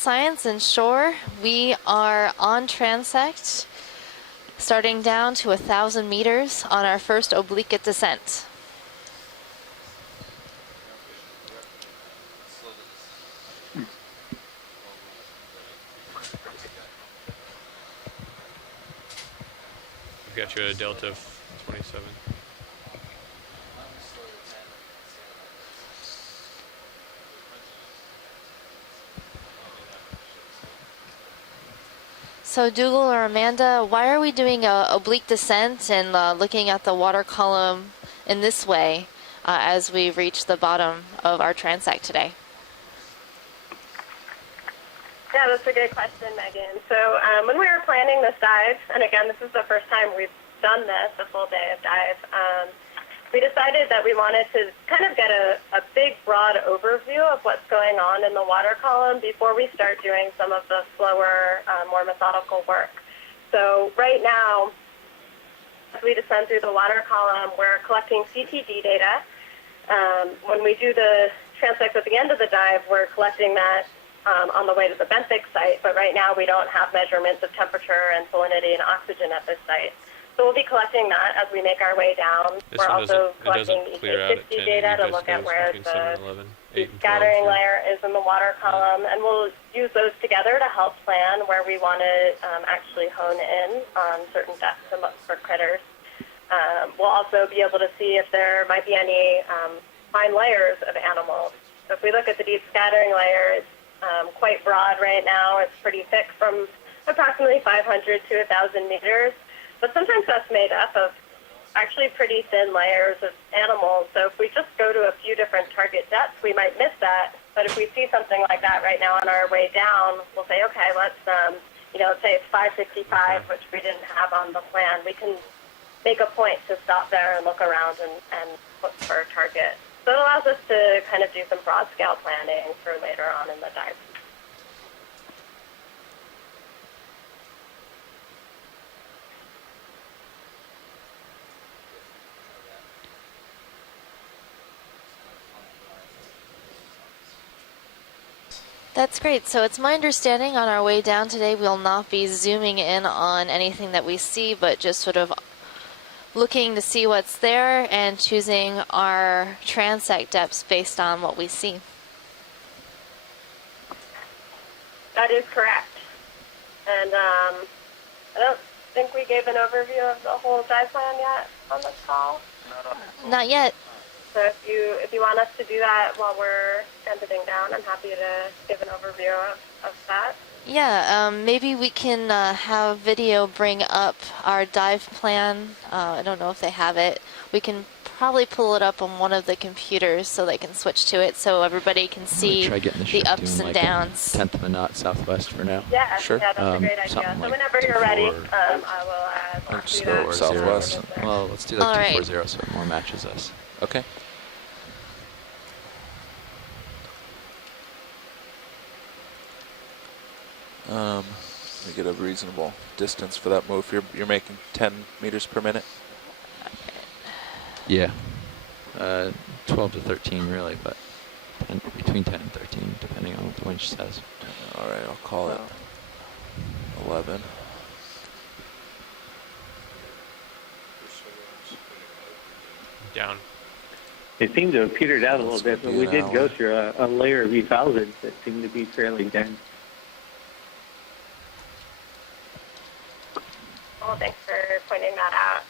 science and shore. We are on transect, starting down to 1,000 meters on our first oblique descent. We've got you at a delta of 27. So Dougal or Amanda, why are we doing a oblique descent and looking at the water column in this way as we reach the bottom of our transect today? Yeah, that's a good question, Megan. So when we were planning this dive, and again, this is the first time we've done this, a full day of dive, we decided that we wanted to kind of get a big, broad overview of what's going on in the water column before we start doing some of the slower, more methodical work. So right now, as we descend through the water column, we're collecting CTD data. When we do the transect at the end of the dive, we're collecting that on the way to the benthic site, but right now we don't have measurements of temperature and salinity and oxygen at this site. So we'll be collecting that as we make our way down. We're also collecting EK60 data to look at where the scattering layer is in the water column, and we'll use those together to help plan where we want to actually hone in on certain depths and look for critters. We'll also be able to see if there might be any fine layers of animals. So if we look at the deep scattering layer, it's quite broad right now. It's pretty thick from approximately 500 to 1,000 meters. But sometimes that's made up of actually pretty thin layers of animals. So if we just go to a few different target depths, we might miss that. But if we see something like that right now on our way down, we'll say, okay, let's, say it's 555, which we didn't have on the plan. We can make a point to stop there and look around and look for a target. So it allows us to kind of do some broad scale planning for later on in the dive. That's great. So it's my understanding on our way down today, we'll not be zooming in on anything that we see, but just sort of looking to see what's there and choosing our transect depths based on what we see. That is correct. And I don't think we gave an overview of the whole dive plan yet on this call. Not yet. So if you want us to do that while we're descending down, I'm happy to give an overview of that. Yeah, maybe we can have video bring up our dive plan. I don't know if they have it. We can probably pull it up on one of the computers so they can switch to it so everybody can see the ups and downs. 10th of a knot southwest for now. Yeah, sure. Yeah, that's a great idea. So whenever you're ready, I will Let's go southwest. Well, let's do like 240 right. so it more matches us. Okay. Let me get a reasonable distance for that move. You're making 10 meters per minute? Yeah. 12 to 13 really, but between 10 and 13 depending on what the winch says. All right, I'll call it 11. Down. It seemed to have petered out a little bit, but we did go through a layer of E1000s that seemed to be fairly dense. Well, thanks for pointing that out.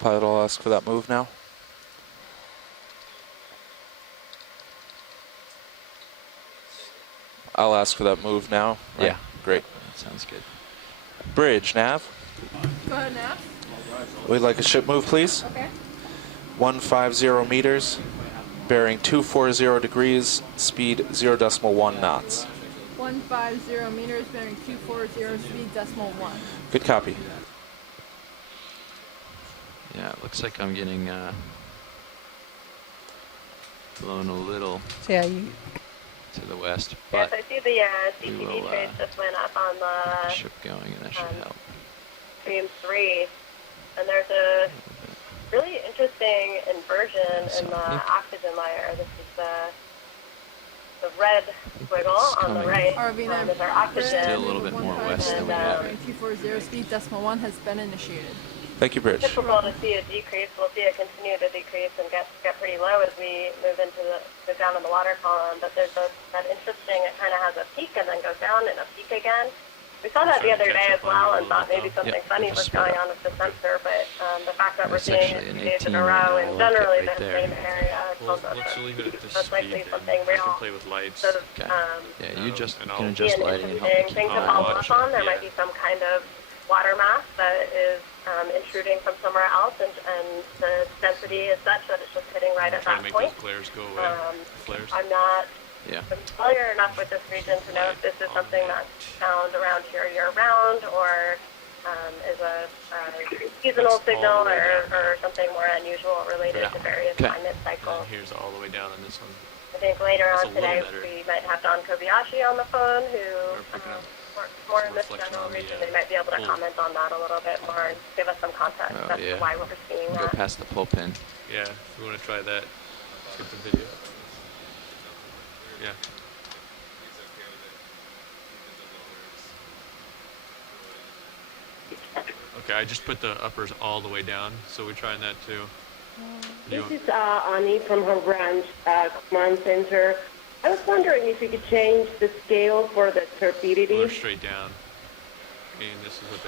Pilot will ask for that move now. I'll ask for that move now. Right? Yeah. Great. That sounds good. Bridge, nav. Go ahead, Nav. We'd like a ship move, please. Okay. 150 meters, bearing 240 degrees, speed 0.1 knots. 150 meters, bearing 240, speed decimal 1. Good copy. Yeah, it looks like I'm getting blown a little So yeah, you, to the west, Yes, but I see the we CTV will trades just went up on get the the ship going, and that should help. Stream 3. And there's a really interesting inversion So in the I think- oxygen layer. This is the red squiggle it's on the coming. right. RV9 Is our oxygen. Still a little bit more west than we have it. 240 speed decimal 1 has been initiated. Thank you, Bridge. Typical to see a decrease. We'll see it continue to decrease and get pretty low as we move into the down in the water column. But there's that interesting. It kind of has a peak and then goes down and a peak again. We saw that the other day as well and thought maybe something Yep, funny just was split going up. on with the sensor. But the fact that we're It's seeing actually it an 2 days in 18 a right row now. and I like it generally right the there. same area Well, tells us let's that leave it at this that's speed. likely And something I can real. play with lights. Sort of, Okay. Yeah, you and just and can I'll- adjust be an lighting and help me interesting keep thing to an eye follow on up it. on. There Yeah. might be some kind of water mass that is intruding from somewhere else, and the density is such that it's just hitting right I'm at trying that to make point. those glares go away. Flares. I'm not Yeah. familiar enough with this region to know if this is something that's found around here year-round or is a seasonal That's all signal the way or something more unusual related Yeah. to various Okay. climate And cycles. here's all the way down on this one. I think later That's on a little today better. we might have Don Kobayashi on the phone who We're picking up works more in this reflection general on the, region. They might be able to pull. comment on that a little bit more and give us some context Oh, as to yeah. why we're seeing Go that. past the pull pin. Yeah, if you want to try that, let's get the video. Yeah. Okay, I just put the uppers all the way down, so we're trying that too. You This is Ani from her branch command center. I was wondering if you could change the scale for the they're turbidity. straight down. And this is what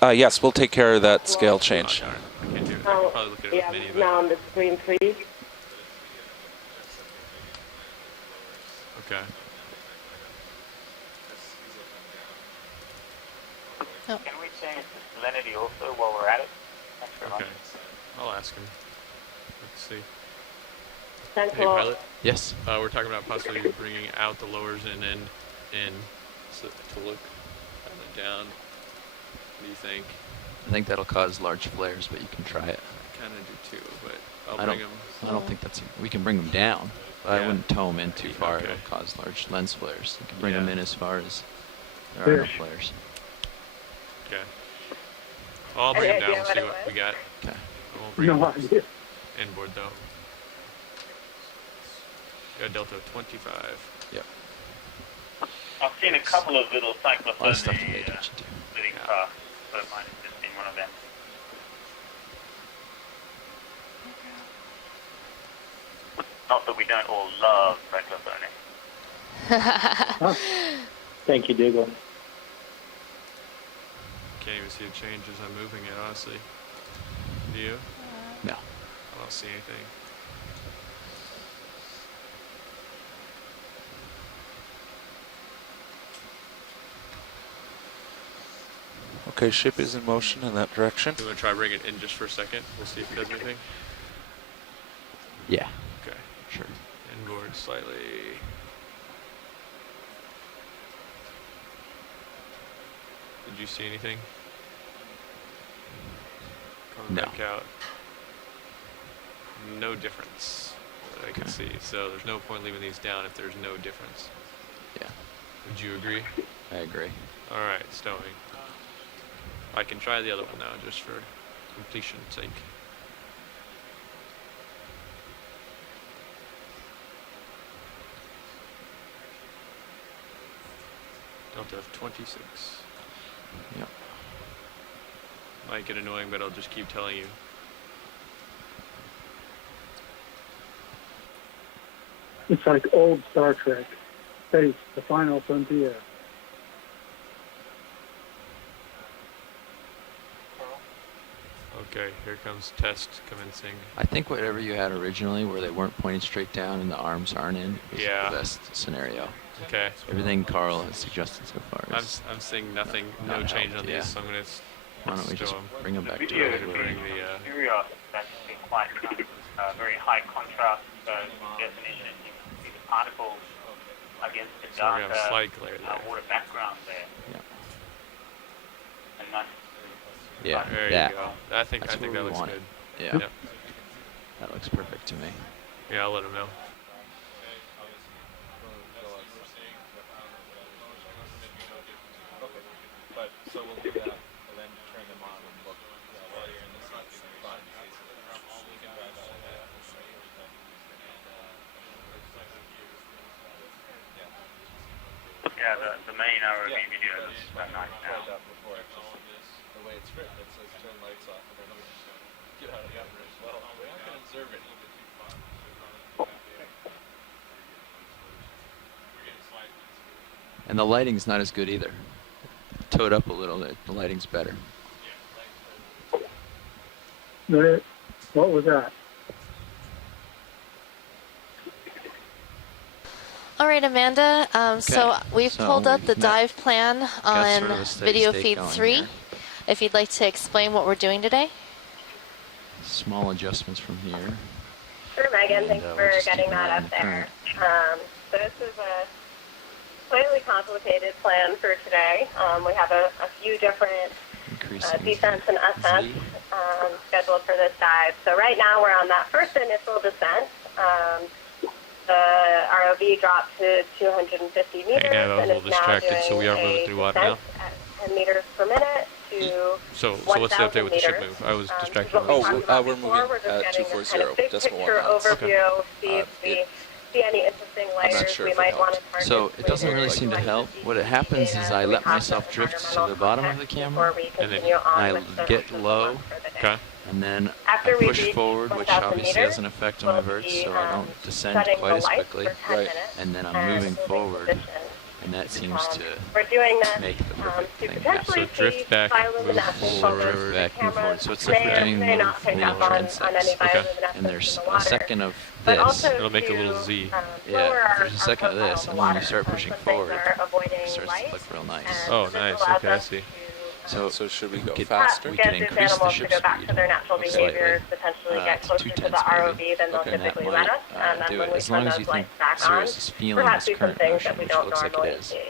they are. Yes, we'll take care of that scale Oh, change. darn. I can't do it. I Now, can probably look at it yeah, with mini, now but on the screen, please. okay. Can we change the salinity also while we're at it? Thanks very Okay. much. I'll ask him. Let's see. Thanks Hey, a lot. pilot. Yes. We're talking about possibly bringing out the lowers and then in so, to look kind of down. What do you think? I think that'll cause large flares, but you can try it. I kind of do too, but I'll I bring don't. them. I don't think that's. We can bring them down, but I Yeah. wouldn't tow them in too far. Okay. It'll cause large lens flares. You can bring Yeah. them in as far as there are no Fish. flares. Okay. I'll bring Any them down. idea We'll what see it what was? we got. Okay. I won't bring No them idea. inboard though. Got Delta 25. Yep. I've seen a couple of little A lot of cyclones stuff to pay attention to. sitting Yeah. past, so mine has just been one of them. Not that we don't all love cyclones. Thank you, Dougal. Can't even see a change as I'm moving it, honestly. Do you? No. I don't see anything. Okay, ship is in motion in that direction. Do you want to try bring it in just for a second? We'll see if it does anything. Yeah. Okay. Sure. Inboard slightly. Did you see anything? Coming No. back out. No difference that I can Okay. see. So there's no point leaving these down if there's no difference. Yeah. Would you agree? I agree. All right, stowing. I can try the other one now just for completion's sake. Delta of 26. Yep. Might get annoying, but I'll just keep telling you. It's like old Star Trek. Space, the final frontier. Okay, here comes test commencing. I think whatever you had originally, where they weren't pointed straight down and the arms aren't in, is Yeah. the best scenario. Okay. Everything Carl has suggested so far is. I'm seeing nothing, no Not change on helped, these, yeah. so I'm gonna Why don't we just stow 'em. bring them The back to video where is they were? bring the, Curious, that's been quite very high contrast, so definition, you can see the particles against the So we're gonna have darker slight glare there. water background there. Yeah. And that's Yeah. There that. you go. I think That's that what we looks wanted. good. Yeah. Yep. That looks perfect to me. Yeah, I'll let him know. But so we'll do that and then turn them on and look while you're in the sun. Yeah, the main ROV video is quite nice now. Before the way it's written, it says turn lights off and then get out of the operation. Well, we're not going to observe it. And the lighting's not as good either. Towed up a little, the lighting's better. What was that? All right, Amanda. So we've so pulled up the we've met- dive plan on sort of a steady video state feed going 3. here. If you'd like to explain what we're doing today. Small adjustments from here. Sure, Megan. And, Thanks we'll for just getting keep that it on up the there. So this is a slightly complicated plan for today. We have a few different Increasing descents and ascents Z. scheduled for this dive. So right now we're on that first initial descent. The ROV dropped to 250 meters yeah, that was a and little is now distracted, doing so we are moving a through water now. descent at 10 meters per minute to So what's the update with the ship 1,000 move? I was meters. distracted. What we Oh, talked about we're before, moving we're just at getting a 240, kind of big decimal picture 1 knots. overview, see if we see any interesting not layers sure we if it might want to helped. target. So it doesn't later. really seem to help. What happens is I let myself drift to the bottom of the camera, And then I get low, Okay. and then After I we push reach forward, which 1,000 obviously meters, has an effect on we'll my verts, be, so I don't descend setting quite the as lights quickly. for 10 Right. minutes, And then I'm and moving moving forward, position. and that seems to We're doing this make the perfect to thing potentially So drift see back, bioluminescent move filters forward, through the back, move camera. forward. So it's May like or we're doing may not pick little up on any transects. bioluminescence And there's in the a water. second of But this. also It'll make a little to, Z. Yeah, lower our- there's a second of our this, profile and then when you water. start pushing Some things forward, are avoiding it starts light, to look real nice. and Oh, this nice. allows Okay, I us see. to, So should we we go could- faster? we get can these increase the animals to ship go back to speed their natural slightly, behaviors, potentially get to closer 2 to the tenths ROV maybe. than they'll Okay. And that typically might let us, and then do when it, we as turn long as those you lights think back on, Sirius is feeling perhaps this see some current things motion, that we which don't looks like it normally is. see.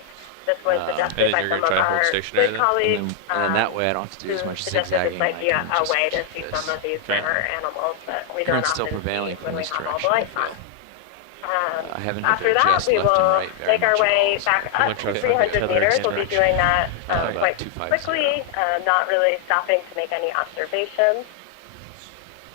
This was And suggested then by you're some gonna of try to hold our stationary good then? colleagues. And then that way I don't have to do as much suggested zigzagging. this might be I can a just way to keep see this. some of these Okay. river animals that we don't Current's still often prevailing see from when we this have all the direction, I lights on. feel. I haven't had to After that, adjust we left and will right very make our much at way all, so back I'm up gonna to try to find 300 tether meters. We'll be direction. doing that About quite 250. quickly, not really stopping to make any observations.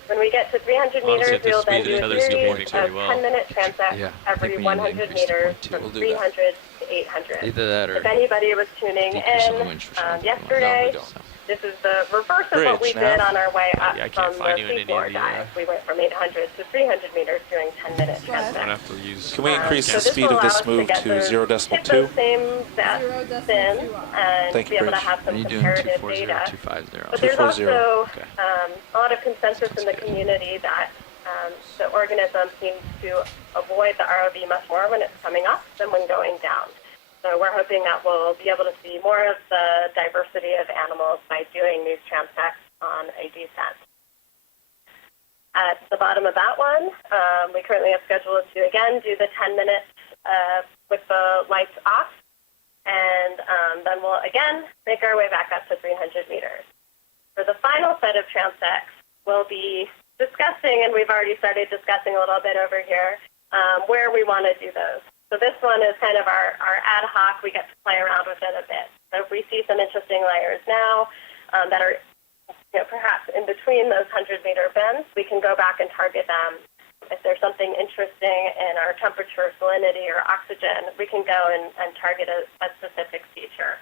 When we get to 300 Honestly, meters, at this we'll then speed, do the a tether's series supporting of pretty well. 10-minute transects Yeah, I every think we need to 100 increase to meters 0.2. from We'll do that. 300 to 800. Either that or If anybody was tuning decrease on the in winch for some people. yesterday, No, we don't. this is the reverse of what we Bridge did nav. on our way up Yeah, I can't from find the you in any seafloor of the, dive. We went from 800 to 300 meters doing 10-minute I transects. don't have to use. Can we increase So the this speed will of allow this us to move get to those- 0.2? hit those same sets 0.2 spin and Thank be you, able to Bridge. have Are some you doing comparative 240 or data. 250? But there's 240. also Okay. a lot of consensus in the Sounds good. community that the organism seems to avoid the ROV much more when it's coming up than when going down. So we're hoping that we'll be able to see more of the diversity of animals by doing these transects on a descent. At the bottom of that one, we currently have scheduled to again do the 10 minutes with the lights off, and then we'll again make our way back up to 300 meters. For the final set of transects, we'll be discussing, and we've already started discussing a little bit over here, where we want to do those. So this one is kind of our ad hoc. We get to play around with it a bit. So if we see some interesting layers now that are perhaps in between those 100-meter bends, we can go back and target them. If there's something interesting in our temperature, salinity, or oxygen, we can go and target a specific feature.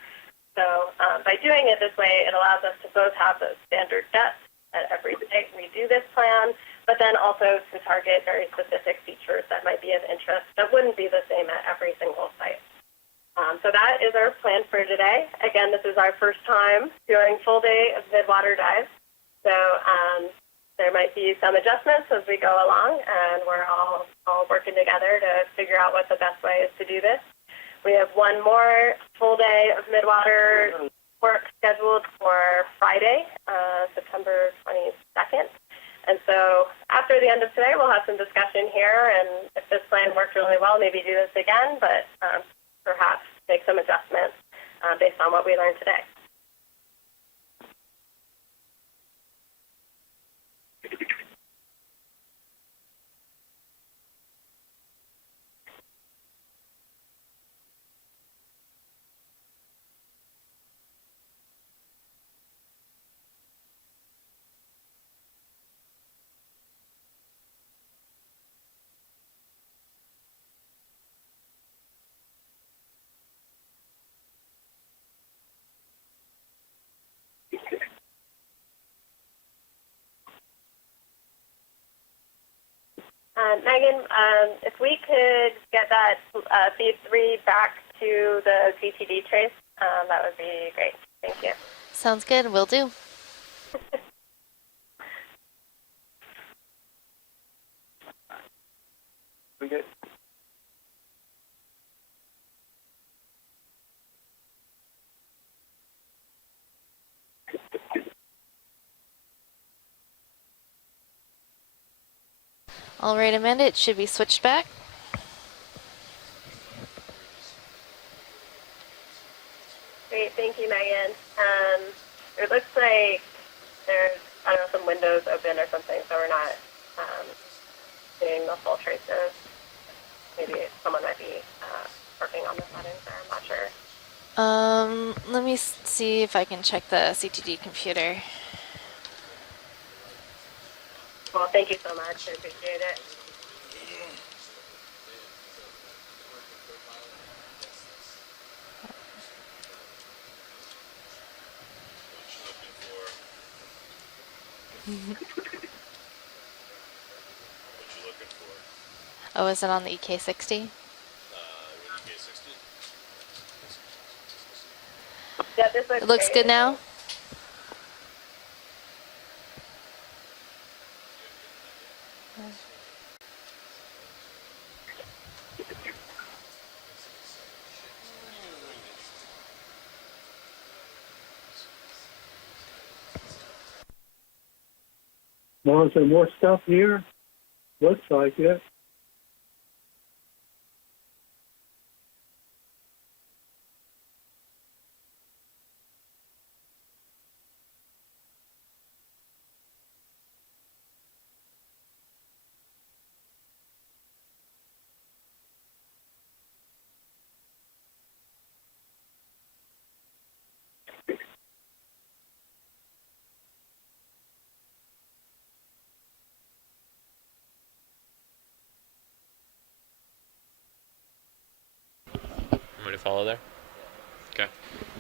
So by doing it this way, it allows us to both have those standard depths at every site we do this plan, but then also to target very specific features that might be of interest that wouldn't be the same at every single site. So that is our plan for today. Again, this is our first time doing full day of midwater dives. So there might be some adjustments as we go along, and we're all working together to figure out what the best way is to do this. We have one more full day of midwater work scheduled for Friday, September 22nd. And so after the end of today, we'll have some discussion here, and if this plan worked really well, maybe do this again, but perhaps make some adjustments based on what we learned today. Megan, if we could get that feed 3 back to the CTD trace, that would be great. Thank you. Sounds good. Will do. We good? All right, Amanda, it should be switched back. Great, thank you, Megan. It looks like there's, I don't know, some windows open or something, so we're not seeing the full traces. Maybe someone might be working on the settings there, I'm not sure. Let me see if I can check the CTD computer. Well, thank you so much. I appreciate it. Oh, is it on the EK60? Yeah, this It looks great. good now. Well, is there more stuff here? Looks like it. Want me to follow there? Okay.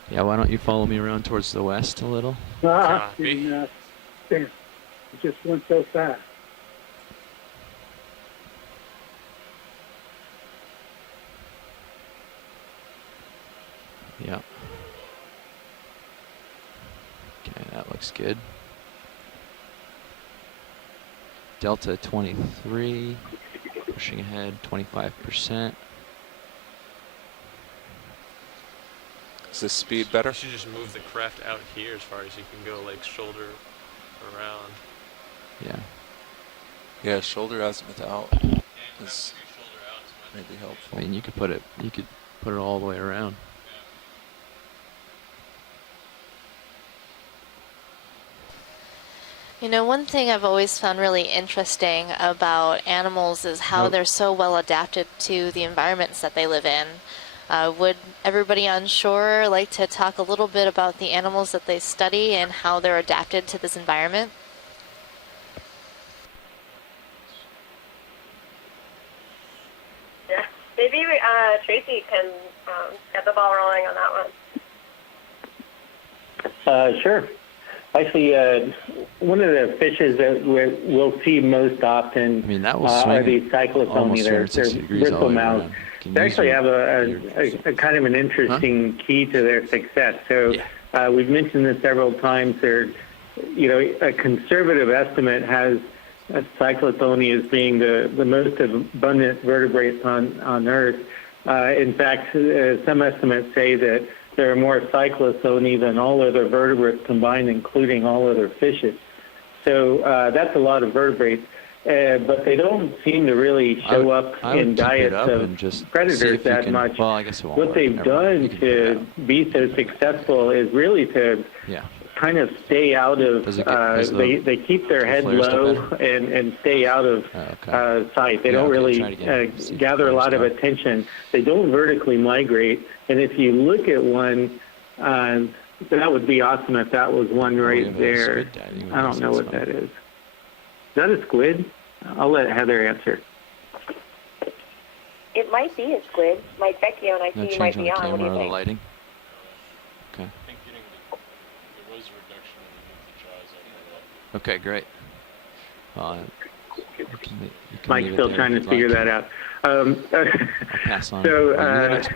Yeah, why don't you follow me around towards the west a little? Copy. Damn, it just went so fast. Yeah. Okay, that looks good. Delta 23, pushing ahead 25%. Is this speed better? You should just move the craft out here as far as you can go, like shoulder around. Yeah. Yeah, shoulder azimuth out is maybe helpful. I mean, you could put it all the way around. You know, one thing I've always found really interesting about animals is how they're so well adapted to the environments that they live in. Would everybody on shore like to talk a little bit about the animals that they study and how they're adapted to this environment? Yeah, maybe Tracy can get the ball rolling on that one. Sure. Actually, one of the fishes that we'll see most often I mean, that will are swing these cyclothony. almost They're 360 degrees all the way bristle-mouthed. around. You can They use actually your- have a kind of an interesting key to their success. So we've mentioned this several times. A conservative estimate has cyclothony as being the most abundant vertebrates on Earth. In fact, some estimates say that there are more cyclothony than all other vertebrates combined, including all other fishes. So that's a lot of vertebrates. But they don't seem to really show up in diets of predators that much. Well, I guess it won't What work. they've Never mind. done You can figure it to out. be so successful is really to kind of stay out of, they keep their head flare stuff low and stay out of sight. They don't really gather a lot of attention. They don't vertically migrate. And if you look at one, that would be awesome if that was one right there. I don't know what that is. Is that a squid? I'll let Heather answer. It might be a squid. My Vecchio and I No see you might change on be the on. What do camera you or the think? lighting? Okay. I think getting there was a reduction underneath the jaws. Okay, great. Mike's still trying to figure that out. Pass on. So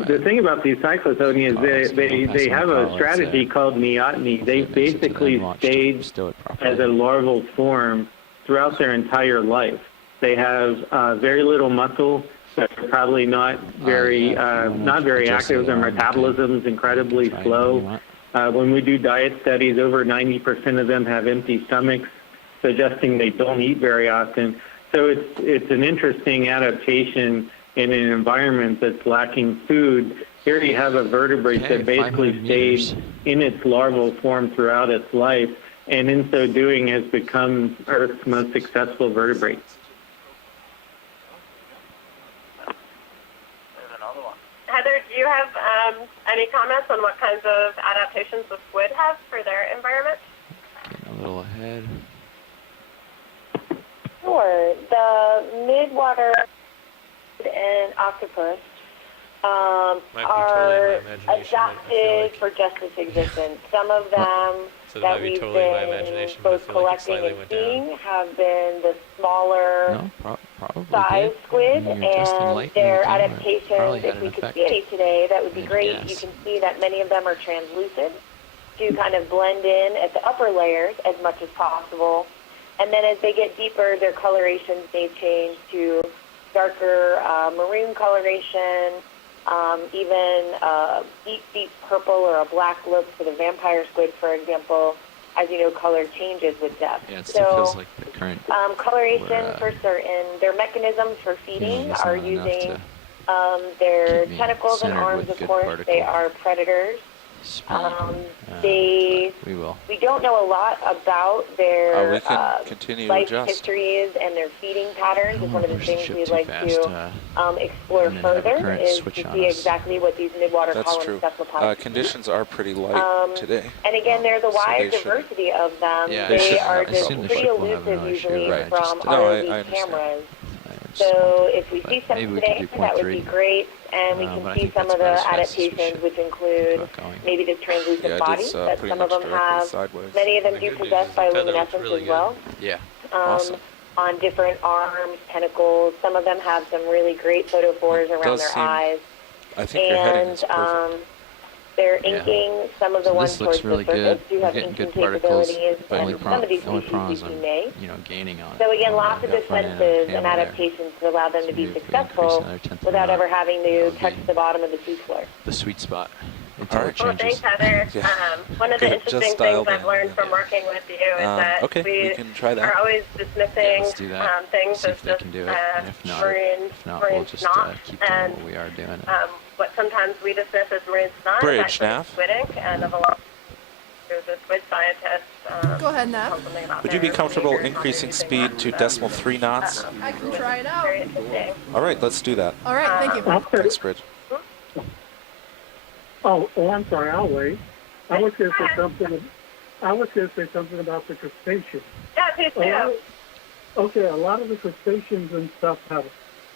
the thing about these cyclothonia is they have a strategy called neoteny. They basically stayed as a larval form throughout their entire life. They have very little muscle. They're probably not very active. Their metabolism is incredibly slow. When we do diet studies, over 90% of them have empty stomachs, suggesting they don't eat very often. So it's an interesting adaptation in an environment that's lacking food. Here you have a vertebrate that basically stayed in its larval form throughout its life, and in so doing has become Earth's most successful vertebrate. Heather, do you have any comments on what kinds of adaptations the squid have for their environment? Getting a little ahead. Sure. The midwater and octopus are adapted for just its existence. Some of them that we've been both collecting and seeing have been the smaller size squid, and their adaptations, if we could see any today, that would be great. You can see that many of them are translucent to kind of blend in at the upper layers as much as possible. And then as they get deeper, their colorations may change to darker maroon coloration, even deep purple or a black look for the vampire squid, for example. As you know, color changes with depth. Yeah, it still feels like the current. Coloration for certain. Their mechanisms for feeding are using their tentacles and arms, of course. They are predators. We don't know a lot about their life histories and their feeding patterns. Is one of the things we'd like to explore further, is to see exactly what these midwater column cephalopods conditions are pretty light today. And again, there's a wide diversity of them. They are just pretty elusive usually from ROV cameras. So if we see some today, that would be great. And we can see some of the adaptations, which include maybe this translucent body that some of them have. Many of them do possess bioluminescence as well. Yeah. Awesome. On different arms, tentacles. Some of them have some really great photophores around their eyes. I think your heading is perfect. They're inking. Some of the ones towards the surface do have inking capabilities, and some of these species may. Gaining on it. So again, lots of defenses and adaptations to allow them to be successful without ever having to touch the bottom of the seafloor. The sweet spot. Well, thanks, Heather. One of the interesting things I've learned from working with you is that we are always dismissing things as just marine snot, and we are doing what sometimes we dismiss as marine snot is actually squid ink, and of a lot of the squid scientists. Go ahead, Nav. Would you be comfortable increasing speed to 0.3 knots? I can try it out. All right, let's do that. All right, thank you. Thanks, Bridge. Oh, I'm sorry. I'll wait. I was going to say something. I was going to say something about the crustaceans. Yeah, please do. Okay, a lot of the crustaceans and stuff have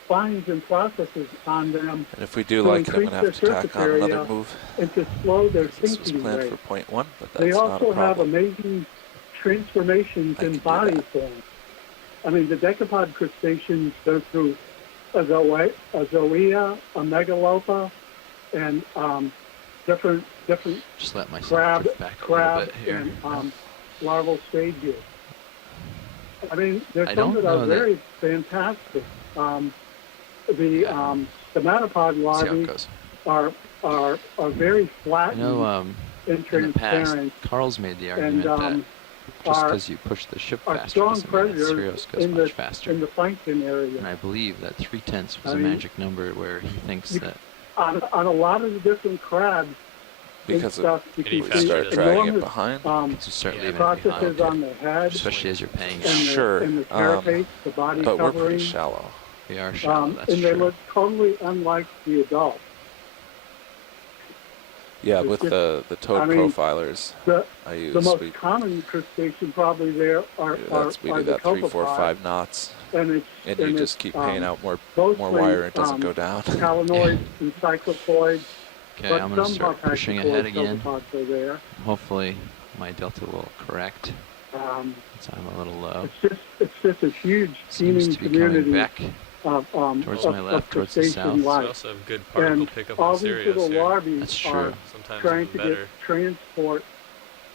spines and processes on them. And if we do like it, I'm going to have to tack on another move. And to slow their This was sinking planned rate. for point 1, but that's They not also a have problem. amazing transformations in body form. I mean, the decapod crustaceans go through a zoea, a megalopa, and different just let myself crab back a little bit here. and larval stages. I mean, there's I some don't that are know that- very fantastic. The metapod larvae are very flat and in the past, transparent. Carl's made the And argument that just are because you push the ship are faster strong doesn't mean that predators Sirius goes in much the faster. in the plankton area. And I believe that 0.3 was I a mean, magic number where he thinks that On a lot of the different crabs Because and stuff, you we can see start dragging it enormous behind. you start leaving it processes behind, on the head, especially as you're paying and out. Sure, the carapace, the body but we're covering. pretty shallow. We are shallow, that's and they true. look totally unlike the adult. Yeah, It's with just- the toad profilers, I use The most we common crustacean probably there are do are, that, we are do the that 3, 4, copepods, 5 knots, and and you just keep paying out more wire. It doesn't go down. Calanoids and cyclopoids. Okay, but I'm going to some start pushing ahead again. copepods are there. Hopefully my delta will correct. So I'm a little low. It's just a huge Seems teeming to be coming community back of towards my left, towards the south. We life. also have good particle And pickup all on these Sirius little here. larvae That's are true. Sometimes trying even to better, get transport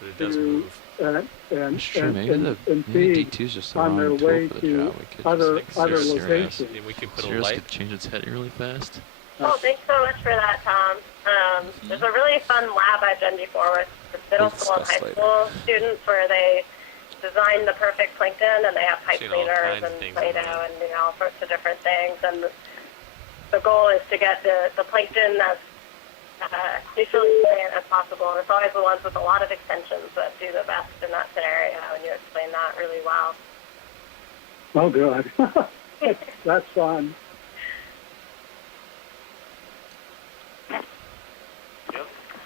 but it does to move. and That's true. and, Maybe and, and maybe feed D2 is just the on their wrong tool way for the to job. We could other just other Sirius. locations. And we could put a Sirius light. could change its head really fast. Well, thanks so much for that, Tom. There's a really fun lab I've done before with middle school and high school students where they design the perfect plankton and they have pipe Seen all cleaners kinds of and things Play-Doh in and all sorts of different things. And the goal is to get the plankton as visually clean as possible. And it's always the ones with a lot of extensions that do the best in that scenario, and you explain that really well. Oh, good. That's fun.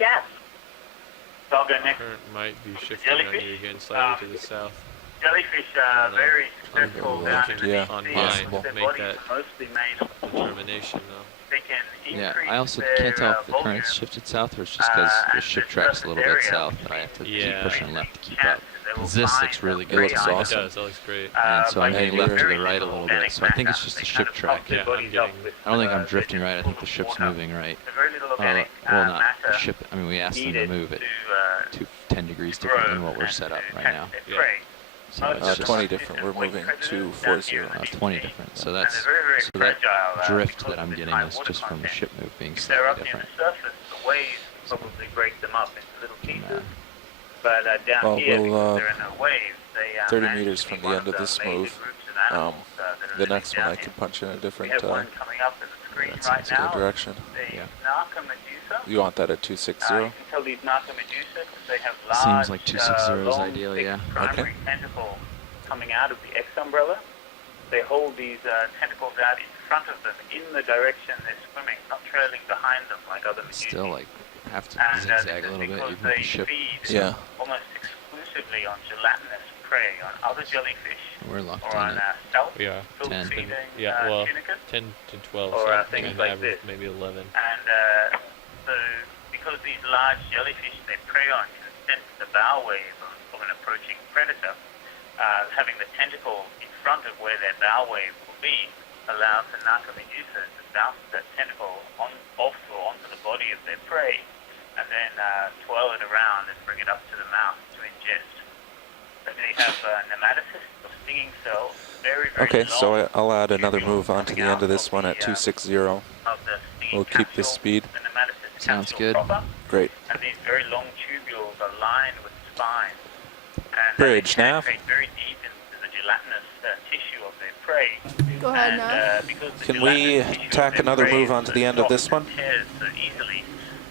Yes. So I'll go next. Current might be shifting on you again slightly to the south. Jellyfish are very successful down in the Yeah, on deep mine, sea. Their make bodies that are mostly made of determination though. they can Yeah, increase I also their, can't tell if the volume, current's shifted south or it's just because the ship track's a little bit south, but I have to keep pushing left to keep up. Because this looks really good. It looks awesome. It does, that looks great. And so I'm by heading using left to the very right a little little bit. So I think it's organic just the matter. ship They kind track. of pump their Yeah, I'm bodies getting- up with, I don't think I'm uh, drifting right. I think the ship's water. moving right. There's very little organic Well, not the matter ship. I mean, we asked them to needed move it to to 10 degrees different than grow what we're and set up to right catch now. their Yeah. prey. So it's just 20 different. We're moving to 40. 20 different. So And that's they're very, very so that fragile, drift because that I'm of the getting high is water just from the content. ship move being If they're slightly up near different. the surface, the waves probably break them up into little pieces. Nah. But down Well, here, we'll, because there are no waves, they 30 manage meters to from be the one end of the this major move. groups of animals, that are The living next one down I here. can punch in a We different have one coming up in the screen that right sounds now. direction. The Yeah. Narca Medusa. You want that at 260? You can tell these Narca Medusa because they have large, Seems like 260 is long, ideal, thick yeah. primary tentacle coming out of the X umbrella. They hold these tentacles out in front of them in the direction they're swimming, not trailing behind them like other Medusa. Still like have to And zigzag this a is little bit because even with they the ship. feed Yeah. almost exclusively on gelatinous prey, on other jellyfish, We're locked or in on at salt, We are. filth 10. feeding Yeah, well, tunicas. 10 to 12, Or, so things an like average this. maybe 11. And so because these large jellyfish they prey on can sense the bow wave of an approaching predator, having the tentacle in front of where their bow wave will be allows the Narca Medusa to bounce that tentacle off or onto the body of their prey and then twirl it around and bring it up to the mouth to ingest. But they have nematocysts or stinging cells, very, very Okay, long so I'll add another tubules move onto the coming end of out this one at the, 260. of the stinging We'll keep this capsule, speed. the nematocyst Sounds capsule good. proper. Great. And these very long tubules are lined with spines. And Bridge, they nav. penetrate very deep into the gelatinous tissue of their prey. Go ahead, And Nav. because the Can we gelatinous tissue of tack their another prey move is onto so the end of soft this one? and tears so easily,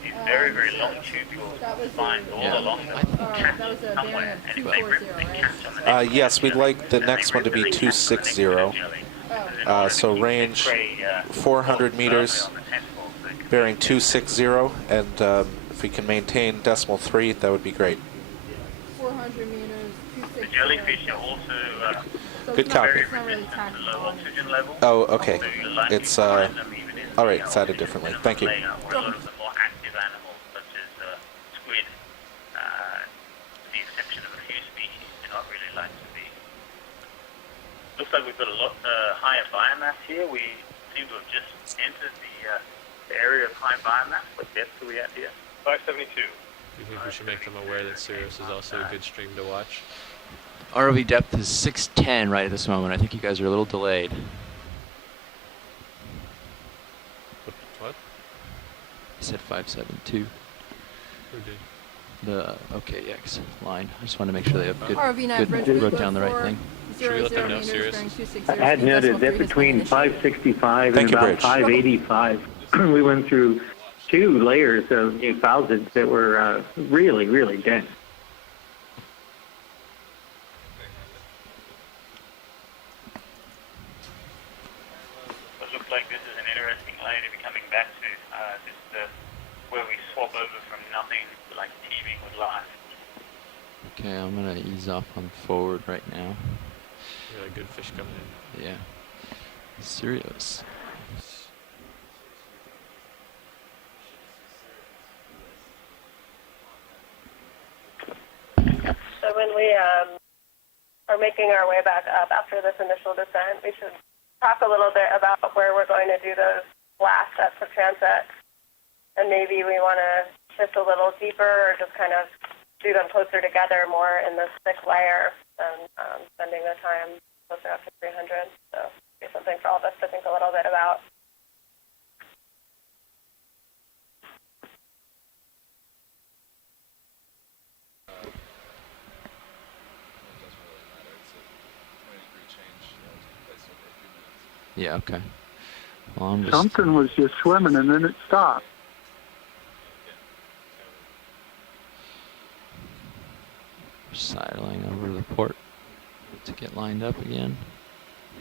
these very, very long tubules That was with spines all Yeah. along them that was a bearing somewhere. of And if they rip 240, the right? catch on the next bit Yes, of we'd jelly, like the then next they one to rip be the catch on the next bit of 260. jelly. And in order to So keep their range prey, 400 firmly meters, on the tentacles, they can bearing be 260, and if we can maintain decimal 3, that would be great. 400 meters, The 260. jellyfish are also So Good it's not, copy. it's not really resistant to tactical. low oxygen levels. Oh, okay. So you're likely It's, to find them even in all the, right, it's added oxygen differently. minimum Thank you. layer, where a lot of the more active animals, such as squid, with the exception of a few species, do not really like to be. Looks like we've got a lot higher biomass here. We seem to have just entered the area of high biomass. What depth are we at here? 572. Do you think we should make them aware that Sirius is also a good stream to watch? ROV depth is 610 right at this moment. I think you guys are a little delayed. What? I said 572. Who did? The OKEX line. I just wanted to make sure they have good, ROV net good bridge wrote down the right 4, thing. Should we let them know, meters, Sirius? bearing 260, I had speed noted decimal that 3 has been between initiated. 565 Thank and you, about Bridge. 585, we went through 2 layers of new thousands that were really, really dense. It looks like this is an interesting layer to be coming back to, just where we swap over from nothing to like teeming with life. Okay, I'm gonna ease off on forward right now. We got a good fish coming in. Yeah. Sirius. So when we making our way back up after this initial descent, we should talk a little bit about where we're going to do those last sets of transects. And maybe we want to shift a little deeper or just kind of do them closer together more in this thick layer than spending the time closer up to 300. So it's something for all of us to think a little bit about. Yeah, okay. Well, I'm just Something was just swimming and then it stopped. sidling over to the port to get lined up again.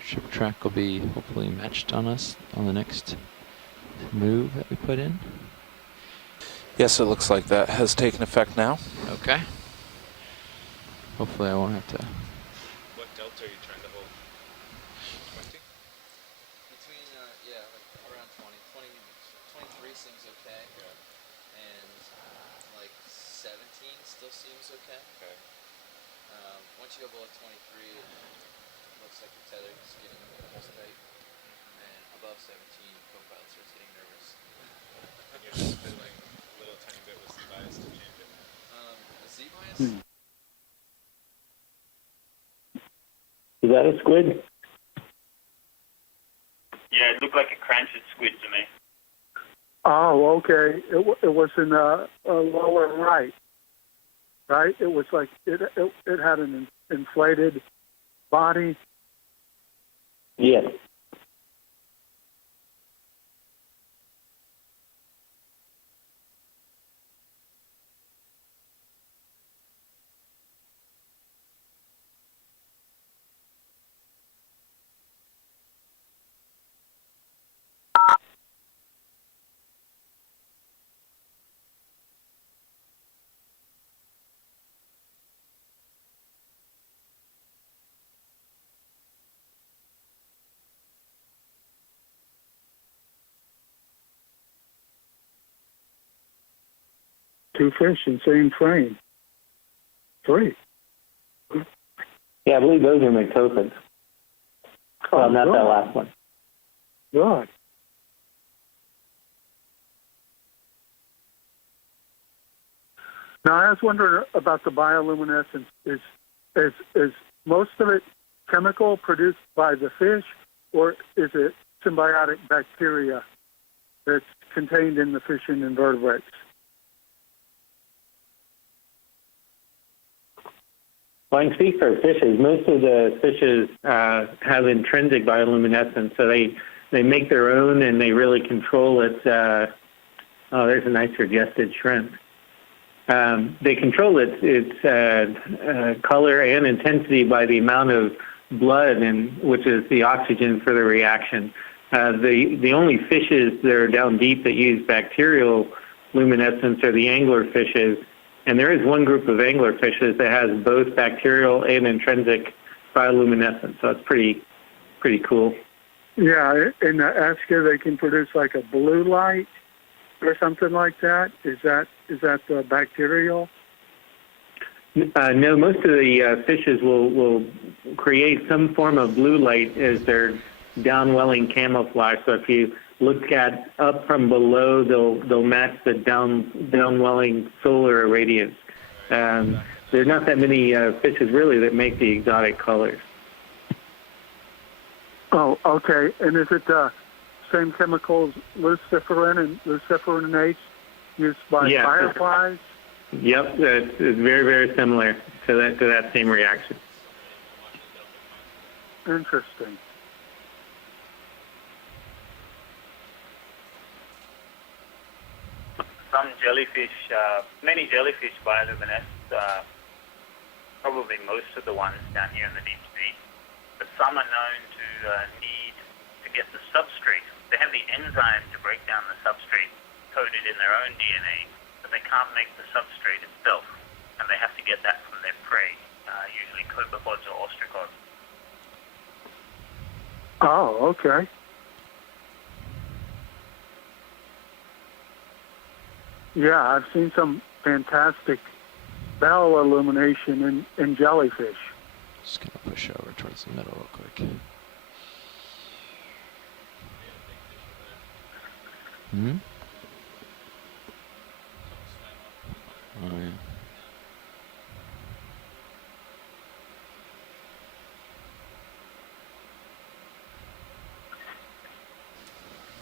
Ship track will be hopefully matched on us on the next move that we put in. Yes, it looks like that has taken effect now. Okay. Hopefully I won't have to. What delta are you trying to hold? 20? Between, yeah, like around 20. 23 seems okay. Yeah. And like 17 still seems okay. Okay. Once you go below 23, it looks like the tether is getting almost tight. And above 17, co-pilot starts getting nervous. You're just fiddling a little tiny bit with Z-bias to change it. Z-bias? Is that a squid? Yeah, it looked like a cranched squid to me. Oh, okay. It was in the lower right. Right? It was like it had an inflated body. Yes. Two fish in same frame. Three. Yeah, I believe those are mycophins. Well, not good. that last one. Good. Now, I was wondering about the bioluminescence. Is most of it chemical produced by the fish, or is it symbiotic bacteria that's contained in the fish and invertebrates? Well, I can speak for fishes. Most of the fishes have intrinsic bioluminescence, so they make their own and they really control its. Oh, there's a nice suggested shrimp. They control its color and intensity by the amount of blood, which is the oxygen for the reaction. The only fishes that are down deep that use bacterial luminescence are the angler fishes. And there is one group of angler fishes that has both bacterial and intrinsic bioluminescence, so it's pretty cool. Yeah, in the Esker they can produce like a blue light or something like that. Is that the bacterial? No, most of the fishes will create some form of blue light as their downwelling camouflage. So if you look at up from below, they'll match the downwelling solar irradiance. There's not that many fishes really that make the exotic colors. Oh, okay. And is it the same chemicals, luciferin and luciferinates, used by fireflies? Yep, it's very, very similar to that same reaction. Interesting. Some jellyfish, many jellyfish bioluminesce, probably most of the ones down here in the deep sea, but some are known to need to get the substrate. They have the enzyme to break down the substrate coded in their own DNA, but they can't make the substrate itself, and they have to get that from their prey, usually copepods or ostracods. Oh, okay. Yeah, I've seen some fantastic biolumination in jellyfish. Just gonna push over towards the middle real quick. Hmm? Oh yeah.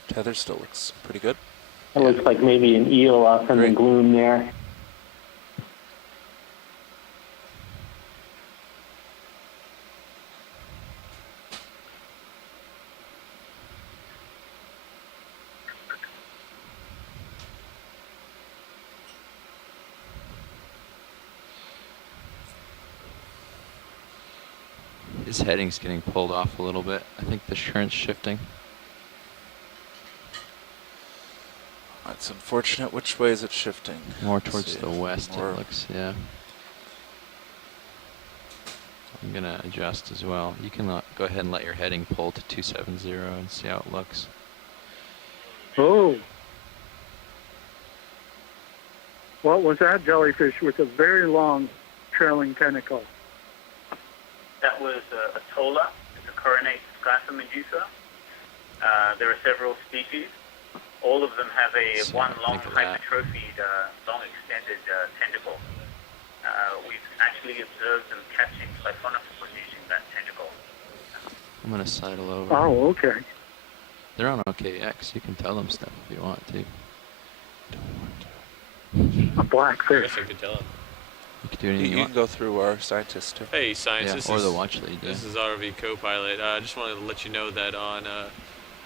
Tether still looks pretty good. It looks like maybe an eel off in the gloom there. His heading's getting pulled off a little bit. I think the current's shifting. That's unfortunate. Which way is it shifting? More towards the west, it looks, yeah. I'm gonna adjust as well. You can go ahead and let your heading pull to 270 and see how it looks. Oh. What was that jellyfish with a very long trailing tentacle? That was a tola. It's a coronate skypher medusa. There are several species. All of them have one long hypertrophied, long extended tentacle. We've actually observed them catching siphonophores using that tentacle. I'm gonna sidle over. Oh, okay. They're on OKX. You can tell them stuff if you want to. A blackfish. I guess I could tell him. You can do anything You can go through our scientist too. Hey, scientist. Yeah, or the watch lead. This is ROV co-pilot. I just wanted to let you know that on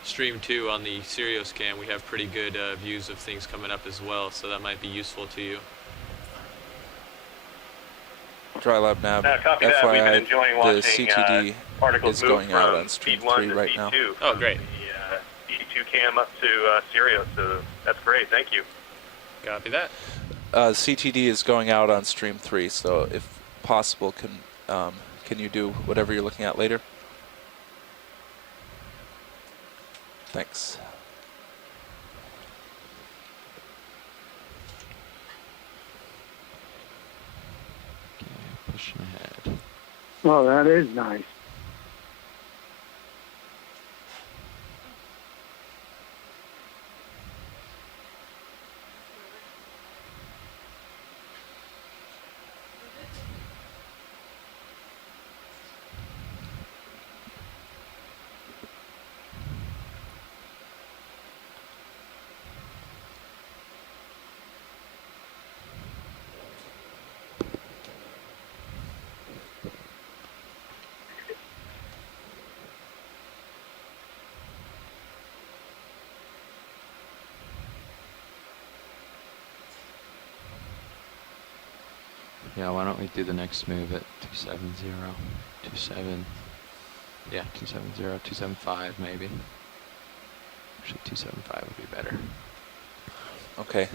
Stream 2 on the Sirius cam, we have pretty good views of things coming up as well, so that might be useful to you. Dry Lab Nav. Copy that. We've been enjoying the watching CTD particles is move going out from on Stream feed 1 3 to right feed now. 2. Oh, great. The E2 cam up to Sirius, so that's great. Thank you. Copy that. CTD is going out on Stream 3, so if possible, can you do whatever you're looking at later? Thanks. Okay, pushing ahead. Well, that is nice. Yeah, why don't we do the next move at 270, 27, yeah, 270, 275 maybe. Actually, 275 would be better. Okay.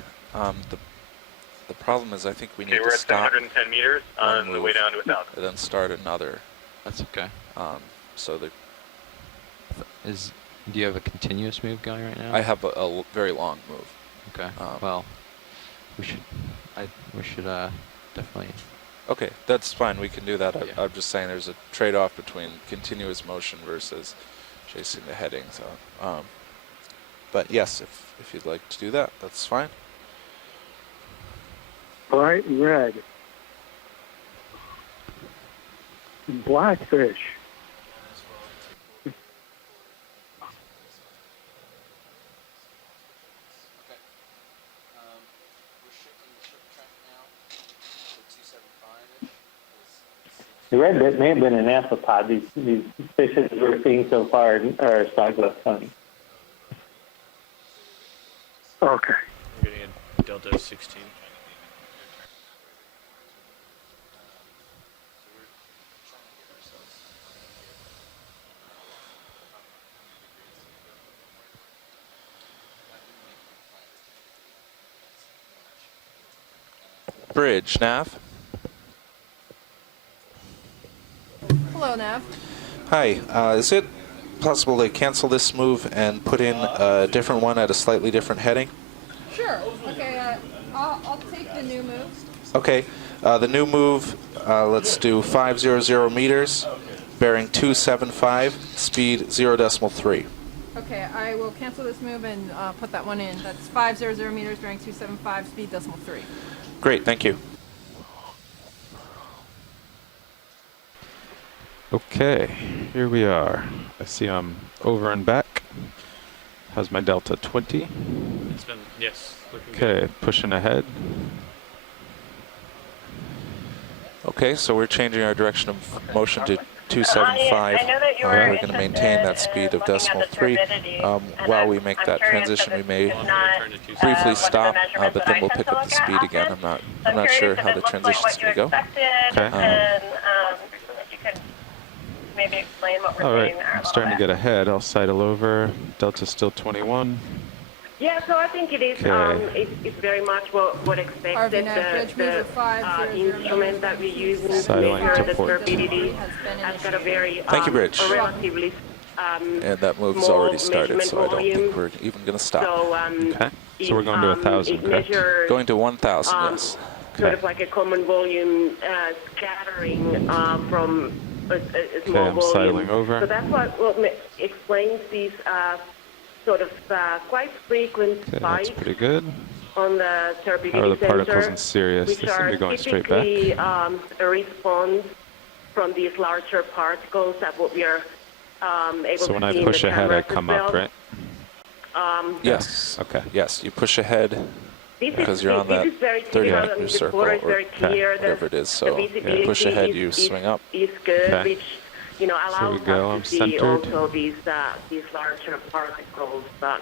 The problem is I think we need Okay, we're to at stop 710 meters on the way down to 1,000. and then start another. That's okay. So the do you have a continuous move going right now? I have a very long move. Okay. Well, we should definitely. Okay, that's fine. We can do that. Yeah. I'm just saying there's a trade-off between continuous motion versus chasing the heading. So, but yes, if you'd like to do that, that's fine. Bright red. Blackfish. The red bit may have been an amphipod. These fishes we're seeing so far are Sagwa funny. Okay. I'm getting a Delta 16. Bridge, Nav. Hello, Nav. Hi. Is it possible to cancel this move and put in a different one at a slightly different heading? Sure. Okay, I'll take the new move. Okay. The new move, let's do 500 meters, bearing 275, speed 0.3. Okay, I will cancel this move and put that one in. That's 500 meters bearing 275, speed 0.3. Great, thank you. Okay, here we are. I see I'm over and back. How's my delta? 20? It's been, yes, looking Okay, good. pushing ahead. Okay, so we're changing our direction of motion to 275. I know that you were We're going to maintain that speed of 0.3. While we make that transition, we may briefly stop, but then we'll pick up the speed again. I'm not sure how the transition's going to go. Okay. You can maybe explain what we're All right, doing there. I'm starting to get ahead. I'll sidle over. Delta's still 21. Yeah, so I think it is. Okay. It's very much what expected. The instrument that we use to measure the turbidity has got a very Thank you, Bridge. a relatively And that move's small already started, so I don't think volume. we're even going to stop. So, Okay, so we're going to 1,000, correct? Going to 1,000, yes. Sort of like a common volume scattering from a small I'm volume. sidling over. So that's what explains these sort of quite frequent Okay, spikes that's pretty good. on the turbidity How are the sensor, particles in Sirius? which They seem to are be going straight back. typically a response from these larger particles that what we are able So to when see I in push the ahead, I cameras come as up, well. right? Yes. Okay. Yes, you push ahead because you're on this that is very 30 typical. meter The circle photo is or very clear. whatever it is. The So you visibility push ahead, is, you swing up. is good, Okay. which allows we go, I'm us to see centered. also these larger particles. But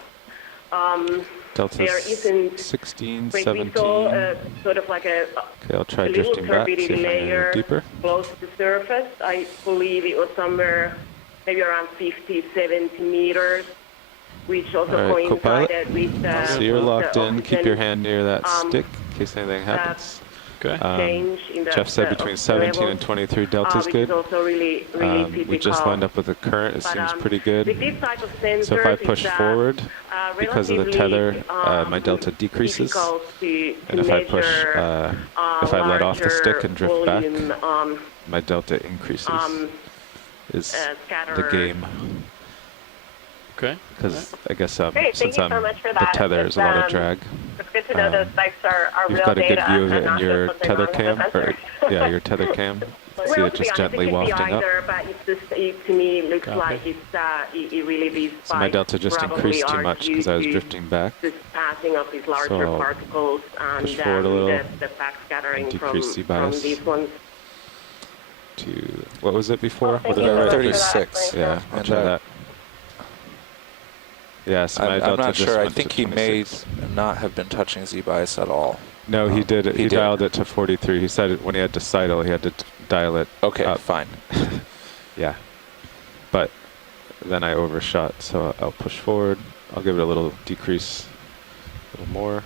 Delta's there isn't 16, we 17. saw sort of like a Okay, I'll try little drifting back, see if turbidity I can layer go deeper. close to the surface. I believe it was somewhere maybe around 50, 70 meters, which also All right, co-pilot. coincided with the So you're locked in. Keep oxygen, your hand near that stick in case anything happens. Okay. change in the Jeff said the between 17 levels, and 23 delta's which good. is also really typical. We just lined up with a current. It But, seems pretty good. With this type of sensors, So if I push it's, forward, because of the tether, relatively, my delta decreases. difficult to And if I push, measure, if I let off the stick and drift volume, back, my delta increases. Is the scatter. game. Okay. Because I guess Great, thank since you I'm so much for the that. tether, there's a lot of drag. It's good to know those spikes are You've real got a good data view of and it in not your just something tether wrong with the cam, or sensor. yeah, your tether cam. You see Well, it to be just honest, gently it could be wafting up. either, but it's just, to me, it looks Copy. like it really these spikes So my delta just probably increased too are much due because I was to drifting back. this passing of these larger So I'll particles and push forward a little the backscattering and from decrease the bias. these ones. To what was it before? Thank What did you I write? for 36. that. Yeah, I'll And, try that. Yeah, so my I'm delta not just sure. I went to think he may 26. not have been touching Z-bias at all. No, he did it. he He did. dialed it to 43. He said it when he had to sidle, he had to dial it Okay, up. fine. Yeah. But then I overshot, so I'll push forward. I'll give it a little decrease, a little more.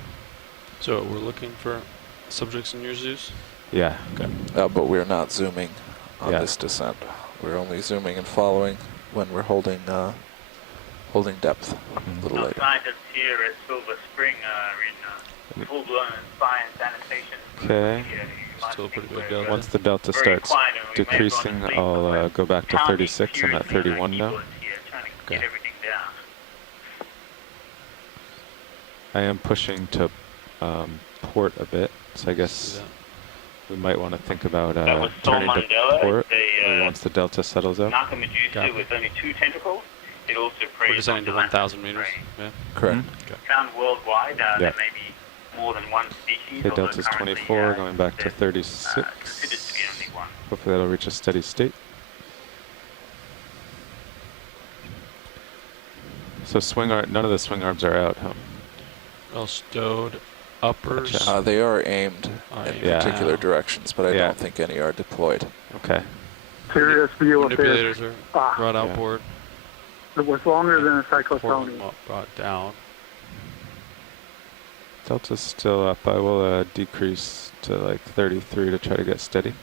So we're looking for subjects in your Zeus? Yeah. Okay. But we're not zooming on Yeah. this descent. We're only zooming and following when we're holding depth a little Some later. scientists here at Silver Spring are in full-blown fire and sanitation. Okay. Still a pretty good delta. Once the delta starts decreasing, I'll go back to 36. I'm at 31 now. Okay. I am pushing to port a bit, so I guess See that? we might want to think about That was Sol turning to Mandela. port It's once the delta settles out. Narca Medusa Copy. with only 2 tentacles. It also preys We're designing to on 1,000 meters. Yeah. Correct. Found worldwide, Yeah. there may be more than one species. Okay, although delta's currently, 24, going back to there's, 36. considered to be only one. Hopefully that'll reach a steady state. So none of the swing arms are out, huh? Well stowed uppers. Gotcha. They are aimed in Yeah. particular directions, but I Yeah. don't think any are deployed. Okay. Serious view of it. Manipulators are brought Yeah. outboard. It was longer than a Port cyclotron. them brought down. Delta's still up. I will decrease to like 33 to try to get steady.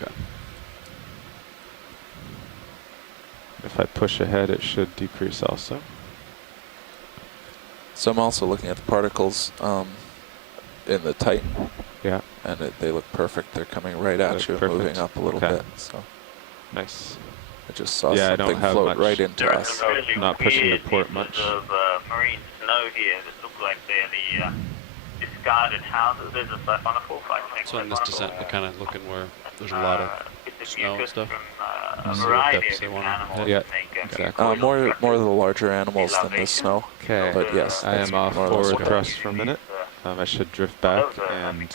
Okay. If I push ahead, it should decrease also. So I'm also looking at the particles. in the Titan. Yeah. And they look perfect. They're coming right at you, perfect. moving up a little bit. So nice. I just saw I something don't have float much. right into us. Really not pushing the port pieces much. Of marine snow here that look like they're the discarded houses. There's a siphonophore. So on this descent, we're kind of looking where there's a lot of snow and stuff. From, a variety of animals. Yeah, Make, exactly. More of the larger animals than the snow. Okay. But yes, I that's am off more or less forward what thrust for a minute. I should drift back and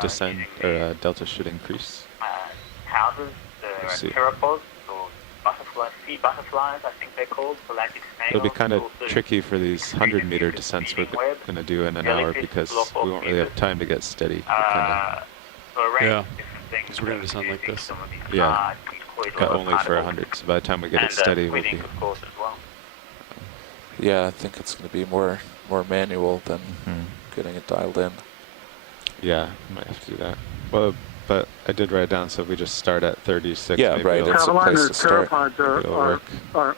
descend, or delta should increase. Houses, Let's see. pteropods, or butterflies, sea butterflies, I think they're called, pelagic snails. It'll be kind of also tricky for these 100-meter descents we're going to do in an hour because we won't really have time to get steady. so a range Yeah. of different things. Because we're going to descend like this. Some of these Yeah. quite Got low only for particles. 100, so by the time we get And, it steady, we'll squeezing, be. of course, as well. Yeah, I think it's going to be more manual than getting it dialed in. Yeah, might have to do that. Well, but I did write it down, so if we just start at 36, Yeah, maybe right, it'll, it's a place Carolina's to start. pteropods it'll are, work. are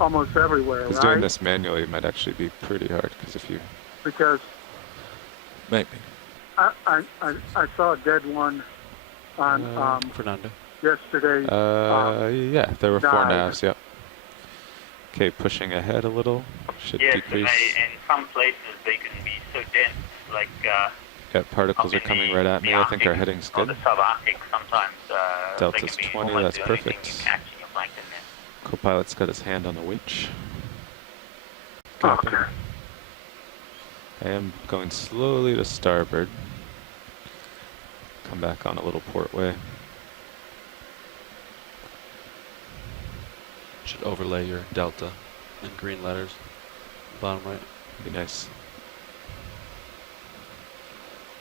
almost everywhere, Because right? doing this manually might actually be pretty hard, because if you. Because Maybe. I saw a dead one on Fernando. yesterday. Yeah, there were 4 died. navs, yep. Okay, pushing ahead a little. Should Yes, and decrease. in some places they can be so dense, like Yeah, particles are up in coming the- right at me. the I think our Arctic heading's or good. the subarctic sometimes. Delta's they can be 20, almost that's the only thing perfect. you catch in your plankton there. Co-pilot's got his hand on the winch. Okay. I am going slowly to starboard. Come back on a little port way. Should overlay your delta in green letters. Bottom right. Be nice.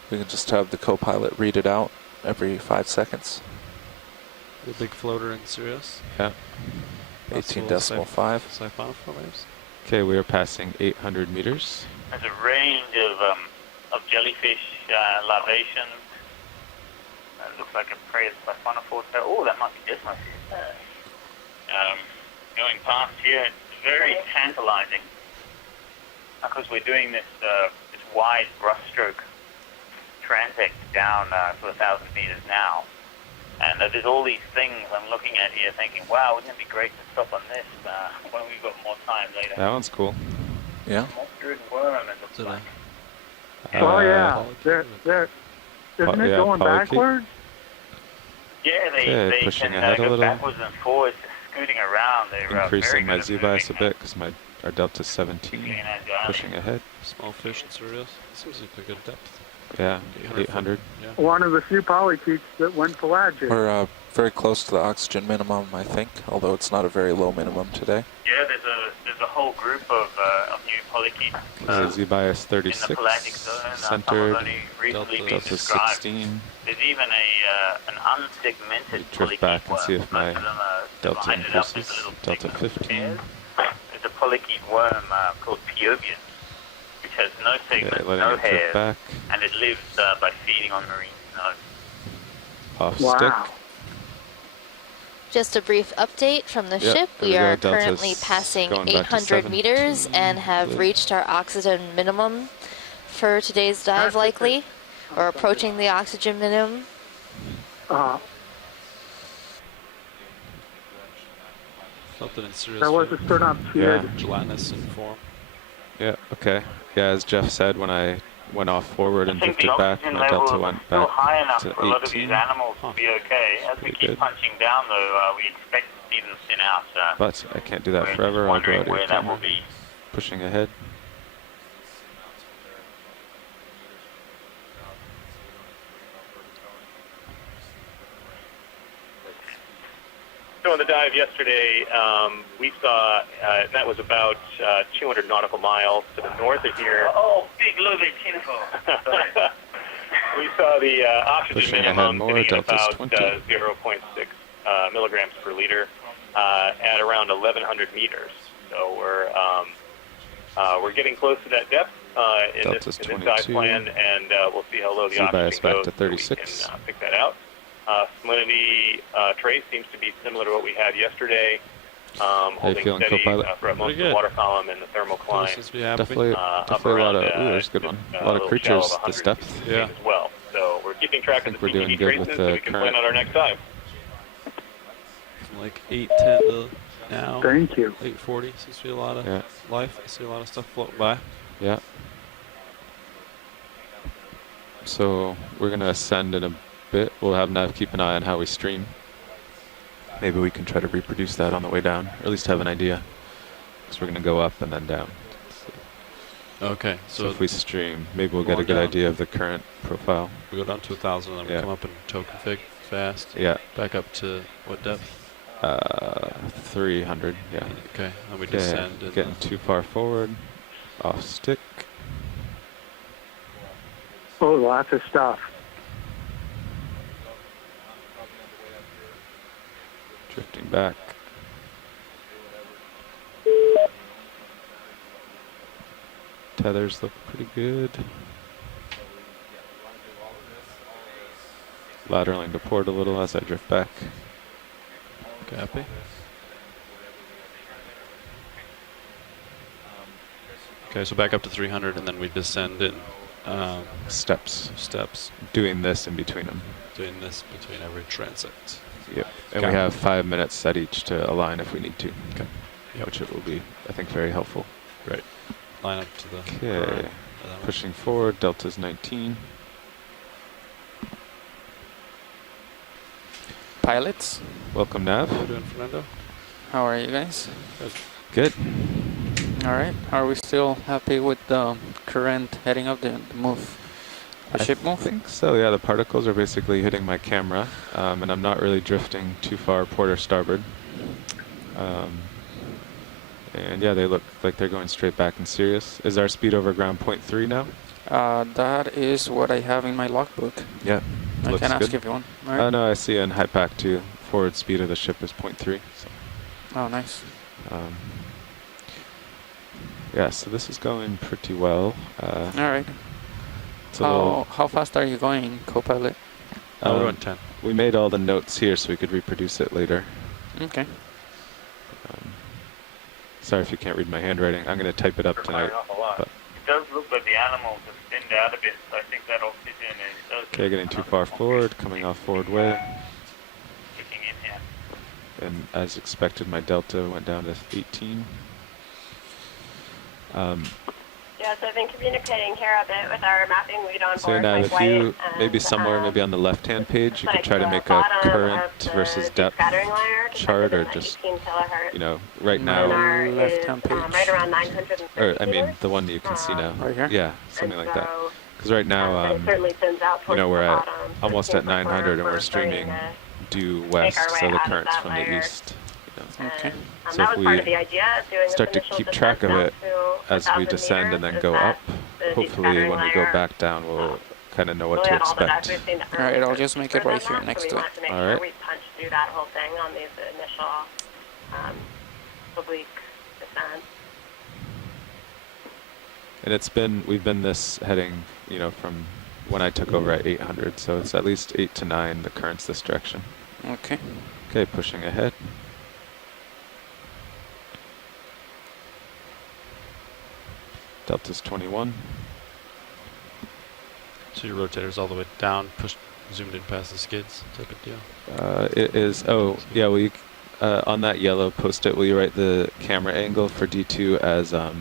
We can just have the co-pilot read it out every 5 seconds. The big floater in Sirius. Yeah. 18.5. Siphonophore waves. Okay, we are passing 800 meters. There's a range of jellyfish larvations. It looks like a prey of siphonophore. Oh, that must be Desmos. Going past here, it's very tantalizing because we're doing this this wide brushstroke transect down to 1,000 meters now. And there's all these things I'm looking at here thinking, wow, wouldn't it be great to stop on this when we've got more time later. That one's cool. Yeah. Monster worm, it looks like. Oh yeah, isn't it yeah, going polychaete. backwards? Yeah, Okay, they pushing can ahead a go little. baurs and forwards, just scooting around. They're very Increasing my good at Z bias a moving, bit because our delta's 17. particularly in agile. Pushing ahead. Small fish in Sirius. Seems like a good depth. Yeah, 800. 800. Yeah. One of the few polychaetes that went pelagic. We're very close to the oxygen minimum, I think, although it's not a very low minimum today. Yeah, there's a whole group of new polychaetes Okay, Z bias in the 36. pelagic zone. Some Centered. have only recently been Delta described. 16. There's even an unsegmented Drift polychaete back and worm. see if my Most of them are delta divided up into increases. little Delta segmented 15. pairs. There's a polychaete worm called Piobian, which has no segments, Okay, letting no it drift hairs, back. and it lives by feeding on marine snow. Off Wow. stick. Just a brief update from the Yep, ship. there We we go. are Delta's currently passing going back to 800 meters 17. and have reached our oxygen minimum for today's dive, likely, or approaching the oxygen minimum. Something in Sirius. There was a stern up Yeah. kid. Gelatinous in form. Yeah, okay. Yeah, as Jeff said, when I went off forward and I think the drifted back, oxygen my level delta is went still back high enough to for a lot of these 18. animals to be okay. As we Pretty keep good. punching down, though, we expect to see them thin out. But I can't do that we're forever. just I'll go wondering out where of that will camera. be. Pushing ahead. So on the dive yesterday, we saw, that was about 200 nautical miles to the north of here. Oh, big lobed tinfoil. We saw the oxygen Pushing ahead minimum more, sitting at delta's about 20. 0.6 milligrams per liter at around 1,100 meters. So we're getting close to that depth in this dive 22. plan, and we'll see how low the Z bias oxygen back goes. to 36. So we can pick that out. Salinity trace seems to be similar to what we had yesterday. Holding feeling, steady co-pilot? throughout most of the water column and the thermal climb. Definitely a lot of, ooh, there's a good one. A lot of creatures this depth. Yeah. As well. So we're keeping track of the we're doing CTD good traces with so the we can current. plan out our next dive. From like 8:10 to now. Thank you. 8:40. Seems to be a lot of life. I see a lot of stuff float by. Yeah. So we're gonna ascend in a bit. We'll have Nav keep an eye on how we stream. Maybe we can try to reproduce that on the way down, or at least have an idea. Because we're gonna go up and then down. Okay. So if we stream, maybe we'll get a good idea of the current profile. We go down to 1,000, and then we come up and tow config fast. Yeah. Back up to what depth? 300. Yeah. Okay. And we descend. Getting too far forward. Off stick. Oh, lots of stuff. Drifting back. Tethers look pretty good. Lateraling to port a little as I drift back. Copy. Okay, so back up to 300, and then we descend in steps. Steps. Doing this in between them. Doing this between every transit. Yep. And we have 5 minutes at each to align if we need to. Okay. Yep. Which it will be, I think, very helpful. Great. Line up to the. Okay. Pushing forward. Delta's 19. Pilots. Welcome, Nav. How are you doing, Fernando? How are you guys? Good. All right. Are we still happy with the current heading of the move? The ship move? I think so, yeah. The particles are basically hitting my camera, and I'm not really drifting too far port or starboard. And yeah, they look like they're going straight back in Sirius. Is our speed over ground 0.3 now? That is what I have in my logbook. Yeah. I Looks can ask good. if you want. All right. No, I see in HIPAC too. Forward speed of the ship is 0.3. So. Oh, nice. Yeah, so this is going pretty well. All right. How fast are you going, co-pilot? We're on 10. We made all the notes here so we could reproduce it later. Okay. Sorry if you can't read my handwriting. I'm going to type it up tonight. It does look like the animals have thinned out a bit, so I think that oxygen is... Okay, getting too far forward, coming off forward way. Kicking in here. And as expected, my delta went down to 18. Yeah, so I've been communicating here a bit with our mapping lead on So board, now, Mike if White, you maybe and, somewhere, maybe on the left-hand page, you could like try to the make a bottom current of the versus depth scattering layer chart, or at just 18 kilohertz. you know, right now. Sonar is left-hand page. right around 930 Or I mean, meters. the one that you can see now. Right here? Yeah, something And like that. so, Because right now, it certainly thins out you towards know, we're the at bottom. So almost it at seems like 900, and we're starting streaming to due make west, our way so the out of current's that from the layer. east. You know. Okay. So that if was part we of the idea of doing start to this initial keep track of descent it down to as we 1,000 descend and meters then is go that up, the hopefully descattering when we go layer, back down, we'll kind of know what really to had all the expect. data we've seen All right, I'll just make it further right than here that, next so we to it. wanted to make All sure right. we punched through that whole thing on these initial oblique descents. And we've been this heading, you know, from when I took over at 800, so it's at least 8 to 9, the current's this direction. Okay. Okay, pushing ahead. Delta's 21. So your rotator's all the way down, zoomed in past the skids, type of deal. It is, oh, yeah, well, you, on that yellow post-it, will you write the camera angle for D2 as, actually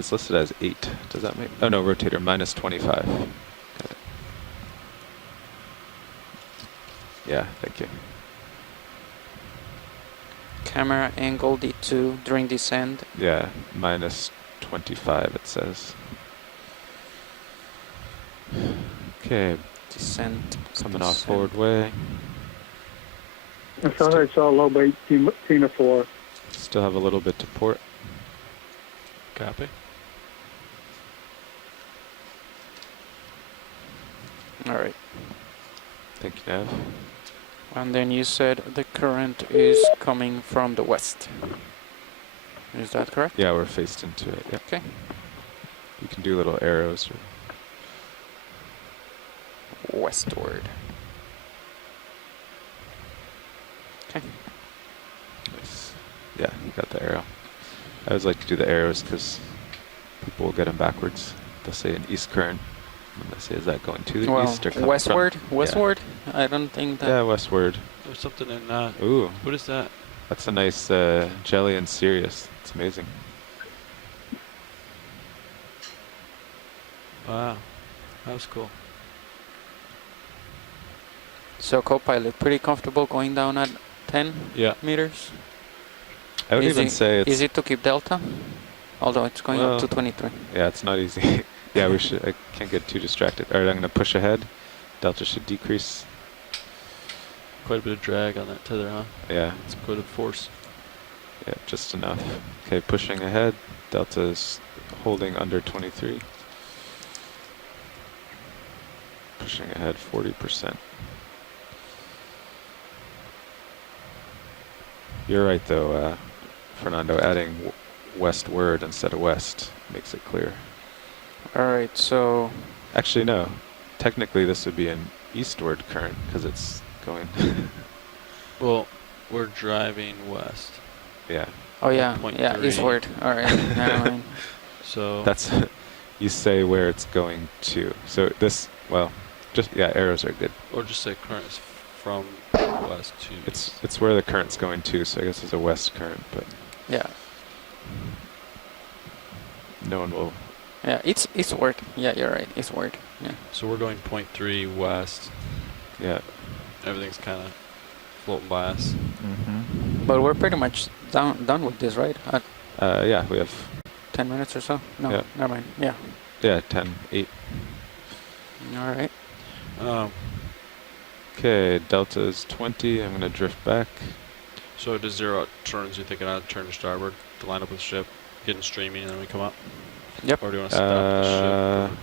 it's listed as 8. Does that make, oh no, rotator minus 25. Got it. Yeah, thank you. Camera angle D2 during descent. Yeah, minus 25 it says. Okay. Descent. Coming off forward way. I thought I saw low bait Tina 4. Still have a little bit to port. Copy. All right. Thank you, Nav. And then you said the current is coming from the west. Is that correct? Yeah, we're faced into it. Yeah. Okay. You can do little arrows. Westward. Okay. Yeah, you got the arrow. I always like to do the arrows because people will get them backwards. They'll say an east current. And they say, is that going to the east or coming westward? from? Westward? Yeah. I don't think that. Yeah, westward. There's something in Ooh. What is that? That's a nice jelly and Sirius. It's amazing. Wow. That was cool. So Copilot, pretty comfortable going down at 10 meters? I would even say it's easy to keep delta, although it's going up to 23. Yeah, it's not easy. Yeah, we should. I can't get too distracted. All right, I'm going to push ahead. Delta should decrease. Quite a bit of drag on that tether, huh? Yeah. It's quite a force. Yeah, just enough. Okay, pushing ahead. Delta is holding under 23. Pushing ahead 40%. You're right, though, Fernando. Adding westward instead of west makes it clear. All right, so... Actually, no. Technically, this would be an eastward current because it's going... Well, we're driving west. Yeah. Oh, yeah. Yeah, eastward. All right, never mind. So... That's... You say where it's going to. So this... Well, just... Yeah, arrows are good. Or just say currents from west to... It's where the current's going to, so I guess it's a west current, but... Yeah. No one will... Yeah, it's eastward. Yeah, you're right. Eastward. Yeah. So we're going 0.3 west. Yeah. Everything's kind of floating by us. Mm-hmm. But we're pretty much done with this, right? Yeah, we have 10 minutes or so. No, yeah. Never mind. Yeah. Yeah, 10, 8. All right. Okay, delta is 20. I'm gonna drift back. So to zero out turns, you thinking I'd turn to starboard to line up with the ship, get in streaming, and then we come up? Yep. Or do you want to stop the ship?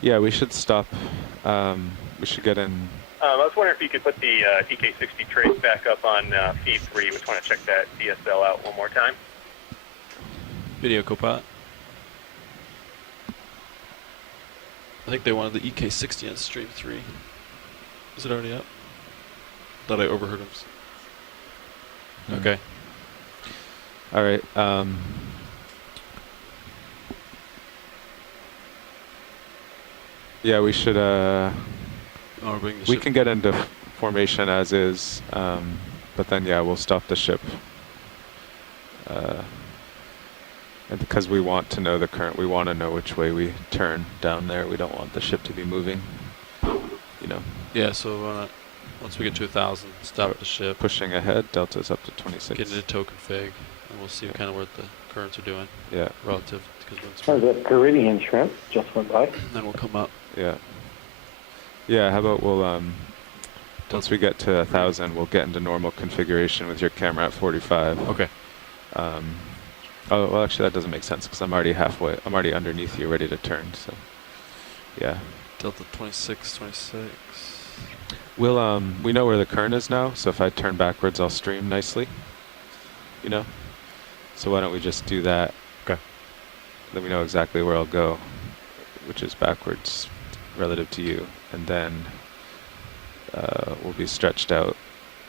Yeah, we should stop. We should get in. I was wondering if you could put the EK60 trace back up on feed 3. We just want to check that DSL out one more time. Video Copilot. I think they wanted the EK60 on stream 3. Is it already up? Thought I overheard him. Okay. All right. Yeah, we should. We can get into formation as is, but then yeah, we'll stop the ship. And because we want to know the current, we want to know which way we turn down there. We don't want the ship to be moving. You know. Yeah. So once we get to 1,000, stop the ship. Pushing ahead. Delta's up to 26. Get into token fig, and we'll see kind of what the currents are doing. Yeah. Relative. Oh, the Caribbean shrimp just went by. And then we'll come up. Yeah. Yeah. How about we'll once we get to 1,000, we'll get into normal configuration with your camera at 45. Okay. Oh, well, actually, that doesn't make sense because I'm already halfway. I'm already underneath you, ready to turn. So, yeah. Delta 26, 26. We'll we know where the current is now. So if I turn backwards, I'll stream nicely. You know. So why don't we just do that? Okay. Then we know exactly where I'll go, which is backwards, relative to you, and then we'll be stretched out,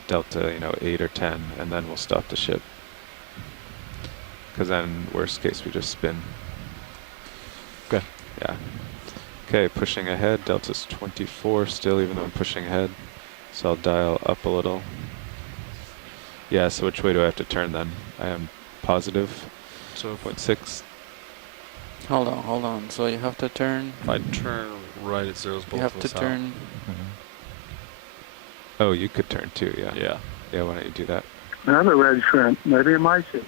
delta, 8 or 10, and then we'll stop the ship. Because then, worst case, we just spin. Okay. Yeah. Okay, pushing ahead. Delta's 24 still, even though I'm pushing ahead. So I'll dial up a little. Yeah, so which way do I have to turn then? I am positive. So 0.6. Hold on. So you have to turn. If I turn right, it zeros both of us out. You have to turn. Mm-hmm. Oh, you could turn too, yeah. Yeah. Yeah, why don't you do that? Another red shrimp. Maybe it might see.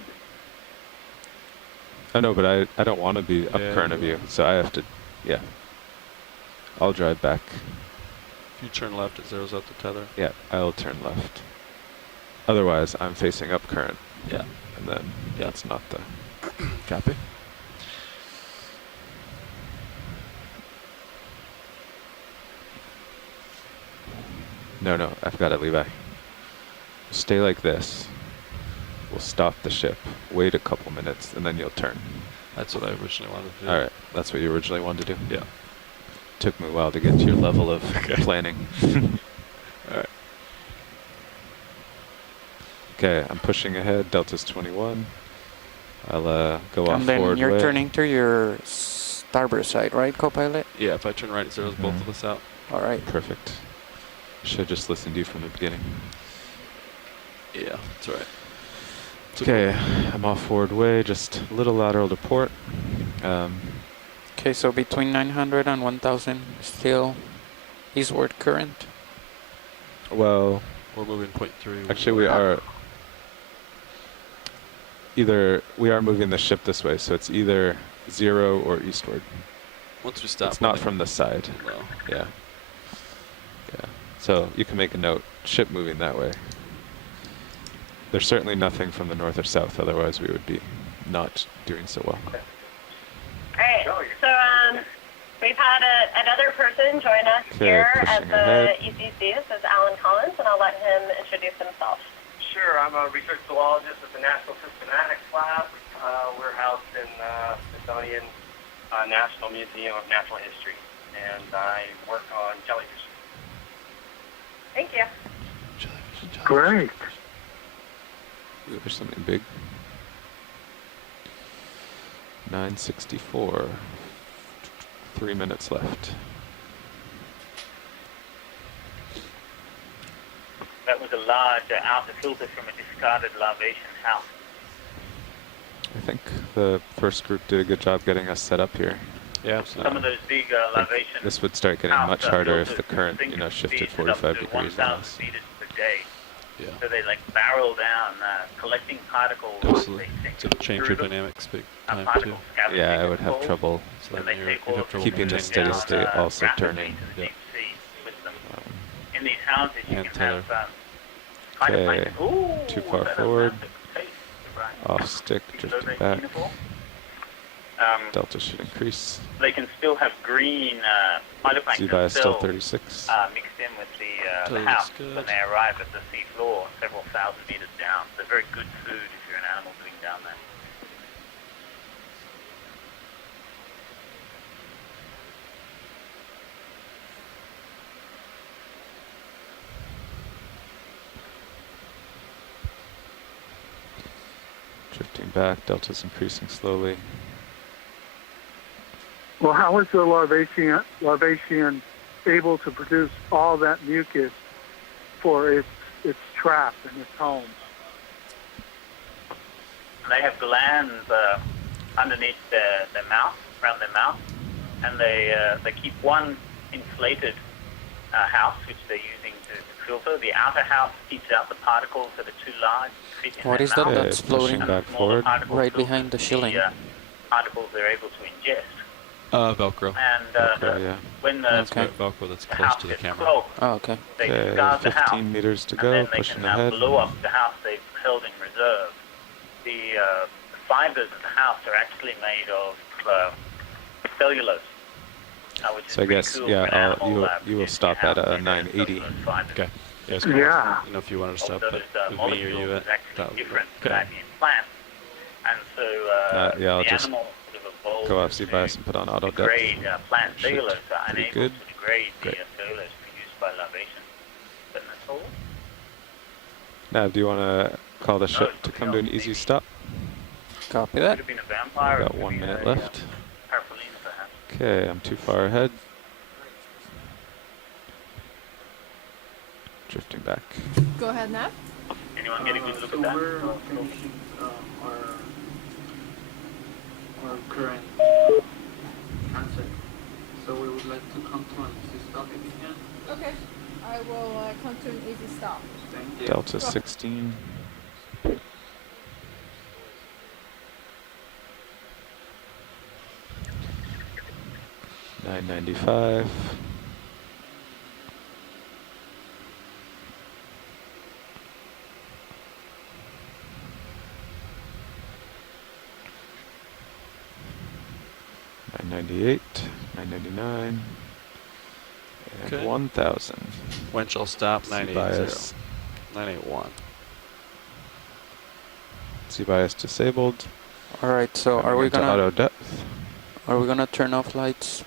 I know, but I don't want to be up current of you, so I have to, yeah. I'll drive back. If you turn left, it zeroes out the tether. Yeah, I'll turn left. Otherwise, I'm facing up current. Yeah. And then that's not the... Copy. No, I've got it, Levi. Stay like this. We'll stop the ship, wait a couple minutes, and then you'll turn. That's what I originally wanted to do. All right, that's what you originally wanted to do? Yeah. Took me a while to get to your level of planning. All right. Okay, I'm pushing ahead. Delta's 21. I'll go off And then forward you're way. turning to your starboard side, right, co-pilot? Yeah, if I turn right, it zeroes both of us out. All right. Perfect. Should have just listened to you from the beginning. Yeah, that's right. Okay, I'm off forward way, just a little lateral to port. Okay, so between 900 and 1000, still eastward current? Well, we're moving 0.3. Actually, we are moving the ship this way, so it's either 0 or eastward. Once we stop, it's not from the side. Low. Yeah. Yeah. So you can make a note, ship moving that way. There's certainly nothing from the north or south, otherwise we would be not doing so well. All right, so we've had another person join us here at the ECC. This is Alan Collins, and I'll let him introduce himself. Sure, I'm a research zoologist at the National Systematics Lab. We're housed in the Smithsonian National Museum of Natural History, and I work on jellyfish. Thank you. Great. Ooh, there's something big. 964. 3 minutes left. That was a large outer filter from a discarded larvation house. I think the first group did a good job getting us set up here. Yeah, some of those big larvation. This would start getting much harder if the current, shifted 45 degrees on us. Meters per day. Yeah. So they barrel down, collecting particles. Absolutely. So change your dynamics big time too. Yeah, I would have trouble keeping the steady state also turning. Yeah. In these houses, you can have okay, too far forward. Off stick, drifting back. Delta should increase. They can still have green phytoplankton Z-bias still cells 36. mixed in with the house when they arrive at the sea floor, several thousand meters down. They're very good food if you're an animal living down there. Drifting back, Delta's increasing slowly. Well, how is the larvacean able to produce all that mucus for its trap and its home? They have glands underneath their mouth, around their mouth, and they keep one inflated house, which they're using to filter. The outer house keeps out the particles that are too large to fit in What is that that's floating back forward? Right behind the shilling? The particles they're able to ingest. Velcro. And Velcro, yeah. when the Velcro that's close to the camera. Okay. They discard the house, 15 meters to go, and then they pushing can ahead. blow up the house they've held in reserve. The fibers of the house are actually made of cellulose. Which is So I guess, cool yeah, you will stop at 980. Okay. Yeah. If you wanted to stop, but with me or you at that. Different in plants, and so yeah, I'll the just animals sort of evolved go off Z-bias and put on auto depth. degrade plant cellulose are Pretty unable good. to degrade the cellulose produced by larvation. But that's all. Nav, do you want to call the ship to come to an easy stop? Copy that. Could have been a vampire. Got 1 minute left. Harpoulina, perhaps. Okay, I'm too far ahead. Drifting back. Go ahead, Nav. Anyone get a good look So at that? we're finishing our current transit. So we would like to come to an easy stop if you can. Okay. I will come to an easy stop. Thank you. Delta 16. $9.95. $9.98, $9.99, and Okay. 1,000. When shall stop? Z-bias. 980. 981. Z-bias disabled. All right. So are we gonna auto depth? Are we gonna turn off lights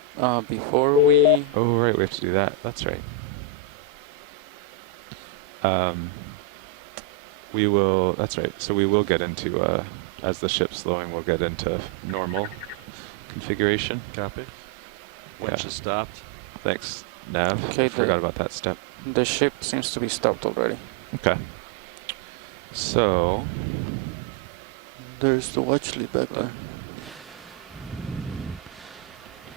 before we? Oh right, we have to do that. That's right. we will, that's right, so we will get into, as the ship's slowing, we'll get into normal configuration. Copy. Winch is stopped. Thanks, Nav. Okay, Forgot about that step. The ship seems to be stopped already. Okay. So. There's the watch lead back there.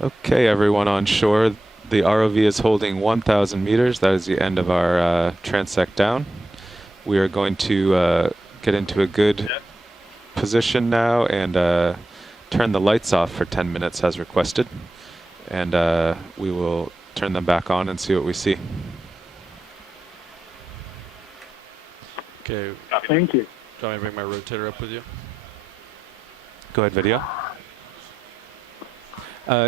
Okay, everyone on shore. The ROV is holding 1,000 meters. That is the end of our transect down. We are going to get into a good position now and turn the lights off for 10 minutes as requested. And we will turn them back on and see what we see. Okay. Thank you. Do you want me to bring my rotator up with you? Go ahead, video.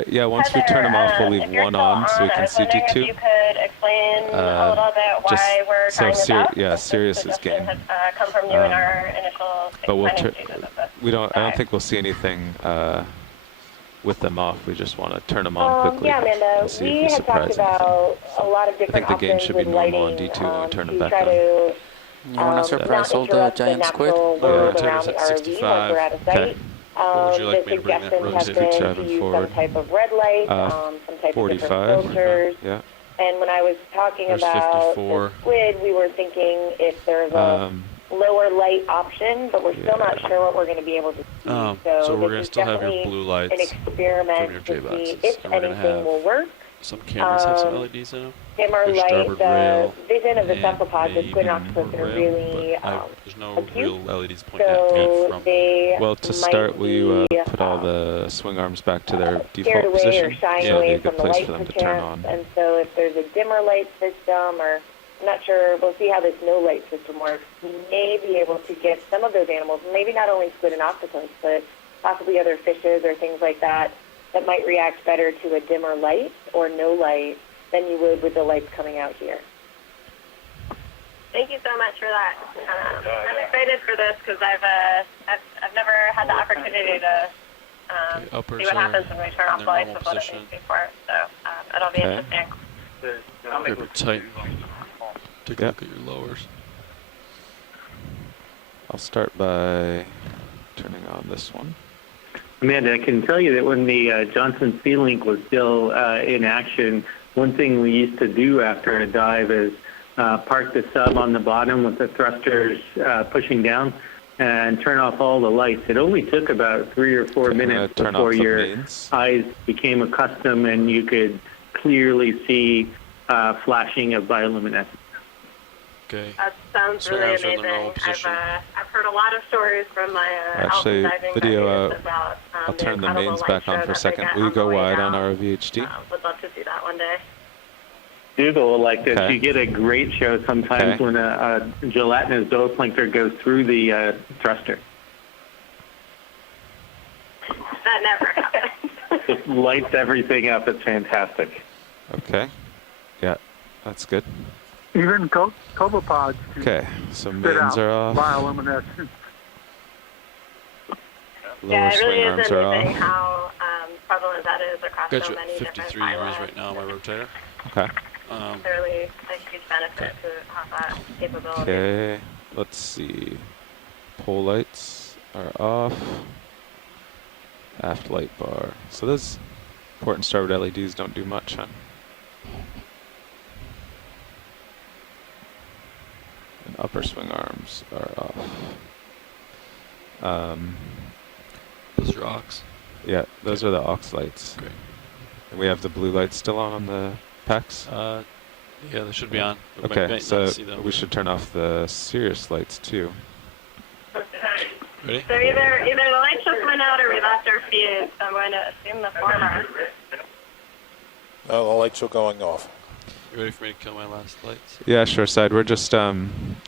Yeah, once we turn them off, we'll leave one on so we can see D2. If you could explain a little bit why we're trying this out. Yeah, Sirius is game. Come from you in our initial but we'll I don't think we'll see anything with them off. We just want to turn them on quickly. Yeah, Amanda, we had talked about a lot of I different think the gain options should be with normal on lighting D2 when we turn them back try on. to You want to surprise all the giant squid? world around the ROV once we're out of sight. Okay. What would you like The me to bring that suggestions have rotator been to use some type of red light, some type of different 45. filters. Yeah. And when I was talking There's about 54. the squid, we were thinking if there's a lower light option, but we're still not sure what we're going to be able to see. So we're going to still have your blue lights an experiment from your to J-boxes. see if And we're going to anything have will work. some cameras have some LEDs in them. Dimmer Your light, starboard the rail, vision of the and cephalopods, the squid and maybe octopus are more really rail, but there's no acute. real LEDs pointing at me So from. they Well, to might start, will you be, put all the swing arms back to their scared default away position? or shying So that'd be away a good from the place lights for them per to turn chance. on. And so if there's a dimmer light system, or I'm not sure, we'll see how this no light system works. We may be able to get some of those animals, maybe not only squid and octopus, but possibly other fishes or things like that, that might react better to a dimmer light or no light than you would with the lights coming out here. Thank you so much for that. I'm excited for this because I've never had the opportunity to see what happens when we turn off lights with what it means before. So it'll be interesting. Grip it tight. Take a look at your lowers. I'll start by turning on this one. Amanda, I can tell you that when the Johnson Sea Link was still in action, one thing we used to do after a dive is park the sub on the bottom with the thrusters pushing down and turn off all the lights. It only took about 3 or 4 minutes before your eyes became accustomed and you could clearly see flashing of bioluminescence. Okay. That sounds really amazing. I've heard a lot of stories from my Actually, diving video, buddies about I'll turn the incredible mains light back on show for a that second. they get Will you on the go way wide down. on ROV HD? Would love to see that one day. Google like this. Okay. You get a great show sometimes when a gelatinous zooplankton goes through the thruster. That never happens. It lights everything up. It's fantastic. Okay. Yeah, that's good. Even copepods Okay, so spit mains out are off. bioluminescence. Lower It really swing is arms are amazing off. how prevalent that is across Got so you many at different 53 degrees pilots. right now on my rotator. Okay. Clearly a huge benefit to have that capability. Okay, let's see. Pole lights are off. Aft light bar. So those port and starboard LEDs don't do much, huh? And upper swing arms are off. Those are aux. Yeah, those are the aux lights. Great. And we have the blue lights still on the packs? Yeah, they should be on. But we Okay, might so not see them. we should turn off the Sirius lights too. Ready? So either the lights just went out or we lost our fuse. So I'm going to assume the former. Oh, the lights are going off. You ready for me to kill my last lights? Yeah, sure, side. We're just,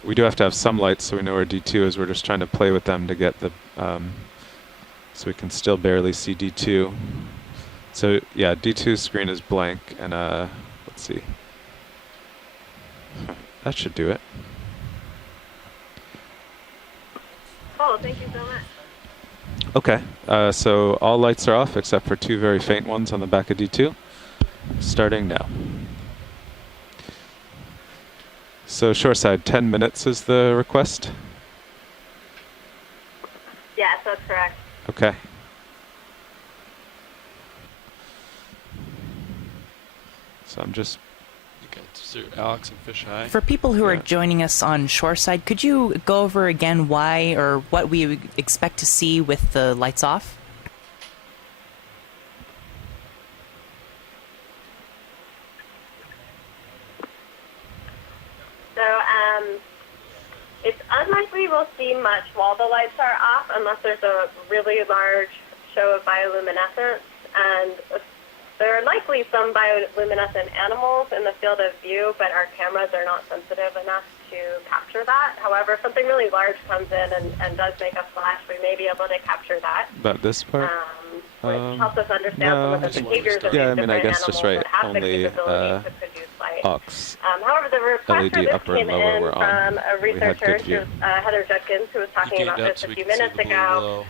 we do have to have some lights so we know where D2 is. We're just trying to play with them to get the, so we can still barely see D2. So, yeah, D2 screen is blank, and, let's see. That should do it. Cool, thank you so much. Okay, so all lights are off except for 2 very faint ones on the back of D2. Starting now. So shoreside, 10 minutes is the request. Yes, that's correct. Okay. So I'm just... Okay, so Alex and Fish High. For people who are joining us on shoreside, could you go over again why or what we would expect to see with the lights off? So it's unlikely we'll see much while the lights are off unless there's a really large show of bioluminescence. And there are likely some bioluminescent animals in the field of view, but our cameras are not sensitive enough to capture that. However, if something really large comes in and does make a flash, we may be able to capture that. About this part? Which helps us understand some of the behaviors of these I mean, I different guess just animals right. that have the Only capability to produce light. aux. However, the request LED for this upper and came lower in were on. from a We had researcher, good view. Heather Judkins, who was talking about this a few minutes ago,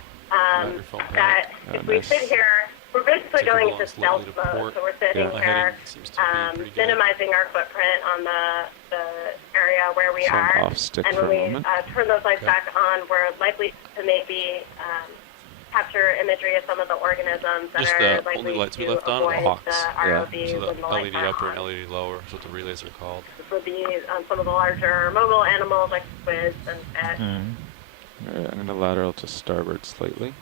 that if we sit here, we're basically going into stealth mode. So we're sitting here, minimizing our footprint on the area where we So I'm are. off stick And for when a we moment. turn those lights back on, we're likely to maybe capture imagery of some of the organisms that Just are the likely only lights we to left on are avoid Hawks. the ROV So when the the lights LED are upper on. and LED lower is what the relays are called. This would be some of the larger mobile animals like squids and fish. All right, I'm going to lateral to starboard slightly.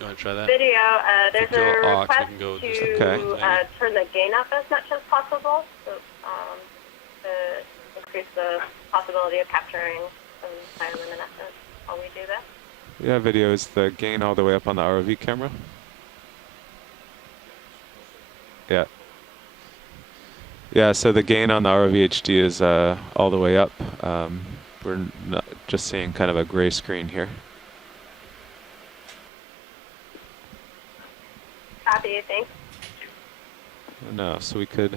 You want to try that? Video, there's If you go a aux, we request can go to just okay. turn the gain up as much as possible so, to increase the possibility of capturing some bioluminescence while we do this. Yeah, video is the gain all the way up on the ROV camera. Yeah. Yeah, so the gain on the ROV HD is all the way up. We're not just seeing kind of a gray screen here. Copy, thanks. No, so we can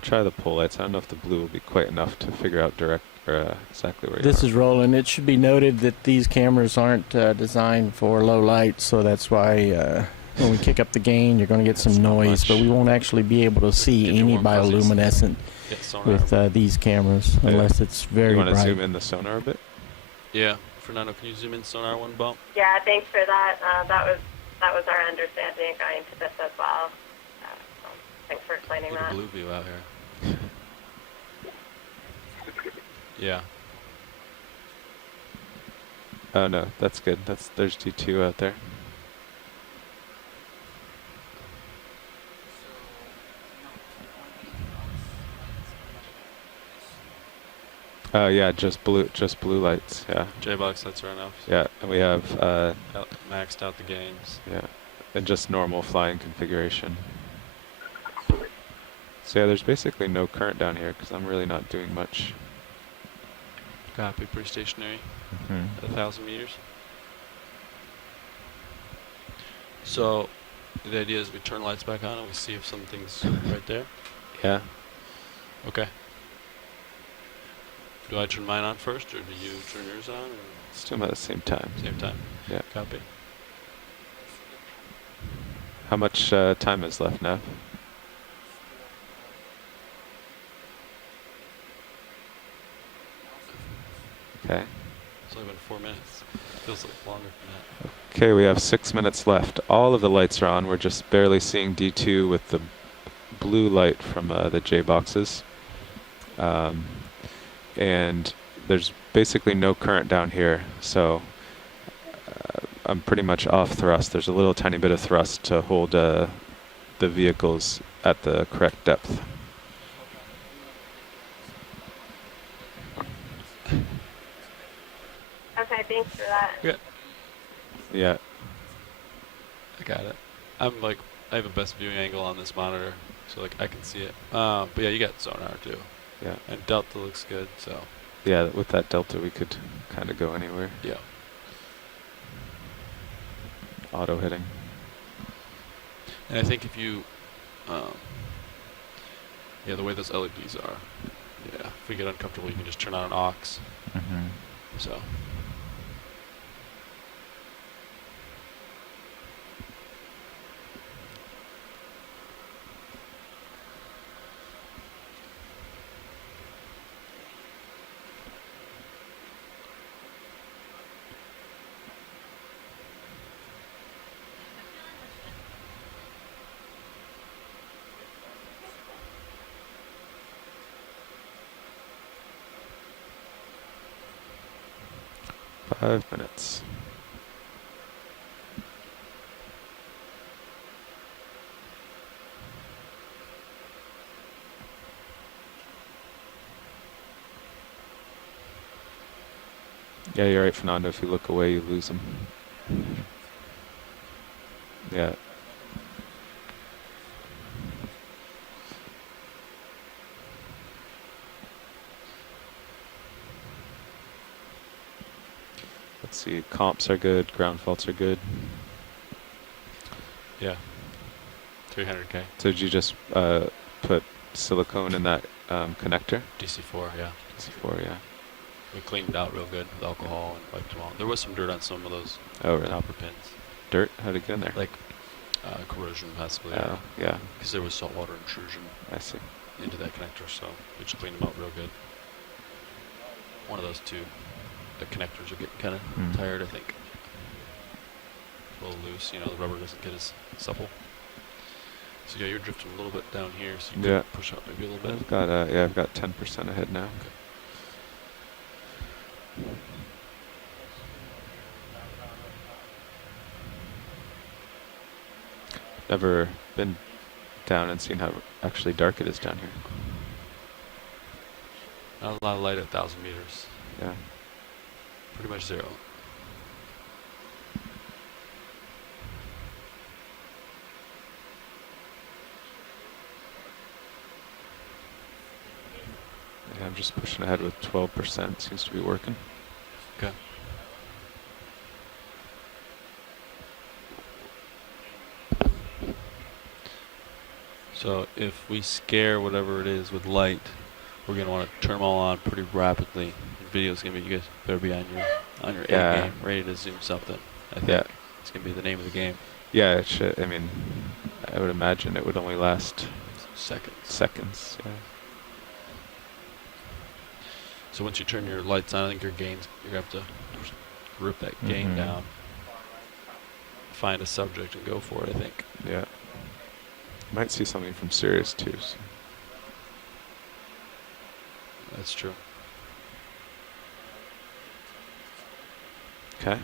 try the pole lights. I don't know if the blue will be quite enough to figure out exactly where you are. This is Roland. It should be noted that these cameras aren't designed for low light, so that's why when we kick up the gain, you're going to get some noise, but we won't actually be able to see any bioluminescent with these cameras unless it's very bright. You want to zoom in the sonar a bit? Yeah. Fernando, can you zoom in sonar one bump? Yeah, thanks for that. That was our understanding going to this as well. So thanks for explaining Look at that. blue view out here. Yeah. Oh no, that's good. There's D2 out there. Oh yeah, just blue lights. Yeah. J-box lights are enough. Yeah, and we have maxed out the gains. Yeah, and just normal flying configuration. So yeah, there's basically no current down here because I'm really not doing much. Copy. Pretty stationary. At 1,000 meters. So the idea is we turn lights back on and we see if something's right there. Yeah. Okay. Do I turn mine on first, or do you turn yours on? Or? Let's do them at the same time. Same time. Yeah. Copy. How much time is left now? Okay. It's only been 4 minutes. Feels like longer than that. Okay, we have 6 minutes left. All of the lights are on. We're just barely seeing D2 with the blue light from the J boxes. And there's basically no current down here, so I'm pretty much off thrust. There's a little tiny bit of thrust to hold the vehicles at the correct depth. Okay, thanks for that. Yeah. Yeah. I got it. I'm like, I have a best viewing angle on this monitor, so like I can see it. But yeah, you got sonar too. Yeah. And delta looks good, so. Yeah, with that delta we could kind of go anywhere. Yeah. Auto hitting. And I think if you, yeah, the way those LEDs are, yeah, if we get uncomfortable, you can just turn on an aux. So. 5 minutes. Yeah, you're right, Fernando. If you look away, you lose them. Yeah. Let's see, comps are good, ground faults are good. Yeah. 300K. So did you just put silicone in that connector? DC4, yeah. DC4, yeah. We cleaned it out real good with alcohol and wiped them all. There was some dirt on some of those really? copper pins. Dirt? How'd it get in there? Like corrosion, possibly. Oh, yeah. Because there was saltwater intrusion. I see. Into that connector, so we just cleaned them out real good. One of those two, the connectors are getting kind of tired, I think. A little loose, you know, the rubber doesn't get as supple. So yeah, you're drifting a little bit down here, so you can push up maybe a little bit. I've got I've got 10% ahead now. Okay. Never been down and seen how actually dark it is down here. Not a lot of light at 1,000 meters. Yeah. Pretty much zero. Yeah, I'm just pushing ahead with 12%. Seems to be working. Okay. So if we scare whatever it is with light, we're gonna want to turn them all on pretty rapidly. The video's gonna be, you guys better be on your A game, ready to zoom something. I think it's gonna be the name of the game. Yeah, it should. I mean, I would imagine it would only last seconds. Seconds. Yeah. So once you turn your lights on, I think your gains, you're gonna have to rip that gain down, find a subject and go for it. I think. Yeah. Might see something from Sirius too. So. That's true. Okay.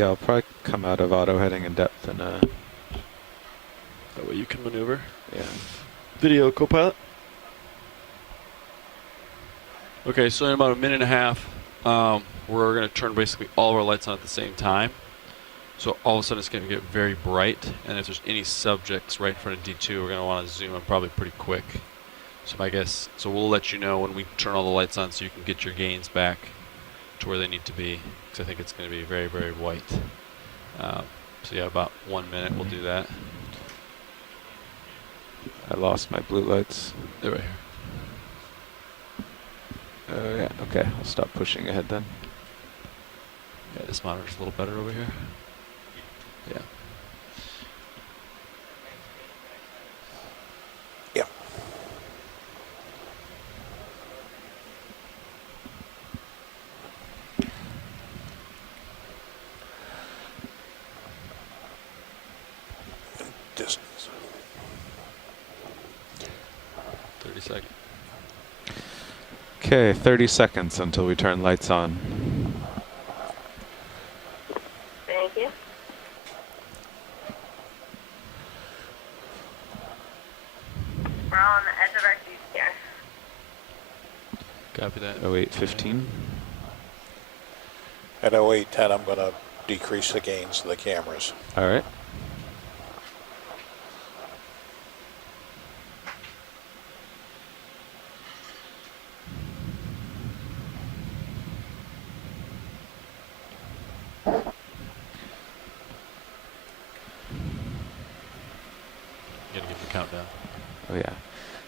I'll probably come out of auto heading in depth and that way you can maneuver. Yeah. Video co-pilot. Okay, so in about a minute and a half, we're going to turn basically all of our lights on at the same time. So all of a sudden it's going to get very bright, and if there's any subjects right in front of D2, we're going to want to zoom in probably pretty quick. So my guess, so we'll let you know when we turn all the lights on so you can get your gains back to where they need to be, because I think it's going to be very, very white. So yeah, about 1 minute we'll do that. I lost my blue lights. They're right here. Oh yeah, okay, I'll stop pushing ahead then. Yeah, this monitor's a little better over here. Yeah. Yeah. Distance. 30 seconds. Okay, 30 seconds until we turn lights on. Thank you. We're on the edge of our seats here. Copy that. 08:15. At 08:10, I'm going to decrease the gains of the cameras. All right. Countdown. Oh yeah.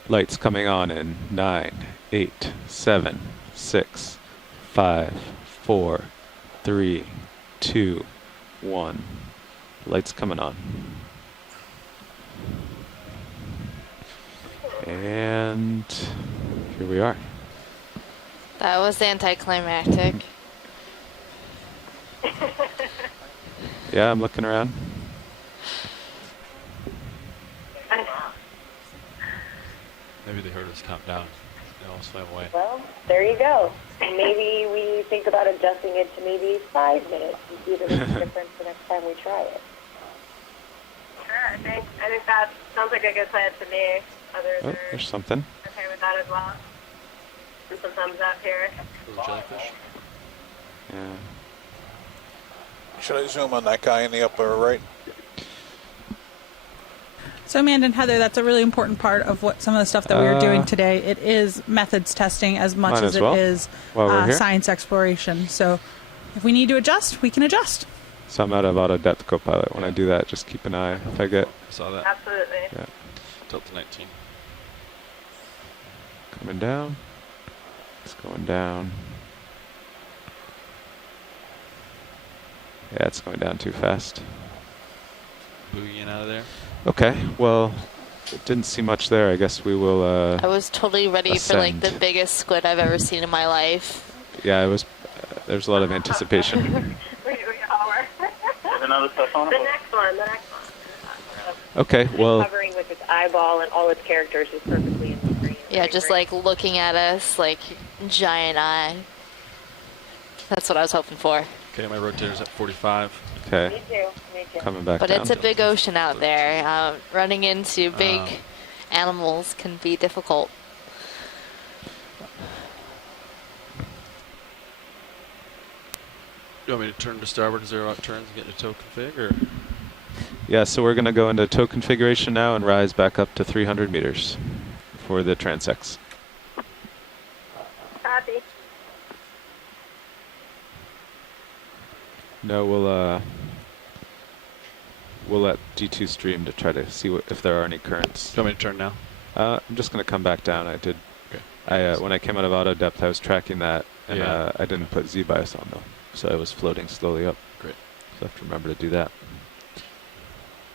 Lights coming on in 9, 8, 7, 6, 5, 4, 3, 2, 1. Lights coming on. And here we are. That was anticlimactic. Yeah, I'm looking around. Maybe they heard us count down. They all swam away. Well, there you go. Maybe we think about adjusting it to maybe 5 minutes and see if it makes a difference the next time we try it. Sure, I think that sounds like a good plan to me. Others are There's something. okay with that as well. And some thumbs up here. Little jellyfish. Yeah. Should I zoom on that guy in the upper right? So Amanda and Heather, that's a really important part of what some of the stuff that we were doing today. It is methods testing as much as it is science exploration. So if we need to adjust, we can adjust. So I'm out of auto depth copilot. When I do that, just keep an eye if I get. Saw that. Absolutely. Yeah. Delta 19. Coming down. It's going down. Yeah, it's going down too fast. Boogieing out of there. Okay, well, didn't see much there. I guess we will I was totally ready for like ascend. the biggest squid I've ever seen in my life. Yeah, it was. There's a lot of anticipation. We all were. There's another stuff on it. The next one. Okay, well, Covering with its eyeball and all its characters is perfectly in the screen. Yeah, just like looking at us, like giant eye. That's what I was hoping for. Okay, my rotator's at 45. Okay. Me too. Me too. Coming back But down. it's a big ocean out there. Running into big animals can be difficult. You want me to turn to starboard, 0 out turns, and get into tow config, or? Yeah, so we're going to go into tow configuration now and rise back up to 300 meters for the transects. Copy. No, we'll let D2 stream to try to see if there are any currents. Do you want me to turn now? I'm just going to come back down. I did. Okay. When I came out of auto depth, I was tracking that, and Yeah. I didn't put Z bias on though, so I was floating slowly up. Great. So I have to remember to do that.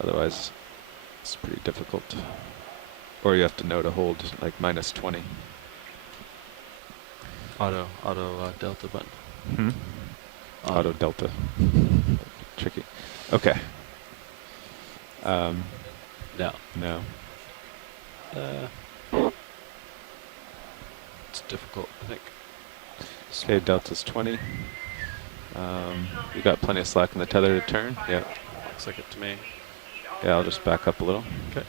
Otherwise, it's pretty difficult. Or you have to know to hold like -20. Auto delta button. Hmm? Auto delta. Tricky. Okay. No. No. It's difficult, I think. Okay, delta's 20. You got plenty of slack in the tether to turn. Yeah. Looks like it to me. Yeah, I'll just back up a little. Okay.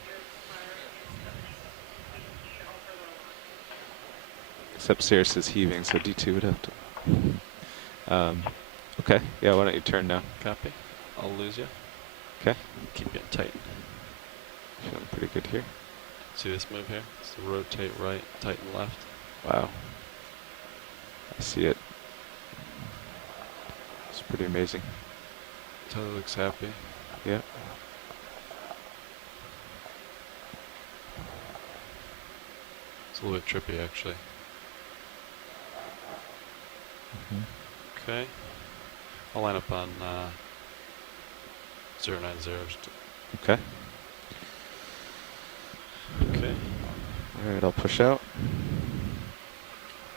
Except Cirrus is heaving, so D2 would have to. Okay. Yeah, why don't you turn now? Copy. I'll lose you. Okay. Keep getting tight. Feeling pretty good here. See this move here? It's to rotate right, tighten left. Wow. I see it. It's pretty amazing. Totally looks happy. Yeah. It's a little bit trippy, actually. Okay. I'll line up on 090. Okay. Okay. All right, I'll push out.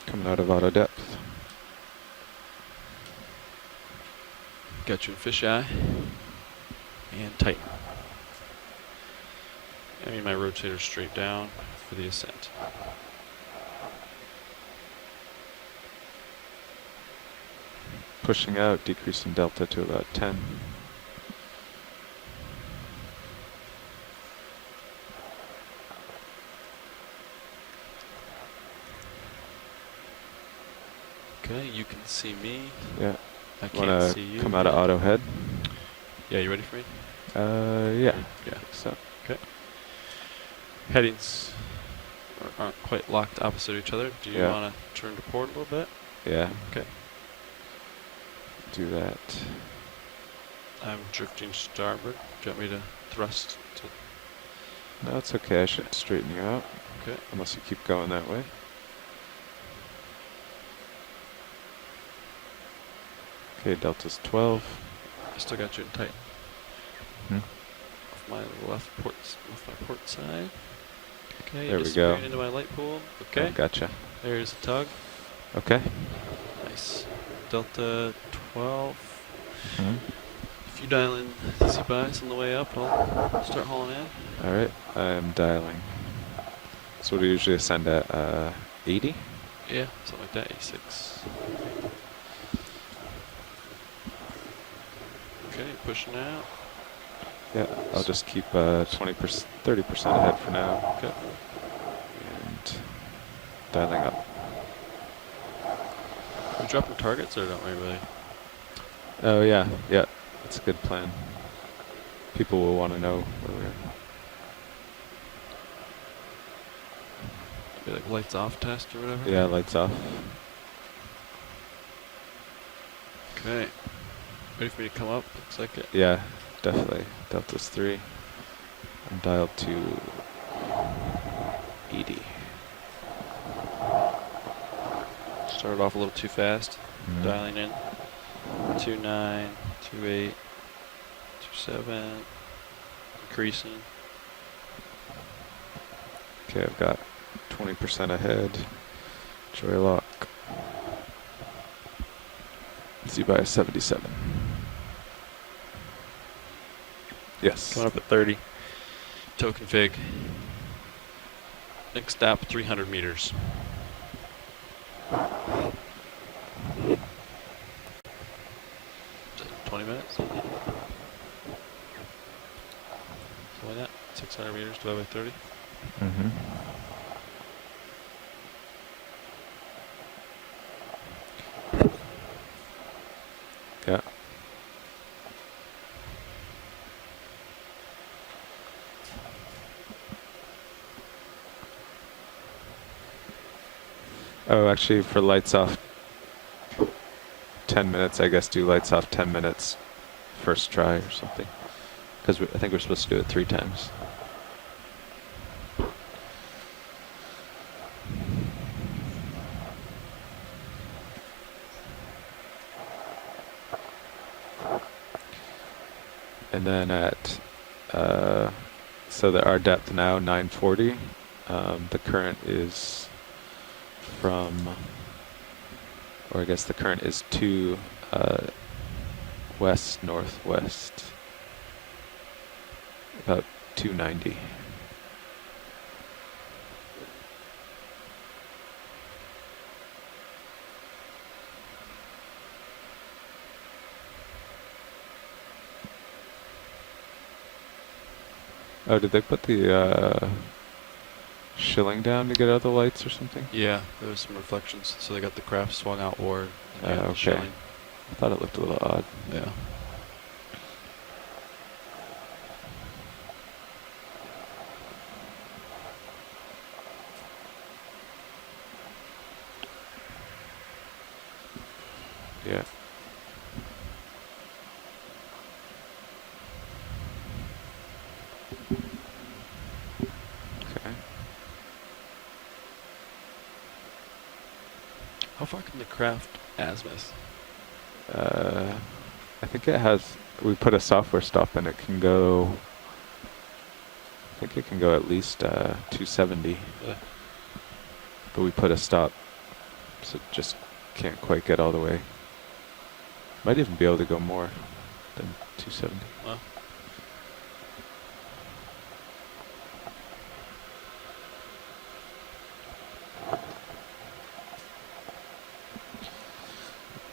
Coming out of auto depth. Got you in fisheye. And tighten. I mean my rotator straight down for the ascent. Pushing out, decreasing delta to about 10. Okay, you can see me. Yeah. I can't Wanna see you. come out of auto head? Yeah, you ready for me? Yeah. Yeah. So. Okay. Headings aren't quite locked opposite each other. Do you Yeah. want to turn to port a little bit? Yeah. Okay. Do that. I'm drifting starboard. Do you want me to thrust to? No, it's okay. I should straighten you out. Okay. Unless you keep going that way. Okay, delta's 12. I still got you in tight. Hmm. Off my left port side. Okay. There we just go. into my light pool. Okay. Oh, gotcha. There's a tug. Okay. Nice. Delta 12. Hmm. If you dial in easy buys on the way up, I'll start hauling in. All right, I'm dialing. So what do you usually send at 80? Yeah, something like that, 86. Okay, pushing out. Yeah, I'll just keep 20%, 30% ahead for now. Okay. And dialing up. Are we dropping targets or don't we really? Oh yeah, yeah, that's a good plan. People will want to know where we are. Maybe like lights off test or whatever? Yeah, lights off. Okay. Ready for me to come up? Looks like it. Yeah, definitely. Delta's 3. I'm dialed to 80. Started off a little too fast. Dialing in. 29, 28, 27. Increasing. Okay, I've got 20% ahead. Joy lock. See by 77. Yes. Coming up at 30. Tow config. Next stop, 300 meters. 20 minutes? Something like that. 600 meters divided by 30. Mm-hmm. Yeah. Oh, actually, for lights off 10 minutes, I guess do lights off 10 minutes first try or something. Because I think we're supposed to do it 3 times. And then at, so our depth now, 940. The current is from, or I guess the current is to west northwest, about 290. Oh, did they put the shilling down to get out the lights or something? Yeah, there was some reflections, so they got the craft swung outward. And Okay. shilling. I thought it looked a little odd. Yeah. Yeah. Okay. How far can the craft azimuth? I think it has, we put a software stop and it can go, I think it can go at least 270. Yeah. But we put a stop, so it just can't quite get all the way. Might even be able to go more than 270. Well.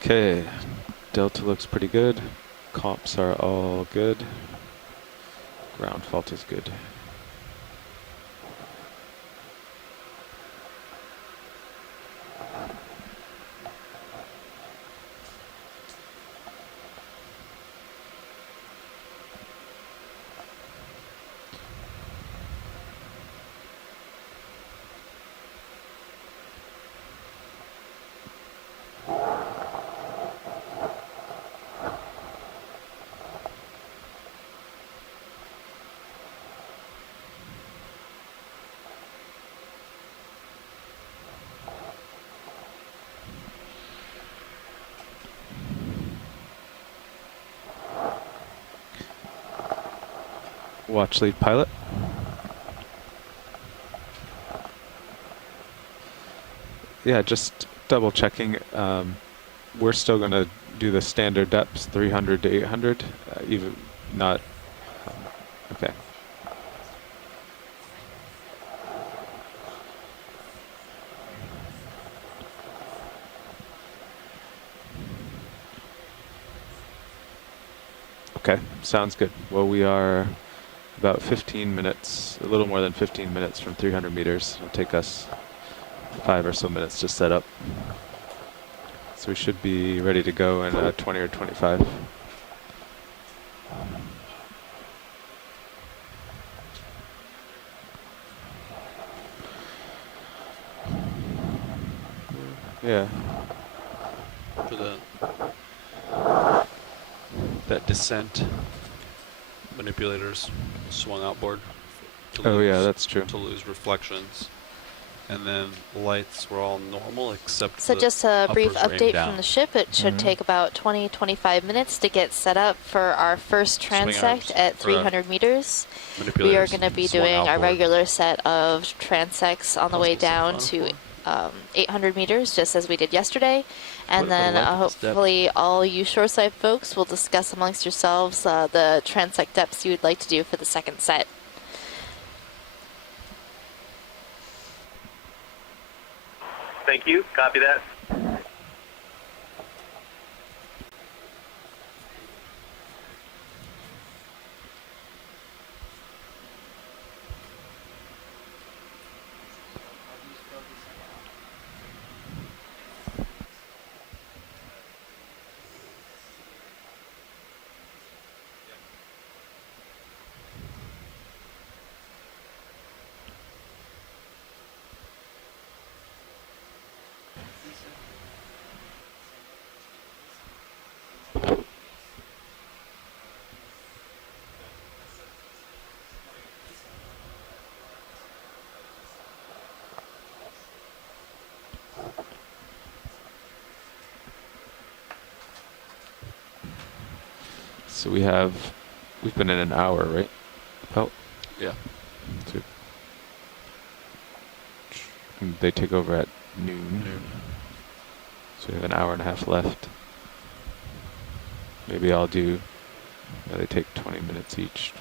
Okay, Delta looks pretty good. Comps are all good. Ground fault is good. Watch lead pilot. Yeah, just double checking. We're still going to do the standard depths, 300 to 800, even not, okay. Okay, sounds good. Well, we are about 15 minutes, a little more than 15 minutes from 300 meters. It'll take us 5 or so minutes to set up. So we should be ready to go in 20 or 25. Yeah. For that descent, manipulators swung outboard. Oh yeah, that's true. To lose reflections. And then lights were all normal except So just a brief update from the ship. It should Mm-hmm. take about 20-25 minutes to get set up for our first transect at 300 meters. We are going to be doing our regular set of transects on the way down to 800 meters, just as we did yesterday. And then hopefully all you shoreside folks will discuss amongst yourselves the transect depths you would like to do for the second set. Thank you. Copy that. So we've been in an hour, right? Oh. Yeah. So they take over at noon. So we have an hour and a half left. Maybe I'll do, they take 20 minutes each.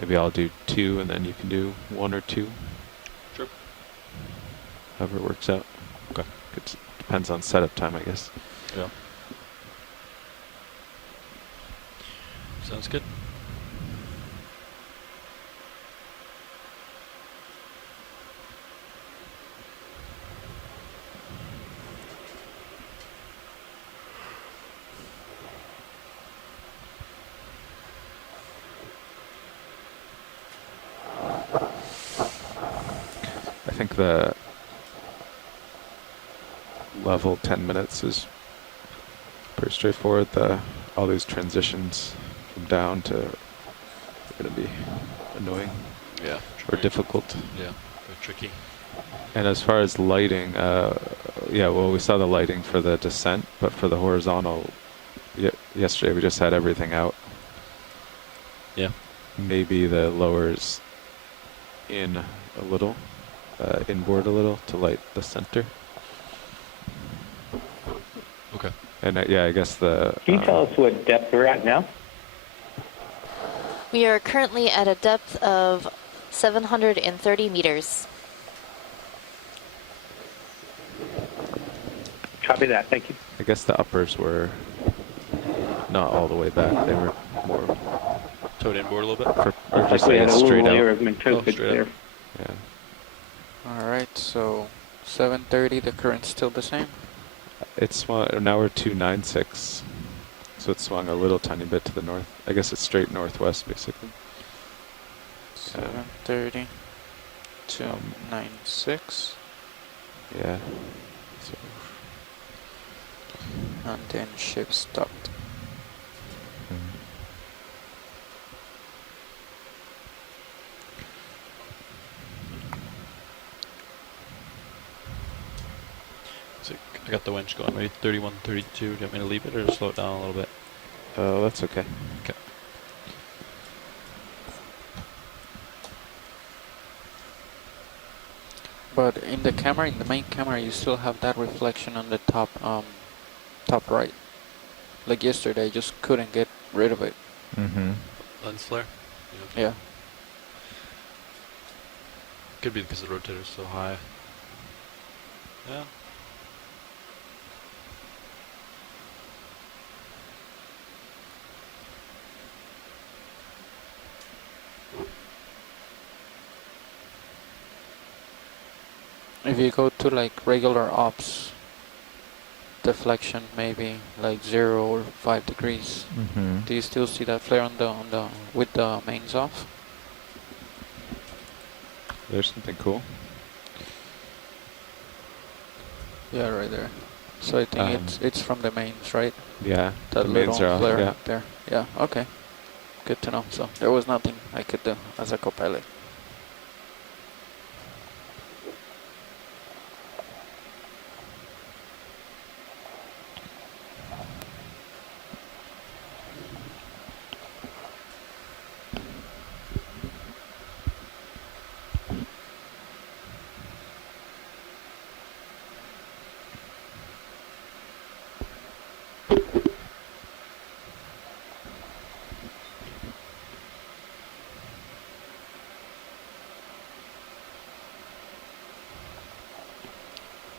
Maybe I'll do 2 and then you can do 1 or 2. Sure. However it works out. Okay. It depends on setup time, I guess. Yeah. Sounds good. I think the level 10 minutes is pretty straightforward. All these transitions from down to are going to be annoying. Yeah. Or difficult. Yeah, very tricky. And as far as lighting, yeah, well, we saw the lighting for the descent, but for the horizontal, yesterday we just had everything out. Yeah. Maybe the lowers in a little, inboard a little to light the center. Okay. And yeah, I guess Can you tell us what depth we're at now? We are currently at a depth of 730 meters. Copy that. Thank you. I guess the uppers were not all the way back. They were more towed inboard a little bit? Or just we had a straight layer out. of mentopic there. Yeah. Alright, so 7:30, the current's still the same? It's swung, now we're 296. So it swung a little tiny bit to the north. I guess it's straight northwest, basically. 7:30, 296. Yeah. So. And then ship stopped. So I got the winch going, maybe 31, 32. Do you want me to leave it or slow it down a little bit? That's okay. Okay. But in the camera, in the main camera, you still have that reflection on the top, top right. like yesterday, I just couldn't get rid of it. Mm-hmm. Lens flare? Yeah. Could be because the rotator's so high. Yeah. If you go to like regular ops, deflection maybe like 0 or 5 degrees. Mm-hmm. Do you still see that flare on the with the mains off? There's something cool. Yeah, right there. So I think it's from the mains, right? Yeah, that the little mains are off, flare yeah. up there. Yeah, okay. Good to know. So there was nothing I could do as a co-pilot.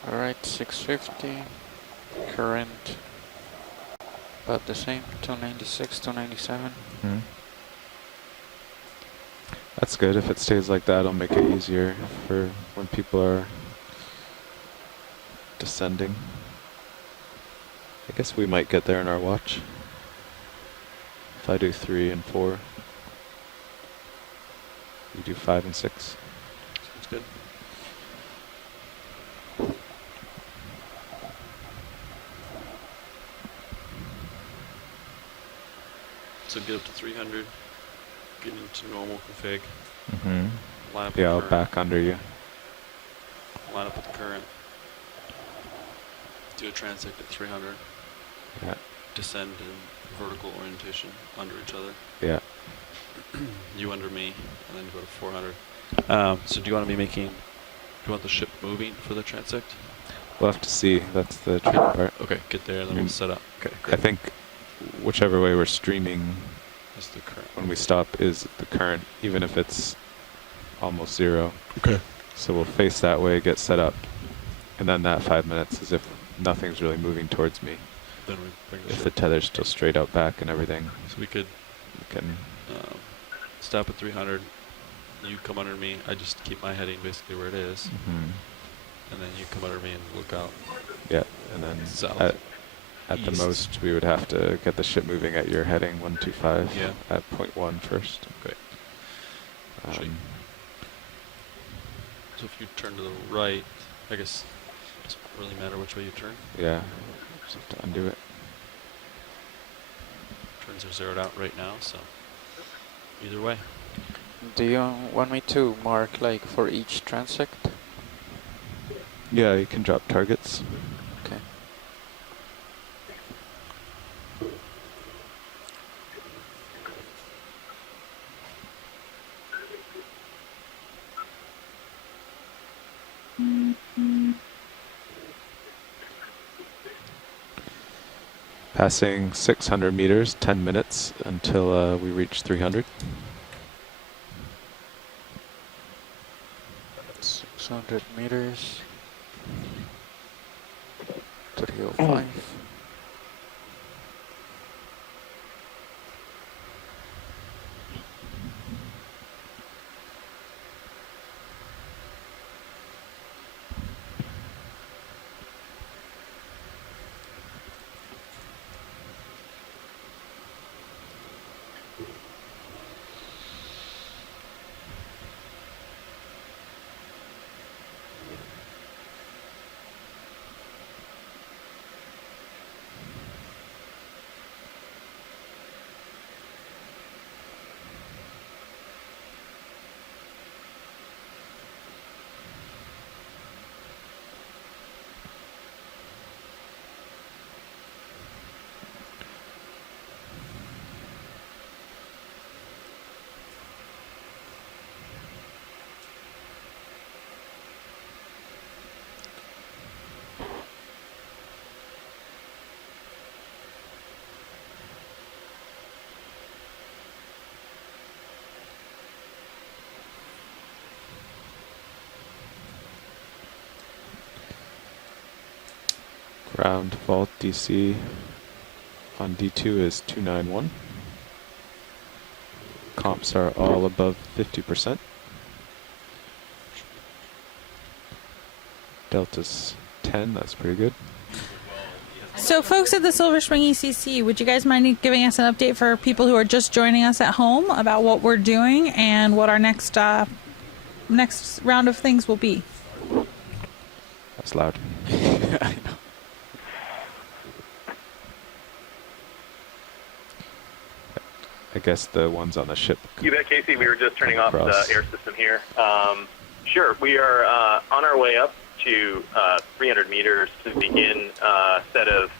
Alright, 650. Current about the same, 296, 297. Mm-hmm. That's good. If it stays like that, it'll make it easier for when people are descending. I guess we might get there in our watch. If I do 3 and 4, you do 5 and 6. Sounds good. So get up to 300, get into normal config. Mm-hmm. Line up Yeah, I'll with the current. back under you. Line up with the current. Do a transect at 300. Yeah. Descend in vertical orientation under each other. Yeah. You under me, and then go to 400. So do you want to be making? Do you want the ship moving for the transect? We'll have to see. That's the tricky part. Okay, get there, and then we'll set up. Okay, I think whichever way we're streaming is the current. when we stop is the current, even if it's almost 0. Okay. So we'll face that way, get set up, and then that 5 minutes is if nothing's really moving towards me. Then we bring the if ship. the tether's still straight out back and everything. So we can stop at 300. You come under me. I just keep my heading basically where it is. Mm-hmm. And then you come under me and look out. Yeah, and then south. At the most, we would have to get the ship moving at your heading 125 Yeah. at 0.1 first. Okay. So if you turn to the right, I guess it doesn't really matter which way you turn. Yeah, just have to undo it. Turns are zeroed out right now, so either way. Do you want me to mark like for each transect? Yeah, you can drop targets. Okay. Passing 600 meters, 10 minutes until we reach 300. 600 meters. 305. Round fault DC on D2 is 291. Comps are all above 50%. Delta's 10, that's pretty good. So folks at the Silver Spring ECC, would you guys mind giving us an update for people who are just joining us at home about what we're doing and what our next round of things will be? That's loud. I know. I guess the ones on the ship. You bet, Casey. We were just turning off Across. the air system here. Sure, we are on our way up to 300 meters to begin a set of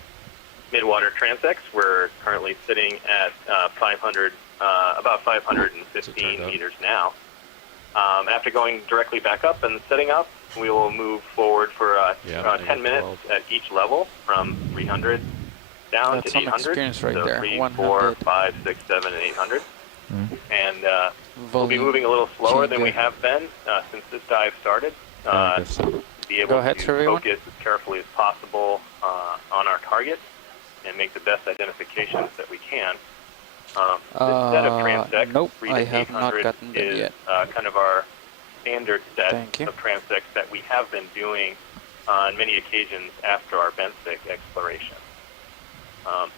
midwater transects. We're currently sitting at about 515 meters now. After going directly back up and setting up, we will move forward for 10 minutes at each level from 300 down That's to some 800. experience right so there. 3, 100. 4, 5, 6, 7, and 800. And we'll be Volume moving a little slower than we changer. have been since this dive started. To be able to focus as carefully as possible on our target and make the best identifications that we can. This set of transects, nope, 3 to I have 800, not gotten them is yet. Kind of our standard set Thank you. of transects that we have been doing on many occasions after our benthic exploration.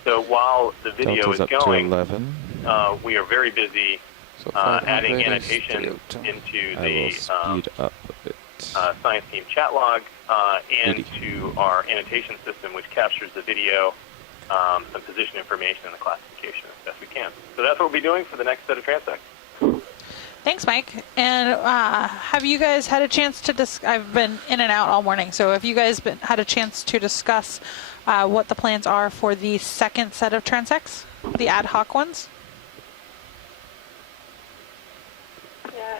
So while the video Delta's is up going, to 11. we are very busy So adding 500 is annotations still into I the will speed up a bit. Science Team chat log and to our annotation system, which captures the video, some position information, and the classification as best we can. So that's what we'll be doing for the next set of transects. Thanks, Mike. And have you guys had a chance to I've been in and out all morning, so have you guys had a chance to discuss what the plans are for the second set of transects, the ad hoc ones? Yeah,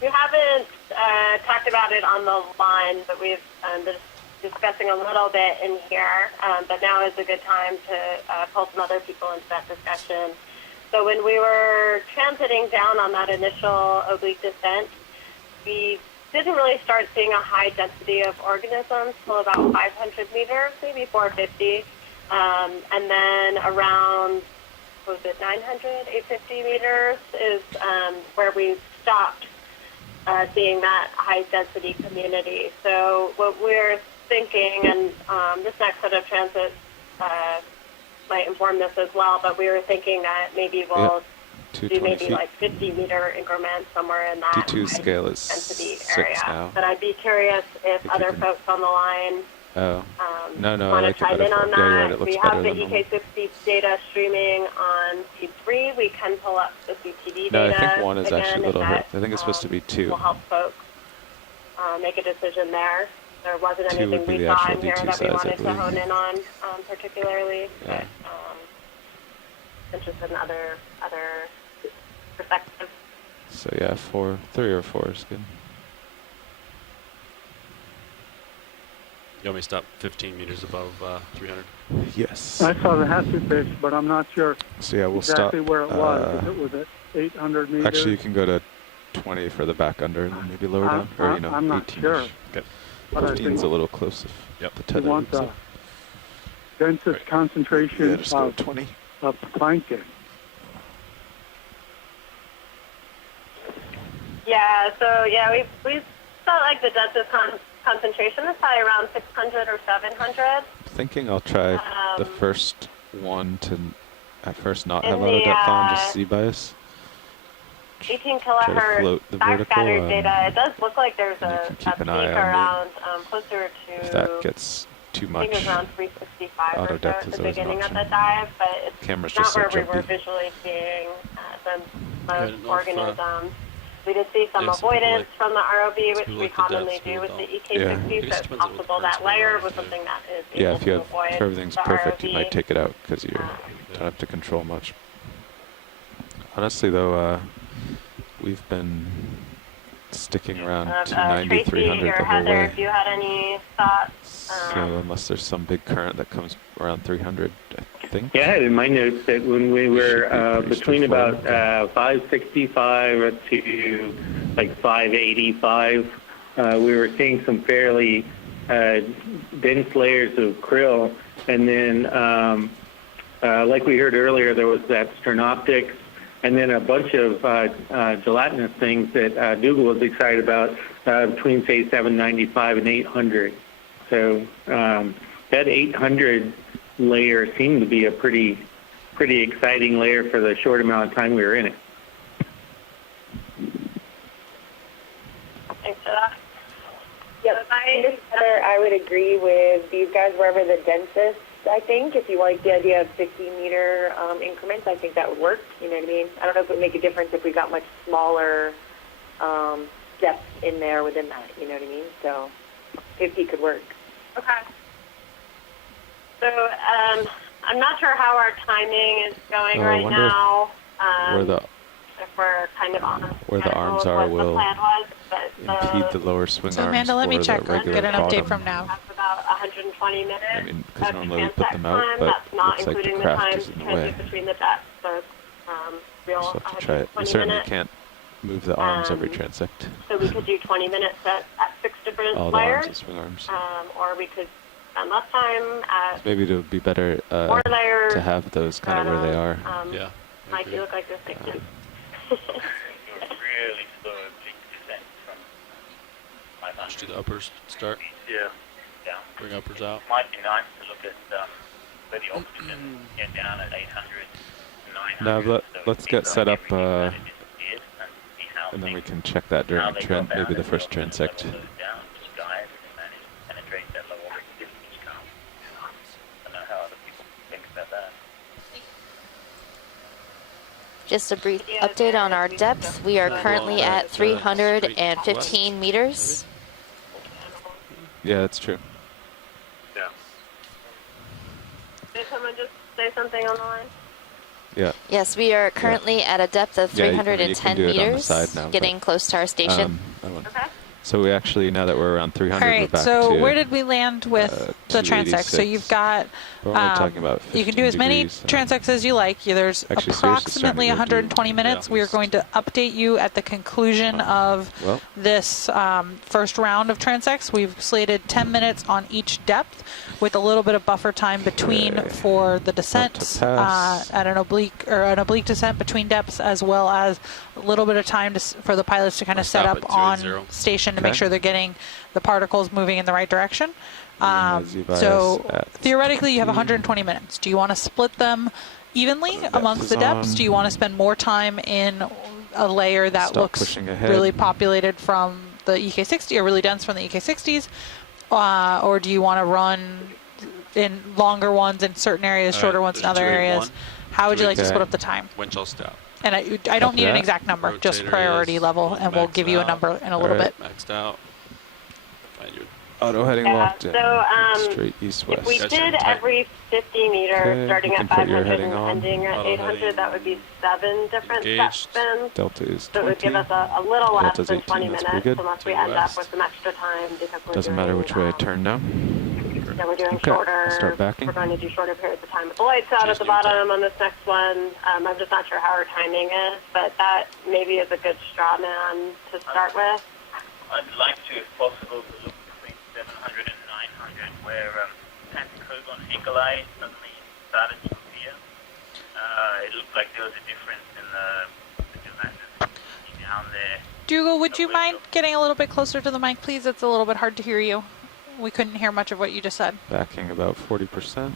we haven't talked about it on the line, but we've been discussing a little bit in here. But now is a good time to pull some other people into that discussion. So when we were transiting down on that initial oblique descent, we didn't really start seeing a high density of organisms till about 500 meters, maybe 450. And then around, what was it, 900, 850 meters is where we stopped seeing that high density community. So what we're thinking, and this next set of transits might inform this as well, but we were thinking that maybe we'll do maybe like 50-meter increments somewhere in that D2 scale is density 6 area. now. But I'd be curious if other folks on the line No, I want to like chime it in on better. Yeah, you're right, that. it looks We have better the than normal. EK60 data streaming on C3. We can pull up the CTV No, I data think 1 is again, actually a if little that, hurt. I think it's supposed to be 2. will help folks make a decision there. There wasn't 2 anything would be we the saw actual in here D2 that we size, I wanted to believe. hone in on particularly. Yeah. But interested in other perspectives. So yeah, 3 or 4 is good. You want me to stop 15 meters above 300? Yes. I saw the Hatsu fish, but I'm not sure So yeah, we'll exactly stop. where it was. If it was at 800 meters. Actually, you can go to 20 for the back under and then maybe lower down. Or, you know, I'm not 18 -ish. sure. Okay. But I 15's think a little close if the tether you want moves the up. densest concentration Yeah, just go of 20. plankton. Yeah, so yeah, we felt like the densest concentration is probably around 600 or 700. Thinking I'll try the Um, first one to at first not in have auto the, depth on, just C bias. 18 Try to kilohertz float the vertical. backscattered data. It does look like there's a keep peak an eye on around closer to, if that gets too I think much. it was around 365 auto or so depth at is the always an beginning of option. the dive, but it's Camera's not just so where we were jumpy. visually seeing the I most don't know if, organisms. We did see some yeah, some people avoidance like- from the ROV, which some we people like the commonly depth, do some with the people Yeah. EK60, so it's possible that layer was something that is Yeah, able if you to have avoid if everything's the perfect, you ROV. might take it out because you don't have to control much. Honestly, though, we've been sticking around 290, Tracy 300 or the whole Heather, way. if you had any thoughts. So unless there's some big current that comes around 300, I think. Yeah, I had in my notes that when we were between about 565 to like 585, we were seeing some fairly dense layers of krill. And then, like we heard earlier, there was that sternoptics, and then a bunch of gelatinous things that Dougal was excited about between, say, 795 and 800. So that 800 layer seemed to be a pretty exciting layer for the short amount of time we were in it. Thanks for that. Yep. I would agree with these guys wherever the densest, I think. If you like the idea of 50-meter increments, I think that would work. You know what I mean? I don't know if it would make a difference if we got much smaller depth in there within that. You know what I mean? So 50 could work. Okay. So I'm not sure how our timing is going right now. If we're kind of on where the arms are will impede the lower swing so arms. Amanda, let me for check. the regular Get an update bottom. from now. That's about 120 minutes. I mean, because normally we put them out, but that's not looks like the including the craft time is in the to way. between the depths. So we'll So have to try it. We 120 certainly minutes. can't move the arms every transect. So we could do 20 minutes at 6 different All the layers. arms and swing arms. Or we could spend less time at Maybe it would be better more layers. to have those kind of where they are. Yeah. Mike, you look like this thing. Really slow peak descent from 500. Just do the uppers start. Yeah. Down. Bring uppers out. Might be nice to look at where the oxygen get down at 800, 900. Now let's get set up, and and then we can check that during maybe the first transect. down, just guide and penetrate that low oxygen count. I don't know how other people think about that. Just a brief update on our depth. We are currently at 315 meters. Yeah, that's true. Yeah. Did someone just say something on the line? Yeah. Yes, we are currently at a depth of Yeah, you 310 can do it on the meters, side now, getting close to our station. Okay. So we actually, now that we're around 300, All we're right, back so to where did we land with the transects? So you've got, We're only talking about you can do as many 15 transects as you like. There's Actually, seriously starting approximately to do- 120 minutes. We are going to update you at the conclusion of well. this first round of transects. We've slated 10 minutes on each depth with a little bit of buffer time between for the descents pass. at an oblique descent between depths, as well as a little bit of time for the pilots to kind of set stop up at on 280. station to make Okay. sure they're getting the particles moving in the right direction. Z-bias So at theoretically, you have 50. 120 minutes. Do you want to split them evenly Depth amongst is the depths? on. Do you want to spend more time in a layer that Stop looks pushing ahead. really populated from the EK60 or really dense from the EK60s? Or do you want to run in longer ones in certain areas, shorter ones in other areas? How would you like to split up the time? Winch all stop. And I don't need an that. exact number, just Rotator priority is level, and we'll maxed give you a out. number in a little Alright. bit. Maxed out. Find your Auto heading locked in. So Straight east-west. if we Gotcha. did Tight. every 50 meters, Okay, starting you at can put your 500 heading and on. ending at Auto 800, heading. that would be 7 different step Engaged. spins. Delta is So it would 20. give us a little less Delta's than 18, 20 that's minutes, pretty good. unless we To end up west. with some extra time because we're Doesn't doing, matter which way I turn now. Then we're doing Okay, shorter. start backing. We're going to do shorter periods of time with the lights out at the Chasing your bottom on this next one. I'm just not sure how our timing is, but that maybe is a good straw man to start with. I'd like to, if possible, to look between 700 and 900, where Pantyhoogon Nikolai suddenly started to appear. It looked like there was a difference in the gelatinous down there. Dougal, would you mind getting a little bit closer to the mic, please? It's a little bit hard to hear you. We couldn't hear much of what you just said. Backing about 40%.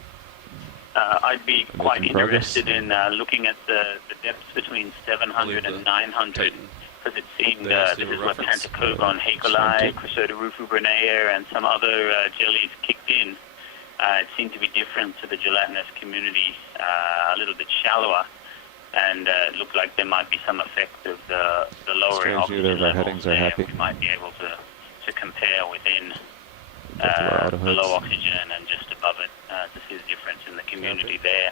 I'd be quite Making progress. interested in looking at the depths between 700 and 900, because it seemed this is where Pantyhoogon Nikolai, Chrysoterufu Brunea, and some other jellies kicked in. It seemed to be different to the gelatinous community, a little bit shallower, and it looked like there might be some effect of the lowering Strange, neither oxygen of our levels headings are there. happy. We might be able to compare within Both of our auto the low hoods. oxygen and just above it to see the difference in the community there.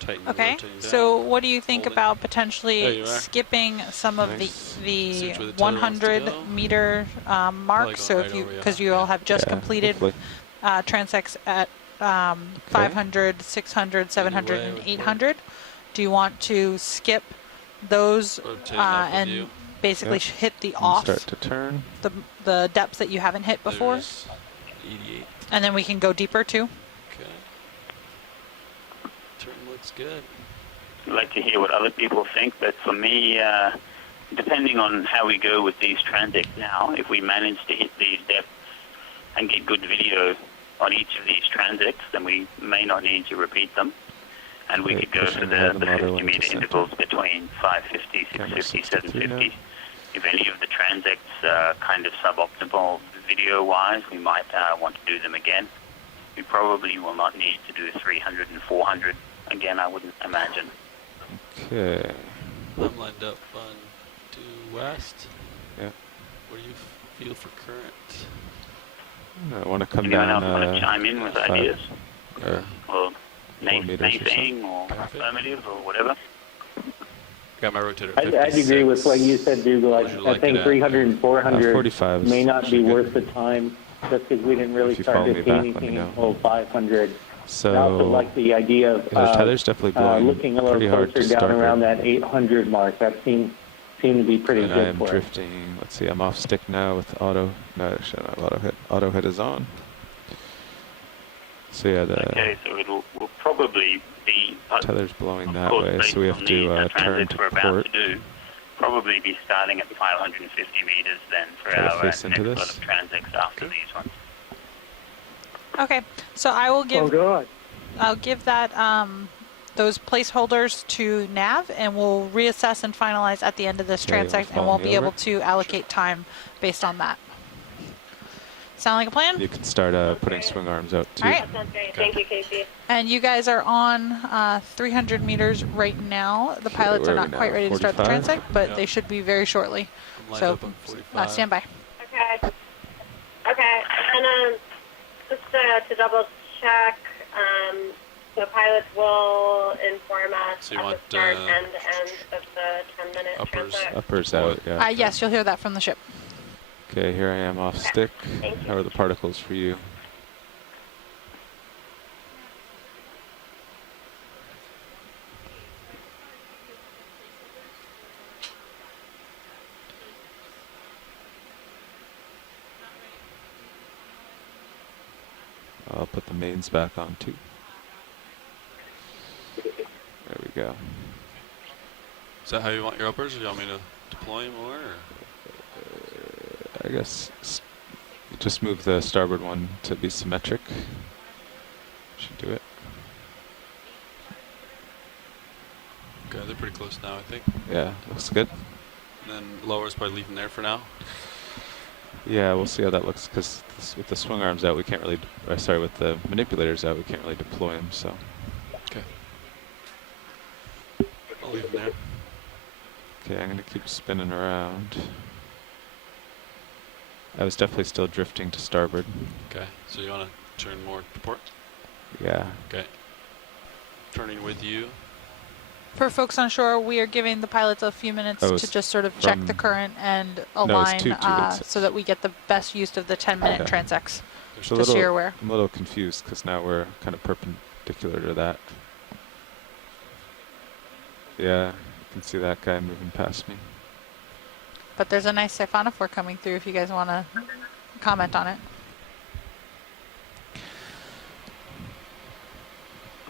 tighten, Okay, rotating down. so what do you think Hold it. about There potentially you are. skipping some of Nice. the See which way the toe wants to 100 go. meter marks? So going if right you, over, yeah. because you all have just Yeah, completed hopefully. transects at 500, 600, 700, way, and which 800. Do you want to skip those Rotating up with and you. basically hit the off. Start to turn. The depths that you haven't hit before. There's 88. And then we can go deeper too. Okay. Turn looks good. I'd like to hear what other people think, but for me, depending on how we go with these transects now, if we manage to hit these depths and get good video on each of these transects, then we may not need to repeat them. And we could go for the 50-meter intervals between 550, 650, 750. If any of the transects are kind of suboptimal video-wise, we might want to do them again. We probably will not need to do 300 and 400 again, I wouldn't imagine. Okay. I'm lined up on due west. Yeah. What do you feel for current? I want to come Anyone down. else want to chime in with ideas? Or naysaying or affirmative or whatever? Got my rotator. I'd agree with what you said, Dougal. I think 300 and 400 may not be worth the time just because we didn't really start to see anything until 500. So I also like the idea of tether's definitely blowing looking a little closer down around that 800 mark. That seemed to be pretty and good I'm for us. drifting. Let's see, I'm off stick now with auto. No, actually not auto hit. Auto hit is on. So yeah, Okay, so will probably be... tether's blowing that way, so we have to turn to port. Probably be starting at 550 meters then for our next lot of transects after these ones. Okay, so I will give. Oh, God. I'll give that those placeholders to Nav, and we'll reassess and finalize at the end of this transect, and we'll be able to allocate time based on that. Sound like a plan? You can start putting swing arms out too. All right. That sounds great. Thank you, Casey. And you guys are on 300 meters right now. The pilots are not quite ready to start the transect, but they should be very shortly. So stand by. Okay. Okay. And just to double check, the pilots will inform us at the start and end of the 10-minute transect. Uppers out, yeah. Yes, you'll hear that from the ship. Okay, here I am off stick. How are the particles for you? I'll put the mains back on too. There we go. Is that how you want your uppers, or do you want me to deploy more? Or? I guess just move the starboard one to be symmetric. Should do it. Okay, they're pretty close now, I think. Yeah, looks good. And then lower's probably leaving there for now. Yeah, we'll see how that looks, because with the swing arms out, we can't really, sorry, with the manipulators out, we can't really deploy them, so. Okay. I'll leave them there. Okay, I'm going to keep spinning around. I was definitely still drifting to starboard. Okay, so you want to turn more to port? Yeah. Okay. Turning with you. For folks on shore, we are giving the pilots a few minutes to just sort of check the current and align so that we get the best use of the 10-minute transects. Just so you're aware. I'm a little confused because now we're kind of perpendicular to that. Yeah, you can see that guy moving past me. But there's a nice siphonophore coming through if you guys want to comment on it.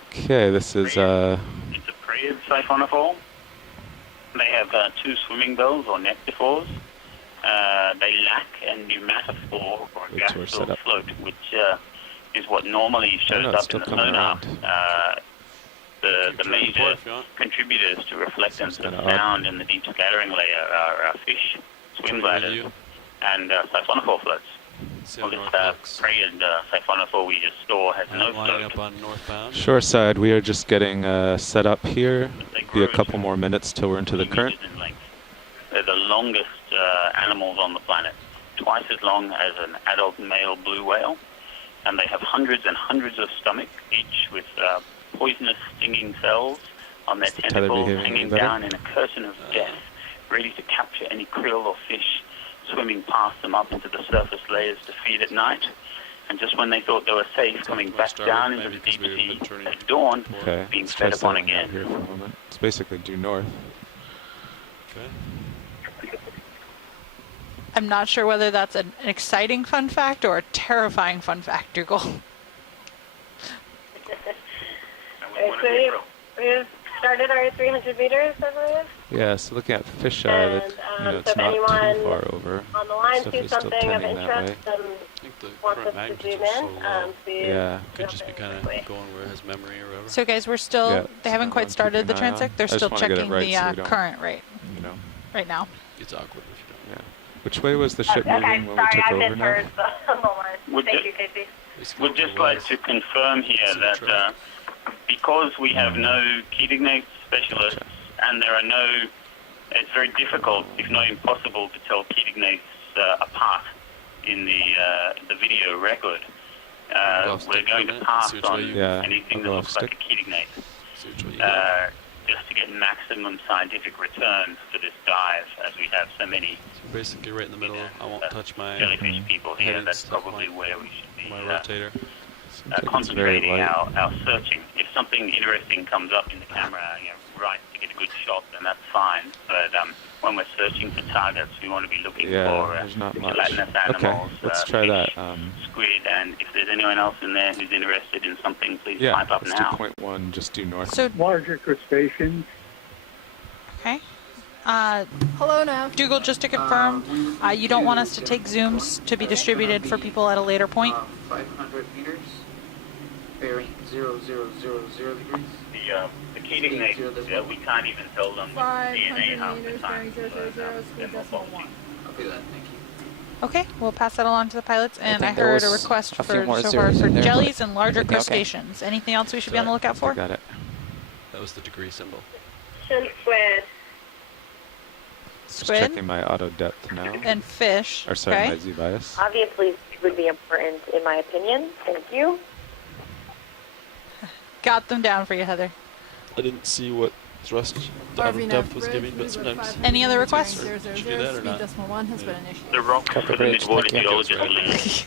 Okay, this is It's a Prayed siphonophore. They have 2 swimming bells or nectaphores. They lack a pneumatophore or a gas-filled float, which is what normally shows up in the sonar. The major contributors to reflectance of sound in the deep scattering layer are fish, swim bladders, and siphonophore floats. Well, this Prayed siphonophore we just saw has no float. Up on northbound. shore side. We are just getting set up here. Be a couple more minutes till we're into the current. They're the longest animals on the planet, twice as long as an adult male blue whale, and they have hundreds and hundreds of stomachs, each with poisonous stinging cells on their tentacles hanging down in a curtain of death, ready to capture any krill or fish swimming past them up into the surface layers to feed at night. And just when they thought they were safe, coming back down into the deep sea at dawn, being fed upon again. Here for a moment. It's basically due north. Okay. I'm not sure whether that's an exciting fun fact or a terrifying fun fact, Dougal. So we've started our 300 meters, I believe. Yeah, so looking at fisheye, that, it's so not anyone too far over. on the line Stuff sees is still something of tending that way. interest and wants us to zoom in, please Yeah. Could just be kind of going where it has memory or whatever. So guys, we're still, Yeah, they haven't quite started the transect. They're still checking right the so we don't, current rate right now. It's awkward if you don't. Yeah. Which way was the ship moving when we took over now? Thank you, Casey. Would just like to confirm here that because we have no Keating specialists and there are no, it's very difficult, if not impossible, to tell Keating apart in the video record. We're going to pass on anything that looks like a Keating just to get maximum scientific return for this dive, as we have so many. So basically, right in the middle. I won't touch my jellyfish people here. That's probably where we should be. My rotator. Concentrating our searching. If something interesting comes up in the camera, right, to get a good shot, then that's fine. But when we're searching for targets, we want to be looking for there's not much. gelatinous animals, Okay, let's try that. squid, and if there's anyone else in there who's interested in something, please Yeah, pipe up let's now. do 0.1, just due north. So larger crustaceans. Okay. Hello now. Dougal, just to confirm, you don't want us to take zooms to be distributed for people at a later point? 500 meters, bearing 0000 degrees. The Keating we can't even tell them with DNA 500 half the meters, time. bearing 000, speed decimal 1. Copy that, thank you. Okay, we'll pass that along to the pilots. And I think there heard a was request a few more so far zeros for in there, jellies but and larger I think okay. crustaceans. Anything else we should be on the lookout for? Got it. That was the degree symbol. Squid. Just Squid? checking my auto depth now. And fish. Or sorry, okay. my Z bias. Obviously, would be important in my opinion. Thank you. Got them down for you, Heather. I didn't see what thrust depth was giving, but sometimes. Any other requests? Should do that or Speed not? decimal 1 has been initiated. The rock for the mid-water geologist.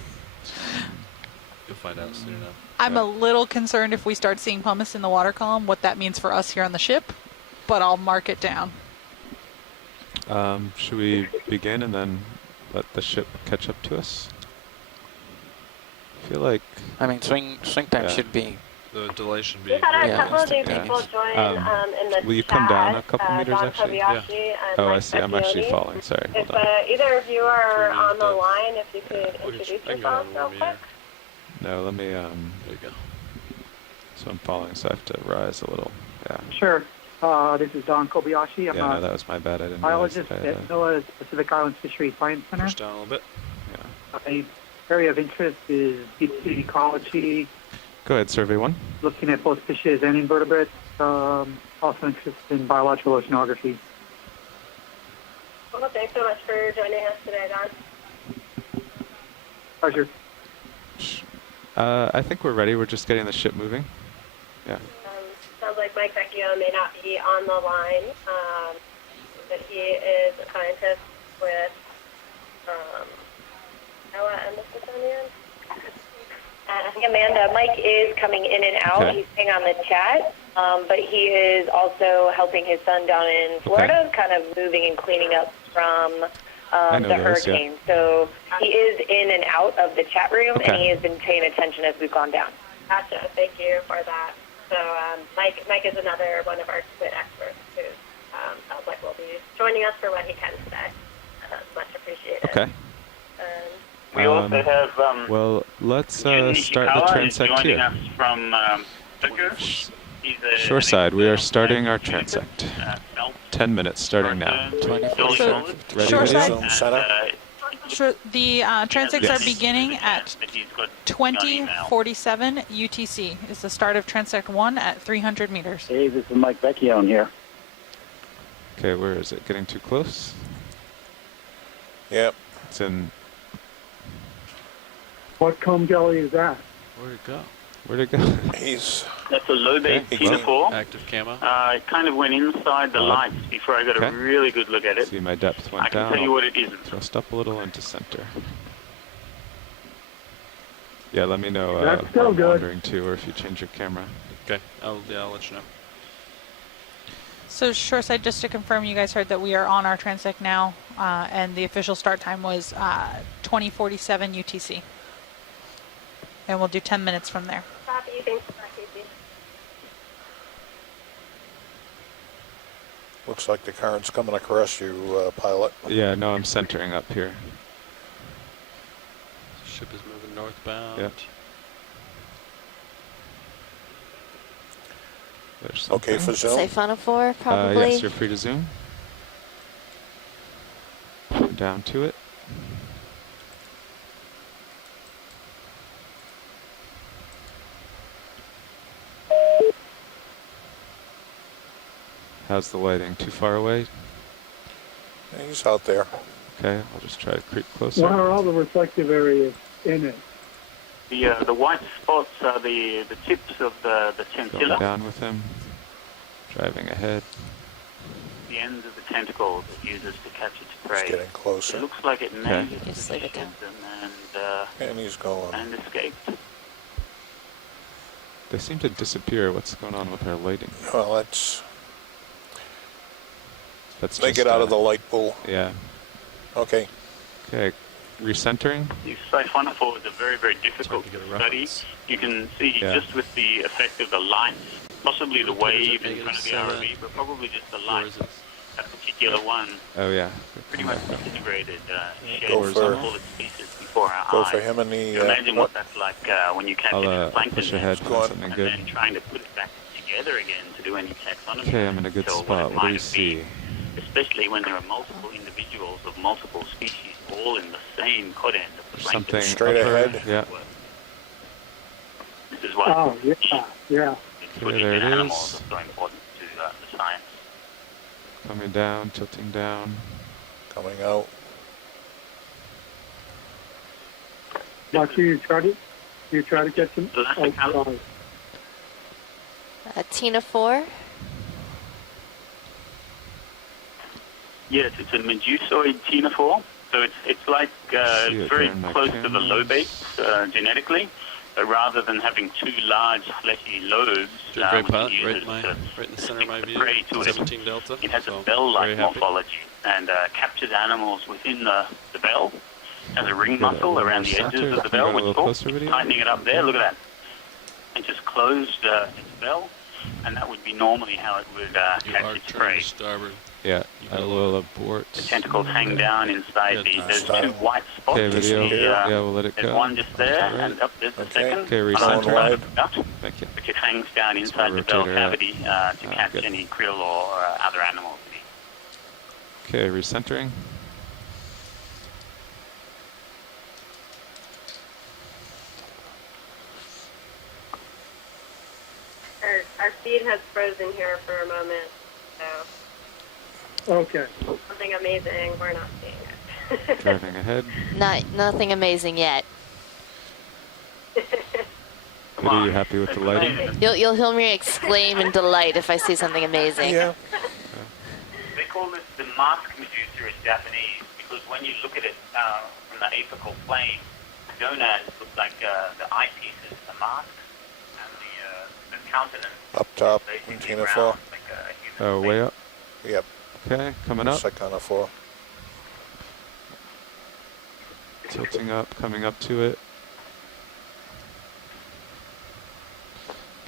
You'll find out soon enough. I'm a little concerned if we start seeing pumice in the water column, what that means for us here on the ship, but I'll mark it down. Should we begin and then let the ship catch up to us? I feel like... I mean, swing time should be... The delay should be... We've had a couple of new people join in the will you come down a couple meters, Don actually? Kobayashi and Oh, Mike I see. I'm actually Vecchione. falling. Sorry. If Hold on. either of you are on the line, if you could introduce yourselves real quick. No, let me... There you go. So I'm falling, so I have to rise a little. Yeah. Sure. This is Don Kobayashi. I'm Yeah, a no, that was my bad. I didn't biologist realize that I had at NOAA's Pacific Islands Fisheries Science Center. Push down a little bit. A area of interest is deep sea ecology, Go ahead, survey one. looking at both fishes and invertebrates. Also interested in biological oceanography. Well, thanks so much for joining us today, Don. Pleasure. I think we're ready. We're just getting the ship moving. Yeah. Sounds like Mike Vecchione may not be on the line, but he is a scientist with NOAA and the Smithsonian. I think Amanda, Mike is coming in and out. Okay. He's staying on the chat, but he is also helping his son down in Florida, kind of moving and cleaning up from the hurricane. So he is in and out of the chat room, and he has been paying attention as we've gone down. Gotcha. Thank you for that. So Mike is another one of our squid experts who sounds like will be joining us for what he can today. Much appreciated. Okay. We also have well, let's start the transect joining here. us from Tokyo. He's a Shoreside, we are starting our transect. 10 minutes starting now. Ready, Shoreside? Sure, the transects are beginning at 20:47 UTC. Is the start of transect 1 at 300 meters. Hey, this is Mike Vecchione here. Okay, where is it? Getting too close? Yep. It's in... What comb jelly is that? Where'd it go? Where'd it go? That's a low base T4. Active camo. It kind of went inside the lights before I got a really good look at it. See, my depth went I can down. tell you what it isn't. Thrust up a little into center. Yeah, let me know That's where still I'm good. wandering to, or if you change your camera. Okay, I'll let you know. So shoreside, just to confirm, you guys heard that we are on our transect now, and the official start time was 2047 UTC. And we'll do 10 minutes from there. Copy, thanks for that, Casey. Looks like the current's coming across you, pilot. Yeah, no, I'm centering up here. Ship is moving northbound. Yep. Okay for zoom? Siphonophore, probably. Yes, you're free to zoom. Down to it. How's the lighting? Too far away? Yeah, he's out there. Okay, I'll just try to creep closer. What are all the reflective areas in it? The white spots are the tips of the Going tentilla. down with him. Driving ahead. The ends of the tentacles it uses to catch its prey. It's getting closer. It looks like it Okay. made Just leave it down. And he's going. and escaped. They seem to disappear. What's going on with our lighting? Well, that's they just, get out of the light pool. Yeah. Okay. Okay. Recentering. The siphonophore is a very, very difficult to study. You can see just with the effect of the lights, possibly the wave in front of the ROV, but probably just the lights. That particular one Oh yeah. pretty much disintegrated, Go shed for- all its pieces before our Go eyes. for him and the. You imagine what that's like when you catch I'll a plankton push ahead, find something and good. then trying to put it back together again to do any taxonomy. Okay, I'm in a good So spot. What do you see? Especially when there are multiple individuals of multiple species all in the same cod end of the plankton. Something Straight upper, ahead. Yeah. This is why Oh, yeah. Okay, there it animals is. are so important to the science. Coming down, tilting down. Coming out. Doctor, you try to get some. Oh, sorry. Tina 4. Yes, it's a medusoid ctenophore. So it's like it's very close to the lobates genetically, but rather than having two large fleshy lobes, Great which pilot, it uses right in the center of my view. prey to 17 Delta. it has so a bell-like very happy. morphology and captures animals within the bell. Has a ring muscle around the edges of the bell, which is tightening it up there. Look at that. And just closed its bell, and that would be normally how it would catch its prey. Starboard. Yeah, I will abort. The tentacles hang down inside there's two white spots. Okay, video. Yeah, we'll let it There's go. one just there, and up there's the second. Okay, Another recenter. out, Thank you. which it hangs down inside the bell rotator cavity to catch good. any krill or other animals. Okay, recentering. Our feed has frozen here for a moment, so Okay. something amazing. We're not seeing it. Driving ahead. Nothing amazing yet. Are you happy with the lighting? You'll hear me exclaim in delight if I see something amazing. Yeah. They call this the mask medusa in Japanese because when you look at it from the apical plane, the gonads look like the eyepieces, the mask, and the countenance. Up top, basically ctenophore. round, like a human Oh, way up. Yep. Okay, coming up. Siphonophore. Tilting up, coming up to it.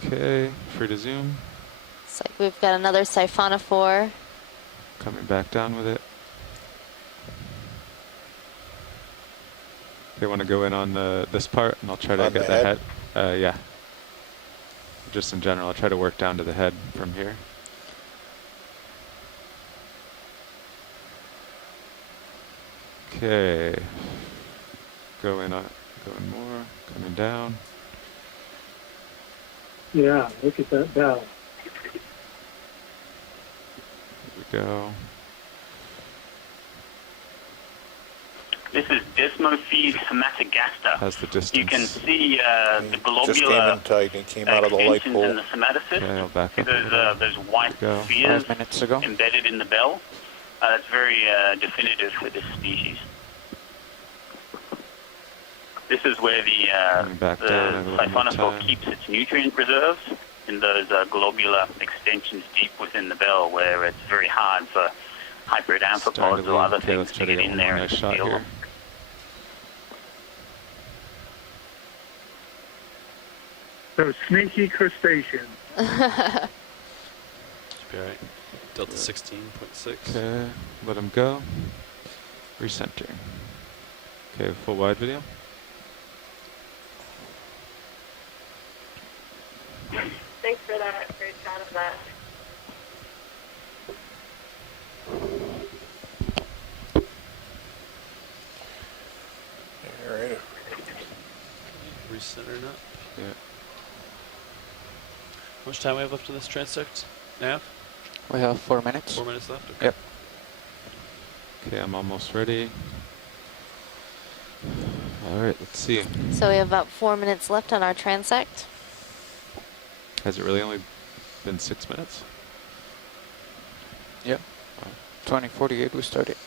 Okay, free to zoom. It's like we've got another siphonophore. Coming back down with it. They want to go in on this part, and I'll try to On get the the head? head. Yeah. Just in general, I'll try to work down to the head from here. Okay. Going more, coming down. Yeah, look at that bell. Here we go. This is Desmophes hematogasta. How's the distance? You can see the Just came globular in tight. He came out of the light extensions in pool. the somatocyst. Okay, I'll back up. There's white Go. spheres 5 minutes ago. embedded in the bell. That's very definitive for this species. This is where Coming back down a the little more siphonophore time. keeps its nutrient reserves. in those globular extensions deep within the bell, where it's very hard for hybrid amphipods or other things to get in there and steal them. So sneaky crustaceans. Should be alright. Delta 16.6. Okay, let him go. Recentering. Okay, full wide video. Thanks for that. Great shot of that. All right. Recentering up. Yeah. How much time we have left in this transect? Nav? We have 4 minutes. 4 minutes left? Okay. Yep. Okay, I'm almost ready. All right, let's see. So we have about 4 minutes left on our transect. Has it really only been 6 minutes? Yep. 2048 we started.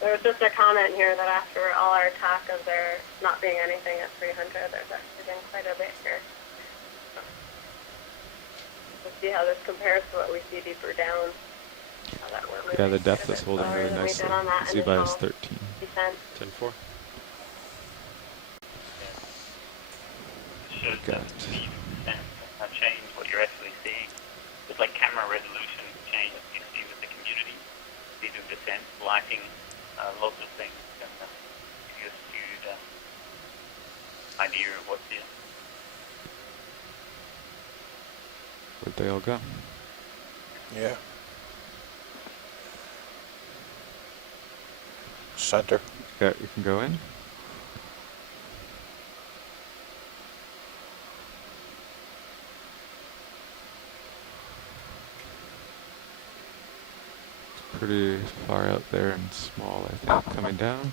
There was just a comment here that after all our talk of there not being anything at 300, there's actually been quite a bit here. We'll see how this compares to what we see deeper down. Yeah, the depth is holding really nicely. Z-by is 13. 10-4. Shows that speed and change what you're actually seeing. It's like camera resolution change you see with the community. Speed of descent, lighting, lots of things can give you a skewed idea of what's here. Where'd they all go? Yeah. Center. Yeah, you can go in. Pretty far out there and small, I think, coming down.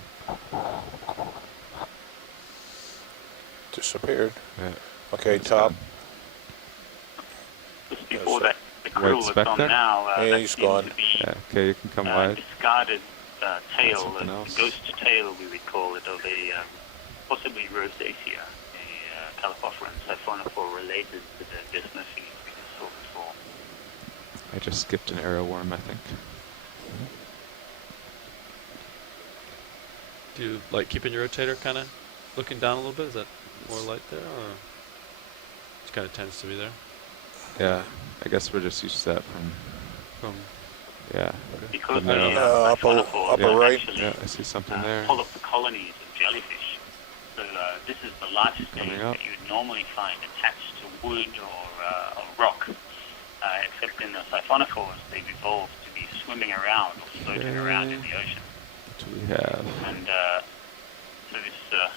Disappeared. Yeah. Okay, top. Just before that, the crew was on now. Yeah, he's gone. Yeah, okay, you can come wide. Discarded tail, a ghost tail we would call it, of a possibly rosacea, a Calophophorans siphonophore related to the dysmorphy we just saw before. I just skipped an arrow worm, I think. Do you like keeping your rotator kind of looking down a little bit? Is that more light there, or it kind of tends to be there? Yeah, I guess we're just used to that from yeah. Because the upper right. Yeah, I see something there. Full of the colonies of jellyfish. So this is the largest stage that you would normally find attached to wood or rock. Except in the siphonophores, they've evolved to be swimming around or floating around in the ocean. What do we have? And so this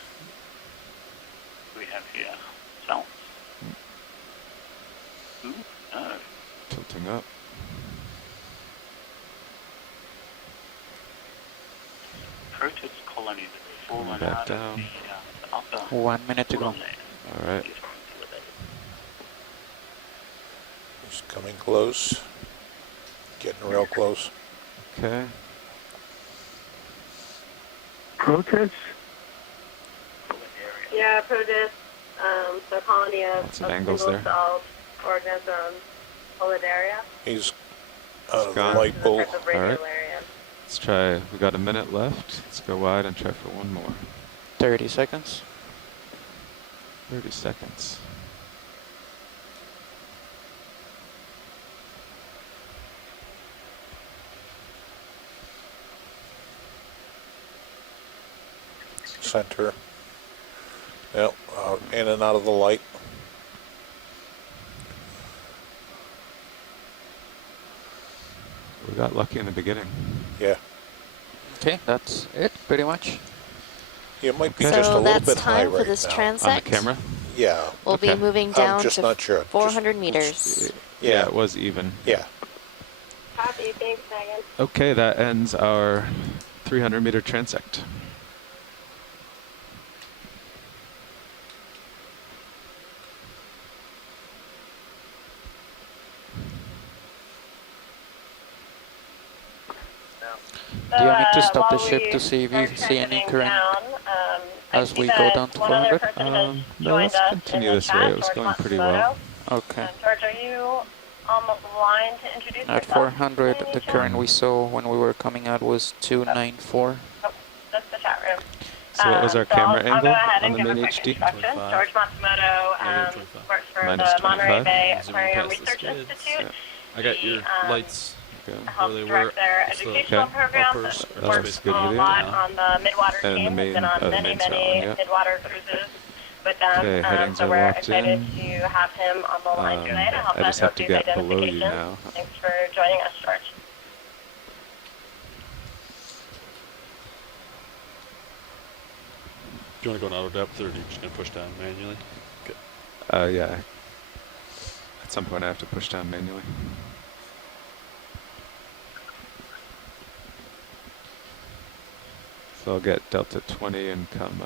we have here cells. Tilting up. Protist colonies that have fallen back out down. of the upper 1 minute to go. All right. He's coming close. Getting real close. Okay. Protests? Yeah, protists, so colony of Lots of angles there. single-celled organisms, Solidaria. He's out of the gone. light pole. Type of All right. radiolarian. Let's try. We got a minute left. Let's go wide and try for one more. 30 seconds. 30 seconds. Center. Yep, in and out of the light. We got lucky in the beginning. Yeah. Okay, that's it, pretty much. It might be So just a little that's bit high time for right this now. transect. On the camera? Yeah. We'll be moving down I'm just to not sure. 400 meters. Yeah, it was even. Yeah. Copy, thanks, Megan. Okay, that ends our 300 meter transect. Do you want me to stop the while ship we to see if you start see any transiting current? down, as we go down to 400? No, let's continue this way. It was going pretty well. Okay. George, are you on the line to introduce At 400, the current we saw when we were coming out was 294. Oh, that's the chat room. So what was our camera I'll go angle ahead on and the give a main quick HD? introduction. George Matsumoto works for Minus the Monterey 25. Bay Zoom Aquarium past the Research skids. Institute. I got your lights Helps where they direct were. their It's the educational programs. uppers Works are a basically lot video. on the midwater And team. the Has been on main many midwater cruises with them. Okay, headings So are we're locked excited in. to have him on the line today to help I us just have with to these get below you identifications. now. Thanks for joining us, George. Do you want to go in auto depth, or are you just going to push down manually? Okay. Yeah. At some point I have to push down manually. So I'll get delta 20 and come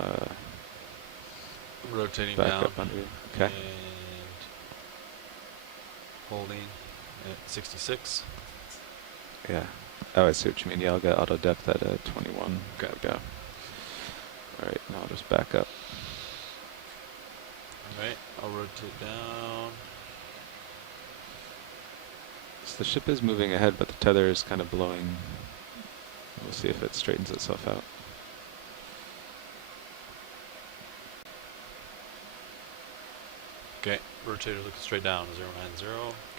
Rotating back down. up under you. Okay. And holding at 66. Yeah. Oh, I see what you mean. Yeah, I'll get auto depth at 21. Gotta go. Alright, now I'll just back up. Alright, I'll rotate down. So the ship is moving ahead, but the tether is kind of blowing. We'll see if it straightens itself out. Okay, rotator looking straight down, 090.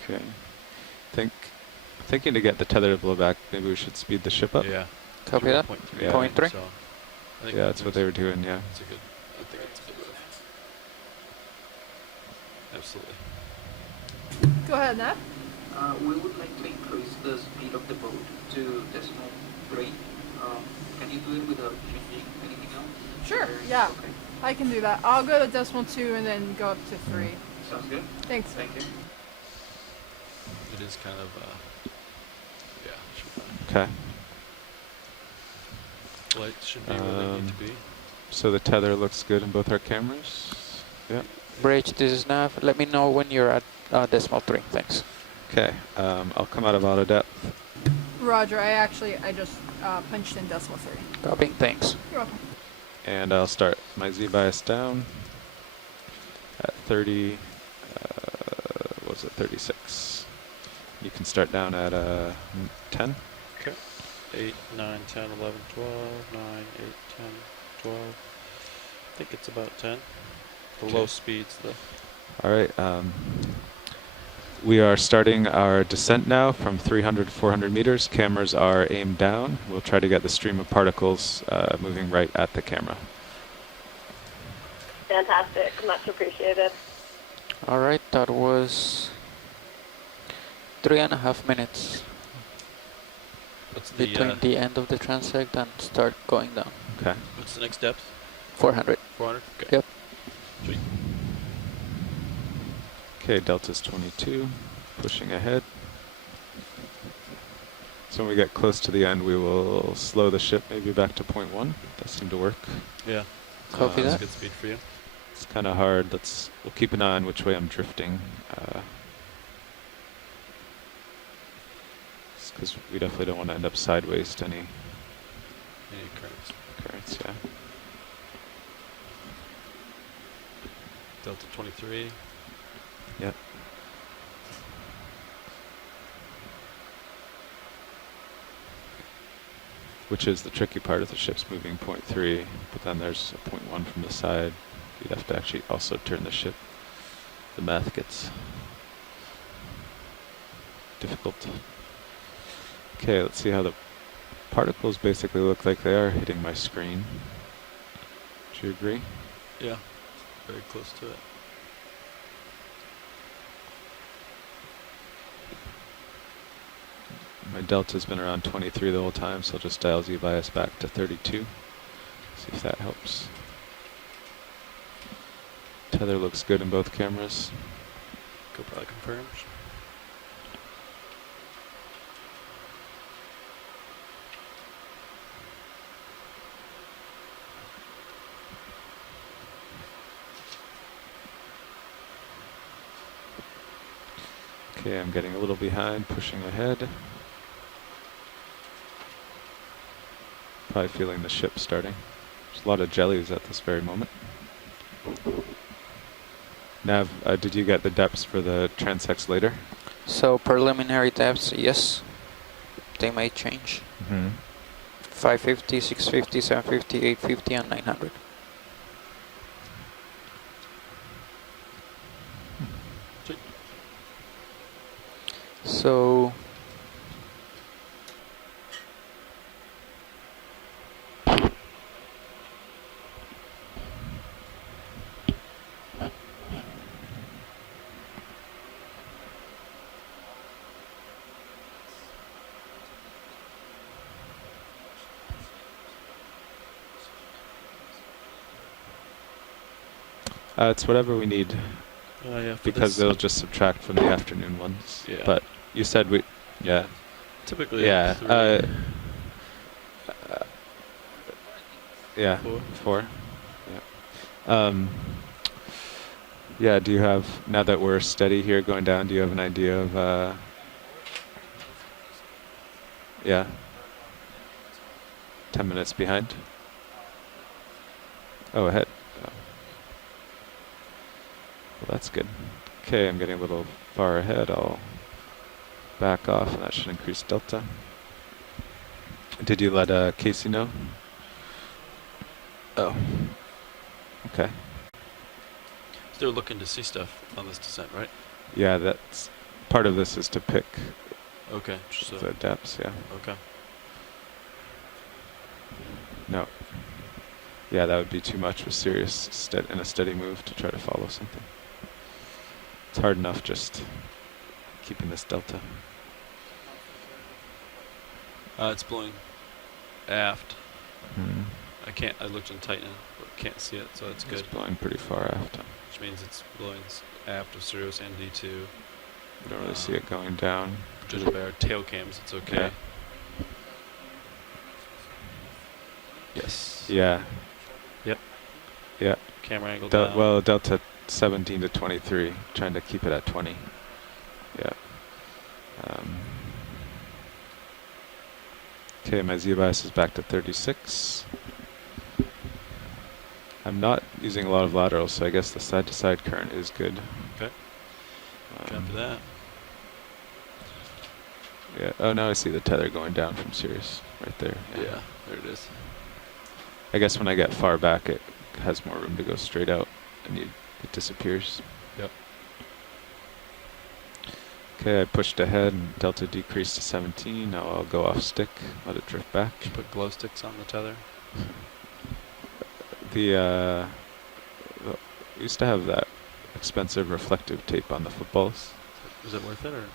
Okay. Thinking to get the tether to blow back, maybe we should speed the ship up. Yeah. Copy that. Yeah. Point 3. So I think Yeah, that's what they were doing, yeah. That's a good, I think it's a good move. Absolutely. Go ahead, Nat. We would like to increase the speed of the boat to decimal 3. Can you do it without changing anything else? Sure, yeah. Okay. I can do that. I'll go to decimal 2 and then go up to 3. Sounds good. Thanks. Thank you. It is kind of, yeah, should be fine. Okay. Lights should be where they need to be. So the tether looks good in both our cameras. Yeah. Bridge, this is Nav. Let me know when you're at decimal 3. Thanks. Okay. I'll come out of auto depth. Roger, I just punched in decimal 3. Copy. Thanks. You're welcome. And I'll start my Z bias down at 30. What was it? 36. You can start down at 10. Okay. 8, 9, 10, 11, 12, 9, 8, 10, 12. I think it's about 10. The low speeds, though. All right. We are starting our descent now from 300 to 400 meters. Cameras are aimed down. We'll try to get the stream of particles moving right at the camera. Fantastic. Much appreciated. All right, that was 3.5 minutes between the end of the transect and start going down. Okay. What's the next depth? 400. 400? Okay. Yep. Sweet. Okay, delta's 22, pushing ahead. So when we get close to the end, we will slow the ship maybe back to 0.1. That seemed to work. Yeah. Copy that. That's good speed for you. It's kind of hard. We'll keep an eye on which way I'm drifting. Because we definitely don't want to end up sideways to any currents, yeah. Delta 23. Yep. Which is the tricky part of the ship's moving 0.3, but then there's a 0.1 from the side. You'd have to actually also turn the ship. The math gets difficult. Okay, let's see how the particles basically look like they are hitting my screen. Do you agree? Yeah, very close to it. My delta's been around 23 the whole time, so I'll just dial Z bias back to 32. See if that helps. Tether looks good in both cameras. GoPro confirms. Okay, I'm getting a little behind, pushing ahead. Probably feeling the ship starting. There's a lot of jellies at this very moment. Nav, did you get the depths for the transects later? So preliminary depths, yes. They may change. 550, 650, 750, 850, and 900. So it's whatever we need. Yeah, because they'll just subtract from the afternoon ones. Yeah. But you said we, yeah. Typically, yeah. Yeah. 4. Yeah. Yeah. Do you have, now that we're steady here going down, do you have an idea of? Yeah. 10 minutes behind. Oh, ahead. Well, that's good. Okay, I'm getting a little far ahead. I'll back off, and that should increase delta. Did you let Casey know? Oh. Okay. So they're looking to see stuff on this descent, right? Yeah, that's part of this is to pick. Okay. So the depths. Yeah. Okay. No. Yeah, that would be too much with serious in a steady move to try to follow something. It's hard enough just keeping this delta. It's blowing aft. I looked in Titan, but can't see it, so it's good. It's blowing pretty far aft. Which means it's blowing aft of Sirius and D2. We don't really see it going down. Judging by our tail cams, it's okay. Yeah. Yes. Yeah. Yep. Yeah. Camera angle down. Well, delta 17 to 23, trying to keep it at 20. Yeah. Okay, my Z-bias is back to 36. I'm not using a lot of laterals, so I guess the side-to-side current is good. Okay. Copy that. Yeah. Oh, now I see the tether going down from Sirius right there. Yeah, there it is. I guess when I get far back, it has more room to go straight out, and it disappears. Yep. Okay, I pushed ahead, and delta decreased to 17. Now I'll go off stick, let it drift back. Did you put glow sticks on the tether? We used to have that expensive reflective tape on the footballs. Was it worth it, or?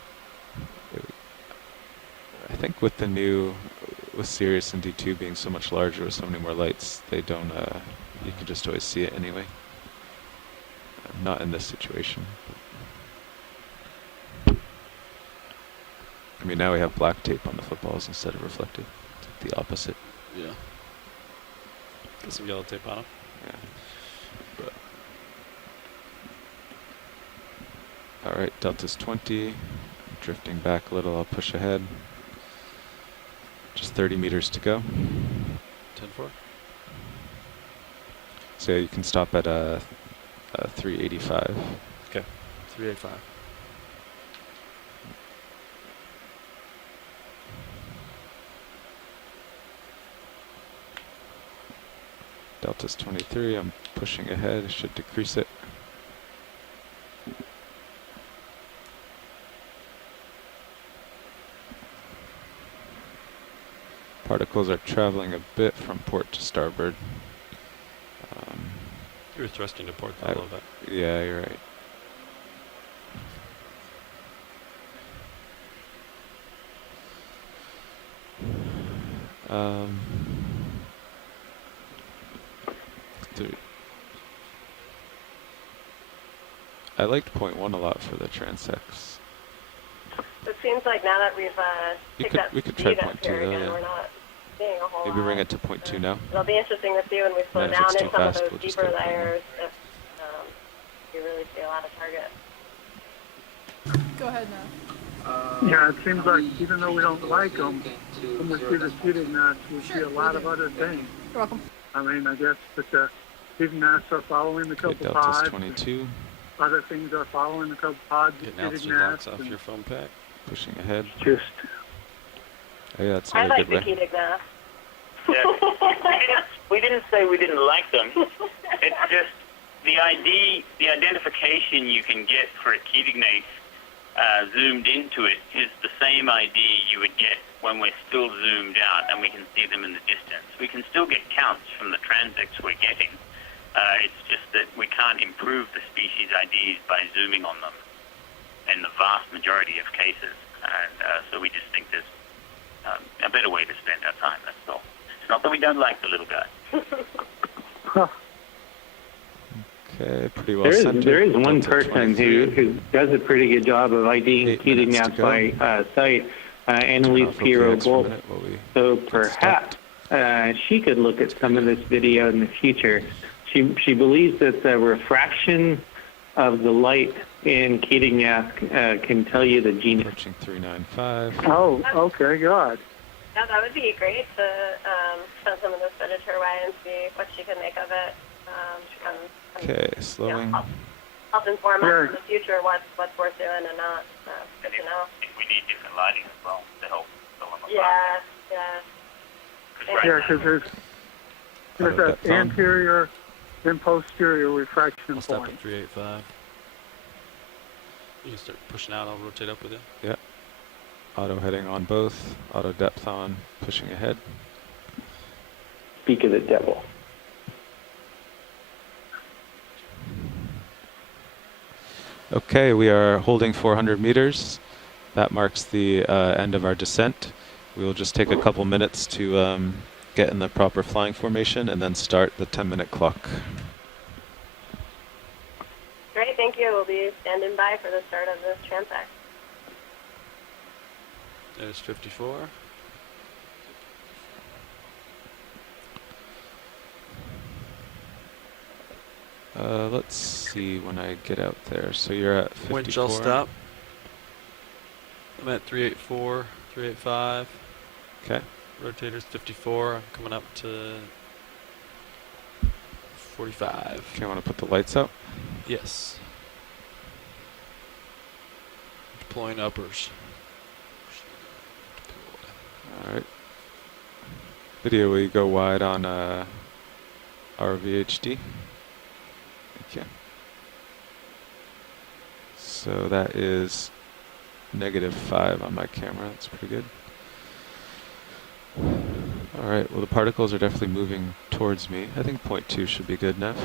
I think with the new, with Sirius and D2 being so much larger with so many more lights, they don't, you can just always see it anyway. Not in this situation. I mean, now we have black tape on the footballs instead of reflective. It's like the opposite. Yeah. Got some yellow tape on them. Yeah. But all right, delta's 20. Drifting back a little, I'll push ahead. Just 30 meters to go. 10-4. So you can stop at 385. Okay, 385. Delta's 23, I'm pushing ahead, I should decrease it. Particles are traveling a bit from port to starboard. You're thrusting to port a little bit. Yeah, you're right. I liked 0.1 a lot for the transects. It seems like now that we've picked up we could try speed up 0.2 here though, again, yeah. we're not seeing a whole Maybe lot. bring it to 0.2 now. It'll be interesting to see when we slow And if down it's in too some fast, of we'll those just deeper go 0.1. layers if you really see a lot of target. Go ahead now. Yeah, it seems like even though we don't like them, when we see the shooting match, we see a lot of other things. You're welcome. I mean, I guess that the heating masts are following the Okay, couple Delta's pods. 22. Other things are following the couple pods. Getting altitude locks off your foam pack. Pushing ahead. Just. Oh, yeah, that's I another like good the way. heating mask. Yeah. We didn't say we didn't like them. It's just the identification you can get for a Keating-Nace zoomed into it is the same ID you would get when we're still zoomed out and we can see them in the distance. We can still get counts from the transects we're getting. It's just that we can't improve the species IDs by zooming on them in the vast majority of cases. And so we just think there's a better way to spend our time, that's all. It's not that we don't like the little guy. Okay, pretty well centered. There is one Delta person 23. who does a pretty good job of IDing Keating maps by sight, Annalise Piero-Bolt. So perhaps she could look at some of this video in the future. She believes that the refraction of the light in Keating maps can tell you the genus. Approaching 395. Oh, okay, good. Yeah, that would be great to send some of this footage her way and see what she can make of it. Okay, slowing. Help inform us in the future what's worth doing and not. Good to know. I think we need different lighting as well to help fill them apart. Yeah. Yeah, because there's that anterior and posterior refraction I'll stop point. at 385. You can start pushing out, I'll rotate up with you. Yeah. Auto heading on both. Auto depth on, pushing ahead. Speak of the devil. Okay, we are holding 400 meters. That marks the end of our descent. We will just take a couple minutes to get in the proper flying formation and then start the 10-minute clock. Great, thank you. We'll be standing by for the start of this transect. There's 54. Let's see when I get out there. So you're at 54. Wind shall stop. I'm at 384, 385. Okay. Rotator's 54. I'm coming up to 45. Okay, I want to put the lights out? Yes. Deploying uppers. Alright. Video, will you go wide on ROV HD? Thank you. So that is -5 on my camera. That's pretty good. Alright, well the particles are definitely moving towards me. I think 0.2 should be good enough.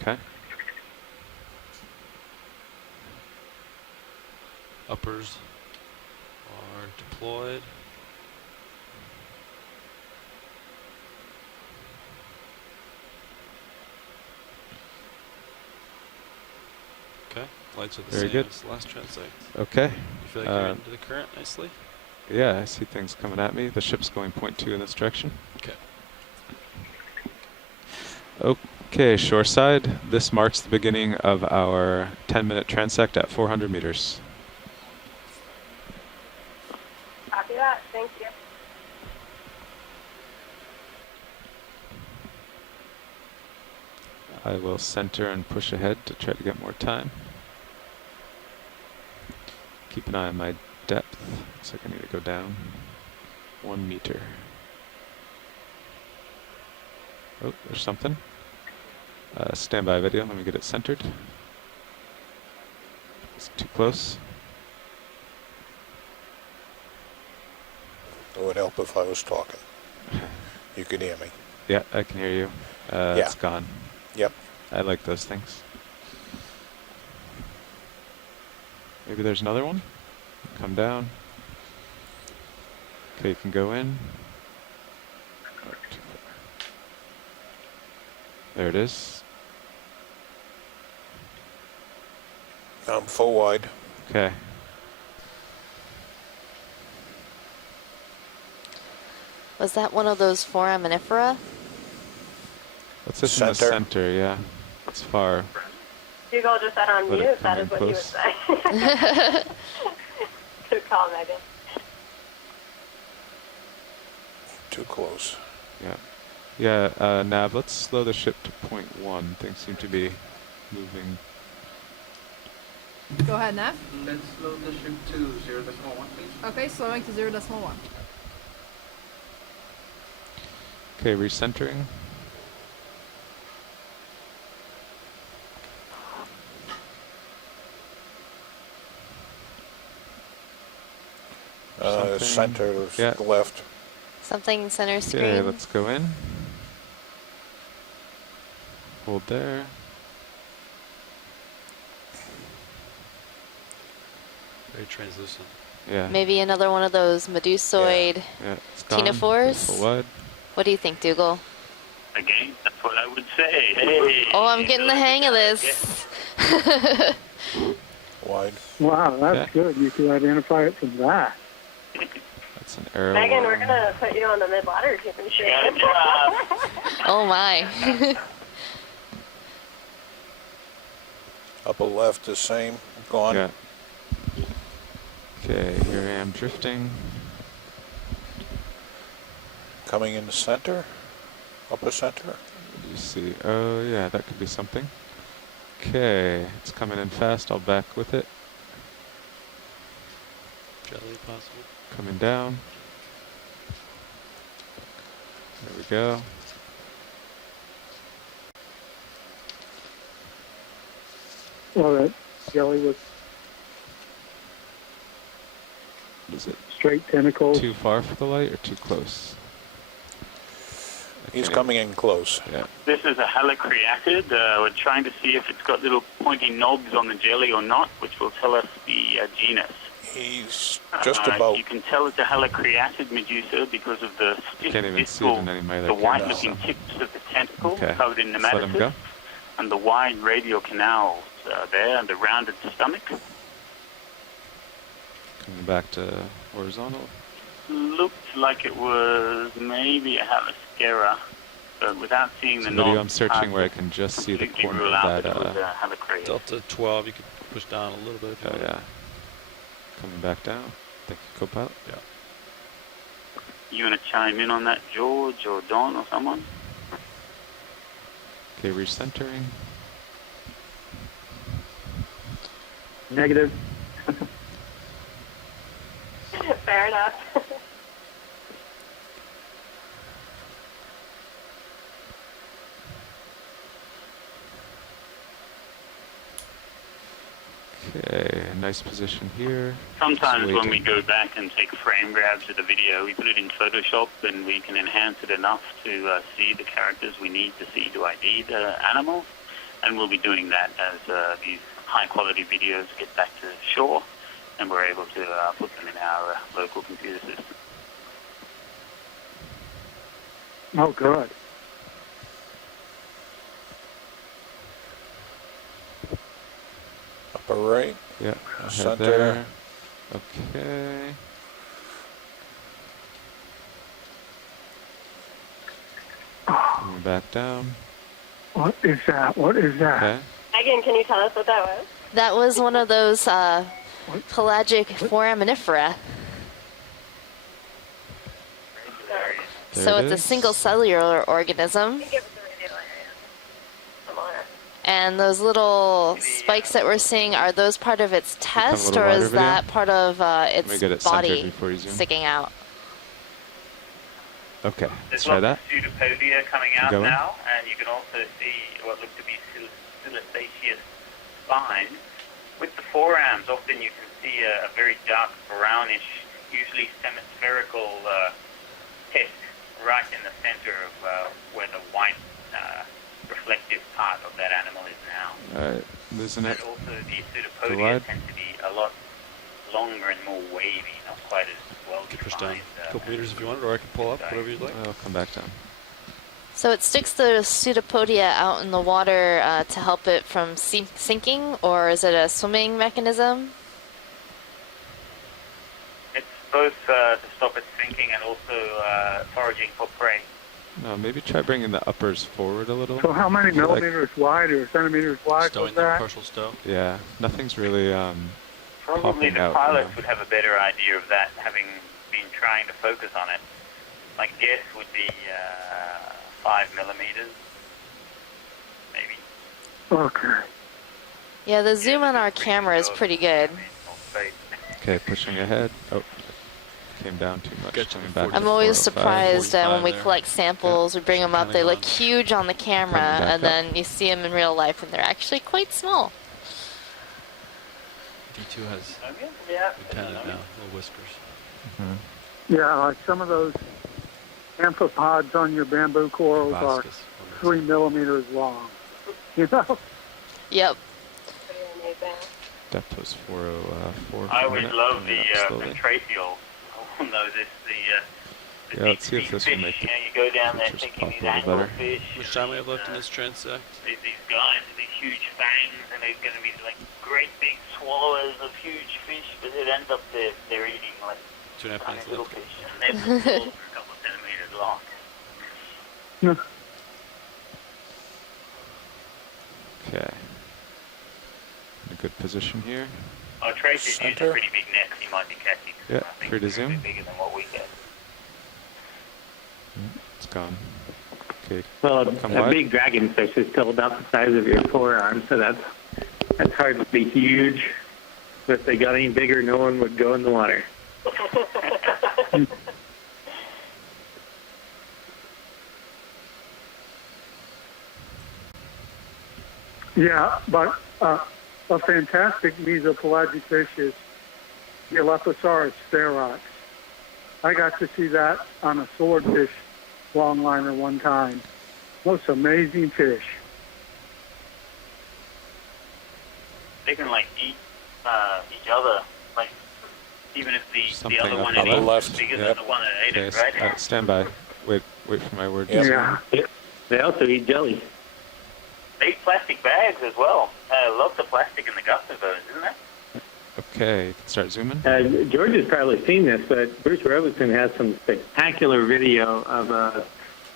Okay. Uppers are deployed. Okay, lights are the Very same good. as the last transect. Okay. You feel like you're into the current nicely? Yeah, I see things coming at me. The ship's going 0.2 in this direction. Okay. Okay, shoreside. This marks the beginning of our 10-minute transect at 400 meters. Copy that. Thank you. I will center and push ahead to try to get more time. Keep an eye on my depth. Looks like I need to go down 1 meter. Oh, there's something. Standby video. Let me get it centered. It's too close. It would help if I was talking. You could hear me. Yeah, I can hear you. Yeah. It's gone. Yep. I like those things. Maybe there's another one. Come down. Okay, you can go in. Oh, too far. There it is. I'm full wide. Okay. Was that one of those foraminifera? What's this in the center? Yeah, it's far. Hugo just said on Let it mute, come that in is what he would close. say. Good call, Megan. Too close. Yeah. Yeah, Nav, let's slow the ship to 0.1. Things seem to be moving. Go ahead, Nav. Let's slow the ship to 0.1, please. Okay, slowing to 0.1. Okay, recentering. Center left. Something center screen. Okay, let's go in. Hold there. Very translucent. Yeah. Maybe another one of those Medusoid Ctenophores. What do you think, Dougal? Again, that's what I would say. Hey. Oh, I'm getting the hang of this. Wide. Wow, that's good. You can identify it from that. That's an arrow. Megan, we're going to put you on the mid-water keeping shape. Oh, my. Upper left the same. Gone. Yeah. Okay, here I am drifting. Coming in the center. Upper center. What do you see? Oh, yeah, that could be something. Okay, it's coming in fast. I'll back with it. Jelly possible. Coming down. There we go. Well, that jelly was Is it straight tentacles. too far for the light or too close? He's coming in close. Yeah. This is a halicreatid. We're trying to see if it's got little pointy knobs on the jelly or not, which will tell us the genus. He's just about. You can tell it's a halicreatid Medusa because of the stiff Can't even see it in any way. the white-looking tips of the tentacle covered in Let's let him go. nematocysts, and the wide radial canals there, and the rounded stomach. Coming back to horizontal. Looked like it was maybe a halicera, but without seeing the Video knobs, I'm searching where I can just see the corner rule of out that. that it was a halicreatid. Delta 12, you could push down a little bit. If you want. Yeah. Coming back down. Thank you, co-pilot. Yeah. You want to chime in on that, George or Don or someone? Okay, recentering. Negative. Fair enough. Okay, nice position here. Sometimes Just when we waiting. go back and take frame grabs of the video, we put it in Photoshop and we can enhance it enough to see the characters we need to see to ID the animals. And we'll be doing that as these high-quality videos get back to shore, and we're able to put them in our local computer system. Oh, good. Upper right. Yeah. Center. There. Okay. Coming back down. What is that? What is that? Okay. Megan, can you tell us what that was? That was one of those pelagic foraminifera. So it's a single cellular organism. And those little spikes that we're seeing, are those part of its test, or is that part of its body sticking out? Okay, let's There's try lots that. of pseudopodia coming out Going. now, and you can also see what look to be silicaceous spines. With the forearms, often you can see a very dark brownish, usually hemispherical test right in the center of where the white reflective part of that animal is now. Alright, losing it. And also the pseudopodia tend to be a lot longer and more wavy, not quite as well You can push down defined. a couple meters if you want, or I can pull up, whatever you'd like. I'll come back down. So it sticks the pseudopodia out in the water to help it from sinking, or is it a swimming mechanism? It's both to stop it sinking and also foraging for prey. No, maybe try bringing the uppers forward a little. So how many I feel like- millimeters wide or centimeters wide Stowing was that that? partial stow. Yeah, nothing's really Probably popping the out. pilots would have a better idea of that, having been trying to focus on it. my guess would be 5 millimeters, maybe. Okay. Yeah, the zoom on our camera is pretty good. Okay, pushing ahead. Oh, came down too much. Coming back I'm to always 405. surprised when we there. collect samples, we bring them up, they look huge on the camera, back and then you see them in real life, and they're actually quite small. D2 has Yeah. lieutenant now, little whiskers. Yeah, like some of those amphipods on your bamboo corals are 3 millimeters long. You know? Yep. Depth was 404. I always love the slowly. tracheal on those. It's the Yeah, let's see if this will make you the know, you go down there pictures thinking pop these a little better. anglefish. Which time we have left in this transect? These guys with these huge fangs, and they're going to be like great big swallowers of huge fish, but it ends up they're eating like 2.5 tiny minutes little left. fish, and they're a couple of centimeters long. Okay. In a good position here. Oh, Tracy's used a pretty big net you might be catching. Yeah, I think free to it's a zoom. bit bigger than what we get. It's gone. Okay. Well, come a wide. big dragonfish is still about the size of your forearm, so that's hardly huge. But if they got any bigger, no one would go in the water. Yeah, but a fantastic mesopelagic fish is the Leptosaurus ferox. I got to see that on a swordfish longliner one time. Most amazing fish. They can like eat each other, like even if the Something other up one on is the left. bigger Yep. than the one that ate Okay, it, right? stand by. Wait for my word. Yeah. They also eat jelly. They eat plastic bags as well. Lots of plastic in the guts of those, isn't there? Okay, start zooming. George has probably seen this, but Bruce Robertson has some spectacular video of a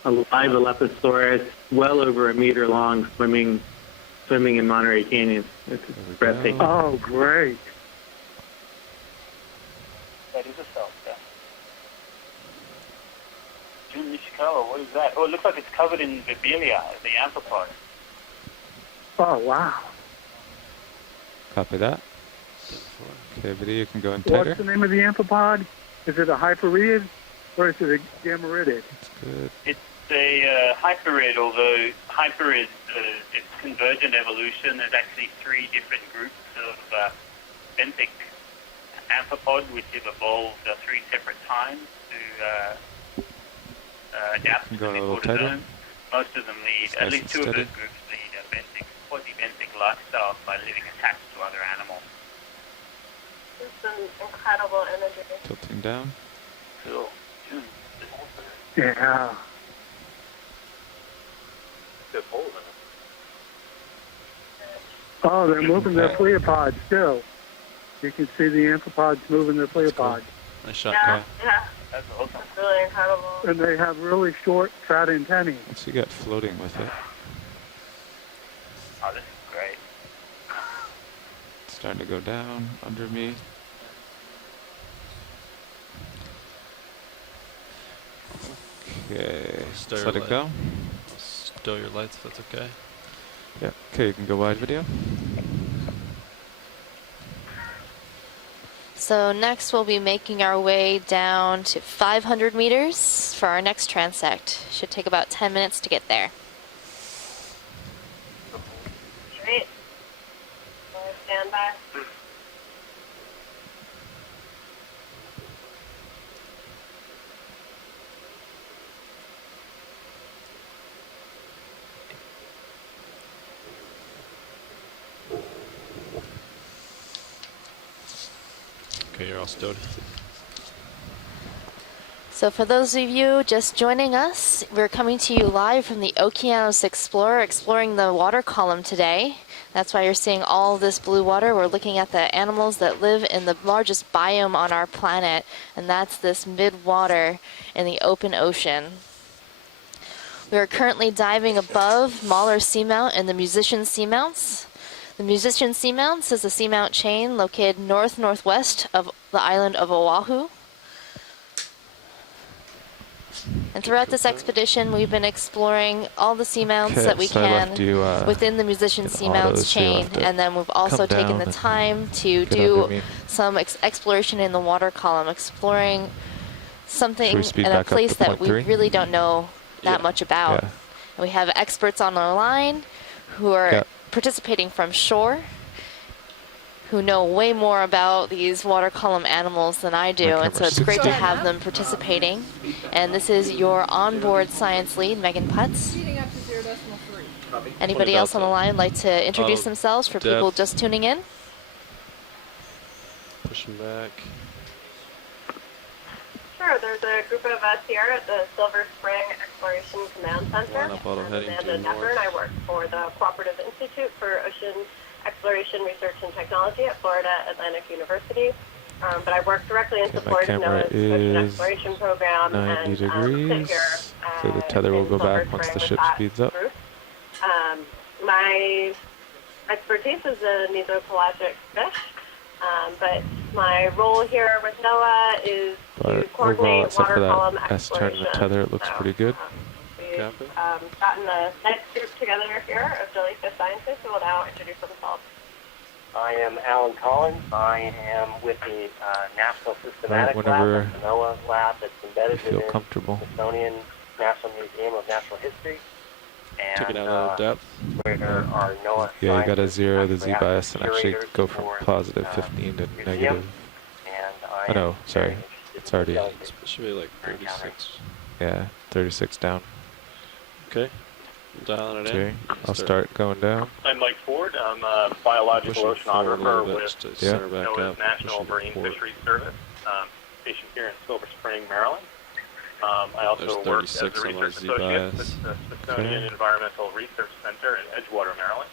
live Leptosaurus, well over a meter long, swimming in Monterey Canyon. It's breathtaking. Oh, great. That is a self, yeah. Jun Nishikawa, what is that? Oh, it looks like it's covered in Vibelia, the amphipod. Oh, wow. Copy that. Okay, video, you can go in tighter. What's the name of the amphipod? Is it a hyperid or is it a gammarid? Good. It's a hyperid, although hyperid, it's convergent evolution. There's actually 3 different groups of benthic amphipod, which have evolved 3 separate times to adapt to the Go a little mid-water tighter. zone. Most of them lead, at Nice least and 2 of steady. those groups lead a benthic, quasi-benthic lifestyle by living attached to other animals. There's some incredible imagery. Tilting down. Cool. Yeah. Good holes in it. Oh, they're moving their pleopods too. You can see the amphipods moving their pleopods. Nice shot, Yeah, Kyle. yeah. That's awesome. That's really incredible. And they have really short, fat antennae. Once you get floating with it, Oh, this is great. it's starting to go down under me. Okay, Stow let's your let it go. Stow your lights if that's okay. Yeah, okay, you can go wide video. So next we'll be making our way down to 500 meters for our next transect. Should take about 10 minutes to get there. Great. Stand by. Okay, you're all stowed. So for those of you just joining us, we're coming to you live from the Okeanos Explorer, exploring the water column today. That's why you're seeing all this blue water. We're looking at the animals that live in the largest biome on our planet, and that's this mid-water in the open ocean. We are currently diving above Mahler Seamount and the Musician Seamounts. The Musician Seamounts is a seamount chain located north-northwest of the island of Oahu. And throughout this expedition, we've been exploring all the seamounts that we can within the musician seamounts chain, and then we've also taken the time to do some exploration in the water column, exploring something in a place that we really don't know that much about. And we have experts on our line who are participating from shore, who know way more about these water column animals than I do, and so it's great to have them participating. And this is your onboard science lead, Megan Putz. Anybody else on the line like to introduce themselves for people just tuning in? Push them back. Sure, there's a group of us here at the Silver Spring Exploration Command Center. I'm Amanda Nepper, and I work for the Cooperative Institute for Ocean Exploration Research and Technology at Florida Atlantic University. But I work directly in support of NOAA's Ocean Exploration Program, 90 and degrees, sit here, so the tether will go back once the ship speeds up. My expertise is in mesopelagic fish, but my role here with NOAA is to coordinate except water for column that S-turn in the tether, it looks pretty good. We've gotten a next group together here of jellyfish scientists who will now introduce themselves. I am Alan Collins. I am with the National Systematic Lab, the NOAA lab that's embedded within the Smithsonian National Museum of Natural History. And, took it out of depth. Where our NOAA you got to zero the Z-bias and actually go from positive 15 to negative. Oh no, sorry. It's already... It should be like 36. Yeah, 36 down. Okay. Dialing it in. I'll start going down. I'm Mike Ford. I'm a biological oceanographer with NOAA's National Marine Fisheries Service, stationed here in Silver Spring, Maryland. I also work as a research associate with the Smithsonian Environmental Research Center in Edgewater, Maryland.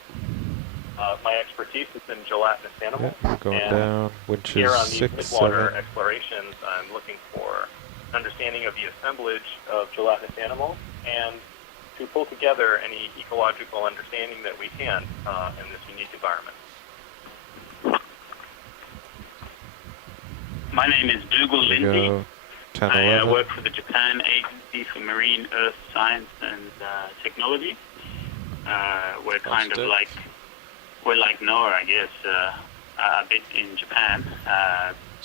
My expertise is in gelatinous animals. Going down, winches here on these 6, midwater 7. explorations, I'm looking for understanding of the assemblage of gelatinous animals and to pull together any ecological understanding that we can in this unique environment. My name is Dougal Lindsay. I work for the Japan Agency for Marine Earth Science and Technology. We're kind of like, we're like NOAA, I guess, a bit in Japan.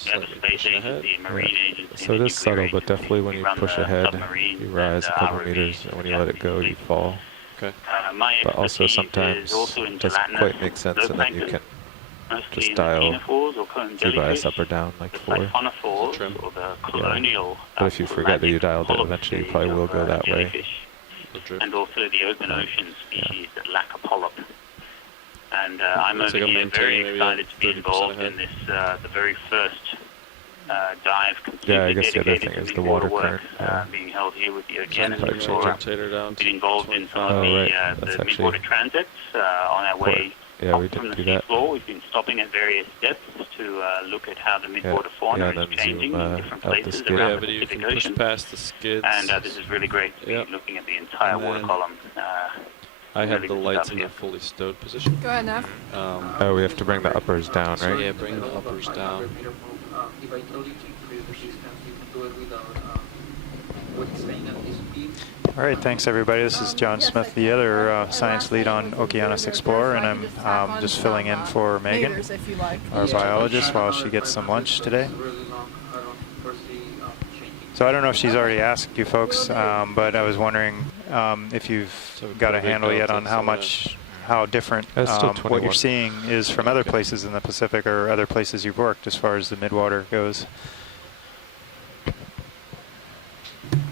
We have a space agency, a marine agency. So it is subtle, but definitely when you push ahead, you rise a couple meters, and when you let it go, you fall. Okay. But also sometimes it doesn't quite make sense, and then you can just dial Z-bias up or down like 4. Yeah. But if you forget that you dialed it, eventually you probably will go that way. And also the open ocean species that lack a polyp. And I'm over here very excited to be involved in this, the very first dive completely I guess the other thing is the water current. Being held here with the Okeanos Explorer. Been involved in some of the midwater transits on our way up from the seafloor. We've been stopping at various depths to look at how the midwater fauna is changing in different places around the Pacific Ocean. Past the skids. And this is really great to be looking at the entire water column. I have the lights in a fully stowed position. Go ahead, Nav. Oh, we have to bring the uppers down, right? Yeah, bring the uppers down. If I told you to increase the distance, you can do it without staying at this speed. All right, thanks everybody. This is John Smith, the other science lead on Okeanos Explorer, and I'm just filling in for Megan, our biologist, while she gets some lunch today. So I don't know if she's already asked you folks, but I was wondering if you've got a handle yet on how different what you're seeing is from other places in the Pacific or other places you've worked as far as the midwater goes.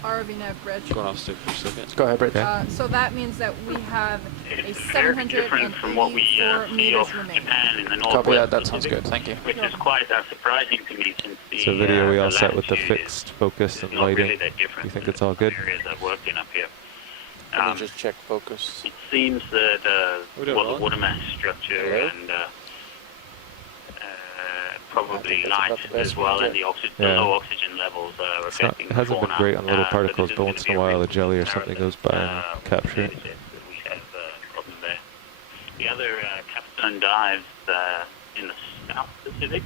ROV Nav Bridge. Going off stick for a second. Go ahead, Bridge. So that means that we have a 784 meters remaining. Japan in the Copy that. That sounds good. Thank you. Which is quite surprising to me since the So video, we all set with the fixed focus and lighting. Really You think it's all good? Areas I've worked in up here. Let me just check focus. It seems that the water mass structure and probably light as well, and the low oxygen levels are affecting the fauna. It hasn't been great on little particles, but once in a while a jelly or something goes by and capture it. We have a problem there. The other capstone dives in the South Pacific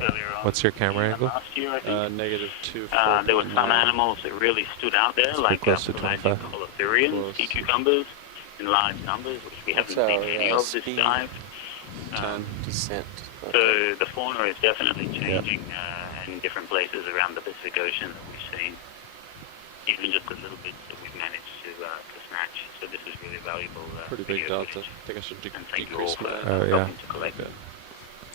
earlier on. What's your camera angle? Last year, I think. -2. There were some animals that really stood out there, like close to 25. Holothurians, sea cucumbers, in large numbers, which we haven't seen any of this dive. 10%. So the fauna is definitely changing in different places around the Pacific Ocean that we've seen, even just the little bits that we've managed to snatch. So this is really valuable. Pretty big delta. I think I should decrease for yeah. to collect it.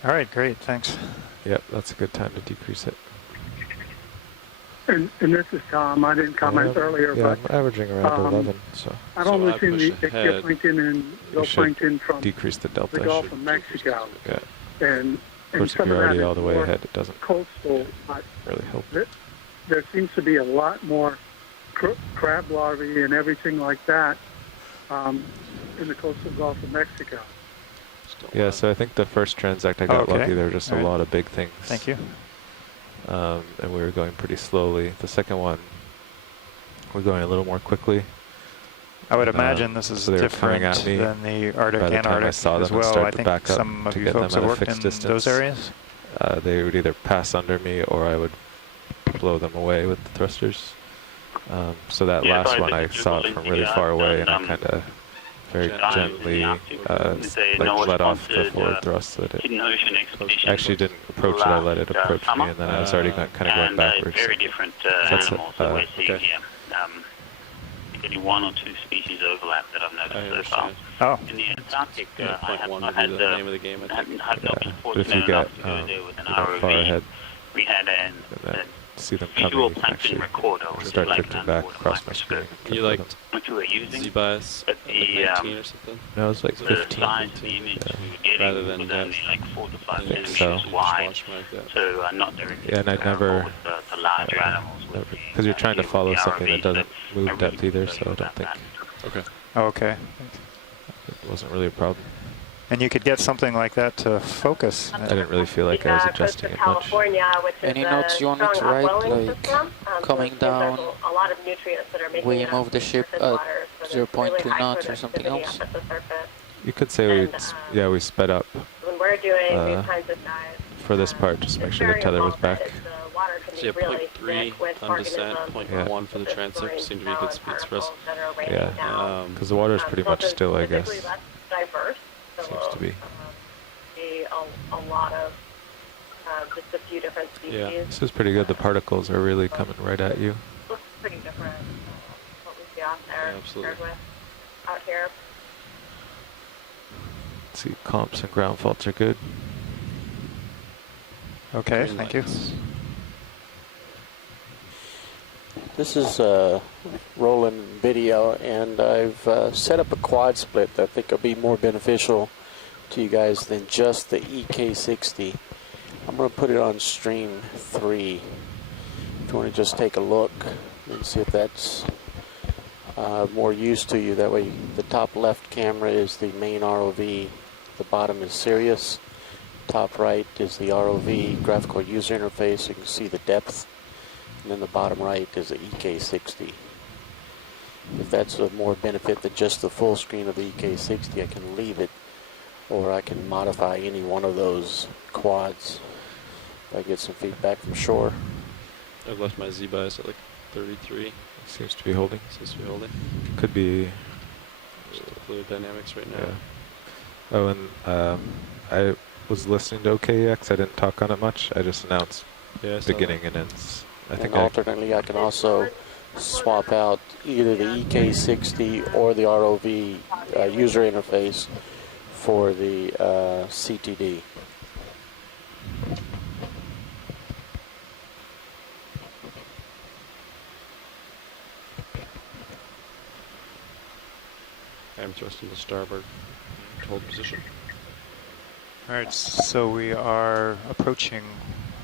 All right, great, thanks. Yep, that's a good time to decrease it. And this is Tom. I didn't comment earlier, yeah, but I'm averaging around 11. So I've only seen the ichthyoplankton and zooplankton from decrease the delta. the Gulf of Mexico. Yeah. And of course, if some you're of that already is all the way more ahead, it doesn't coastal, but really help. There seems to be a lot more crab larvae and everything like that in the coastal Gulf of Mexico. Yeah, so I think the first transact I got lucky. There were just a lot of big things. Thank you. And we were going pretty slowly. The second one, we're going a little more quickly. I would imagine this is different than the Arctic and Antarctic as well. I think some of you folks have worked in those areas. They would either pass under me or I would blow them away with the thrusters. So that last one, I saw it from really far away, and I kind of very gently let off the forward thrust so that it actually didn't approach it. I let it approach me, and then I was already kind of going backwards. Very different animals that we're seeing here. Only one or two species overlap that I've noticed so far. In the Antarctic, I have not been fortunate enough to go there with an ROV. We had a see them visual coming, plankton recorder, start drifting back across my screen. You like which we were using, Z-bias but the 19 or something? No, it was like 15. The size of the image we were getting rather than was only like 4 to 5 centimeters so. wide, so not directly and I never, with the larger animals. because you're trying to follow something that doesn't move depth either, so I don't think. Okay. Okay. It wasn't really a problem. And you could get something like that to focus. I didn't really feel like I was adjusting it much. Any notes you want me to write, like coming down, we move the ship at 0.2 knots or something else? You could say we sped up for this part, just make sure the tether was back. So yeah, 0.3 on descent, 0.1 for the transect seem to be good speeds for us. Yeah, because the water is pretty much still, I guess. Seems to be. A lot of just a few different species. Yeah, this is pretty good. The particles are really coming right at you. Looks pretty different what we see out there compared with out here. Let's see, comps and ground faults are good. Okay, thank you. This is rolling video, and I've set up a quad split that I think will be more beneficial to you guys than just the EK60. I'm going to put it on stream 3. If you want to just take a look and see if that's more use to you. That way the top left camera is the main ROV, the bottom is Sirius, top right is the ROV graphical user interface, you can see the depth, and then the bottom right is the EK60. If that's of more benefit than just the full screen of the EK60, I can leave it, or I can modify any one of those quads. If I get some feedback from shore. I've left my Z-bias at like 33. Seems to be holding. Could be just the fluid dynamics right now. Yeah. Oh, and I was listening to OKEX. I didn't talk on it much. I just announced beginning and ends. I think alternately, I can also swap out either the EK60 or the ROV user interface for the CTD. I'm thrusting to starboard, hold position. All right, so we are approaching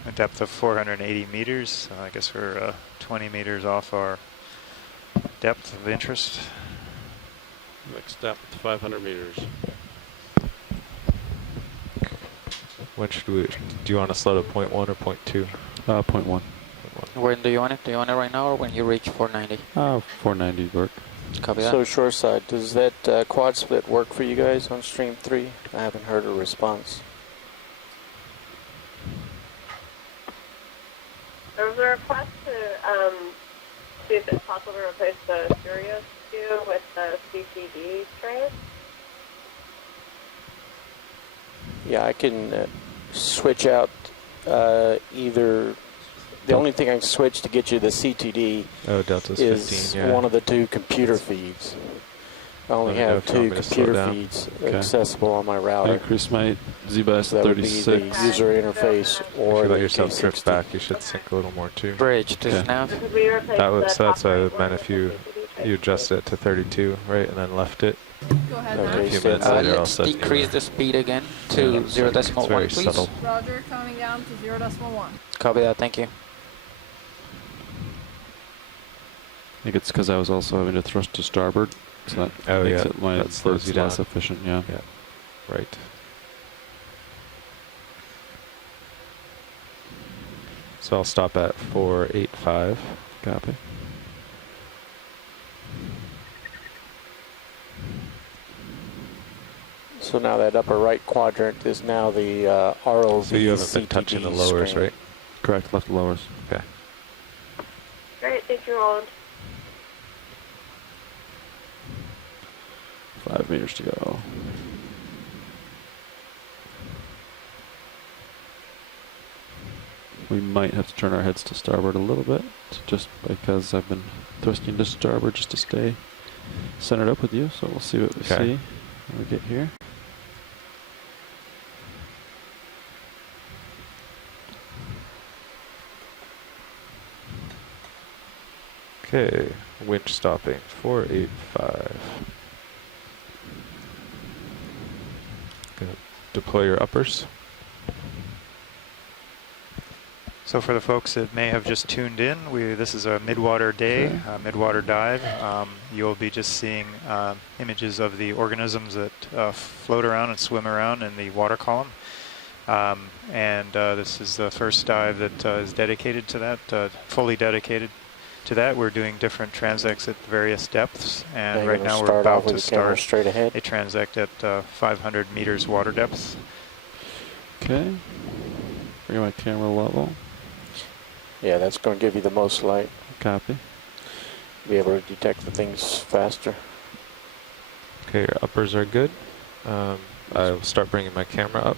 a depth of 480 meters. I guess we're 20 meters off our depth of interest. Next depth, 500 meters. When should we? Do you want to slow to 0.1 or 0.2? 0.1. When do you want it? Do you want it right now or when you reach 490? 490 work. Copy that. So shoreside, does that quad split work for you guys on stream 3? I haven't heard a response. There was a request to see if it's possible to replace the Sirius SKU with the CCD trace. Yeah, I can switch out either. The only thing I can switch to get you the CTD Delta's is 15, yeah. one of the two computer feeds. I only have two computer feeds accessible on my router. I increase my Z-Bus to 36. That would be the user interface or if you the let yourself K60. drift back, you should sync a little more too. Bridge to nav. That's what I meant if you adjust it to 32, right, and then left it. Go ahead, And then a Max. few minutes later, Let's decrease the speed again to 0.1, it's very please. subtle. Roger, coming down to 0.1. Copy that, thank you. I think it's because I was also having to thrust to starboard, so that makes it my that slows you less down. efficient. Yeah. Right. So I'll stop at 485. Copy. So now that upper right quadrant is now the ROV. So you haven't been touching the lowers, screen. right? Correct, left lowers. Okay. Great, thank you, Roland. 5 meters to go. We might have to turn our heads to starboard a little bit, just because I've been thrusting to starboard just to stay centered up with you. So we'll see what we see when we get here. Okay, winch stopping, 485. Gonna deploy your uppers. So for the folks that may have just tuned in, this is a midwater day, midwater dive. You'll be just seeing images of the organisms that float around and swim around in the water column. This is the first dive that is dedicated to that, fully dedicated to that. We're doing different transects at various depths, and right now we're about to start straight ahead. a transect at 500 meters water depth. Okay. Bring my camera level. Yeah, that's going to give you the most light. Copy. Be able to detect the things faster. Okay, your uppers are good. I'll start bringing my camera up.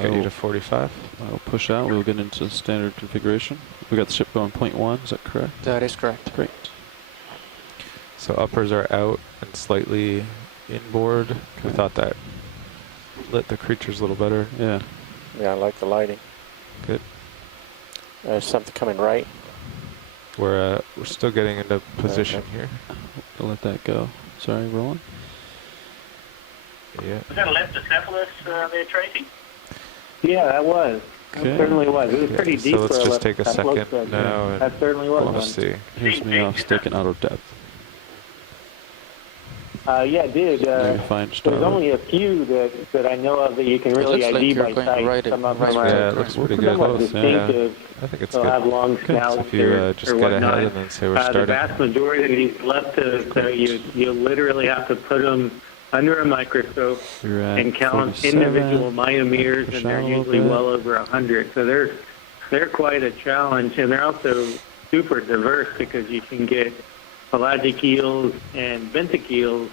Get you to 45. I'll push out. We'll get into standard configuration. We got the ship going 0.1. Is that correct? That is correct. Great. So uppers are out and slightly inboard. I thought that lit the creatures a little better. Yeah. Yeah, I like the lighting. Good. Something coming right. We're still getting into position here. I'll let that go. Sorry, Roland. Yeah. Was that a leptocephalus there, Tracy? Yeah, that was. Okay. That certainly was. It was pretty deep. So let's for just take a second but, now and that certainly was we'll one. see. Here's me off sticking out of depth. Yeah, dude. There's only a few that I know of that you can really ID by sight. Some of them are looks pretty good. somewhat distinctive. I think it's They'll good. have long snouts If you just or get whatnot. ahead and then say we're The starting. vast majority of these leptos, so you literally have to put them under a microscope and count 47. individual myometers, and they're usually well over 100. So they're quite a challenge, and they're also super diverse because you can get pelagic eels and benthic eels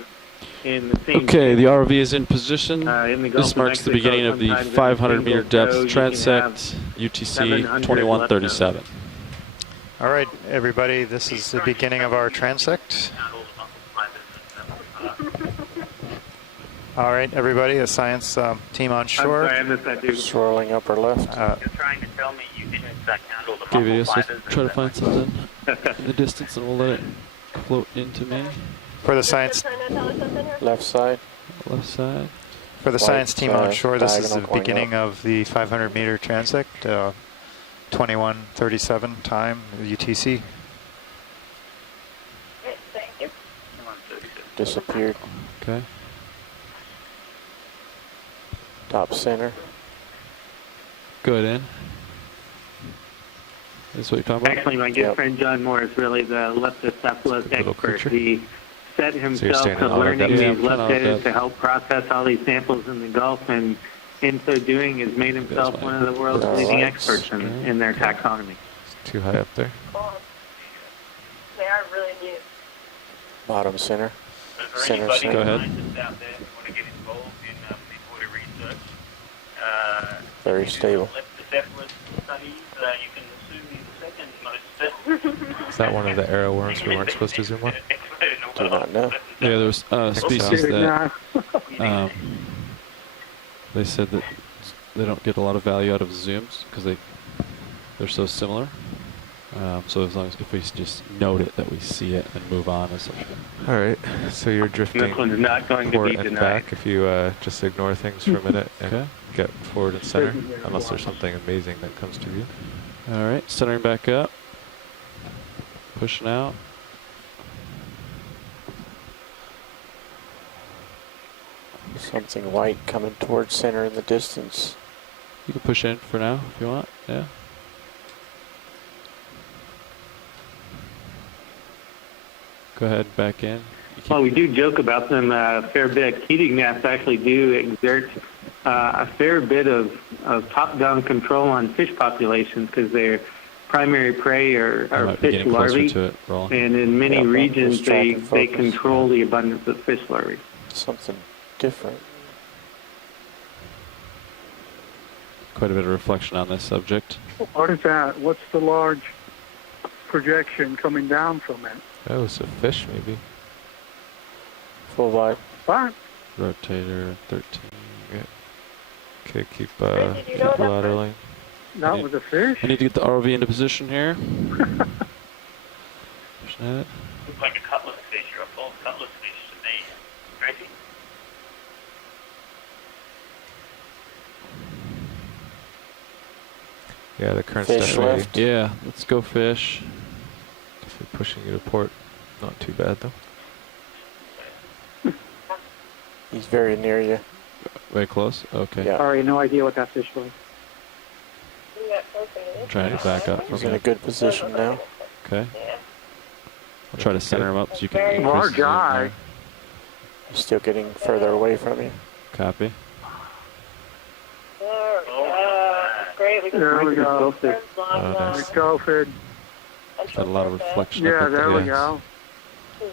in the same. Okay, the ROV is in position. In the Gulf This of marks the Mexico, beginning of the sometimes in a 500 meter single depth tow, you can transect, have UTC 700 2137. All right, everybody, this is the beginning of our transect. All right, everybody, a science team on shore. I'm sorry, I missed that, dude. Swirling upper left. You're trying to tell me you didn't handle the Okay, video, so muscle fibers try to find something in the distance and we'll let it float into me. For the science, Left side. Left side. for the science team on shore, this is the diagonal going beginning up. of the 500 meter transect, 21:37 time, UTC. Thank you. Disappeared. Okay. Top center. Go in. This is what you're talking about? Actually, my good friend John Moore is really the leptocephalus expert. creature. He set himself standing to on our learning depth. these Yeah, I'm out of leptos depth. to help process all these samples in the Gulf, and in so doing has made himself one of the world's That's leading right. experts in their taxonomy. Too high up there. Cool. They are really neat. Bottom center. Center. Go ahead. Out there who want to get involved in water research. Very stable. Leptocephalus studies, you can assume the second most. Is that one of the arrow worms we weren't supposed to zoom on? Do not know. Yeah, there's species that they said that they don't get a lot of value out of zooms because they're so similar. So as long as if we just note it that we see it and move on as something. All right, so you're drifting This one's not going to forward be and denied. back if you just ignore things for a minute and Okay. get forward and center, unless there's something amazing that comes to view. All right, centering back up, pushing out. Something white coming towards center in the distance. You can push in for now if you want. Yeah. Go ahead, back in. Well, we do joke about them a fair bit. Keating gnats actually do exert a fair bit of top-down control on fish populations because their primary prey are fish larvae, and in many regions they control the abundance of fish larvae. Something different. Quite a bit of reflection on this subject. What is that? What's the large projection coming down from it? Oh, it's a fish maybe. Full wide. What? Rotator 13. Yeah. Okay, keep lateraling. That was a fish? I need to get the ROV into position here. Pushing it. Looks like a cutlass fish or a full cutlass fish to me. Tracy? Yeah, the current's Fish definitely left. Yeah, let's go fish. definitely pushing you to port. Not too bad though. He's very near you. Very close? Okay. Yeah. Sorry, no idea what that fish was. I'm trying to back up from He's in a good position now. Okay. I'll try to center him up so you can increase Large the zoom eye. there. He's still getting further away from you. Copy. Great. We can There we go. Nice. There we go, Fid. Had a lot of reflection. Yeah, up there at we the go.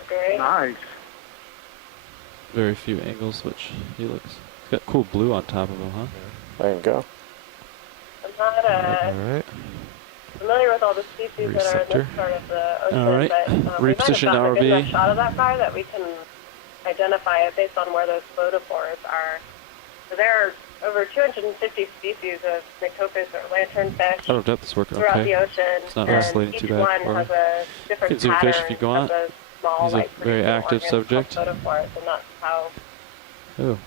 Great. Nice. very few angles, which he looks. He's got cool blue on top of him, huh? There you go. I'm not Alright. familiar with all the species that are in Recenter. this part of the ocean, All right. but we might have Reposition gotten a good ROV. enough shot of that car that we can identify it based on where those photophores are. So there are over 250 species of Nyctopus or lanternfish I don't know if that's working throughout okay. the ocean, It's not and oscillating each too bad one for has him. a You different can zoom pattern fish if you go on. of those small, He's a light very producing active organs subject. called photophores, and that's how Oh.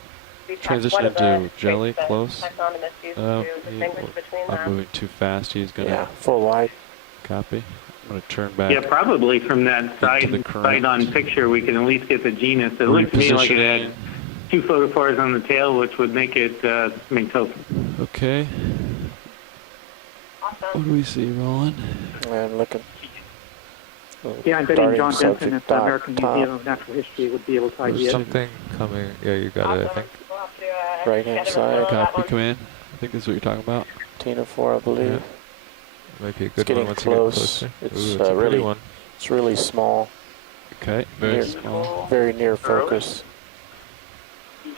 we track Transition one of the into jelly, traits that close. taxonomists use Oh, to distinguish between I'm them. moving too fast. He's gonna Yeah, full wide. copy. I'm gonna turn back. Yeah, probably from that side-on picture, we can at least get the genus. It looks to me like it had two photophores on the tail, which would make it Nyctopus. Okay. What do we see, Roland? And looking. Yeah, I'm betting John Starting Benson at subject the dot American top. Museum of Natural History would be able to There's idea. something coming. Yeah, you got it, I think. Right hand side. Copy, come in. I think this is what you're talking about. Tina 4, I believe. Yeah. Might be a It's good getting one once close. you get closer. It's Ooh, it's a pretty really, one. it's really small. Okay, very Near- small. Very near focus. He's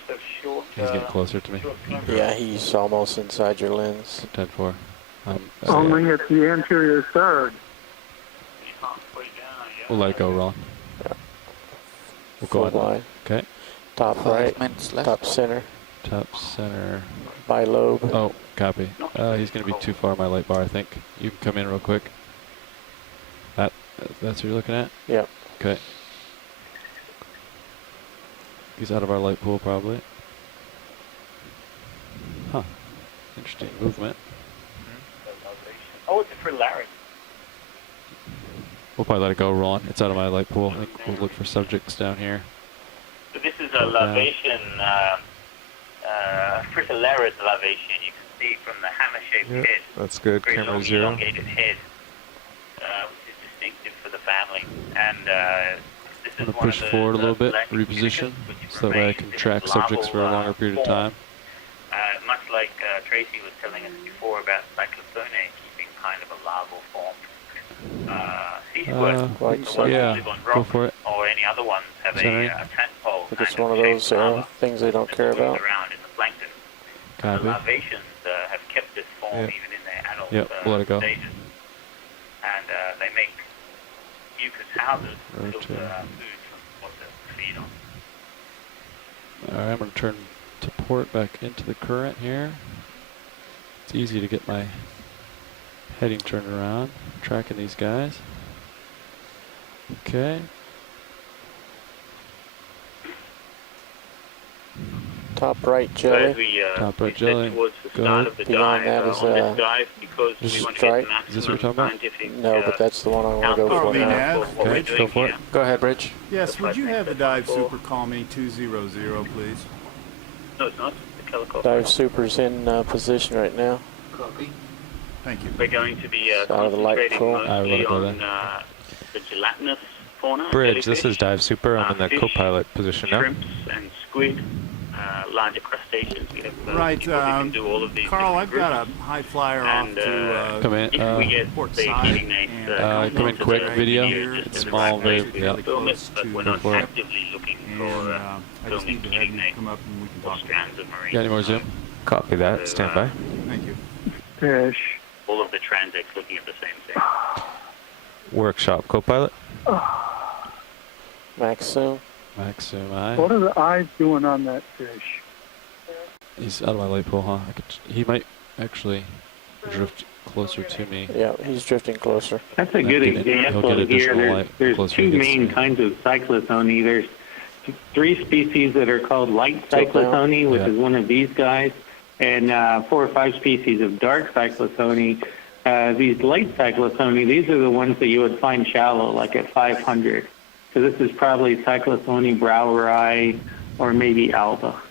getting closer to me. Yeah, he's almost inside your lens. 10-4. Only at the anterior third. We'll let it go, Roland. We'll Full go on. wide. Okay. Top 5 right. minutes left. Top center. Top center. Bilobe. Oh, copy. He's going to be too far my light bar, I think. You can come in real quick. That's what you're looking at? Yep. Okay. He's out of our light pool, probably. Huh. Interesting movement. Oh, it's a fritillary. We'll probably let it go, Roland. It's out of my light pool. I think we'll look for subjects down here. So this is a lavation, fritillaris lavation. You can see from the hammer-shaped Yeah, head. that's good. Very Camera long, 0. elongated head, which is distinctive for the family. And this I'm is going to one push of the forward a little bit, galactic reposition, tunicus, which so that way I remains can in track its subjects for a larval, longer period of form. time. Much like Tracy was telling us before about cyclophonae keeping kind of a larval form. Yeah, go for it. Or any other ones have a tadpole. But it's one of those things they don't care about. Around in the plankton. Copy. The larvaceans have kept this form even in their adult let it go. stages. And they make mucus houses to filter food from what to feed on. Alright, I'm going to turn to port back into the current here. It's easy to get my heading turned around, tracking these guys. Okay. Top right jelly. So as we, Top right we jelly. Towards the Go. start of the Beyond dive, that is on this dive, because this we is want to strike. get maximum Is this what you're talking about? scientific, No, but that's the one I want to go for now. Okay, go for it. Go ahead, Rich. Yes, would you have the dive super call me 200, please? No, it's not. The helicopter. Dive super's in position right now. Copy. Thank you. We're going to be Out of the light concentrating pool. mostly on the gelatinous fauna. Bridge, this jellyfish, is Dive Super. I'm in the fish, co-pilot position now. shrimps and squid, larger crustaceans. We have Right, people who can do all of these Carl, I've different got a high flyer off and, to come in. if we get port the side. heating nets, And come in quick video. just It's in the small, right place very, we yeah. can film it, but we're not Go for it. actively looking And for I just filming need to have heating you nets come up and we can or talk. strands of marine. Got any more zoom? Copy that. Stand by. Thank you. Fish. All of the transects looking at the same thing. Workshop co-pilot. Max zoom. Max zoom eye. What are the eyes doing on that fish? He's out of my light pool, huh? He might actually drift closer to me. Yeah, he's drifting closer. That's a good example here. There's two main kinds of cyclothony. There's three species that are called light cyclothony, which is one of these guys, and 4 or 5 species of dark cyclothony. These light cyclothony, these are the ones that you would find shallow, like at 500. So this is probably cyclothony broweri or maybe alba.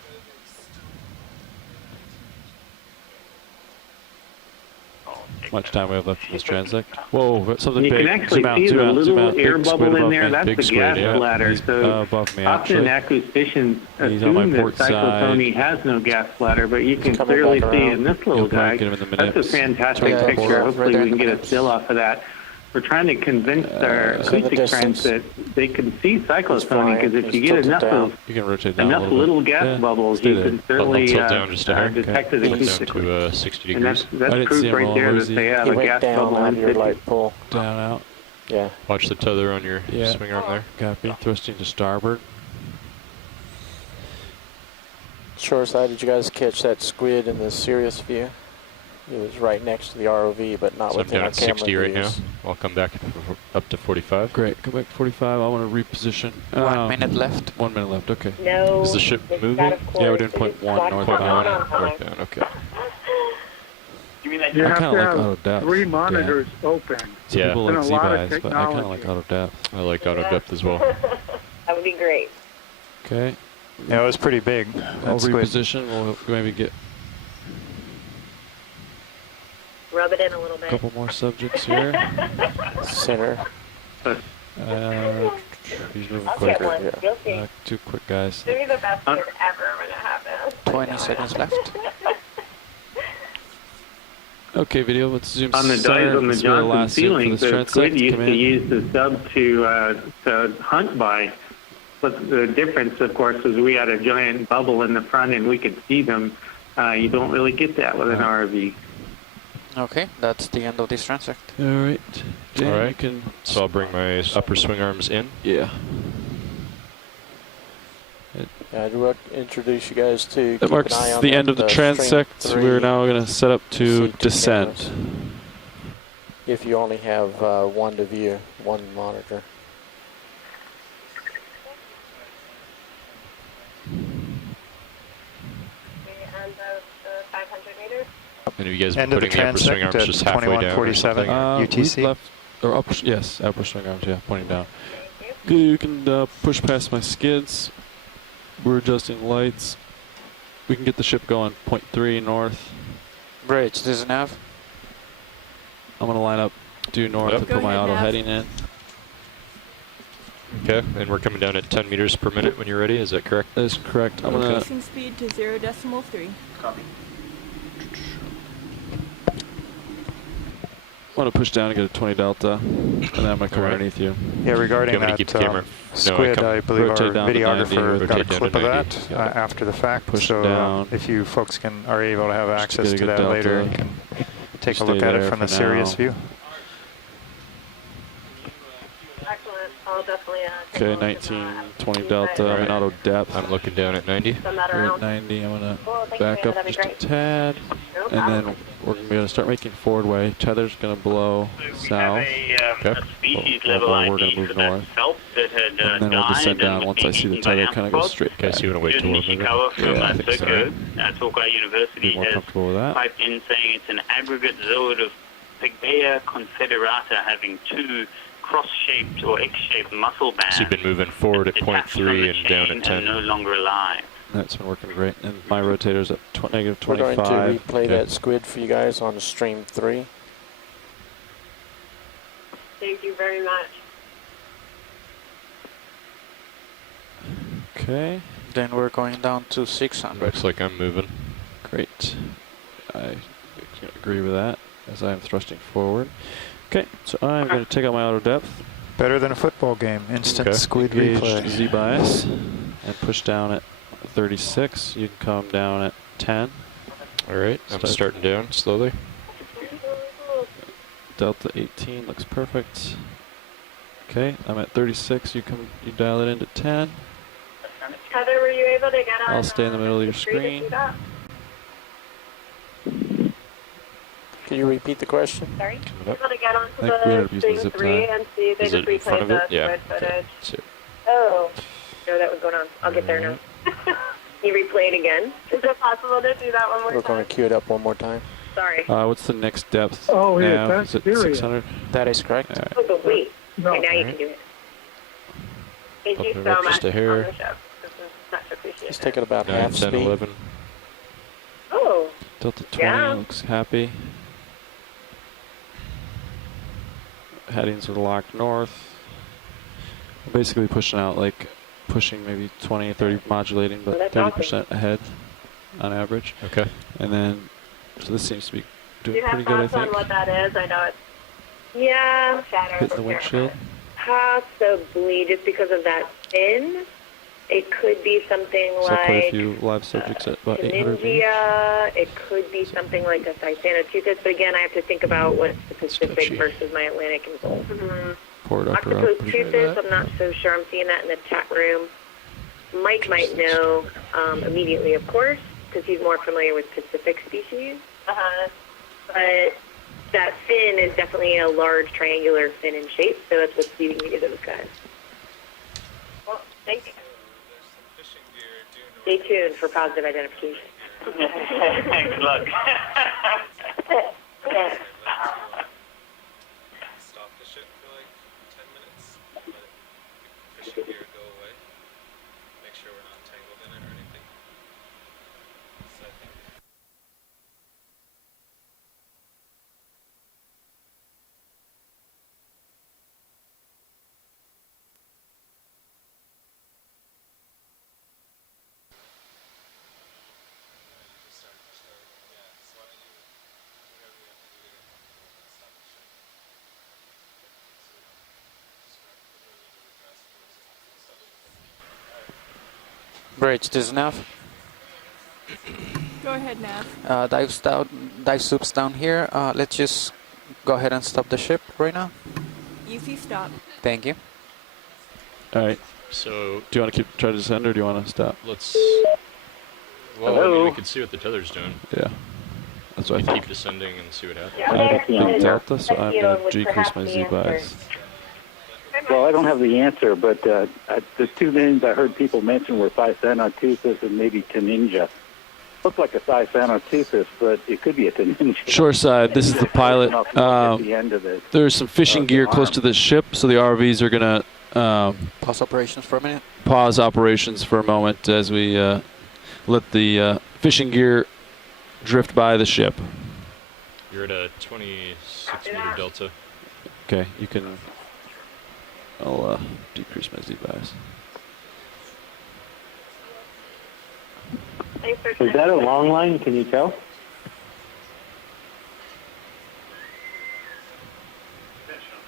Much time we have left in this transect. Whoa, something you big. You can actually see the little air bubble in there. That's the gas bladder. He's above me, often acousticians assume that cyclothony has no gas bladder, but you can clearly see in this little guy. That's a fantastic picture. Hopefully we can get a still off of that. We're trying to convince our acoustic friends that they can see cyclothony, because if you get enough of little gas bubbles, you can certainly detect it acoustically. To 60 and degrees. that's proof right there that they have a gas bubble on your light in pull. Down, out. Yeah. Watch the tether on your swing arm there. Copy. Thrusting to starboard. Shore side, did you guys catch that squid in the Sirius view? It was right next to the ROV, but not within our camera 60 right views. now. I'll come back up to 45. Great. Come back to 45. I want to reposition. 1 minute left. 1 minute left. Okay. No. Is the ship moving? Yeah, we're doing 0.1 northbound. Northbound. Okay. You have to have 3 monitors open. Yeah. People like and a lot of Z-Buys, but I kind of like auto depth. I like auto depth as well. That would be great. Okay. Yeah, it was pretty big. I'll reposition. We'll maybe get Rub it in a little a bit. couple more subjects here. Center. He's moving I'll quick. get one. You'll see. Too quick, guys. It'll be the best year ever when it happens. 20 seconds left. Okay, video. Let's zoom on the dives on the Johnson ceiling. The squid used to use the sub to hunt by. But the difference, of course, is we had a giant bubble in the front and we could see them. You don't really get that with an ROV. Okay, that's the end of this transect. All right. All right. So I'll bring my upper swing arms in. Yeah. I'd introduce you guys to. That marks the end of the transect. We're now going to set up to descend. If you only have one to view, one monitor. And have you guys been putting the upper swing arms just halfway down or something? UTC? Left, or upper, yes, upper swing arms, yeah, pointing down. You can push past my skids. We're adjusting lights. We can get the ship going 0.3 north. Bridge, does it nav? I'm going to line up due north and put my auto heading in. Okay, and we're coming down at 10 meters per minute when you're ready, is that correct? That is correct. I'm Increasing speed to 0.3. Copy. I'm going to push down and get a 20 delta, and then I'm going to come underneath you. Yeah, regarding that squid, I believe our videographer got a clip of that after the fact. Push so down. If you folks are able to have access to that later, you can take a look at it from the Sirius view. Excellent. I'll definitely Okay, 19, 20 delta, I'm in auto depth. I'm looking down at 90. send that We're around. at 90, I'm going Cool, to thanks, back man. up That'd be just a great. tad, No and problem. then we're going to start making forward way. Tether's going to blow south. A species level we're going ID to move for that north. kelp that had And then we'll descend down once I see the tether kind of go straight back. Okay, so you want to wait till we're moving? Yeah, I think so. Tokai Be University more has comfortable with that. piped in saying it's an aggregate zood of Pygmaea confederata having two cross-shaped or X-shaped muscle bands. So you've been moving forward at detached from 0.3 the and down chain at 10. and no longer alive. That's been working great. And my rotator's at negative We're 25. going to replay that squid for you guys on stream 3. Thank you very much. Okay. Then we're going down to 600. Looks like I'm moving. Great. I agree with that as I'm thrusting forward. Okay, so I'm going to take out my auto depth. Better than a football game. Instant squid replay. Z bias and push down at 36. You can come down at 10. All right, I'm starting down slowly. Delta 18 looks perfect. Okay, I'm at 36. You dial it into 10. Heather, were you able to get on? I'll stay in the middle of your screen. Can you repeat the question? Sorry? Able to get onto I think we ended up the using stream zip 3 tie. and see they Is just it in front replayed of the it? Yeah. squid footage. So, Oh, no, that was going on. I'll get there now. You replay it again? Is it possible to do that one more We're time? going to queue it up one more time. Sorry. What's the next depth? Oh, yeah, now? that's Is it serious. 600? That is correct. All right. Oh, but wait. No. Okay, now you can do it. Thank you Bump it so up much just a on hair. the show. This is much appreciated. Just take it about 9, half 10, speed. 11. Oh, Delta 20 Yeah. looks happy. Headings are locked north. I'm basically pushing out, like pushing maybe 20, 30, modulating, but That's 30% ahead on average. Okay. And then, so this seems to be do doing you have pretty good, I thoughts on think. what that is? I know it's... Yeah. Shadow Hitting the windshield. Possibly, just because of that fin. It could be something So quite a like few live subjects at about 800 meters. Tunisia. It could be something like a Thysanoteuthis, but again, I have to think about what's the Pacific Sketchy. versus my Atlantic and Gulf. Port upper up. pretty good at Octopus, that. I'm not so sure. I'm seeing that in the chat room. Mike might know immediately, of course, because he's more familiar with Pacific species. But that fin is definitely a large triangular fin in shape, so that's what's leading me to those guys. Well, thank you. Stay tuned for positive identification. Thanks, luck. Stop the ship for like 10 minutes, let the fishing gear go away, make sure we're not tangled in it or anything. So I think Bridge, this is Nav. Go ahead, Nav. Dive soups down here. Let's just go ahead and stop the ship right now. Easy stop. Thank you. All right. So, do you want to try to descend, or do you want to stop? let's. Well, I mean, we can see what the tether's doing. Yeah. That's what I We think. keep descending and see what happens. I have big delta, so I'm going to decrease my Z bias. Well, I don't have the answer, but there's two names I heard people mention were Thysanoteuthis and maybe Taninja. Looks like a Thysanoteuthis, but it could be a Taninja. Shore side, this is the pilot. At the end of it. There's some fishing gear close to the ship, so the ROVs are going to Pause operations for a minute. pause operations for a moment as we let the fishing gear drift by the ship. You're at a 26 meter delta. Okay, you can. I'll decrease my Z bias. Is that a long line? Can you tell?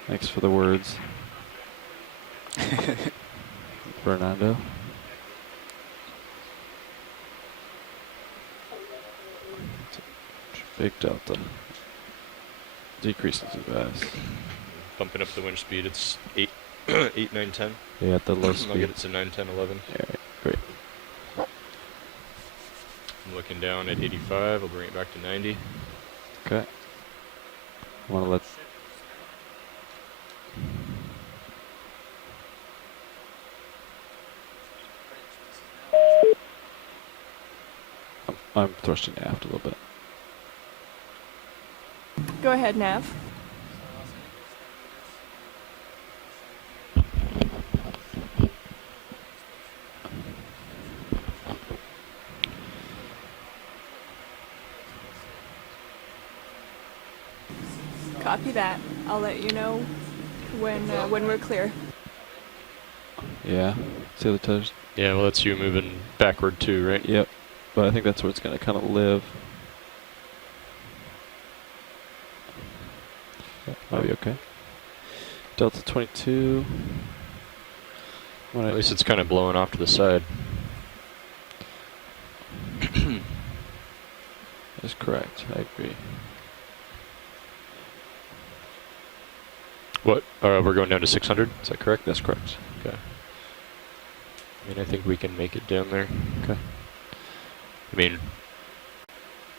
Thanks for the words. Fernando. Big delta. Decreasing too fast. Bumping up the wind speed. It's 8, 8, 9, 10. Yeah, at the low speed. I'll get it to 9, 10, 11. Yeah, great. I'm looking down at 85. I'll bring it back to 90. Okay. I want to let. I'm thrusting aft a little bit. Go ahead, Nav. Copy that. I'll let you know when we're clear. Yeah. See the tethers? Yeah, well, that's you moving backward too, right? Yep. But I think that's where it's going to kind of live. Might be okay. Delta 22. At least it's kind of blowing off to the side. That's correct. I agree. What? We're going down to 600? Is that correct? That's correct. Okay. I mean, I think we can make it down there. Okay. I mean,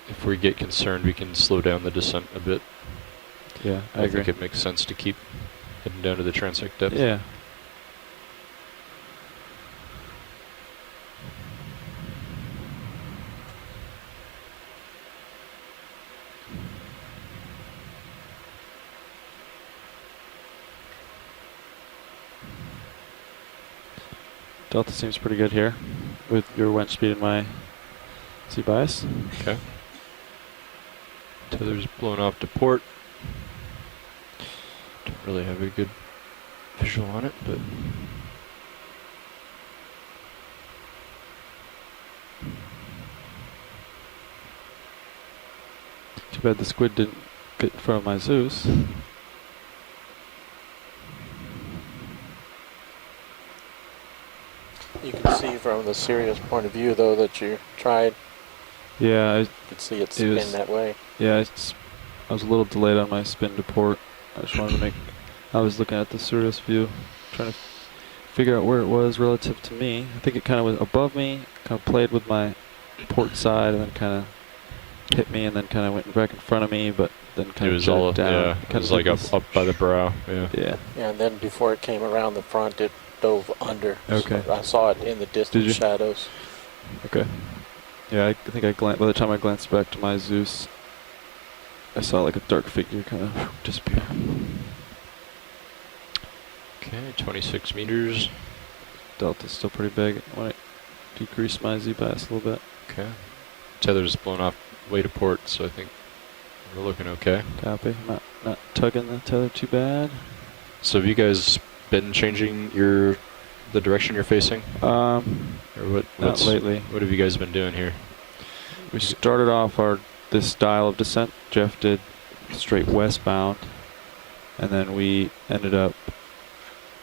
if we get concerned, we can slow down the descent a bit. Yeah, I agree. think it makes sense to keep heading down to the transect depth. Yeah. Delta seems pretty good here with your wind speed and my sea bias. Okay. Tether's blown off to port. Don't really have a good visual on it, but too bad the squid didn't get in front of my Zeus. You can see from the Sirius point of view, though, that you tried. Yeah, You could see it spin that way. Yeah, I was a little delayed on my spin to port. I just wanted to make. I was looking at the Sirius view, trying to figure out where it was relative to me. I think it kind of was above me, kind of played with my port side, and then kind of hit me, and then kind of went back in front of me, but then kind it of was all down. Yeah, it was like up by the brow. Yeah. Yeah. Yeah, and then before it came around the front, it dove under. Okay. So I saw it in the distant shadows. Okay. Yeah, I think I glanced. By the time I glanced back to my Zeus, I saw like a dark figure kind of disappear. Okay, 26 meters. Delta's still pretty big. I want to decrease my Z bias a little bit. Okay. Tether's blown off way to port, so I think we're looking okay. Copy. Not tugging the tether too bad. So have you guys been changing the direction you're facing? Or not lately. What have you guys been doing here? We started off this style of descent. Jeff did straight westbound, and then we ended up,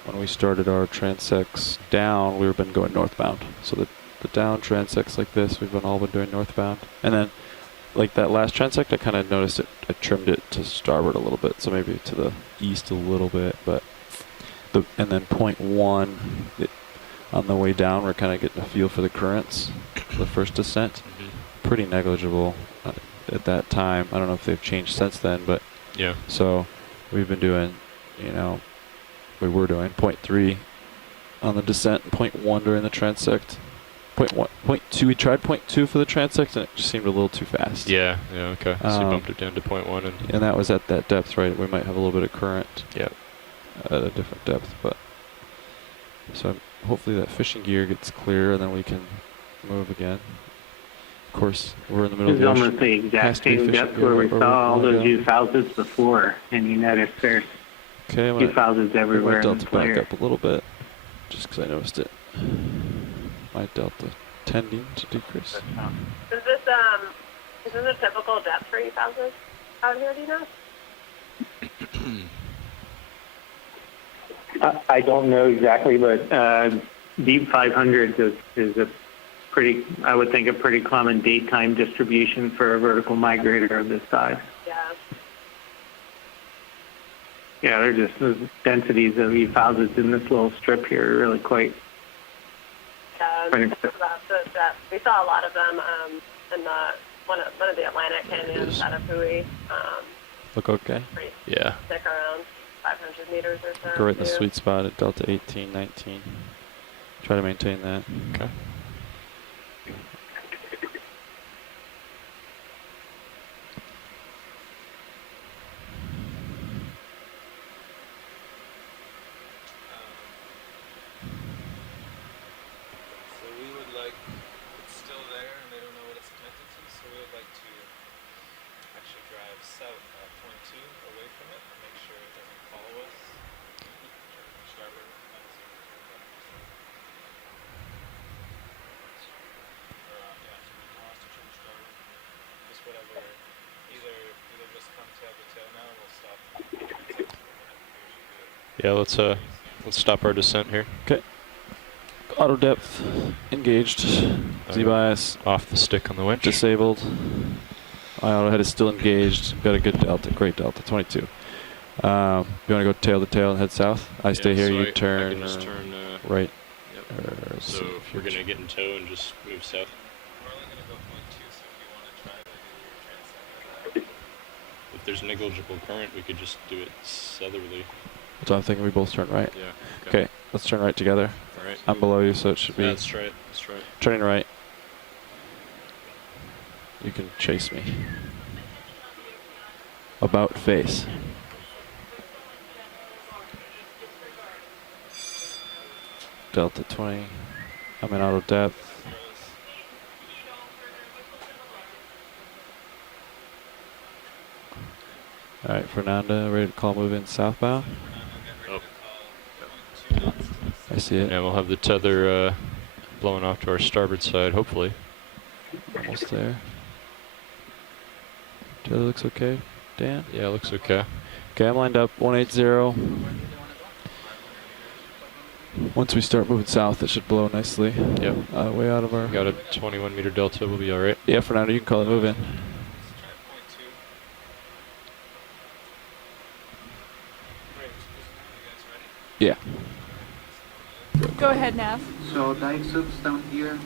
when we started our transects down, we've been going northbound. So the down transects like this, we've all been doing northbound. And then, like that last transect, I kind of noticed I trimmed it to starboard a little bit, so maybe to the east a little bit, but and then point 1, on the way down, we're kind of getting a feel for the currents for the first descent. Pretty negligible at that time. I don't know if they've changed since then, but yeah. So we've been doing, we were doing point 3 on the descent, and point 1 during the transect. Point 2, we tried point 2 for the transect, and it just seemed a little too fast. Yeah, okay. So you bumped it down to point 1. And that was at that depth, right? We might have a little bit of current. Yeah. At a different depth, but so hopefully that fishing gear gets clear, and then we can move again. Of course, we're in the middle of the ocean. It's almost the exact same depth where we saw all those U-houses before, and you notice there's U-houses everywhere in the delta back up a little bit, just because I noticed it. My delta tending to decrease. Is this a typical depth for U-houses out here? Do you know? I don't know exactly, but deep 500s is a pretty, I would think, a pretty common daytime distribution for a vertical migrator of this size. Yeah. Yeah, they're just the densities of E1000s in this little strip here are really quite. We saw a lot of them in one of the Atlantic canyons out of Hui. Look okay? Yeah. Thick around 500 meters or so. Go right in the sweet spot at delta 18, 19. Try to maintain that. Okay. So we would like, it's still there and they don't know what it's connected to, so we would like to actually drive south at 0.2 away from it and make sure it doesn't follow us. Starboard. Just whatever, either just come tail to tail now, we'll stop. Yeah, let's stop our descent here. Okay. Auto depth engaged. Z-bias off the stick on the winch. Disabled. My auto head is still engaged. Got a good delta, great delta, 22. You want to go tail to tail and head south? I stay here, so you I turn, can just turn right. Yep. So if we're going to get in tow and just move south. If there's negligible current, we could just do it southerly. So I'm thinking we both turn right. Yeah. Okay, let's turn right together. All right. I'm below you, so it should be. That's right. That's right. Turning right. You can chase me. About face. Delta 20. I'm in auto depth. All right, Fernanda, ready to call move in southbound? Oh. I see it. And we'll have the tether blowing off to our starboard side, hopefully. Almost there. Tether looks okay, Dan? Yeah, looks okay. Okay, I'm lined up, 180. Once we start moving south, it should blow nicely. Yep. Way out of our... Got a 21 meter delta, we'll be all right. Yeah, Fernando, you can call it move in. Yeah. Go ahead, Nav. So dive soups down here,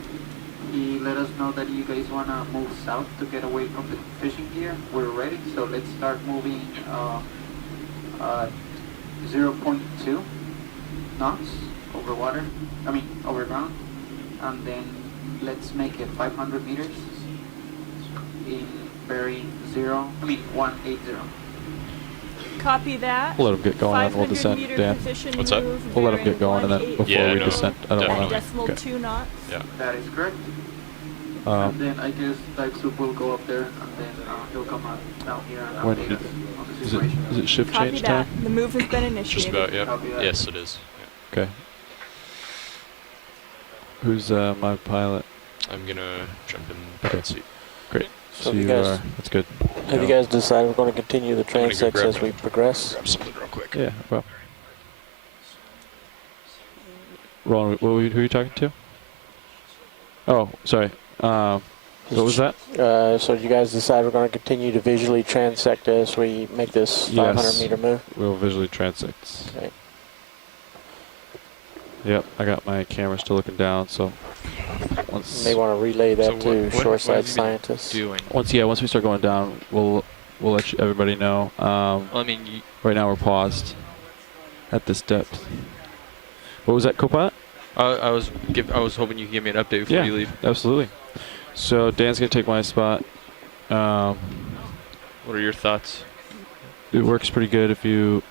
he let us know that you guys want to move south to get away from the fishing gear. We're ready, so let's start moving 0.2 knots over water, over ground, and then let's make it 500 meters in bearing 180. Copy that. We'll let them get going and we'll 500 descend, meter Dan. position What's that? move, We'll let them get going and then bearing before Yeah, we no, descend, I don't want to... decimal 2 knots. Yeah. That is correct. And then I guess dive soup will go up there, and then he'll come out down here and When update did- us on the situation. Is it shift Copy change that. time? The move has been Just initiated. about, yeah. Copy that. Yes, it is. Okay. Who's my pilot? I'm going to jump in the Okay. front seat. Great. So So you you guys- are, that's good. Have you guys decided we're going to continue the I'm gonna go transects grab as we progress? Grab something real quick. Yeah, well. Ron, who are you talking to? Oh, sorry. What was that? So you guys decide we're going to continue to visually transect as we make this 500 Yes. meter move? We'll visually transect. Okay. Yep, I got my camera still looking down, so You may want to relay that to what shoreside scientists. once we start going down, we'll let everybody know. I mean, right now we're paused at this depth. What was that, co-pilot? I was hoping you could give me an update before you leave. Absolutely. So Dan's gonna take my spot. What are your thoughts? It works pretty good if you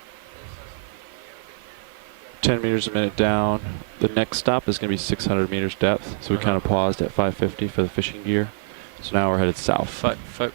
10 meters a minute down. The next stop is going to be 600 meters depth, so we kind of paused at 550 for the fishing gear. So now we're headed south.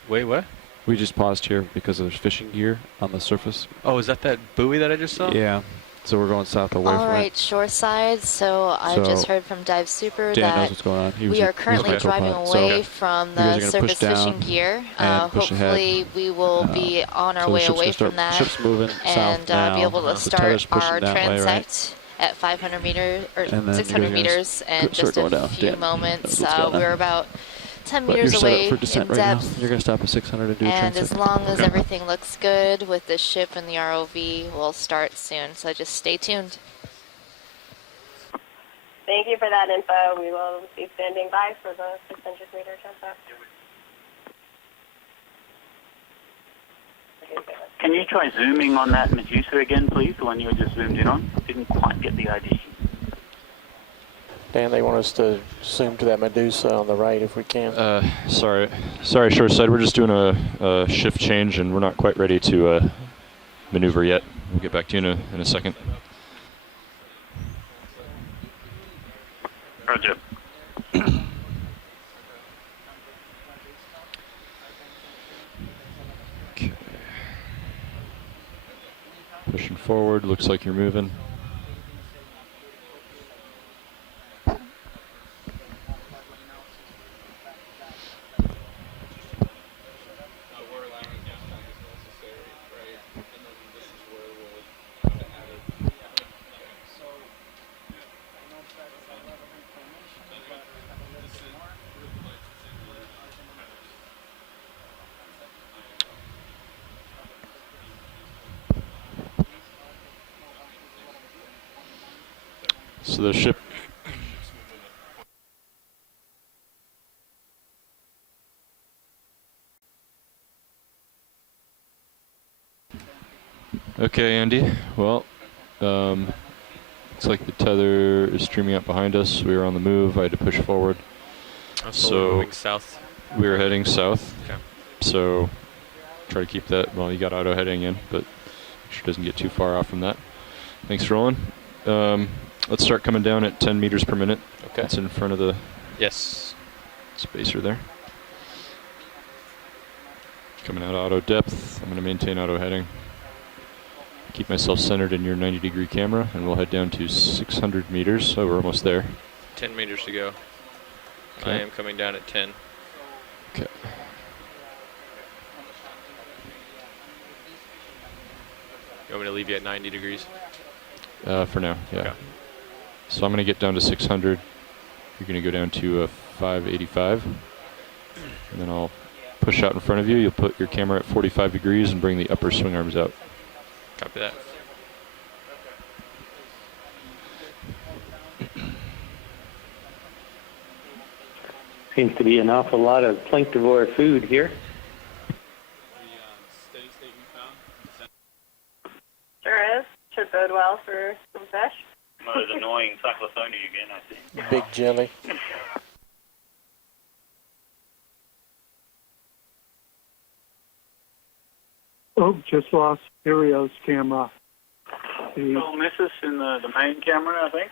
Wait, what? We just paused here because there's fishing gear on the surface. Oh, is that buoy that I just saw? Yeah. So we're going south away All from right, it. shoreside. So I just heard from Dive Super Dan knows that what's going on. we are currently driving away So from you guys the are gonna push surface down fishing gear. and push Hopefully, ahead. we will be on our So the way ship's away gonna start, from that ship's moving and south now. be able to The start tether's pushing our that way, right? transect at 500 meters or And then 600 you guys meters in start just a going down. few Dan moments. knows what's going on. We're about 10 But meters you're set up away for descent in right now. depth. You're going to stop at 600 and do a And as transect. long as Okay. everything looks good with the ship and the ROV, we'll start soon. So just stay tuned. Thank you for that info. We will be standing by for the 600-meter transect. Can you try zooming on that Medusa again, please? The one you were just zoomed in on? Didn't quite get the ID. Dan, they want us to zoom to that Medusa on the right if we can. Sorry, shoreside. We're just doing a shift change, and we're not quite ready to maneuver yet. We'll get back to you in a second. Roger. Okay. Pushing forward. Looks like you're moving. So the ship. Okay, Andy. Well, looks like the tether is streaming up behind us. We were on the move. I had to push forward. So we're moving south. We were heading south. Okay. So try to keep that. Well, you got auto heading in, but make sure it doesn't get too far off from that. Thanks for rolling. Let's start coming down at 10 meters per minute. Okay. That's in front of the spacer there. Coming out auto depth. I'm going to maintain auto heading. Keep myself centered in your 90-degree camera, and we'll head down to 600 meters. So we're almost there. 10 meters to go. Okay. I am coming down at 10. Okay. You want me to leave you at 90 degrees? For now, yeah. Okay. So I'm going to get down to 600. You're going to go down to 585. And then I'll push out in front of you. You'll put your camera at 45 degrees and bring the upper swing arms out. Copy that. Seems to be an awful lot of planktivore food here. Sure is. Should bode well for some fish. One of those annoying cyclophonia again, I think. Big jelly. Oh, just lost Irio's camera. Still misses in the main camera, I think.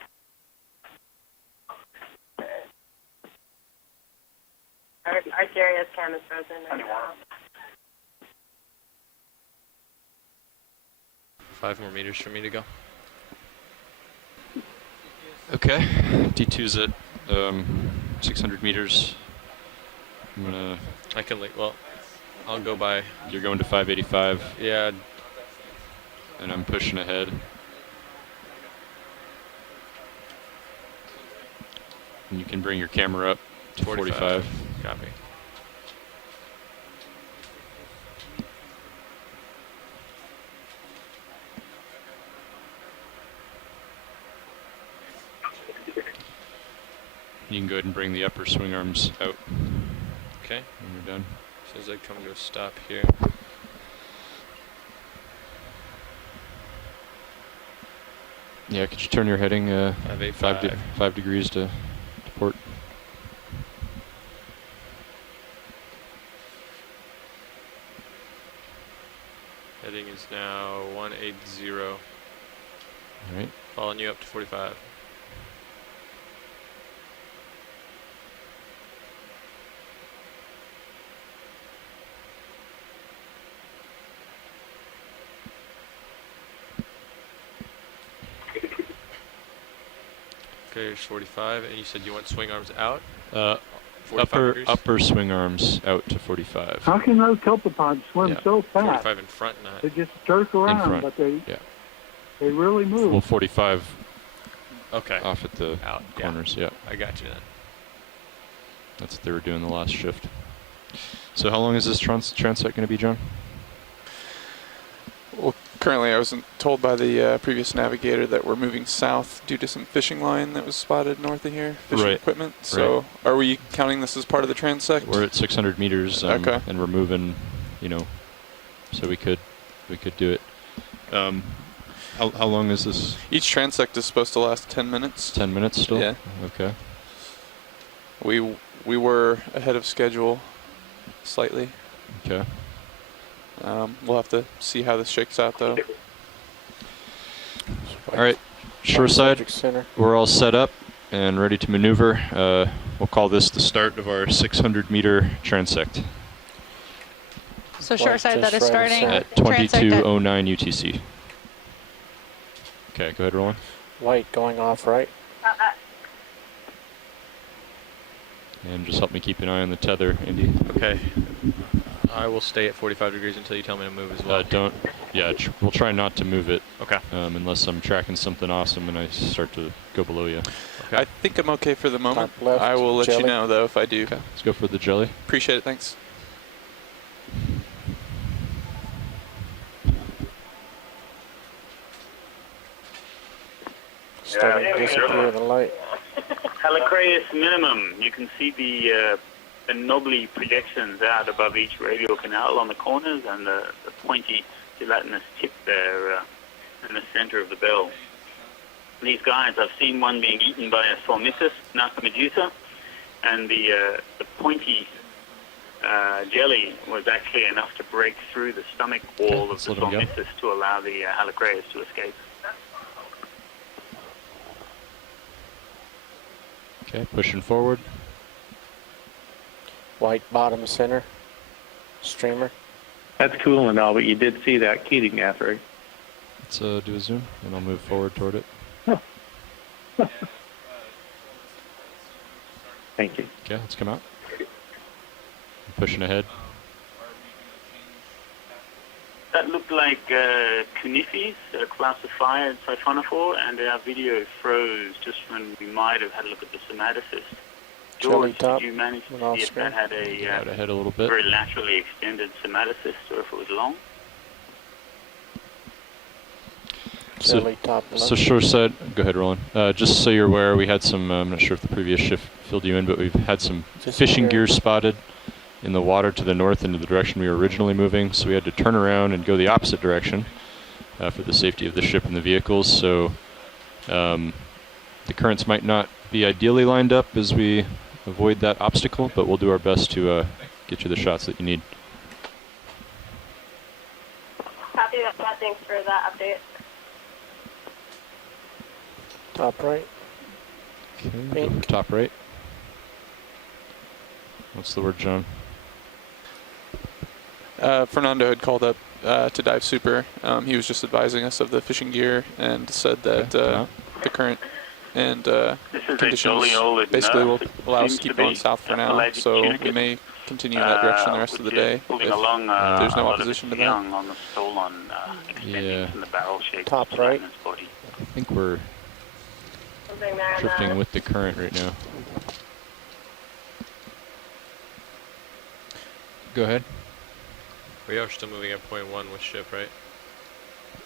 Our Darius cam is frozen right now. 5 more meters for me to go. Okay. D2's at 600 meters. I'm going to... I can leave. Well, I'll go by. You're going to 585. Yeah. And I'm pushing ahead. And you can bring your camera up to 45. Copy. You can go ahead and bring the upper swing arms out. Okay. When you're done. As soon as I come to a stop here. Yeah, could you turn your heading 5 degrees to port? Heading is now 180. All right. Following you up to 45. Okay, here's 45, and you said you want swing arms out? 45 degrees? Upper swing arms out to 45. How can those copepods swim so fast? 45 in front, not... They just jerk around, front, but they yeah. they really move. Well, 45 Okay. off at the corners, yeah. I got you then. That's what they were doing the last shift. So how long is this transect going to be, John? Well, currently I was told by the previous navigator that we're moving south due to some fishing line that was spotted north of here, fishing equipment. So are we counting this as part of the transect? We're at 600 meters, okay. And we're moving, so we could do it. How long is this? Each transect is supposed to last 10 minutes. 10 minutes still? Yeah. Okay. We were ahead of schedule slightly. Okay. We'll have to see how this shakes out, though. All right, shoreside, we're all set up and ready to maneuver. We'll call this the start of our 600-meter transect. So shoreside, that is starting at 2209 UTC. Okay, go ahead, Roland. White going off right. And just help me keep an eye on the tether, Indy. Okay. I will stay at 45 degrees until you tell me to move as well. We'll try not to move it. Okay. Unless I'm tracking something awesome and I start to go below you. Okay. I think I'm okay for the moment. Top left, I will let jelly. you know, though, if I do. Okay, let's go for the jelly. Appreciate it, thanks. Starting to disappear the light. Helicraeus minimum. You can see the knobbly projections out above each radial canal on the corners and the pointy gelatinous tip there in the center of the bell. These guys, I've seen one being eaten by a Solmithus, Narcomedusa, and the pointy jelly was actually enough to break through the stomach wall of the Solmithus to allow the Helicraeus to escape. Okay, pushing forward. White bottom center. Streamer. That's cool and all, but you did see that Keating gas, right? Let's do a zoom, and I'll move forward toward it. Thank you. Okay, let's come out. I'm pushing ahead. That looked like conifes, classified siphonophore, and our video froze just when we might have had a look at the somatocist. George, did you manage to see if that had a ahead a little bit. Very laterally extended somatocist, or if it was long? So shoreside, go ahead, Roland. Just so you're aware, we had some, I'm not sure if the previous shift filled you in, but we've had some fishing gears spotted in the water to the north into the direction we were originally moving, so we had to turn around and go the opposite direction for the safety of the ship and the vehicles. So the currents might not be ideally lined up as we avoid that obstacle, but we'll do our best to get you the shots that you need. Copy that. Thanks for that update. Top right. Okay, go for top right. What's the word, John? Fernando had called up to dive super. He was just advising us of the fishing gear and said that the current and conditions basically will allow us to keep going south for now. So we may continue in that direction the rest of the day if there's no opposition to that. On the stolon, from the barrel shape top right. I think we're drifting with the current right now. Go ahead. We are still moving at 0.1 with ship, right?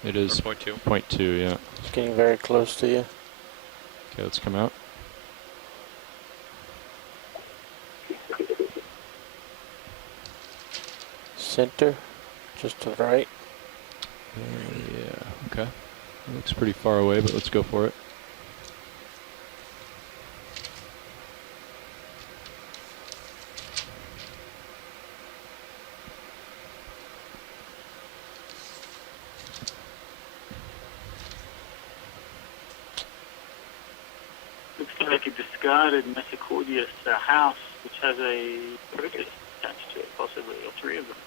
It is 0.2. 0.2, yeah. It's getting very close to you. Okay, let's come out. Center, just to the right. Yeah, okay. It looks pretty far away, but let's go for it. Looks like a discarded Mesocaudius house, which has a protist attached to it, possibly, or three of them.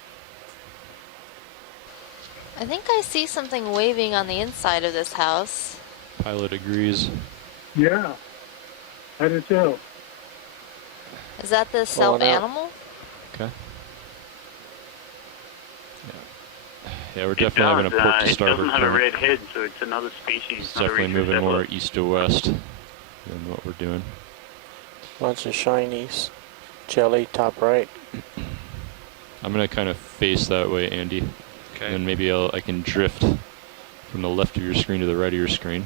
I think I see something waving on the inside of this house. Pilot agrees. Yeah. I do too. Is that the cell Pulling out. animal? Okay. Yeah, we're definitely having a port to It starboard doesn't have a current. red head, so it's another species. It's not a definitely reef moving more receptor. east to west than what we're doing. Bunch of shinies. Jelly, top right. I'm gonna kind of face that way, Andy. Okay. And then maybe I can drift from the left of your screen to the right of your screen.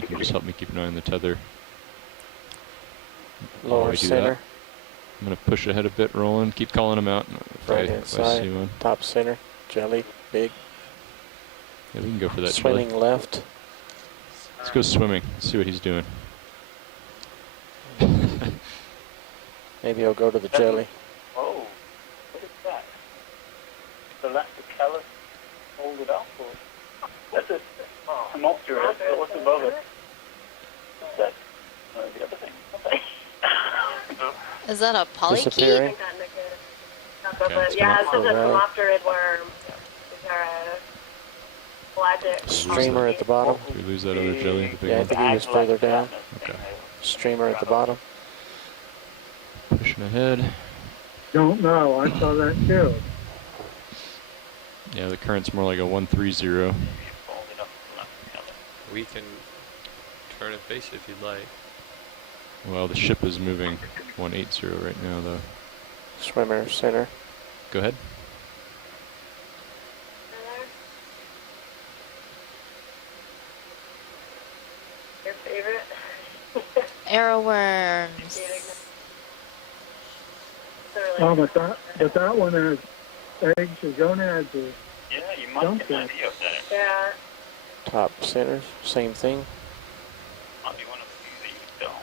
You can just help me keep an eye on the tether. While Lower we do center. that, I'm gonna push ahead a bit, rolling. Keep calling them out. Right If I hand see side. one. Top center. Jelly, big. Yeah, we can go for that. Swimming Jelly. left. Let's go swimming. See what he's doing. Maybe I'll go to the jelly. Oh, what is that? The lactocallus folded up? Or? That's a Homoptera. What's above it? What's that? The other thing. Is that a polychaete? Disappearing. Okay, Yeah, this is a Alright. Homopterid worm. These are pelagic. Streamer at the bottom. Did we lose that other jelly? The big Yeah, I one? think he was further down. Okay. Streamer at the bottom. Pushing ahead. Don't know. I saw that too. Yeah, the current's more like a 130. We can turn and face it if you'd like. Well, the ship is moving 180 right now, though. Swimmer center. Go ahead. Your favorite? Arrow worms. Oh, but that one has eggs or gonads or Yeah, you might get an idea of that. Yeah. Top center. Same thing. Might be one of the few that you can tell.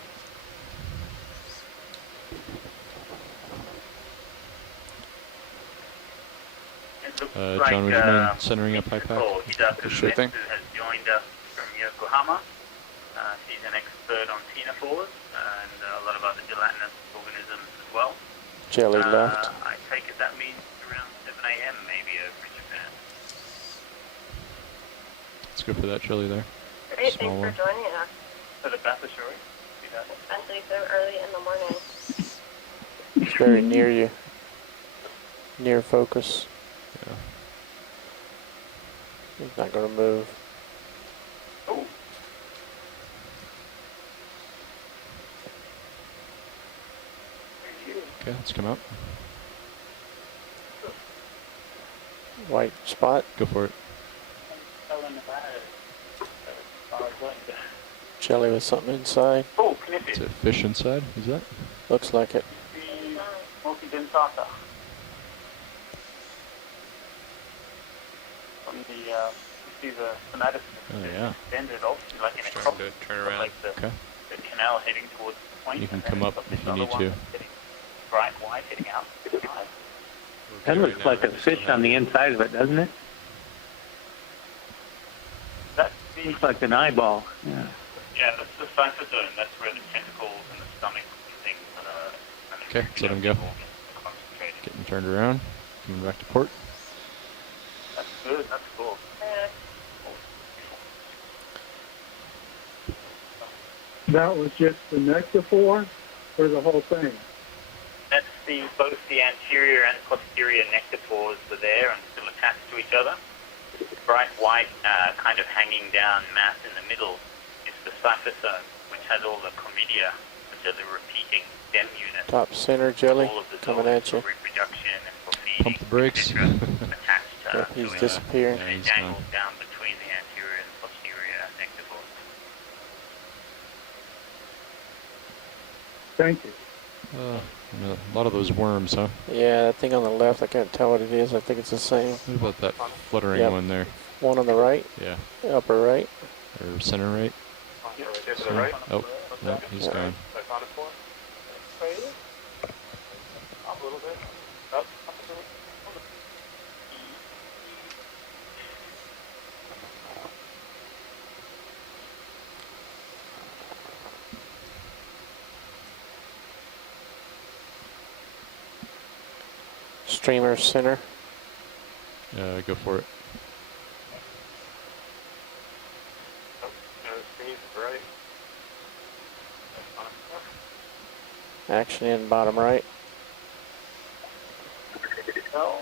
It looks like, John, would you mind centering up high pack? Hidaka Sure thing. Umetsu has joined us from Yokohama. She's an expert on ctenophores and a lot of other gelatinous organisms as well. Jelly left. I take it that means around 7 a.m. maybe over in Japan. Let's go for that jelly there. Great, Small thanks one. for joining us. So the Bathashori? Especially so early in the morning. It's very near you. Near focus. Yeah. He's not going to move. Oh. Okay, let's come out. White spot. Go for it. Jelly with something inside. Oh, can It's a fish inside, is that? Looks like it. multidentata. From the, you see the somatis Oh, yeah. extended off, like in a Trying crop, to turn around. like the, Okay. the canal heading towards the point. You can and come then up you've got if this you other need one to. that's getting bright white heading out. It's nice. That looks like a fish on the inside of it, doesn't it? That's the, Looks like an eyeball. Yeah. yeah, that's the cytosome. That's where the tentacles and the stomach and things are. Okay, let's let him go. Getting turned around. Coming back to port. That's good. That's cool. that was just the nectaphore or the whole thing. That's both the anterior and posterior nectapores were there and still attached to each other. The bright white kind of hanging down mass in the middle is the cyphosome, which has all the chlamydia, which are the repeating stem units. Top center jelly. All of the Coming zones at you. for reproduction and for feeding, Pump the brakes. attached Yep, he's to it. disappearing. And Yeah, it he's gone. dangles down between the anterior and posterior nectapores. Thank you. A lot of those worms, huh? Yeah, that thing on the left, I can't tell what it is. I think it's the same. What about that fluttering Yep. one there? One on the right. Yeah. Upper right. Or center right? Right. Oh, no, he's Yeah. gone. Up a little bit. Up a little. Streamer center. Go for it. Actually, in bottom right. No.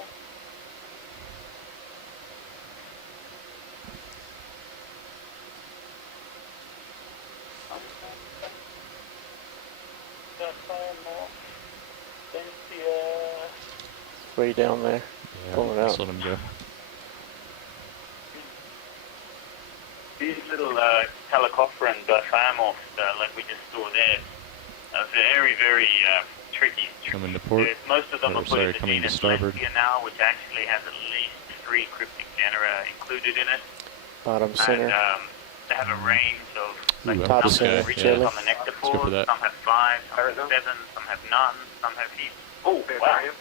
Way down there. Yeah, Pulling out. just let him go. These little Calicophron diaphragmorphs, like we just saw there, are very, very tricky. Coming to port. Most of them are put in the coming to genus starboard. Lesbia now, which actually has at least 3 cryptic genera included in it. Bottom center. And they have a range of, like, Ooh, some top have center, riches chili. on the nectaphores, for that. some have 5, some have 7, some have none, some have heaps. Oh, wow.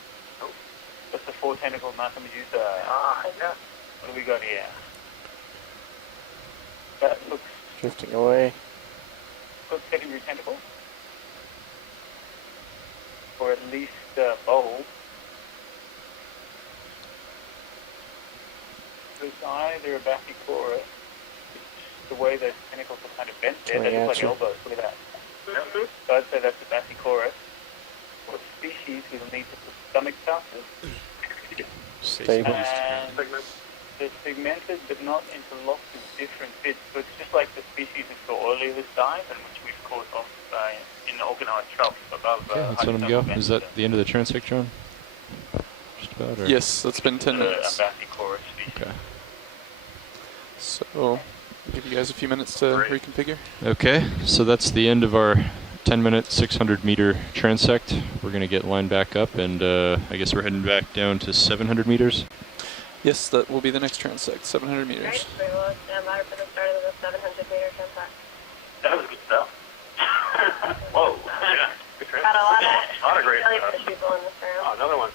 That's the 4-tentacled Macamedusa. Ah, yeah. What do we got here? That looks Drifting away. secondary tentacle. Or at least bulb. This either a Basichora. The way those tentacles are kind of bent there, they look like elbows. Look at that. So I'd say that's a Basichora. What species we'll need to put stomach sauces. Stable. And they're segmented but not interlocked in different bits. So it's just like the species we saw earlier this dive and which we've caught off in the Okeanos trough above. Okay, let's let him go. Is that the end of the transect, John? Just about? Or? Yes, that's been 10 minutes. Okay. So, give you guys a few minutes to reconfigure. Okay, so that's the end of our 10-minute, 600-meter transect. We're going to get lined back up, and I guess we're heading back down to 700 meters. Yes, that will be the next transect, 700 meters. Right, we will stand by for the start of the 700-meter transect. That was good stuff. Whoa. Yeah. Good trip. Got a lot of great jellyfish people in this room. Oh, another one.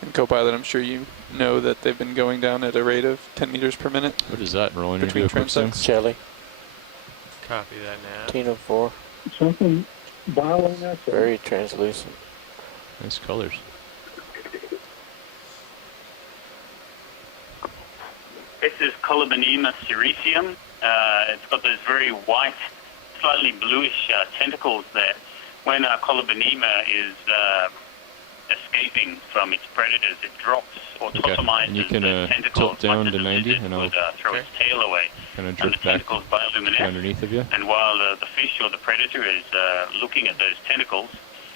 And Copilot, I'm sure you know that they've been going down at a rate of 10 meters per minute. What is that, Roland? Between transects. Jelly. Copy that now. Tino 4. Something bottling that. Very translucent. Nice colors. This is Colobenema sericium. It's got those very white, slightly bluish tentacles there. When Colobenema is escaping from its predators, it drops or autotomizes and you can the tentacles tilt down much to as a 90 lizard and I'll would throw its tail away. kind of And the drift back tentacles bioluminesce. underneath of you. And while the fish or the predator is looking at those tentacles,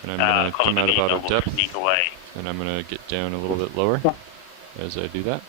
And I'm going to come out about Colobenema a depth, will sneak away. and I'm going to get down a little bit lower as I do that.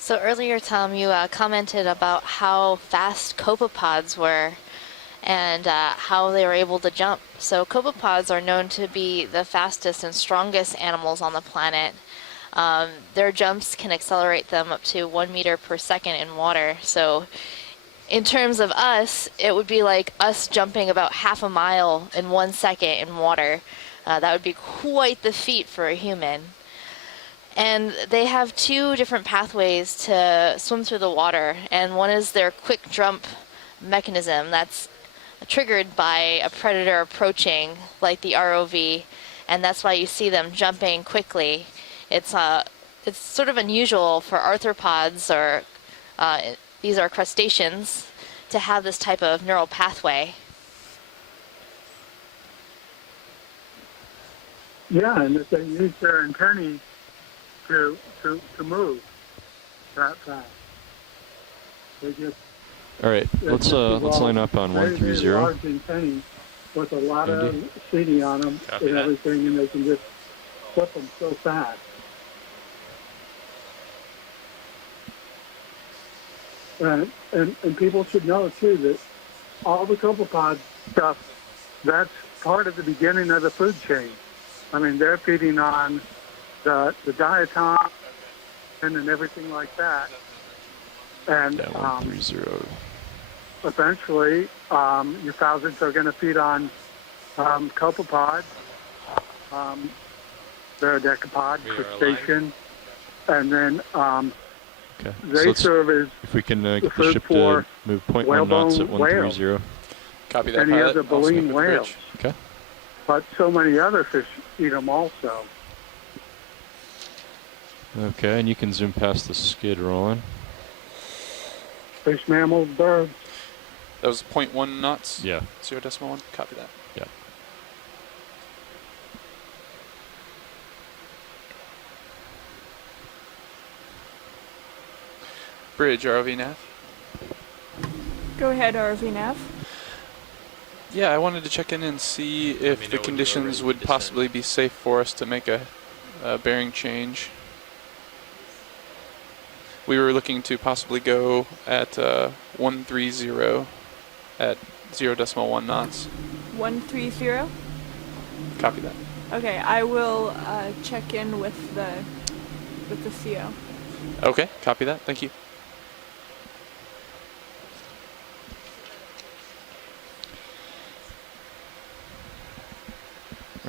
So earlier, Tom, you commented about how fast copepods were and how they were able to jump. So copepods are known to be the fastest and strongest animals on the planet. Their jumps can accelerate them up to 1 meter per second in water. So in terms of us, it would be like us jumping about half a mile in 1 second in water. That would be quite the feat for a human. And they have 2 different pathways to swim through the water, and one is their quick jump mechanism that's triggered by a predator approaching, like the ROV, and that's why you see them jumping quickly. It's sort of unusual for arthropods, or these are crustaceans, to have this type of neural pathway. Yeah, and if they use their antennae to move that fast. They just All right, let's line up on 130. Large antennae with a lot of seating on them and everything, and they can just flip them so fast. And people should know too that all the copepod stuff, that's part of the beginning of the food chain. I mean, they're feeding on the diatom and everything like that. And Yeah, 130. eventually, your thousands are going to feed on copepods, decapod, crustacean, and then Okay. they serve as if we can get the food ship for to move 0.1 knots at whalebone whales. 130. Copy that, and he pilot. has a baleen whale. Okay. But so many other fish eat them also. Okay, and you can zoom past the skid rolling. Fish, mammals, birds. That was 0.1 knots? Yeah. 0.1? Copy that. Yeah. Bridge, ROV nav. Go ahead, RV nav. Yeah, I wanted to check in and see if the conditions would possibly be safe for us to make a bearing change. We were looking to possibly go at 130 at 0.1 knots. 130? Copy that. Okay, I will check in with the CO. Okay, copy that. Thank you.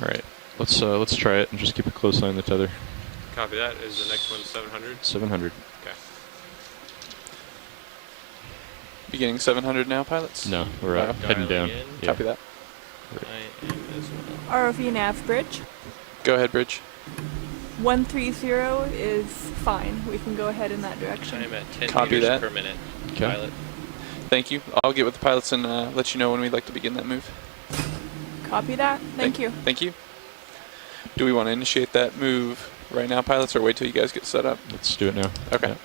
All right, let's try it and just keep a close eye on the tether. Copy that. Is the next one 700? 700. Okay. Beginning 700 now, pilots? No, we're heading down. Yeah. Copy that. ROV nav bridge. Go ahead, bridge. 130 is fine. We can go ahead in that direction. I'm at 10 Copy meters that. per minute, Okay. pilot. Thank you. I'll get with the pilots and let you know when we'd like to begin that move. Copy that. Thank you. Thank you. Do we want to initiate that move right now, pilots, or wait till you guys get set up? Let's do it now. Okay. Yeah.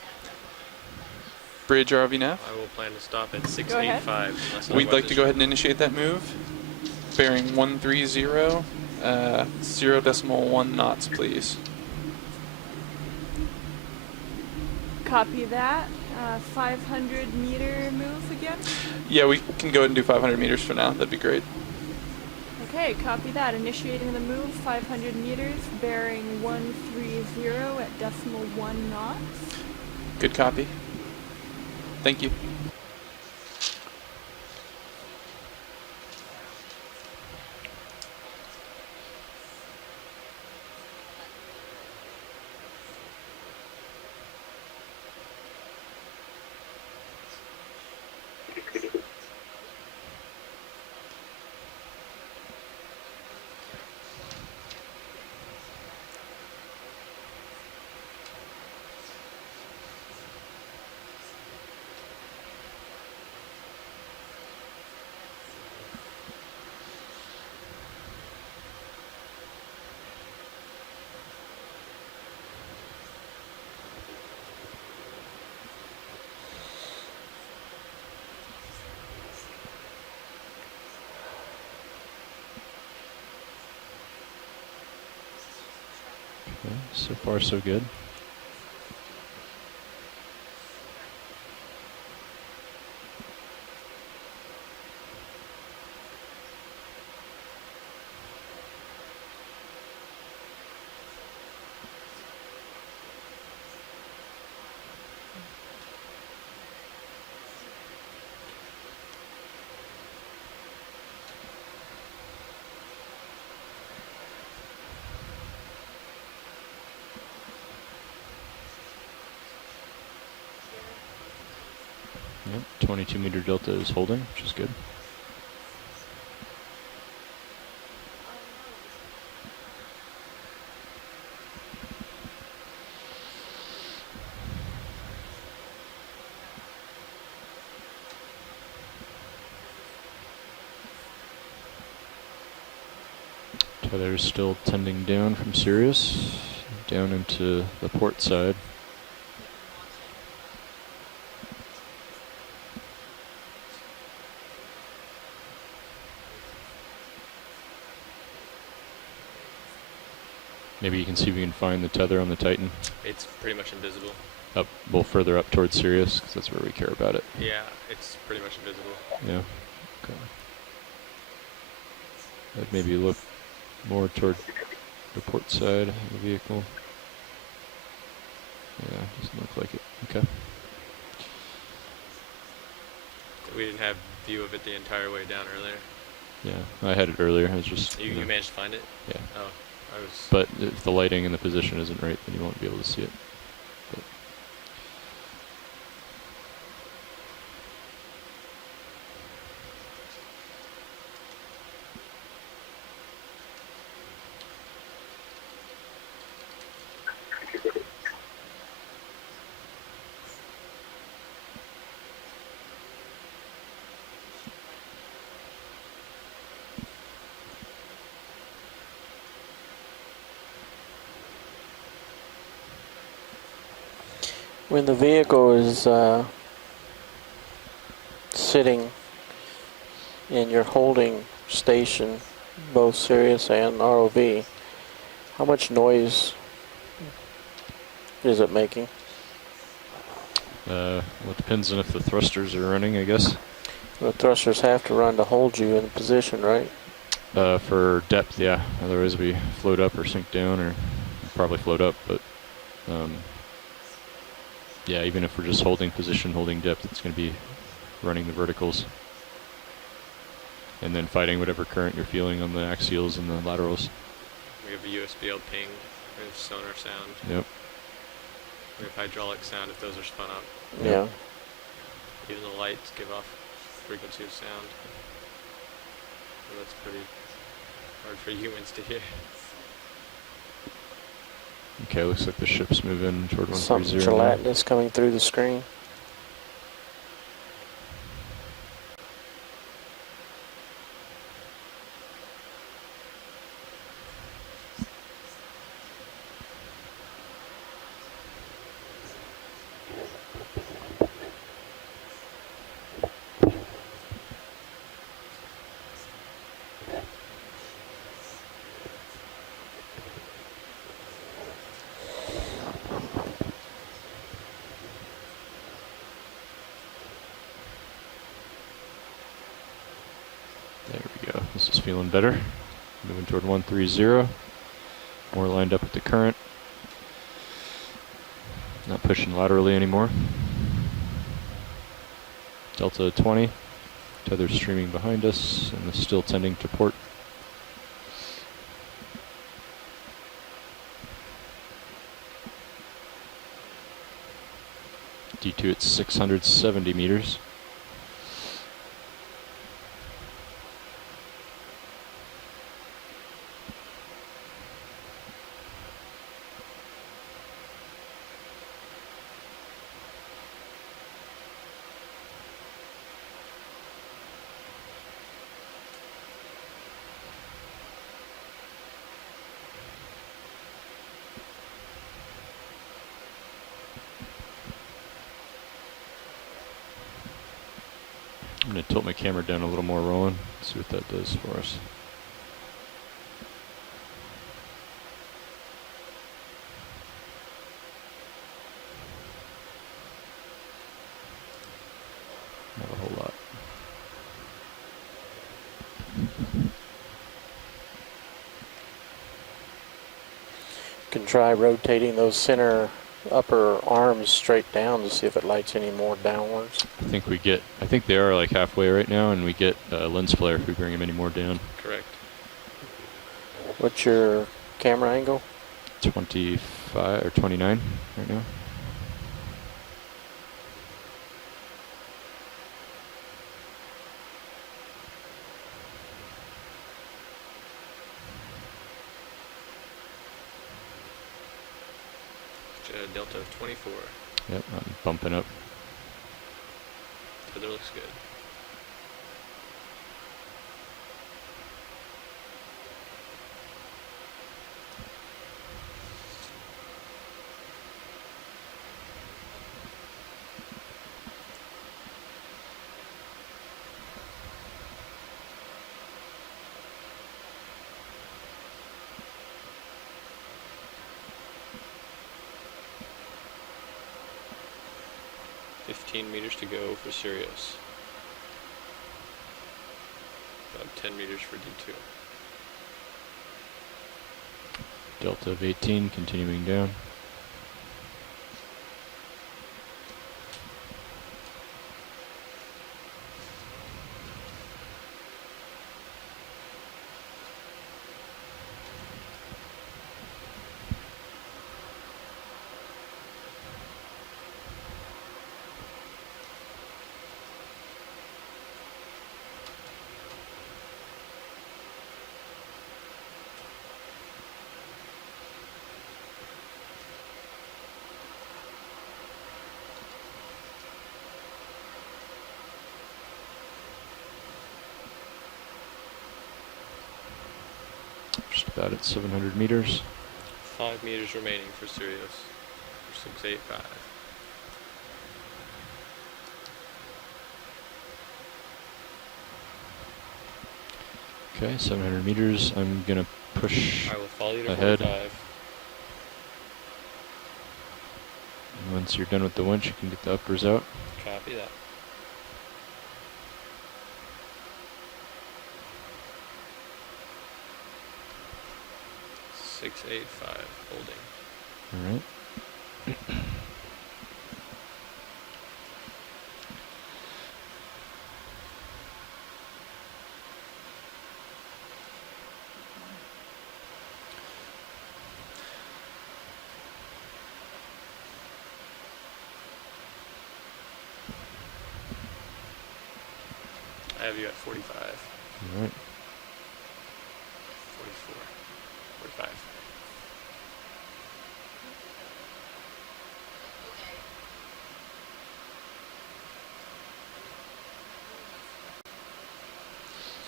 Bridge ROV nav. I will plan to stop at 685. We'd like to go ahead and initiate that move. Bearing 130, 0.1 knots, please. Copy that. 500 meter move again. Yeah, we can go ahead and do 500 meters for now. That'd be great. Okay, copy that. Initiating the move, 500 meters, bearing 130 at 0.1 knots. Good copy. Thank you. Okay, so far so good. Yep, 22 meter delta is holding, which is good. Tether's still tending down from Sirius, down into the port side. Maybe you can see if we can find the tether on the Titan. It's pretty much invisible. Up, well, further up towards Sirius, because that's where we care about it. Yeah, it's pretty much invisible. Yeah. Okay. I'd maybe look more toward the port side of the vehicle. Yeah, doesn't look like it. Okay. We didn't have view of it the entire way down earlier. Yeah, I had it earlier. I was just. You managed to find it? Yeah. Oh, I was. But if the lighting and the position isn't right, then you won't be able to see it. But when the vehicle is sitting and you're holding station, both Sirius and ROV, how much noise is it making? well, it depends on if the thrusters are running, I guess. The thrusters have to run to hold you in position, right? For depth, yeah. Otherwise we float up or sink down, or probably float up, but yeah, even if we're just holding position, holding depth, it's going to be running the verticals. And then fighting whatever current you're feeling on the axials and the laterals. We have a USB-L ping. We have sonar sound. Yep. We have hydraulic sound if those are spun up. Yeah. Even the lights give off frequency of sound. So that's pretty hard for humans to hear. Okay, looks like the ship's moving toward 130. Something gelatinous coming through the screen. There we go. This is feeling better. Moving toward 130. More lined up with the current. Not pushing laterally anymore. Delta 20. Tether streaming behind us and is still tending to port. D2 at 670 meters. I'm going to tilt my camera down a little more, Roland, see what that does for us. Not a whole lot. You can try rotating those center upper arms straight down to see if it lights any more downwards. I think they are like halfway right now, and we get lens flare if we bring them any more down. Correct. What's your camera angle? 25 or 29 right now. Delta of 24. Yep, I'm bumping up. Tether looks good. Meters to go for Sirius. About 10 meters for D2. Delta of 18, continuing down. just about at 700 meters. 5 meters remaining for Sirius. For 685. Okay, 700 meters. I'm gonna push I will follow you to ahead. 45. And once you're done with the winch, you can get the uppers out. Copy that. Six, 8, 5, holding. All right. I have you at 45. All right. 44. 45.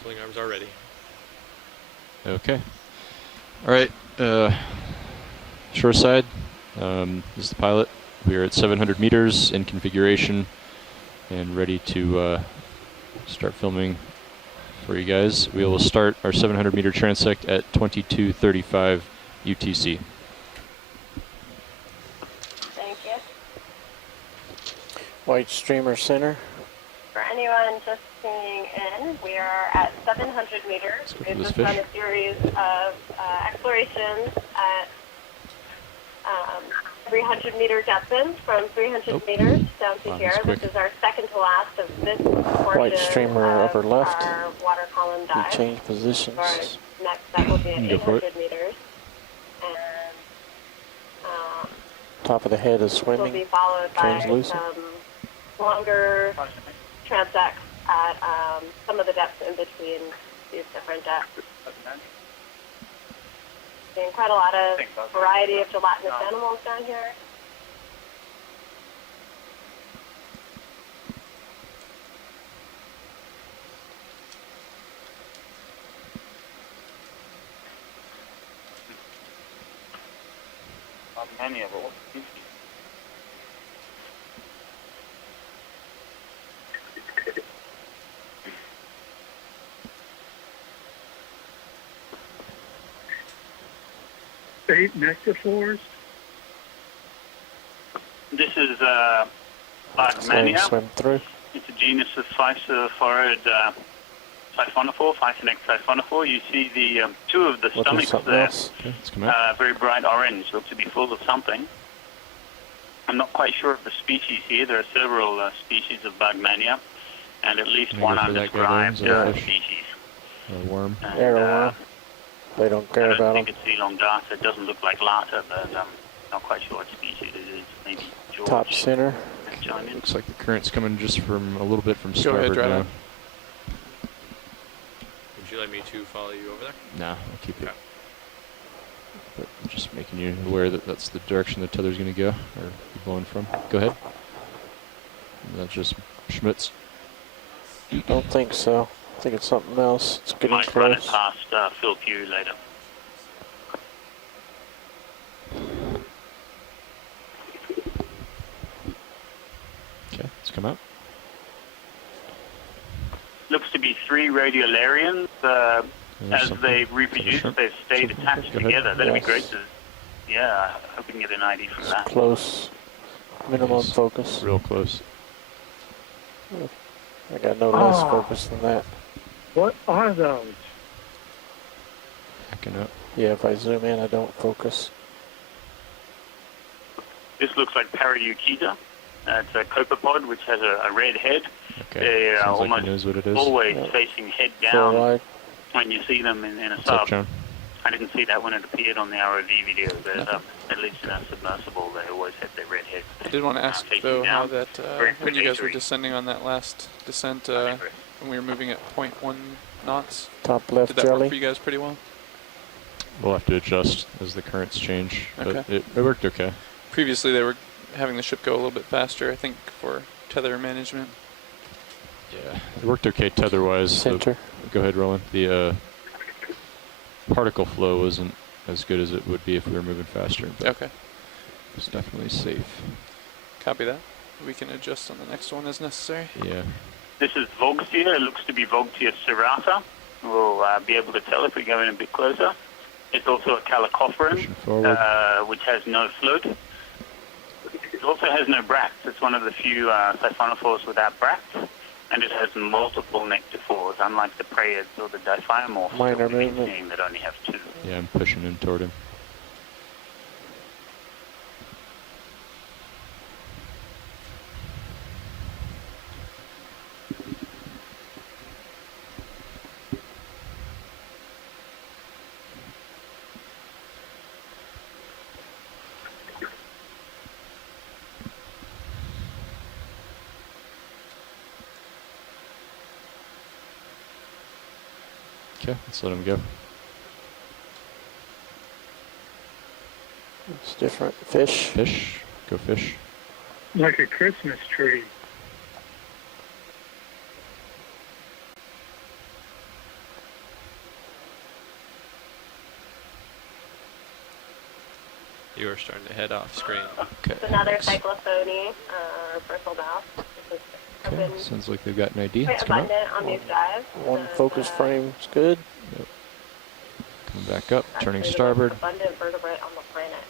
Swing arms are ready. Okay. All right. Shore side. This is the pilot. We are at 700 meters in configuration and ready to start filming for you guys. We will start our 700 meter transect at 22:35 UTC. Thank you. White streamer center. For anyone just tuning in, we are at 700 meters. We've just done a series of explorations at 300 meter depth in, from 300 meters down to here. This is our second to last of this portion White streamer of upper left. our water column We dive. change positions. Our next step will be at Go for 800 meters. And Top of the head is will swimming. be followed by Translucent. some longer transects at some of the depths in between these different depths. Seeing quite a lot of variety of gelatinous animals down here. Not many of them. Eight nectaphores. This is Bargmania. Swim through. It's a genus of physophorid siphonophore, Physonex siphonophore. You see the two of the stomachs there, very bright orange, look to be full of something. I'm not quite sure of the species here. There are several species of Bargmania, and at least one undescribed species. A worm. Arrow. They don't care I about don't them. think it's elongata. It doesn't look like lata, but I'm not quite sure what species it is. Maybe George. Top center. Looks like the current's coming just from a little bit from Go ahead, starboard now. Would you like me to follow you over there? Nah, I'll keep it. But I'm just making you aware that that's the direction the tether's going to go, or blowing from. Go ahead. And that's just Schmitz. Don't think so. I think it's something else. It's getting Might run it close. past Phil Pugh later. Okay, let's come out. Looks to be three radiolarians. As they reproduce, they've stayed attached together. That'd be great to, I hope we can get an ID from that. Close. Minimum focus. Real close. I got no less focus than that. What are those? Backing up. Yeah, if I zoom in, I don't focus. This looks like Paraeuchita. It's a copepod which has a red head. Okay. They're Sounds like almost he knows what it is. always facing head Full down wide. when you see them in a What's sub. up, John? I didn't see that when it appeared on the ROV video, but at least in a submersible, they always have their red heads. I did want to ask, facing though, how down. that, Very when you guys were predatory. descending on that last descent, when we were moving at 0.1 knots, Top left did that jelly. work for you guys pretty well? We'll have to adjust as the currents change, but Okay. it worked okay. Previously, they were having the ship go a little bit faster, I think, for tether management. Yeah, it worked okay tether-wise. Center. Go ahead, Roland. The particle flow wasn't as good as it would be if we were moving faster. But okay. It's definitely safe. Copy that. We can adjust on the next one as necessary. Yeah. This is Vogtia. It looks to be Vogtia serrata. We'll be able to tell if we go in a bit closer. It's also a calicophron, which has no float. It also has no bracts. It's one of the few siphonophores without bracts, and it has multiple nectophores, unlike the Praids or the diphyomorphs Minor movement that only have 2. Yeah, I'm pushing in toward him. Okay, let's let him go. It's different. Fish. Fish. Go fish. Like a Christmas tree. You are starting to head off screen. Okay. It's another cyclophony, bristle mouth. Okay, sounds like they've got an ID. Quite Let's come up. abundant on these dives. One focus frame is good. Yep. Come back up, turning Actually, starboard. the most abundant vertebrate on the planet.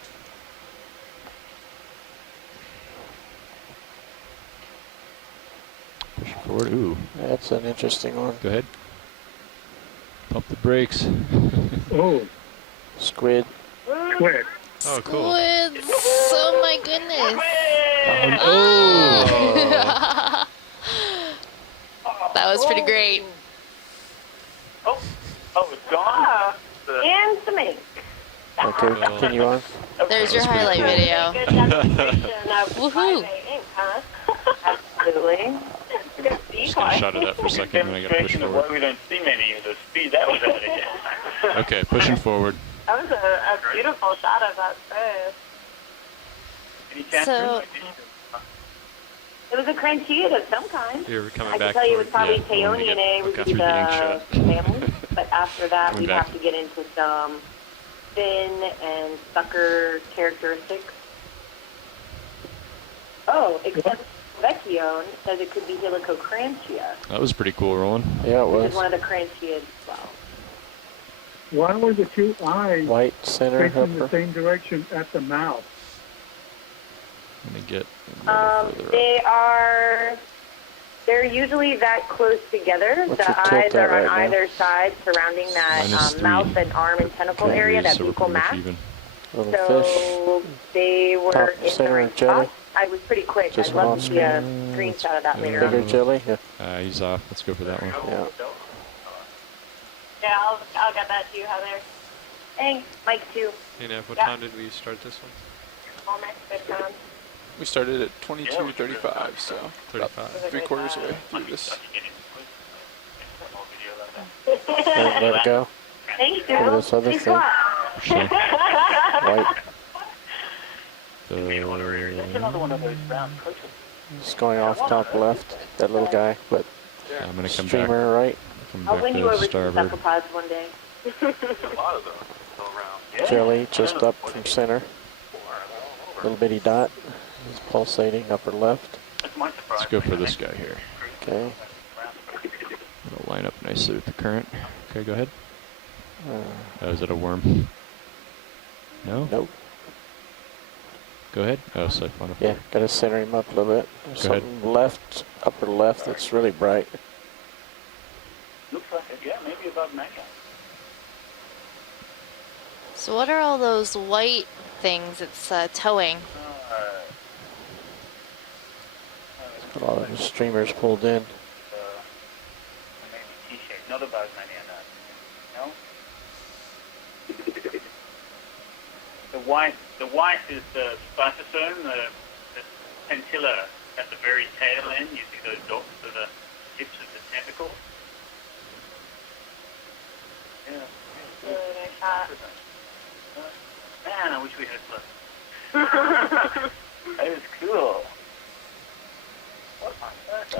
Pushing forward. Ooh. That's an interesting one. Go ahead. Pump the brakes. Oh. Squid. Squid. Oh, cool. Squids! Oh my goodness! Oh. That was pretty great. Oh, it's gone. And some ink. Okay, continue on. There's your highlight cool. video. Good demonstration of Woohoo! ink, huh? Absolutely. Just gonna shut it up for a second, and I gotta push Demonstration of forward. why we don't see many of the speed that was at it. Okay, pushing forward. That was a beautiful shot of that fish. Any chance So- It was a cranchiad of some kind. You're coming I back. can tell you it was probably yeah, I wanna get Taonian would back be through the ink the shot. family, but after that Coming we'd back. have to get into some fin and sucker characteristics. Oh, except Vecchione says it could be Helicocrantia, That was pretty cool, Roland. Yeah, it which was. is one of the cranchiads as well. Why were the two eyes White center facing the upper. same direction at the mouth? Let me get. They're usually that close together. What's your The tilt eyes at are on right now? either side surrounding that -3. mouth and arm and tentacle Okay, area, that so we're buccal pretty much mass. even. Little So fish. they were Top in center the right jelly. spot. I was pretty quick. Just I'd love on to see a screen. screenshot of that later Bigger on. jelly. Yeah. He's off. Let's go for that one. Yeah. Yeah, I'll get that to you, Heather. Thanks. Mike, too. Hey, Nev, what Yeah. time did we start this one? All next good time. We started at 22:35, so about 35. 3/4 way through this. Let it go. Thank you. For this other Thanks a thing. lot. White. Another one of those round coaches. It's going off top left. That little guy, but I'm gonna come streamer right. Come I'll back win you over to some starboard. cephalopods one day. A lot of them go around. Jelly just up from center. Little bitty dot. It's pulsating upper left. Let's go for this guy here. Okay. It'll line up nicely with the current. Okay, go ahead. Uh, Oh, is it a worm? No? Nope. Go ahead. Oh, siphonophore. Yeah, gotta center him up a little bit. There's Go ahead. something left, upper left that's really bright. Looks like it, yeah, maybe above Mecca. So what are all those white things it's towing? A lot of the streamers pulled in. Maybe T-shape, not above Mecca, no? The white is the spinosome, the pentilla at the very tail end. You see those dots to the tips of the tentacle. Yeah. Really nice shot. Man, I wish we had less. That is cool.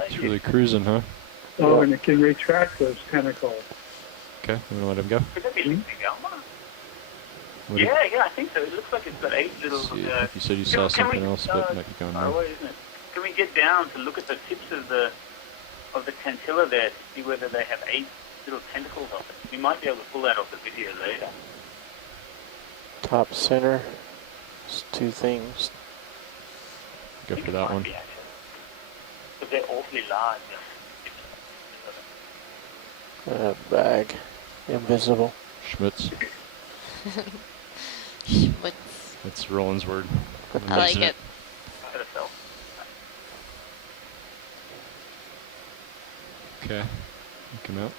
It's really cruising, huh? Oh, and it can retract those tentacles. Okay, I'm gonna let him go. Could that be a big Alma? What Yeah, I think so. It looks like it's got 8 little... see, I think you said you saw something else, but it might be gone far now. away, isn't it? Can we get down to look at the tips of the tentilla there to see whether they have 8 little tentacles off it? We might be able to pull that off the video later. Top center. It's 2 things. Go for that one. But they're awfully large. Bag. Invisible. Schmutz. Schmutz. That's Roland's word. I like it. Okay. Come out.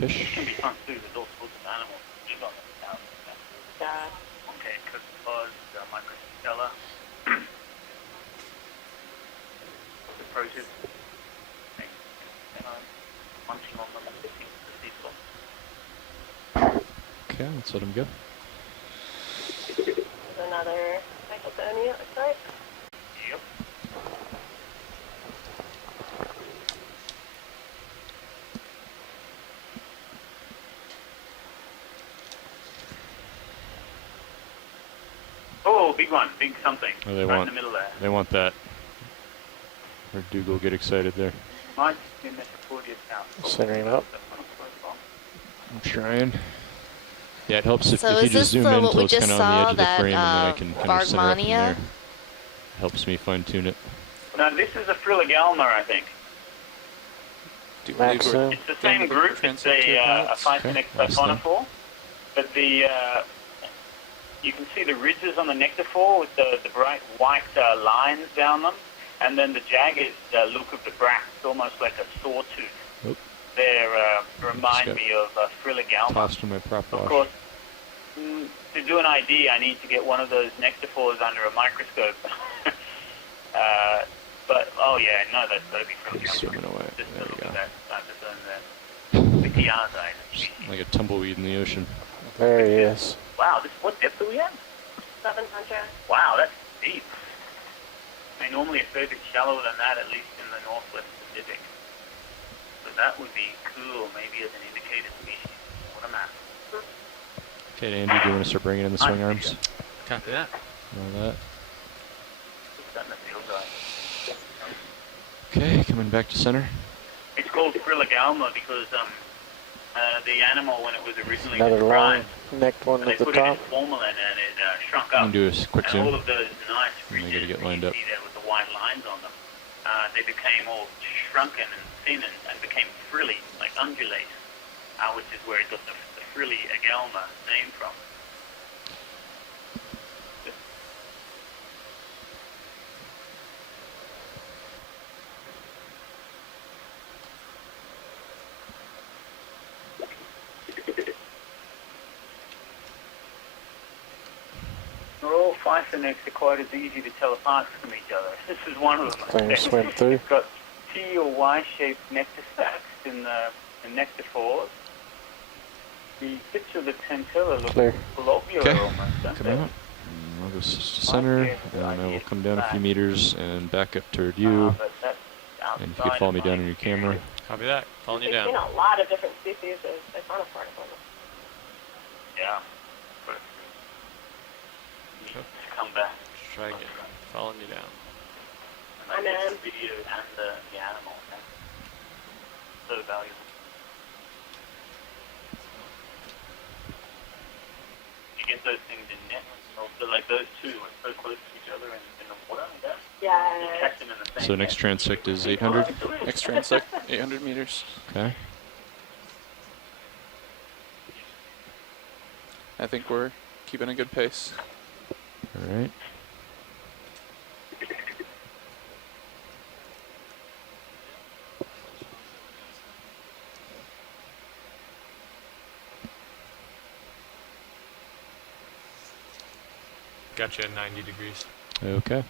Fish. Can be fun too. There's all sorts of animals that live on the house. Okay, cryptopods, microcistella, the protists, munching on them, the sea. Okay, let's let him go. Another Cyclotonia, it looks like. Yep. Oh, big one, big something. Oh, they right want, in the middle there. They want that. Or Dougal get excited there. Might be in the 40th now. Centering up. I'm trying. Yeah, it helps if So you is just this zoom the- in what until we it's just kind of on the saw, edge of the that, frame, and then I can kind of center up from Bargmania? there. Helps me fine tune it. No, this is a Friligalma, I think. Max zoom. It's the same group. It's a Phytonex last thing. siphonophore, but you can see the ridges on the nectaphore with the bright white lines down them, and then the jagged look of the bracts, almost like a sawtooth. Oop. They remind me of Friligalma. Tossed in my prop Of wash. course, to do an ID, I need to get one of those nectaphores under a microscope. But, oh yeah, no, that's got to be Friligalma. Swimming away. Just There to we look go. at that cytosome there. The Chiazite. Like a tumbleweed in the ocean. There he is. Wow, what depth are we at? 700. Wow, that's deep. I mean, normally a fair bit shallower than that, at least in the Northwest Pacific. So that would be cool, maybe as an indicated species. What a map. Okay, Andy, do you want to start bringing in the swing arms? Copy that. All that. Put that in the field guide. Okay, coming back to center. It's called Friligalma because the animal, when it was originally Another long described, necked one they at the put it in top. formalin and it shrunk I'm up. gonna do a quick And zoom. all of those nice And they ridges gotta get lined that up. you see there with the white lines on them, they became all shrunken and thin and became frilly, like undulate, which is where it got the Friligalma name from. Not all Phytonex are quite as easy to tell apart from each other. This is one of them. Thing swim through. It's got T or Y-shaped nectar sacs in the nectaphores. The tips of the tentilla look Clear. globular Okay, almost, don't come they? out. And I'll go to center, and I will come down a few meters and back up toward you. But that's And if you could follow me down on your camera. Copy that. Following you We've down. seen a lot of different species of siphonophores on them. Yeah. But come back. Let's try again. Following you down. I'm in. The video and the animal. Okay? So valuable. You get those things in nets. So like those two are so close to each other in the water. Yeah. You catch them in the same So next transect is 800. Next transect, 800 meters. Okay. I think we're keeping a good pace. All right. Got you at 90 degrees. Okay.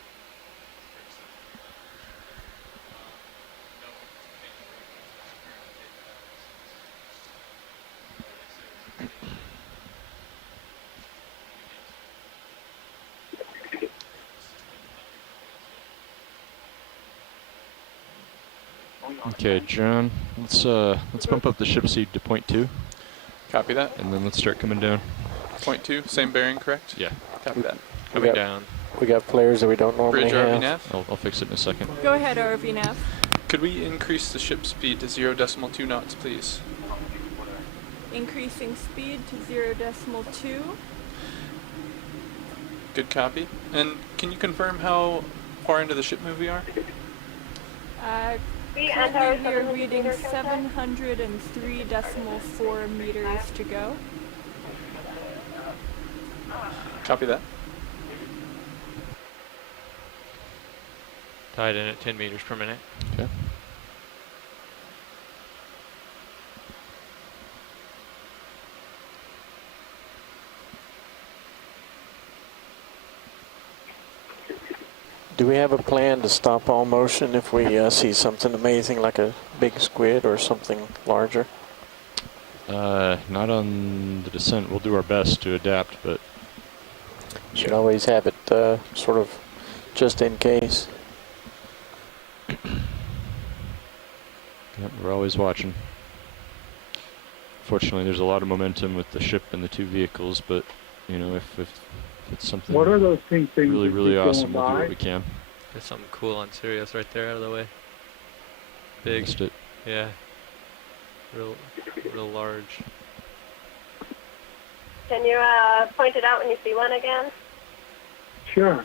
Okay, John, let's bump up the ship speed to 0.2. Copy that. And then let's start coming down. 0.2, same bearing, correct? Yeah. Copy that. Coming down. We got flares that we don't normally Bridge have. RV nav. I'll fix it in a second. Go ahead, RV nav. Could we increase the ship speed to 0.2 knots, please? Increasing speed to 0.2. Good copy. And can you confirm how far into the ship move we are? Currently we are reading 703.4 meters to go. Copy that. Tied in at 10 meters per minute. Okay. Do we have a plan to stop all motion if we see something amazing like a big squid or something larger? Not on the descent. We'll do our best to adapt, but... Should always have it sort of just in case. Yep, we're always watching. Fortunately, there's a lot of momentum with the ship and the two vehicles, but, you know, if it's something what are those pink things really, that really keep awesome, going we'll do by? what we can. There's something cool on Sirius right there out of the way. Big. Missed it. Yeah. Real large. Can you point it out when you see one again? Sure.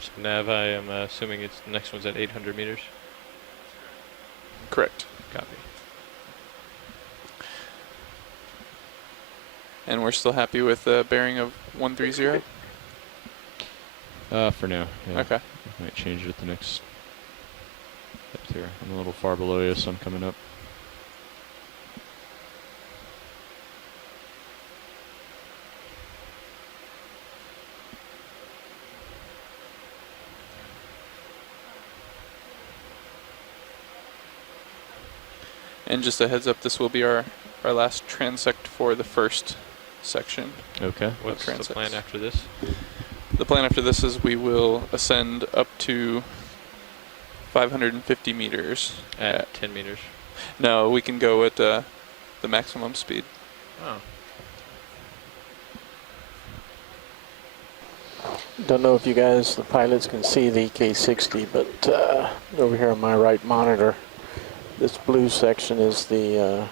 So Nav, I am assuming the next one's at 800 meters. Correct. Copy. And we're still happy with a bearing of 130? For now, yeah. Okay. We might change it at the next depth here. I'm a little far below you, so I'm coming up. And just a heads up, this will be our last transect for the first section. Okay. What's the plan after this? The plan after this is we will ascend up to 550 meters. At 10 meters? No, we can go at the maximum speed. Oh. Don't know if you guys, the pilots, can see the EK60, but over here on my right monitor, this blue section is the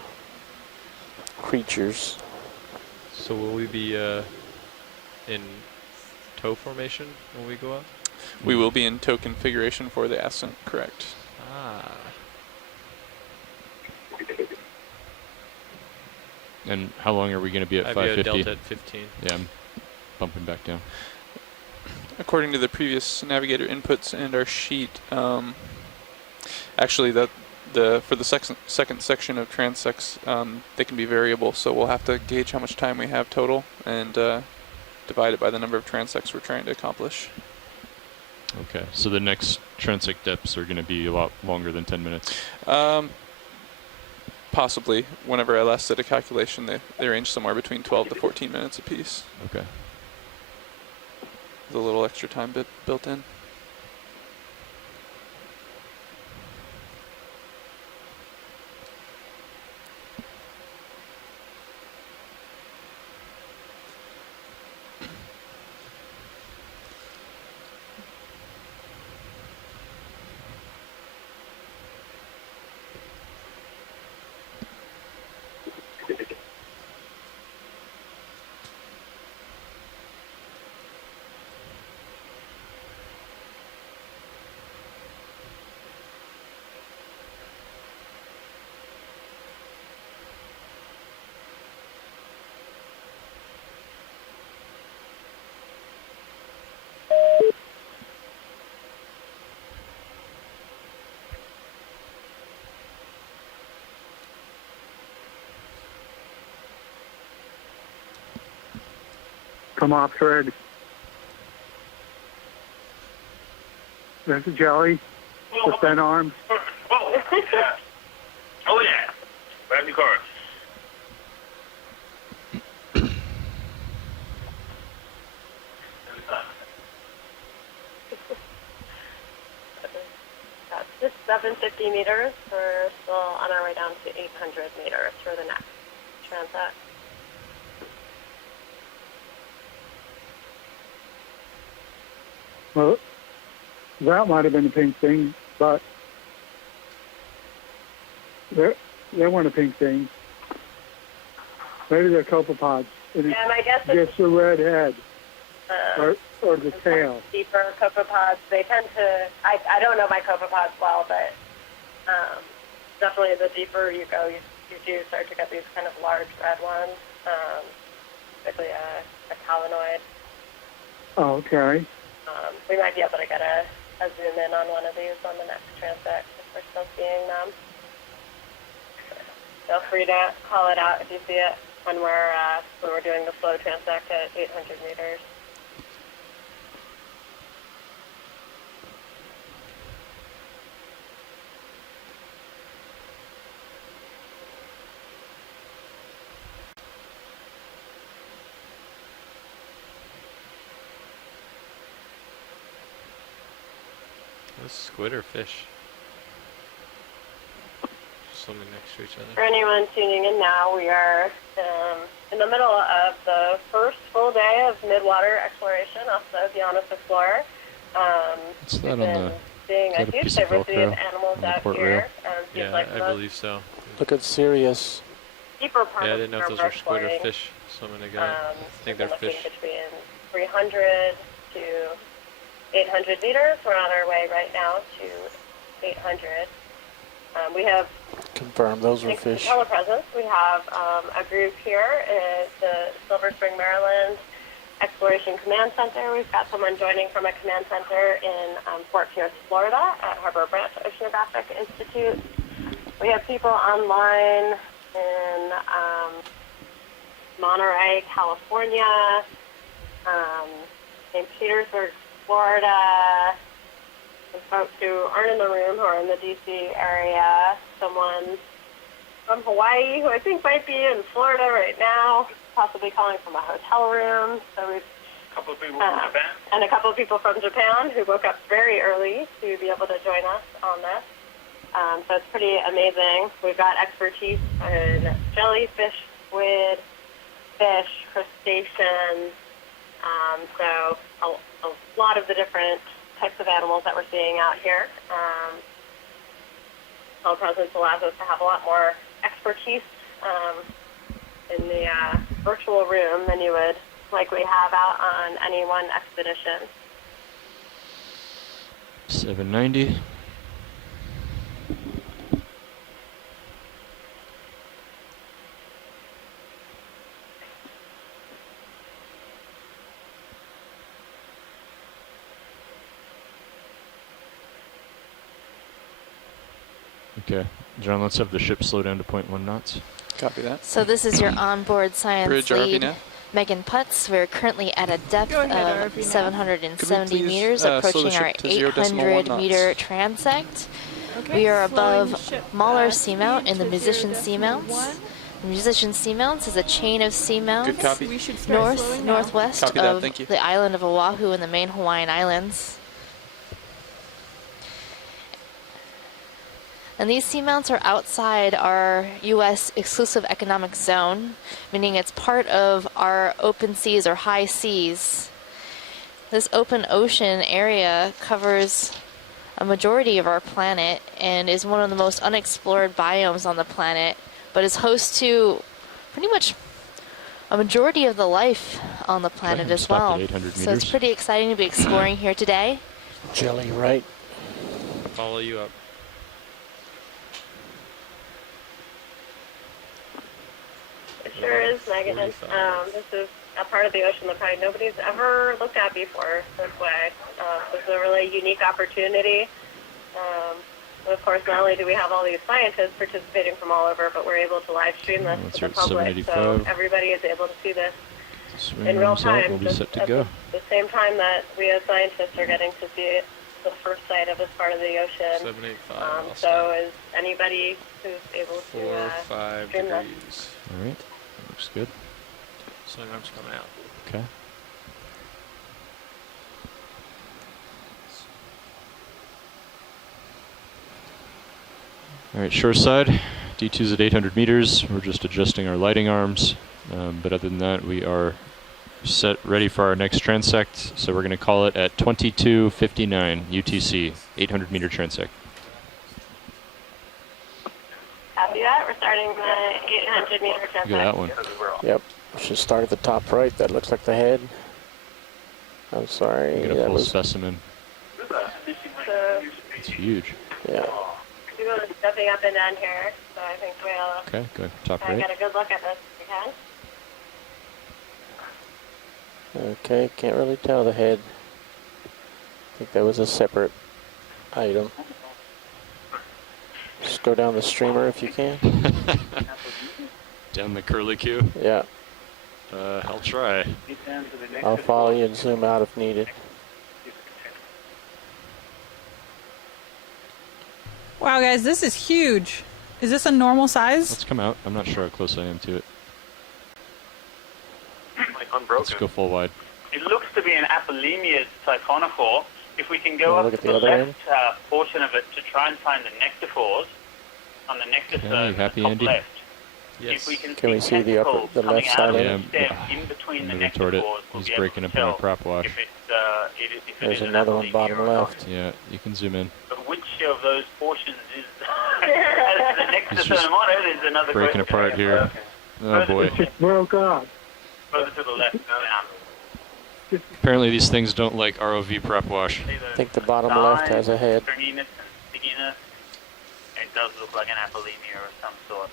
creatures. So will we be in tow formation when we go up? We will be in tow configuration for the ascent, correct. Ah. And how long are we going to be at 550? Delta at 15. Yeah, I'm bumping back down. According to the previous navigator inputs and our sheet, actually for the second section of transects, they can be variable, so we'll have to gauge how much time we have total and divide it by the number of transects we're trying to accomplish. Okay, so the next transect depths are going to be a lot longer than 10 minutes? Possibly. Whenever I last did a calculation, they range somewhere between 12 to 14 minutes apiece. Okay. With a little extra time built in. Come off, Fred. There's a jelly. The bent arms. Oh, yeah. Oh, yeah. Grab your car. 750 meters. We're still on our way down to 800 meters for the next transect. Well, that might have been a pink thing, but there weren't a pink thing. Maybe they're copepods. And Yeah, my guess is just the red head or the tail. deeper copepods. They tend to, I don't know my copepods well, but definitely the deeper you go, you do start to get these kind of large red ones, particularly a calanoid. Oh, okay. We might be able to get a zoom in on one of these on the next transect if we're still seeing them. Feel free to call it out if you see it when we're doing the slow transect at 800 meters. Is squid or fish? Swimming next to each other. For anyone tuning in now, we are in the middle of the first full day of midwater exploration off the Okeanos Explorer. What's that on the? Seeing a huge piece of diversity of Velcro animals on the out port here. rail? Seems Yeah, like I believe so. Look at Sirius. Deeper part Yeah, I of didn't know if those we're were squid or exploring. fish swimming together. I think they're We're looking fish. between 300 to 800 meters. We're on our way right now to 800. We have Confirm, those were fish. telepresence. We have a group here at the Silver Spring, Maryland Exploration Command Center. We've got someone joining from a command center in Fort Pierce, Florida at Harbor Branch Oceanographic Institute. We have people online in Monterey, California, St. Petersburg, Florida, some folks who aren't in the room who are in the D.C. area, someone from Hawaii who I think might be in Florida right now, possibly calling from a hotel room. So we've A couple of people from Japan. and a couple of people from Japan who woke up very early to be able to join us on this. So it's pretty amazing. We've got expertise in jellyfish, squid, fish, crustaceans, so a lot of the different types of animals that we're seeing out here. Telepresence allows us to have a lot more expertise in the virtual room than you would likely have out on any one expedition. 790. Okay, John, let's have the ship slow down to 0.1 knots. Copy that. So this is your onboard science Bridge RV lead, now. Megan Putz. We're currently at a depth Go ahead, of RV now. 770 Could we please, meters, slow the approaching ship our to 0.1 800 knots? meter transect. Okay, We are slowing above the ship, Mahler speed Seamount in the to Musician 0.1. Seamounts. The Musician Seamounts is a chain of seamounts Good copy. We should start slowing now. northwest Copy that, of thank you. the island of Oahu in the main Hawaiian Islands. And these seamounts are outside our U.S. exclusive economic zone, meaning it's part of our open seas or high seas. This open ocean area covers a majority of our planet and is one of the most unexplored biomes on the planet, but is host to pretty much a majority of the life on the planet as stop well. at 800 So it's meters. pretty exciting to be exploring here today. Jelly, right? Follow you up. It sure is, Megan. This is a part of the ocean that probably nobody's ever looked at before this way. This is a really unique opportunity. Of course, not only do we have all these scientists participating from all over, but we're able to live stream this Let's to the hear it, public, so 785. everybody is able to see this Swing in real arms out, time. we'll be just set to at go. the same time that we as scientists are getting to see the first sight of this part of the ocean. 785. I'll So is anybody who's able 4 to or 5 stream this. degrees. All right, that looks good. Swing arms coming out. Okay. All right, shoreside, D2's at 800 meters. We're just adjusting our lighting arms, but other than that, we are set ready for our next transect. So we're going to call it at 22:59 UTC, 800 meter transect. Copy that. We're starting the 800 meter transect. Look at that one. Yep. We should start at the top right. That looks like the head. I'm sorry. Get a that full was specimen. So It's huge. Yeah. we will be stepping up and down here. So I think we'll Okay, good. Top get right. a good look at this if we can. Okay, can't really tell the head. I think that was a separate item. Just go down the streamer if you can. Down the curlicue? Yeah. I'll try. I'll follow you and zoom out if needed. Wow, guys, this is huge. Is this a normal size? Let's come out. I'm not sure how close I am to it. Like unbroken. Let's go full wide. It looks to be an Apolemia siphonophore. If we can go Oh, up look at to the the other left portion of it to try and find the nectaphores, on the nectar Okay, side, you happy, top Andy? left. Yes. If we can we see the upper, the left side of the it? stem in between the Moving toward it. nectaphores, we'll He's be able breaking to up in our tell prop wash. if it There's is an another one Apolemia bottom or not. left. Yeah, you can zoom in. But which of those portions is the nectar on it is another Breaking question. apart here. Oh boy. It just broke off. Further to the left, Apparently these things don't like ROV prop wash. I think the bottom left has a head. stringiness and stickiness. It does look like an Apolemia of some sort.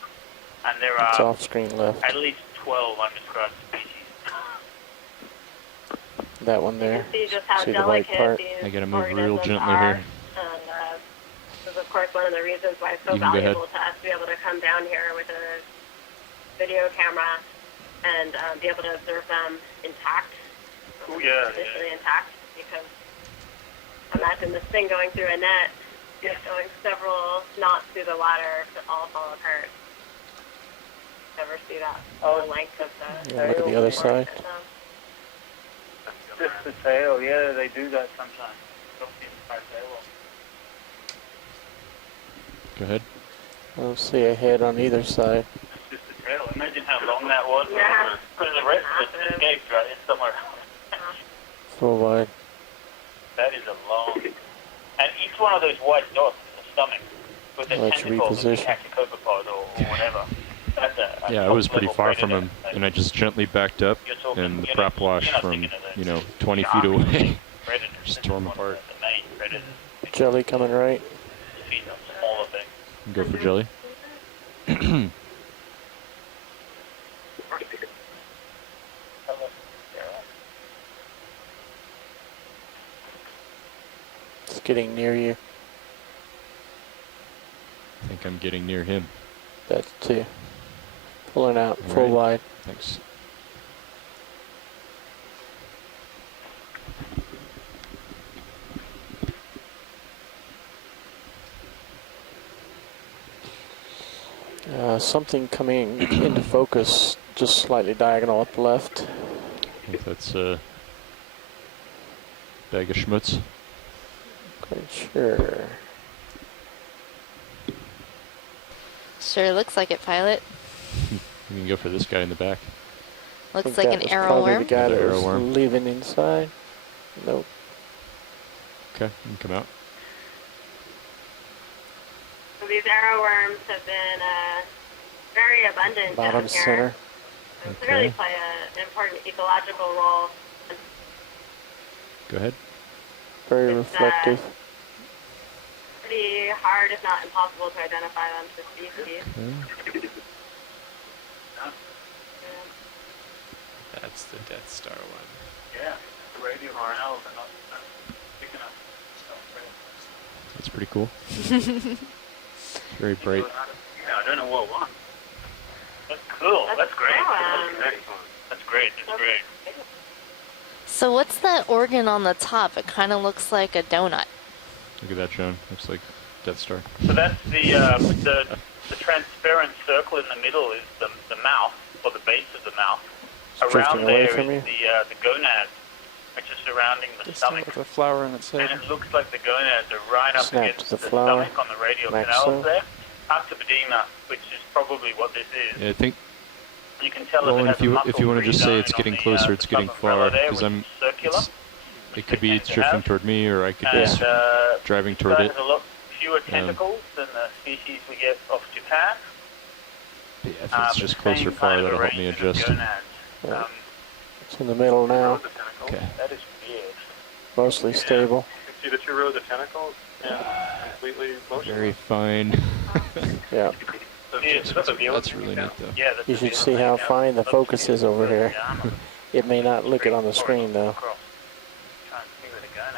And there It's are off screen left. at least 12 undescribed species. That one there. See just how See the white delicate part? these I gotta move real organisms gently are. here. And this is, of course, one of the reasons why it's so You can go ahead. valuable to us to be able to come down here with a video camera and be able to observe them intact, traditionally intact, because imagine this thing going through a net, going several knots through the water to all fall apart. Never see that the length of the Yeah, look at the other side. Just the tail, yeah, they do that sometimes. Don't see the entire tail. Go ahead. I don't see a head on either side. Just the tail. Imagine how long that was. Yeah. Because the rest of it escaped, right? It's somewhere. Full wide. That is a long. And each one of those white dots in the stomach with the Let's tentacles reposition. catch a copepod or whatever. That's a Yeah, I was pretty top-level far from predator. him, and I just gently backed up, You're talking- and the you're prop not- wash you're not from, thinking of the 20 feet shark away predators. just tore him apart. The main predators Jelly coming right. feed on smaller things. Go for jelly. It's getting near you. I think I'm getting near him. That's two. Pulling out All full right. wide. Thanks. Something coming into focus, just slightly diagonal up left. I think that's a bag of schmutz. Quite sure. Sure looks like it, pilot. You can go for this guy in the back. Looks Think like that an was arrow probably worm. the guy that Another was arrowworm. leaving inside. Nope. Okay, you can come out. So these arrow worms have been very abundant Bottom down here. center. So clearly Okay. play an important ecological role. Go ahead. Very reflective. Pretty hard, if not impossible, to identify them as species. Okay. That's the Death Star one. Yeah, the radio RNLs are not picking up stuff. That's pretty cool. Very bright. Yeah, I don't know what one. That's cool. That's great. That's great. That's great. So what's that organ on the top? It kind of looks like a donut. Look at that, Joan. Looks like Death Star. So that's the transparent circle in the middle is the mouth, or the base of the mouth. It's Around drifting away there from is the gonads, which are surrounding the It's stomach. with a flower in its And head. it looks like the gonads are right up Snap against to the the flower. stomach on the radial Maxilla. canals there. octopedema, which is probably what this is. Yeah, I think. You can tell Well, if if you want to just say it's getting closer, it's getting far, because it could be drifting toward me, or I could be driving toward it. It has a lot fewer tentacles than the species we get off Japan. Yeah, if it's just close or far, that'll help me adjust. Yeah. It's in the middle now. Okay. That is weird. Mostly stable. You can see the 2 rows of tentacles and completely motionless. Very fine. Yeah. That's really neat, though. You should see how fine the focus is over here. It may not look it on the screen, though.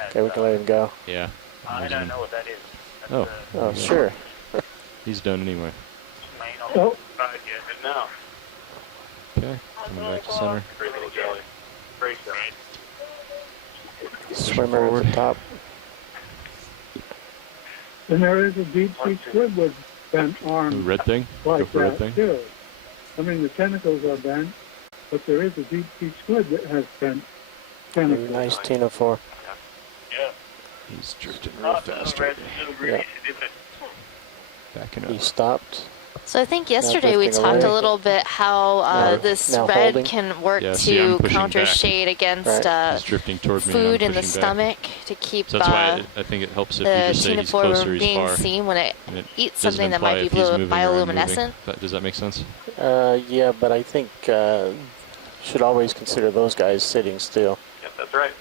Okay, we can let him go. Yeah. I don't know what that is. Oh. Oh, sure. He's done anyway. Oh. Good now. Okay, coming back to center. Great little jelly. Great jelly. Swimmer at the top. And there is a deep sea squid with bent arms. The red thing? Like Go for that, red thing? too. I mean, the tentacles are bent, but there is a deep sea squid that has bent tentacles. Nice Tina 4. Yeah. He's drifting real fast right now. Yeah. Backing up. He stopped. So I think yesterday we talked a little bit how this now red holding. can work Yeah, see, I'm to pushing counter back. shade against He's drifting toward me, and food I'm in the pushing back. stomach to keep So that's why I think it helps if you the just say Tina he's 4 closer, from he's being far. seen when it And eats doesn't something that imply might be if he's moving or I'm moving. bioluminescent. Does that make sense? Yeah, but I think should always consider those guys sitting still. Yep, that's right.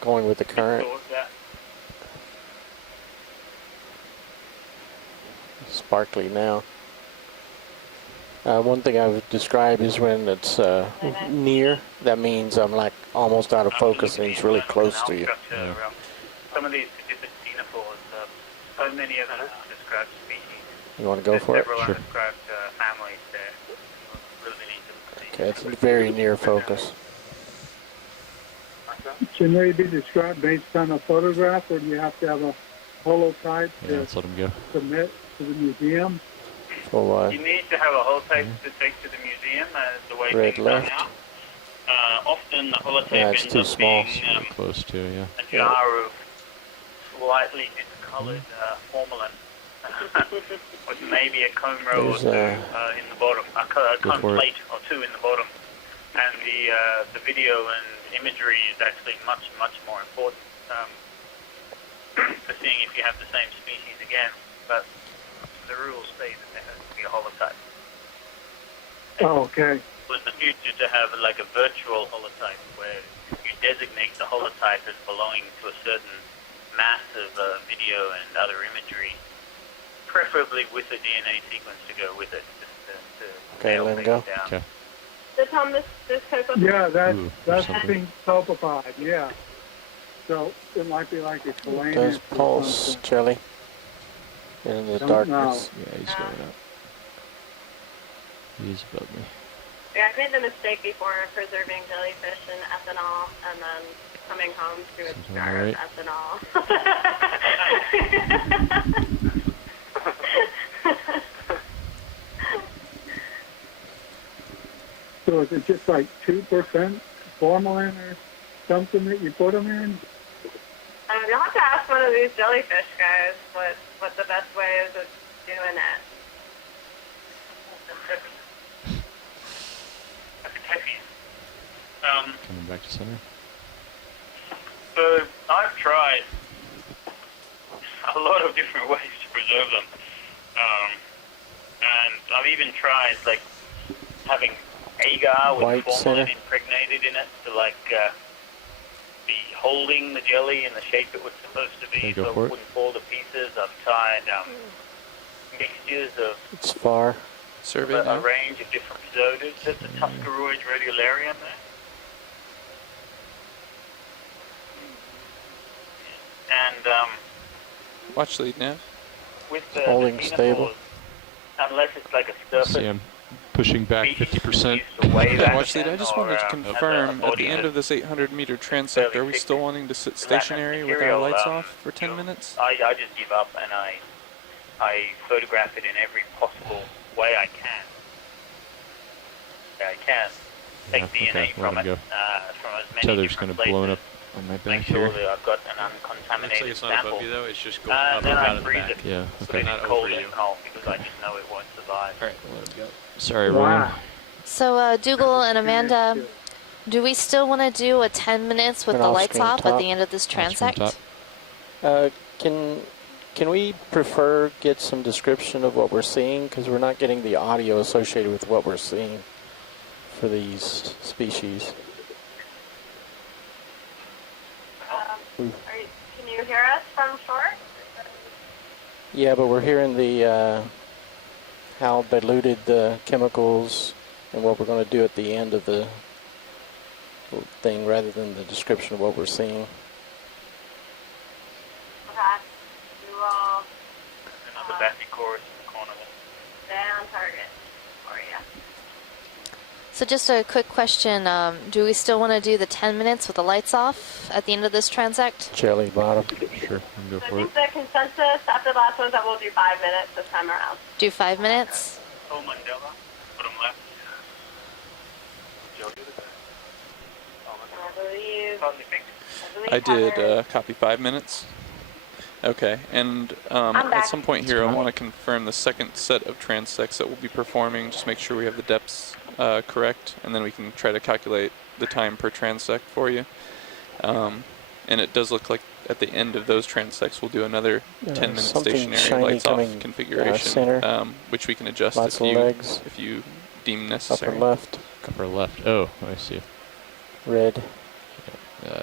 Going with the current. Sparkly now. One thing I would describe is when it's near, that means I'm like almost out of focus and it's really close to you. Yeah. Some of these different xenophores, so many of them are undescribed species. You want to go for it? Several Sure. undescribed families there. Really need to Okay, it's very near focus. Can they be described based on a photograph, or do you have to have a holotype Yeah, let's let him go. to submit to the museum? For You need to have a holotype to take to the museum, the way Red things left. are now. Often the holotype Yeah, it's ends too up small. being Close to, yeah. a jar of slightly discolored formalin with maybe a comb row or There's, two in the bottom, a comb for it. plate or two in the bottom. And the video and imagery is actually much more important for seeing if you have the same species again. But the rules say that there has to be a holotype. Oh, okay. In the future to have like a virtual holotype where you designate the holotype as belonging to a certain mass of video and other imagery, preferably with a DNA sequence to go with it. Just to Okay, nail let him things go. down. Okay. So Tom, this cocoa. Yeah, Ooh, that's something. being sulfified, yeah. So it might be like a It Calanus does or pulse, something. Jelly. In the Don't darkness. Yeah, he's going up. He's above me. Yeah, I made the mistake before of preserving jellyfish in ethanol and then coming home to a Something jar alright? of ethanol. So is it just like 2% formalin or something that you put them in? You'll have to ask one of these jellyfish guys what the best way is of doing it. Coming back to center. So I've tried a lot of different ways to preserve them, and I've even tried like having agar with White formalin center. impregnated in it to like be holding the jelly in the shape it was supposed to be, Okay, go so for it it. wouldn't fall to pieces. I've tried mixtures of It's far. Survey a now. range of different preservatives. There's a Tuscaroid radiolarium there. And Watch lead nav. with the Holding xenophores, stable. unless it's like a surface See, I'm pushing back 50%. wave Watch lead. I just wanted to action or, confirm as a at the end body of this 800-meter transect, are we still wanting to sit stationary with our lights off for 10 minutes? I just give up and I photograph it in every possible way I can. I can take Yeah, DNA okay, let from him it, go. from as many Tether's different going to blow places. up On my Make back sure here. that I've got an Looks like uncontaminated it's not sample. above you though, it's just going up And and then out I of the freeze back. it. Yeah, Put okay. it in Not cold over you. ethanol because I just know it won't survive. Alright, we'll let it go. Sorry, Ron. So, Dougal and Amanda, do we still want to do a 10 minutes with An the lights off-screen off top. at the end of this Off-screen top. transect? Can we prefer get some description of what we're seeing, because we're not getting the audio associated with what we're seeing for these species. Can you hear us from shore? Yeah, but we're hearing the how diluted the chemicals and what we're going to do at the end of the thing, rather than the description of what we're seeing. Okay. You will Another battery chorus in the corner there. stay on target for you. So just a quick question, do we still want to do the 10 minutes with the lights off at the end of this transect? Jelly bottom. Sure, we can go So I for it. think the consensus after the last one is that we'll do 5 minutes this time around. Do 5 minutes? Oh, Mandela. Bottom left. I believe I did copy 5 minutes. Okay, and at some point here, I want to confirm the second set of transects that we'll be performing. Just make sure we have the depths correct, and then we can try to calculate the time per transect for you. And it does look like at the end of those transects, we'll do another 10-minute stationary lights-off configuration, which we can adjust if you deem necessary. Upper left. Upper left. Oh, I see. Red.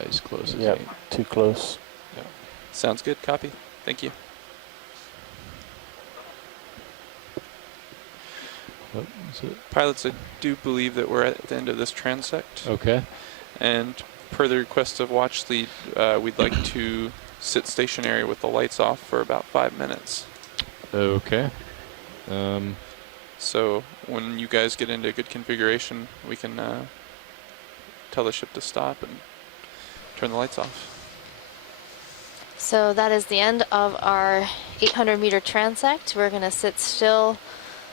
He's close. Yep, too close. Yeah. Sounds good. Copy. Thank you. What is it? Pilots, I do believe that we're at the end of this transect. Okay. And per the request of Watch Lead, we'd like to sit stationary with the lights off for about 5 minutes. Okay. So when you guys get into a good configuration, we can tell the ship to stop and turn the lights off. So that is the end of our 800-meter transect. We're going to sit still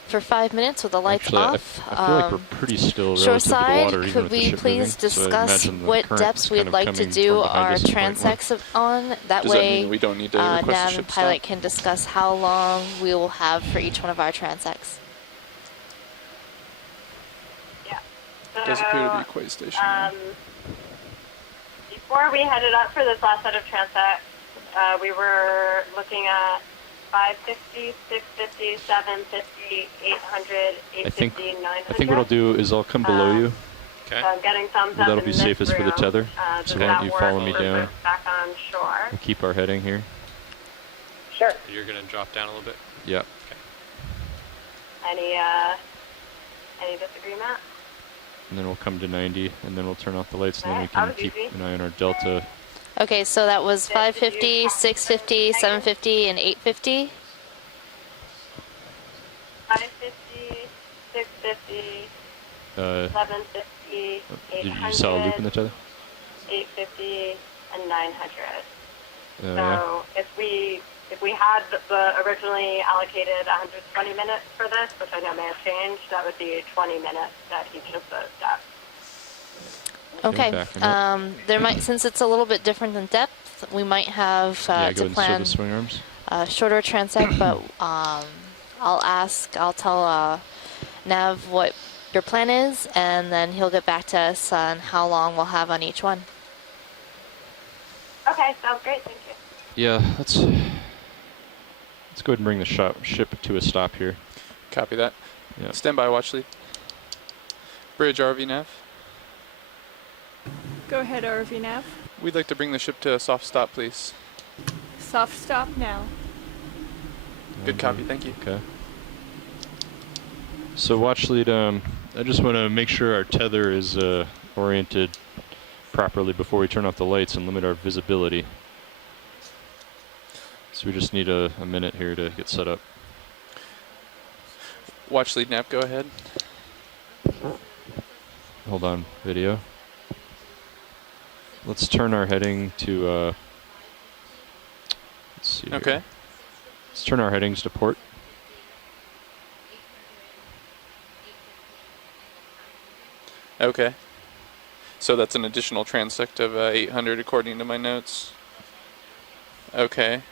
for 5 minutes with the lights Actually, off. I feel like we're pretty still relative Shoreside, to the water, even could with the we ship please moving. So I discuss imagine the what current depths is we'd kind of like to coming do from behind our us at point one. transects on? That Does way, that mean we don't need to request the Nav ship and pilot stop? can discuss how long we will have for each one of our transects. Yeah. It does appear to be quite stationary. Before we headed up for this last set of transects, we were looking at 550, 650, 750, 800, 850, 900. I think what I'll do is I'll come below you. So I'm getting thumbs up That'll in be this safest for the room. tether. Does So why that don't you work follow me for down? folks back on shore? We'll keep our heading here. Sure. You're going to drop down a little bit? Yeah. Any disagreement? And then we'll come to 90, and then we'll turn off the lights, and then we Alright, that can was keep easy. an eye on our delta. Okay, so that was 550, 650, 750, and 850. 550, 650, 750, Did 800, you saw a loop in the tether? 850, and 900. Yeah. So if we had the originally allocated 120 minutes for this, which I know may have changed, that would be 20 minutes at each of those steps. Okay. There might, since it's a little bit different than depth, we might have Yeah, to go and show plan the swing arms. shorter transect, but I'll tell Nav what your plan is, and then he'll get back to us on how long we'll have on each one. Okay, sounds great. Thank you. Yeah, let's go ahead and bring the ship to a stop here. Copy that. Yeah. Stand by, Watch Lead. Bridge RV nav. Go ahead, RV Nav. We'd like to bring the ship to a soft stop, please. Soft stop now. Good copy, thank you. Okay. So Watch Lead, I just want to make sure our tether is oriented properly before we turn off the lights and limit our visibility. So we just need a minute here to get set up. Watch Lead nav, go ahead. Hold on, video. Let's turn our heading to, let's see here. Okay. Let's turn our headings to port. Okay. So that's an additional transect of 800 according to my notes. Okay.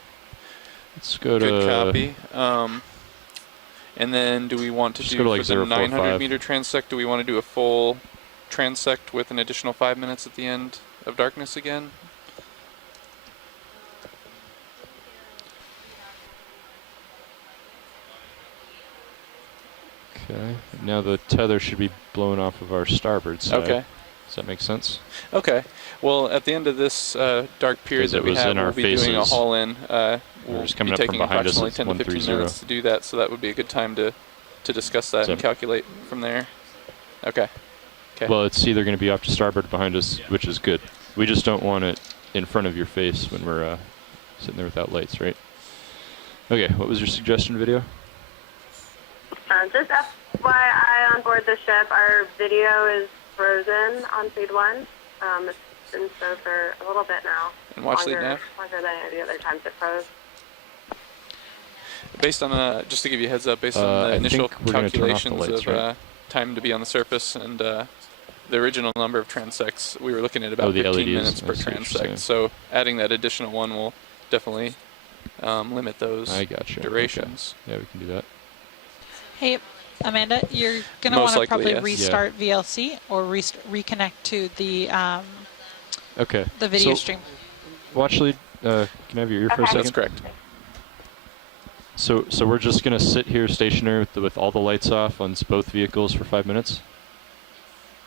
Let's go Good to... copy. And then do we want to do like for the 900 045. meter transect, do we want to do a full transect with an additional 5 minutes at the end of darkness again? Okay. Now the tether should be blown off of our starboard side. Okay. Does that make sense? Okay. Well, at the end of this dark period that we have, we'll be doing a haul-in. We'll just coming be up from taking behind us. approximately It's 10 to 15 130. minutes to do that, so that would be a good time to discuss that and calculate from there. Okay. Okay. Well, it's either going to be off to starboard behind us, which is good. We just don't want it in front of your face when we're sitting there without lights, right? Okay, what was your suggestion video? Just FYI, on board the ship, our video is frozen on feed 1. It's been so for a little bit now. And watch lead nav? Longer than any of the other times it froze. Based on, just to give you a heads up, based on the initial calculations lights, of right? time to be on the surface and the original number of transects, we were looking at about 15 minutes per transect. So adding that additional one will definitely limit those durations. Okay. Yeah, we can do that. Hey, Amanda, you're going to want to probably restart VLC or reconnect to the the video stream. Watch lead, can I have your ear for a second? That's correct. So we're just going to sit here stationary with all the lights off on both vehicles for 5 minutes?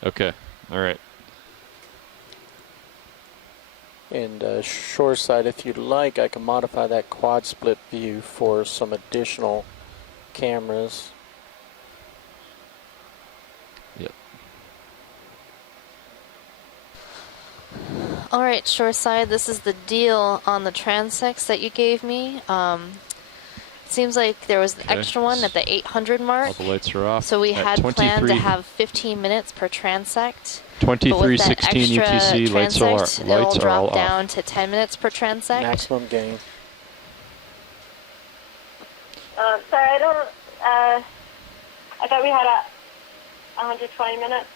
Okay, all right. And shoreside, if you'd like, I can modify that quad split view for some additional cameras. Yep. All right, shoreside, this is the deal on the transects that you gave me. Seems like there was an extra one at the 800 mark. All the lights are off. So we had planned to have 15 minutes per transect. 2316 UTC, lights are it'll all drop off. down to 10 minutes per transect. Maximum gain. Sorry, I don't, I thought we had 120 minutes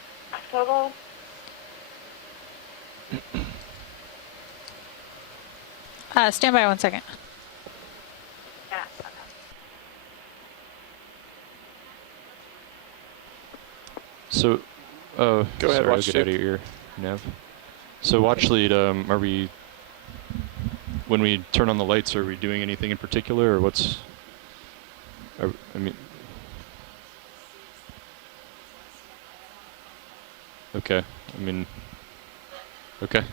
total. Stand by 1 second. So, go ahead, sorry, watch I'll get out of your ear, Nav. So watch lead, are we, when we turn on the lights, are we doing anything in particular, or what's, I mean, okay, I mean, okay.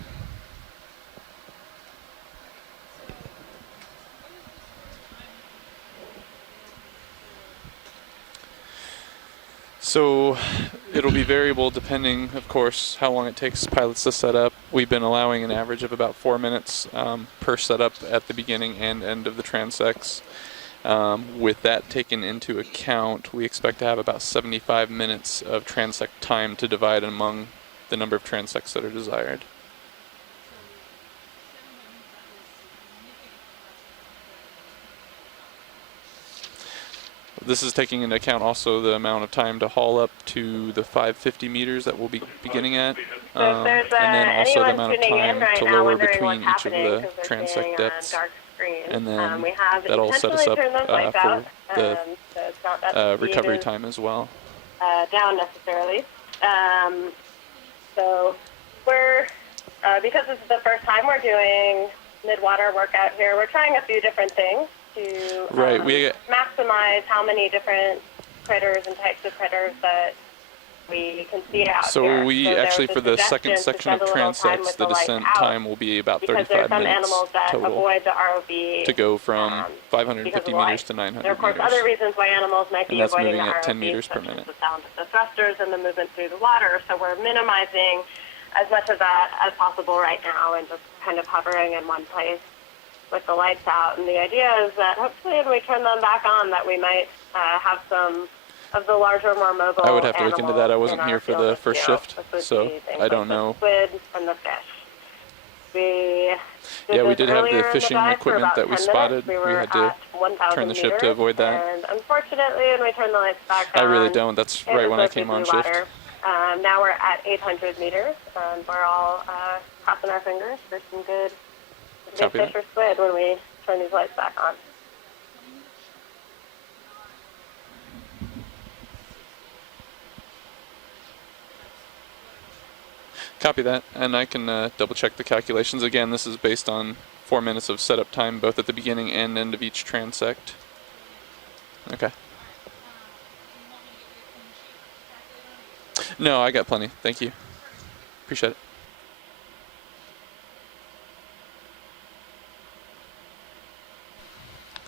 So it'll be variable depending, of course, how long it takes pilots to set up. We've been allowing an average of about 4 minutes per setup at the beginning and end of the transects. With that taken into account, we expect to have about 75 minutes of transect time to divide among the number of transects that are desired. This is taking into account also the amount of time to haul up to the 550 meters that we'll be beginning at, and then also the amount of time to lower between each of the transect depths, and then that'll set us up for the recovery time as well. Down necessarily. So we're, because this is the first time we're doing mid-water workout here, we're trying a few different things to maximize how many different critters and types of critters that we can see out here. So we actually, for the second section of transects, the descent time will be about 35 minutes total avoid the ROV to go from 550 meters to 900 There are, of course, meters. other reasons why animals might be avoiding the moving at ROV, 10 meters per such minute. as the sound of the thrusters and the movement through the water. So we're minimizing as much of that as possible right now and just kind of hovering in one place with the lights out. And the idea is that hopefully when we turn them back on that we might have some of the larger, more mobile I would have to look into that. I wasn't here for the first shift, so I don't know. Squid and the fish. We did have the fishing equipment that we spotted. We had to turn the ship to avoid that. And unfortunately, when we turned the lights back on, I really don't. That's right when I came on shift. Now we're at 800 meters. We're all crossing our fingers for some good fish or squid when we turn these lights back on. Copy that, and I can double check the calculations. Again, this is based on 4 minutes of setup time, both at the beginning and end of each transect. Okay. No, I got plenty. Thank you. Appreciate it.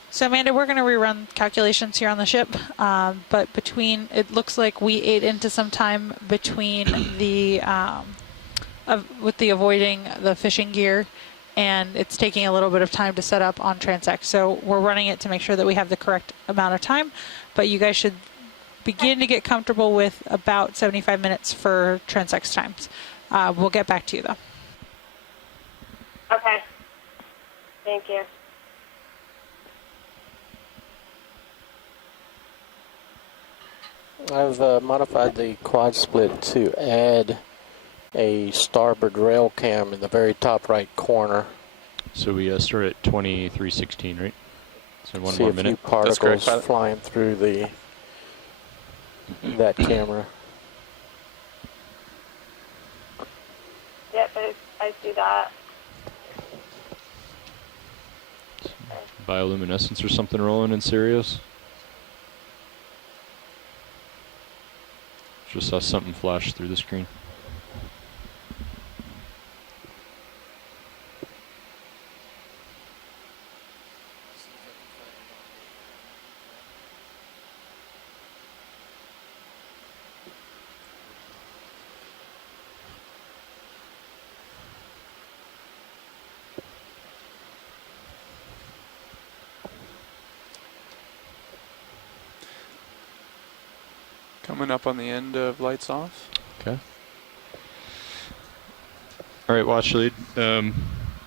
So Amanda, we're going to rerun calculations here on the ship, but it looks like we ate into some time between the with the avoiding the fishing gear, and it's taking a little bit of time to set up on transect. So we're running it to make sure that we have the correct amount of time, but you guys should begin to get comfortable with about 75 minutes for transect times. We'll get back to you though. Okay. Thank you. I've modified the quad split to add a starboard rail cam in the very top right corner. So we start at 2316, right? So one See more a minute. few particles flying through that camera. Yep, I see that. Bioluminescence or something rolling in Sirius. Just saw something flash through the screen. Coming up on the end of lights off. Okay. All right, watch lead.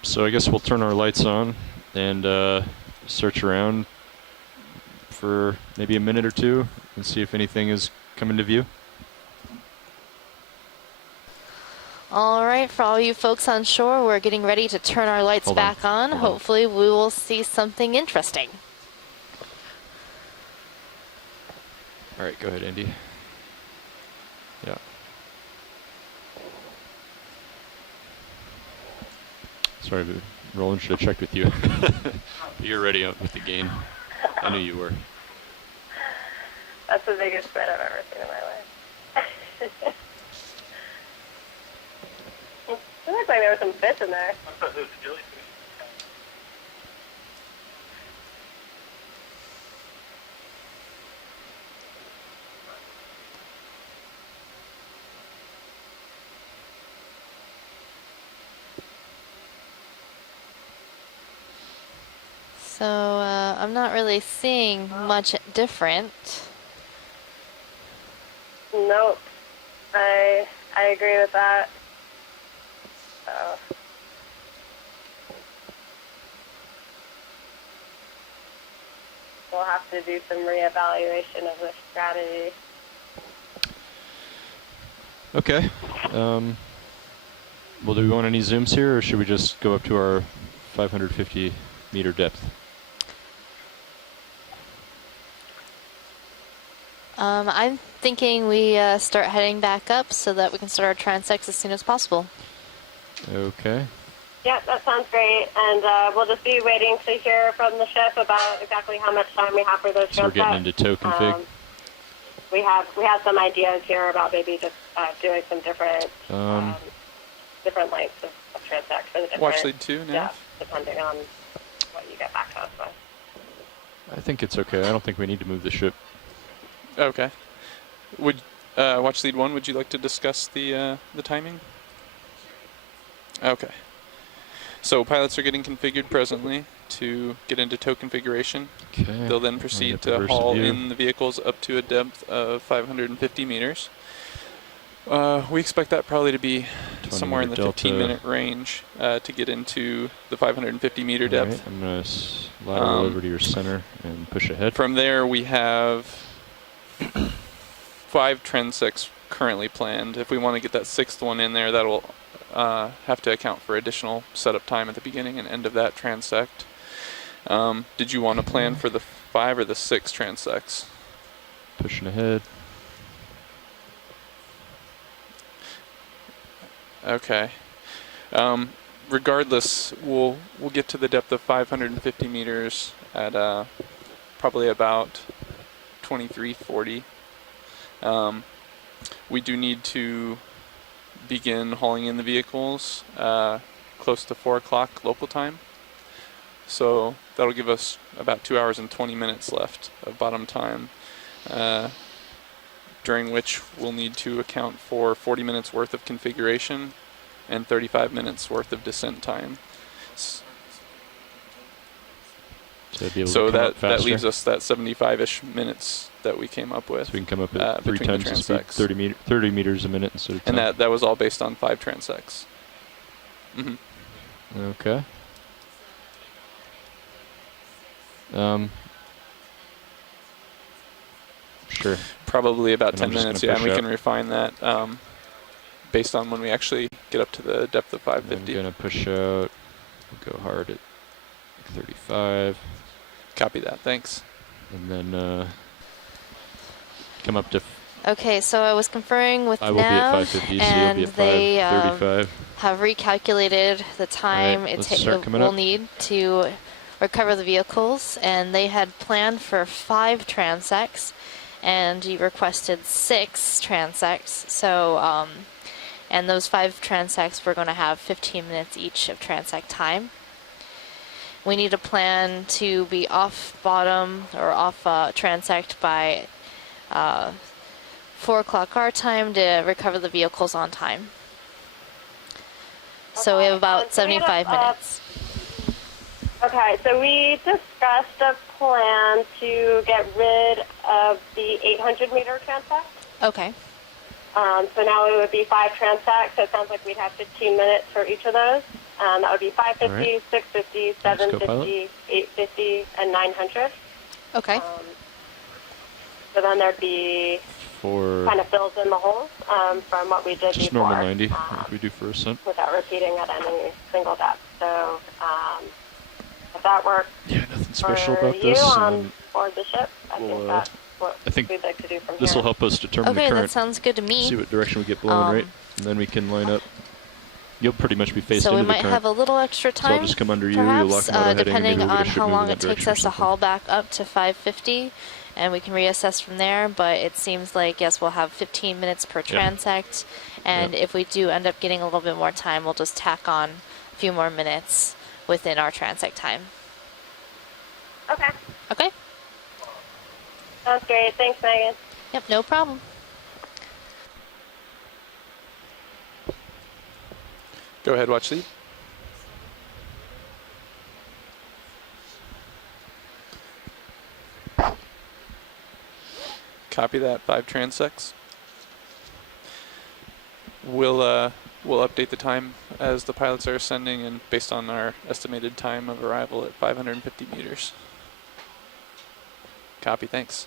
So I guess we'll turn our lights on and search around for maybe a minute or two and see if anything is coming to view. All right, for all you folks on shore, we're getting ready to turn our lights back on. Hopefully we will see something interesting. All right, go ahead, Andy. Yeah. Sorry, but Roland should have checked with you. You're ready out with the gain. I knew you were. That's the biggest spread I've ever seen in my life. It looked like there was some fish in there. I thought there was a jellyfish. So I'm not really seeing much different. Nope. I agree with that. We'll have to do some reevaluation of the strategy. Okay. Well, do we want any zooms here, or should we just go up to our 550 meter depth? I'm thinking we start heading back up so that we can start our transects as soon as possible. Okay. Yeah, that sounds great. And we'll just be waiting to hear from the ship about exactly how much time we have for those transects. So we're getting into tow config. We have some ideas here about maybe just doing some different different lengths of transects and different watch lead 2 now. Yeah, depending on what you get back to us with. I think it's okay. I don't think we need to move the ship. Okay. Would watch lead 1? Would you like to discuss the timing? Okay. So pilots are getting configured presently to get into tow configuration. Okay. They'll then proceed to haul in the vehicles up to a depth of 550 meters. We expect that probably to be somewhere in the 15-minute range to get into the 550 meter depth. Right. I'm going to lateral over to your center and push ahead. From there, we have 5 transects currently planned. If we want to get that 6th one in there, that'll have to account for additional setup time at the beginning and end of that transect. Did you want to plan for the 5 or the 6 transects? Pushing ahead. Okay. Regardless, we'll get to the depth of 550 meters at probably about 2340. We do need to begin hauling in the vehicles close to 4 o'clock local time. So that'll give us about 2 hours and 20 minutes left of bottom time, during which we'll need to account for 40 minutes worth of configuration and 35 minutes worth of descent time. So that leaves us that 75-ish minutes that we came up with. So we can come up at 3 times the speed, 30 meters a minute instead of 10. And that was all based on 5 transects. Okay. Sure. Probably about And 10 minutes, yeah, and we can refine that based on when we actually get up to the depth of 550. I'm going to push out, go hard at 35. Copy that, thanks. And then come up to... Okay, so I was conferring with I will Nav, be at 550, so and you'll be at they 535. have recalculated the time we'll need to recover the vehicles, and they had planned for 5 transects, and you requested 6 transects. So, and those 5 transects we're going to have 15 minutes each of transect time. We need a plan to be off bottom or off transect by 4 o'clock our time to recover the vehicles on time. So we have about 75 minutes. Okay, so we discussed a plan to get rid of the 800-meter transect. Okay. So now it would be 5 transects, so it sounds like we'd have 15 minutes for each of those. That would be 550, right. 650, 750, 850, and 900. Okay. So then there'd be kind of fills in the holes from what we did just before. normal 90, like we do for ascent. Without repeating at any single depth. So if that works nothing special for about you this. on board the ship, I think that's what I think we'd like to do from this here. will help us determine the Okay, current. that sounds good to me. See what direction we get blowing, right? And then we can line up. You'll pretty much be faced so into we the might current. have a little extra time. So I'll just come under you, perhaps, you'll lock them auto heading, and depending maybe we'll on get a ship how moving long in it that takes direction or us to something. haul back up to 550, and we can reassess from there. But it seems like, yes, we'll have 15 minutes per transect, and if we do end up getting a little bit more time, we'll just tack on a few more minutes within our transect time. Okay. Okay. Sounds great. Thanks, Megan. Yep, no problem. Go ahead, watch lead. Copy that, 5 transects. We'll update the time as the pilots are ascending and based on our estimated time of arrival at 550 meters. Copy, thanks.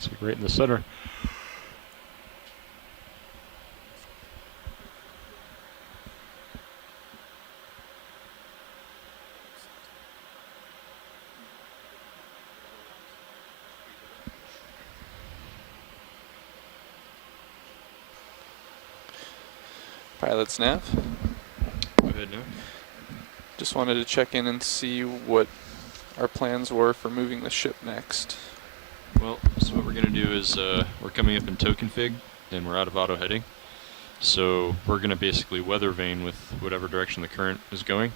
See, right in the center. Pilots nav. Go ahead now. Just wanted to check in and see what our plans were for moving the ship next. Well, so what we're going to do is we're coming up in tow config, and we're out of auto heading. So we're going to basically weather vane with whatever direction the current is going.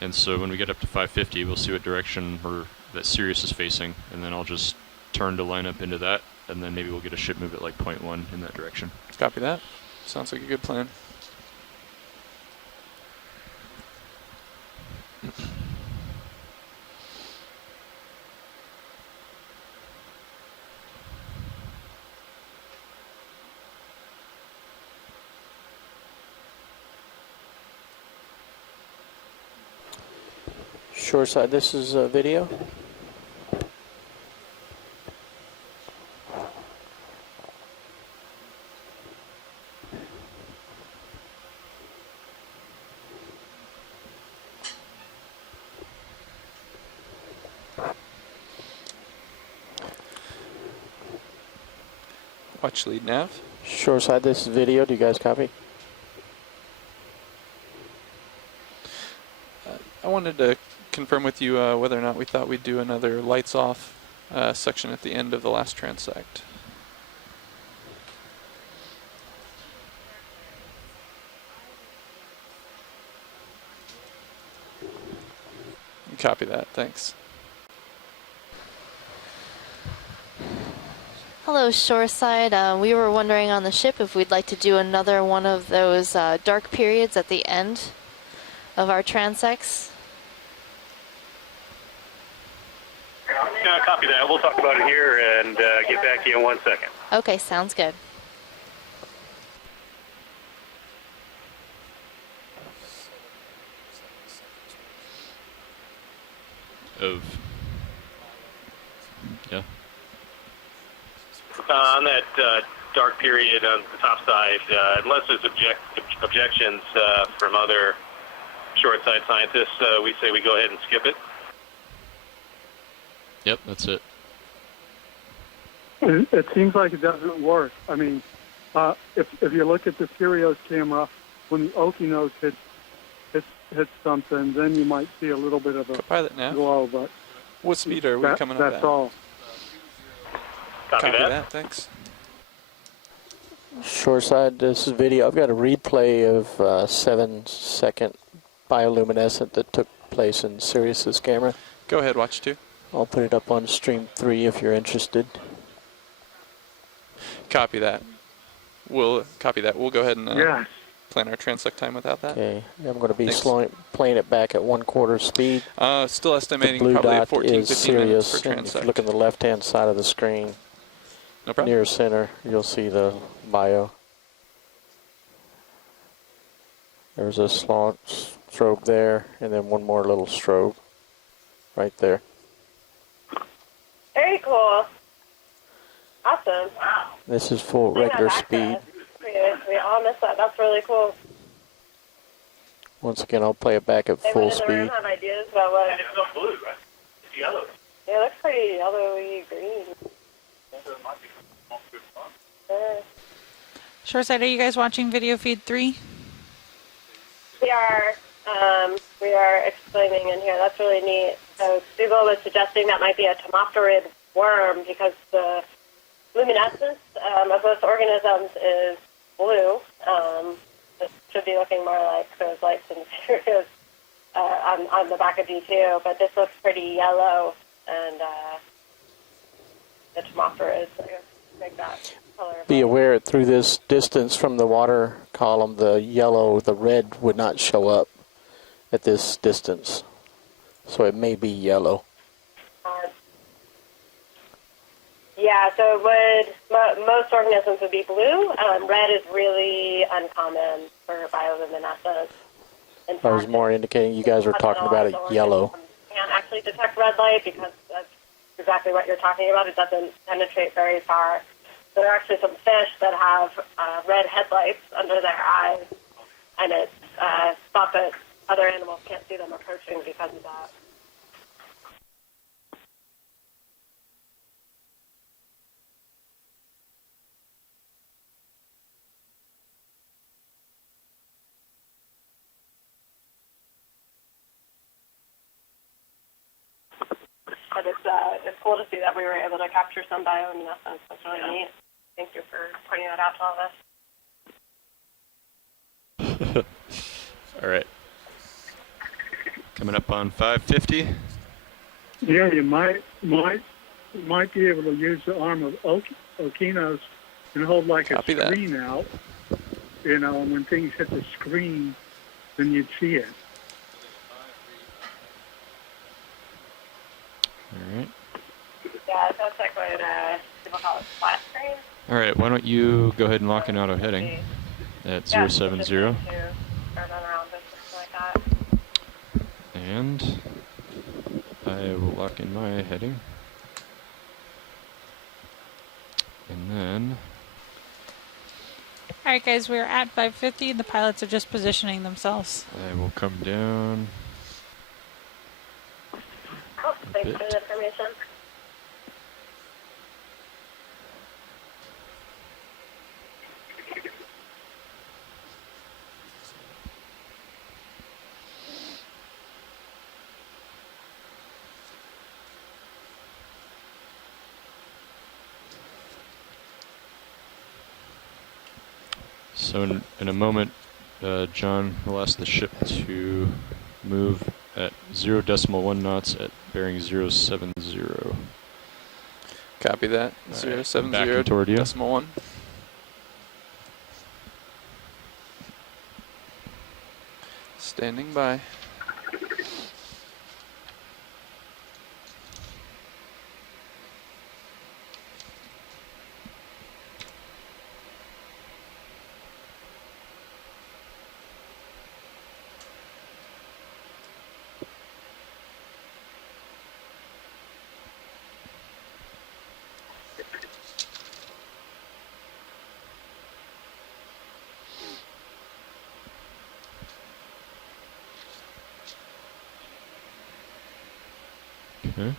And so when we get up to 550, we'll see what direction that Sirius is facing, and then I'll just turn to line up into that, and then maybe we'll get a ship move at like 0.1 in that direction. Copy that. Sounds like a good plan. Shoreside, this is a video. Watch lead nav. Shoreside, this is video. Do you guys copy? I wanted to confirm with you whether or not we thought we'd do another lights off section at the end of the last transect. Copy that, thanks. Hello, Shoreside. We were wondering on the ship if we'd like to do another one of those dark periods at the end of our transects. Copy that. We'll talk about it here and get back to you in 1 second. Okay, sounds good. Yeah. On that dark period on the top side, unless there's objections from other short side scientists, we say we go ahead and skip it. Yep, that's it. It seems like it doesn't work. I mean, if you look at the Sirius camera, when the Okeanos hits something, then you might see a little bit of a glow. But what speed are we coming up at? That's all. Copy that. Thanks. Shoreside, this is video. I've got a replay of 7-second bioluminescent that took place in Sirius's camera. Go ahead, watch 2. I'll put it up on stream 3 if you're interested. Copy that. We'll copy that. We'll go ahead and plan our transect time without that. Okay, I'm going to be playing it back at 1/4 speed. Still estimating the blue probably dot 14, is 15 minutes Sirius, per and if transect. you look on the left-hand side of the screen, no problem. near center, you'll see the bio. There's a strobe there, and then one more little strobe right there. Very cool. Awesome. Wow. This is full regular speed. We all missed that. That's really cool. Once again, I'll play it back at full Anyone in the room speed. have ideas about what? And it's not blue, right? It's yellow. Yeah, it looks pretty yellowy green. So it might be not good fun. Shoreside, are you guys watching video feed 3? We are explaining in here. That's really neat. So Google was suggesting that might be a tomopterid worm because the luminescence of most organisms is blue. This should be looking more like those lights in Sirius on the back of D2, but this looks pretty yellow, and the tomopterids make that color. Be aware through this distance from the water column, the yellow, the red would not show up at this distance. So it may be yellow. Yeah, so most organisms would be blue. Red is really uncommon for bioluminescence. I was more indicating you guys were talking about it yellow. Can't actually detect red light because that's exactly what you're talking about. It doesn't penetrate very far. So there are actually some fish that have red headlights under their eyes, and it's thought that other animals can't see them approaching because of that. But it's cool to see that we were able to capture some bioluminescence. That's really neat. Thank you for pointing that out to all of us. All right. Coming up on 550. Yeah, you might be able to use the arm of Okeanos and hold like Copy a screen out, and when things hit the screen, then you'd see it. All right. Yeah, that's like what people call a flat screen. All right, why don't you go ahead and lock in auto heading at 070. Or around this, something like that. And I will lock in my heading. And then Alright guys, we're at 550. The pilots are just positioning themselves. I will come down. Oh, thanks for the information. So in a moment, John will ask the ship to move at 0.1 knots at bearing 070. Copy that. Right, 070 back toward you. decimal 1. Standing by. Okay.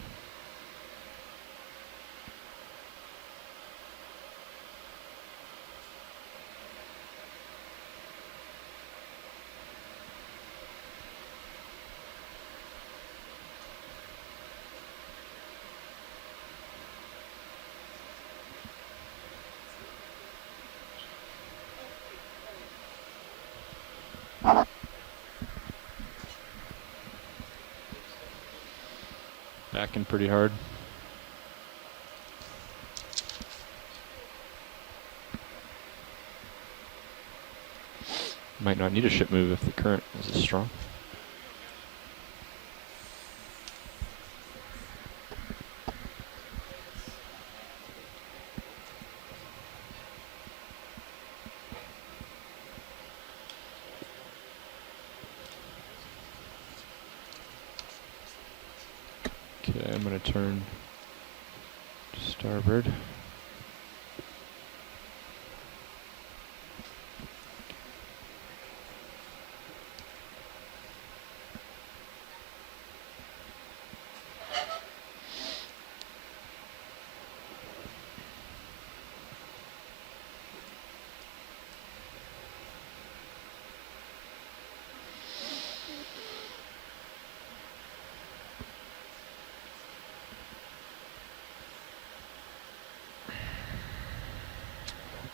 Backing pretty hard. Might not need a ship move if the current is as strong. Okay, I'm going to turn to starboard.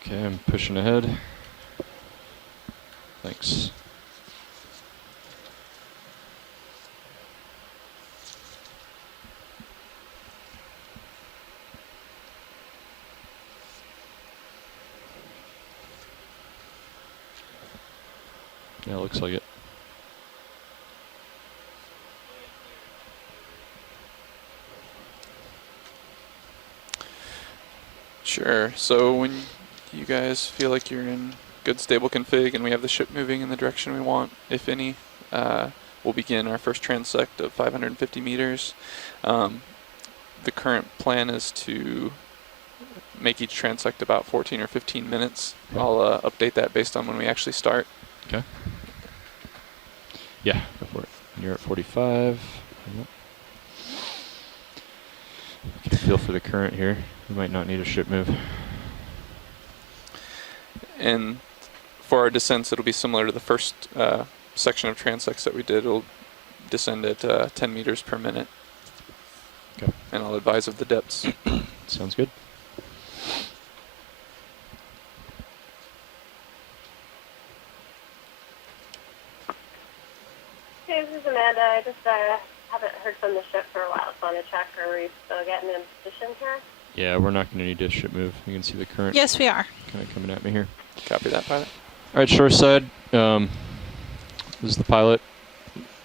Okay, I'm pushing ahead. Thanks. Yeah, it looks like it. Sure. So when you guys feel like you're in good stable config and we have the ship moving in the direction we want, if any, we'll begin our first transect of 550 meters. The current plan is to make each transect about 14 or 15 minutes. Okay. I'll update that based on when we actually start. Okay. Yeah, go for it. You're at 45. Yep. You can feel for the current here. You might not need a ship move. And for our descents, it'll be similar to the first section of transects that we did. It'll descend at 10 meters per minute. Okay. And I'll advise of the depths. Sounds good. Hey, this is Amanda. I just haven't heard from the ship for a while, so I want to check. Are we still getting in position here? Yeah, we're not going to need to ship move. You can see the current. Yes, we are. Kind of coming at me here. Copy that, pilot. All right, shoreside. This is the pilot.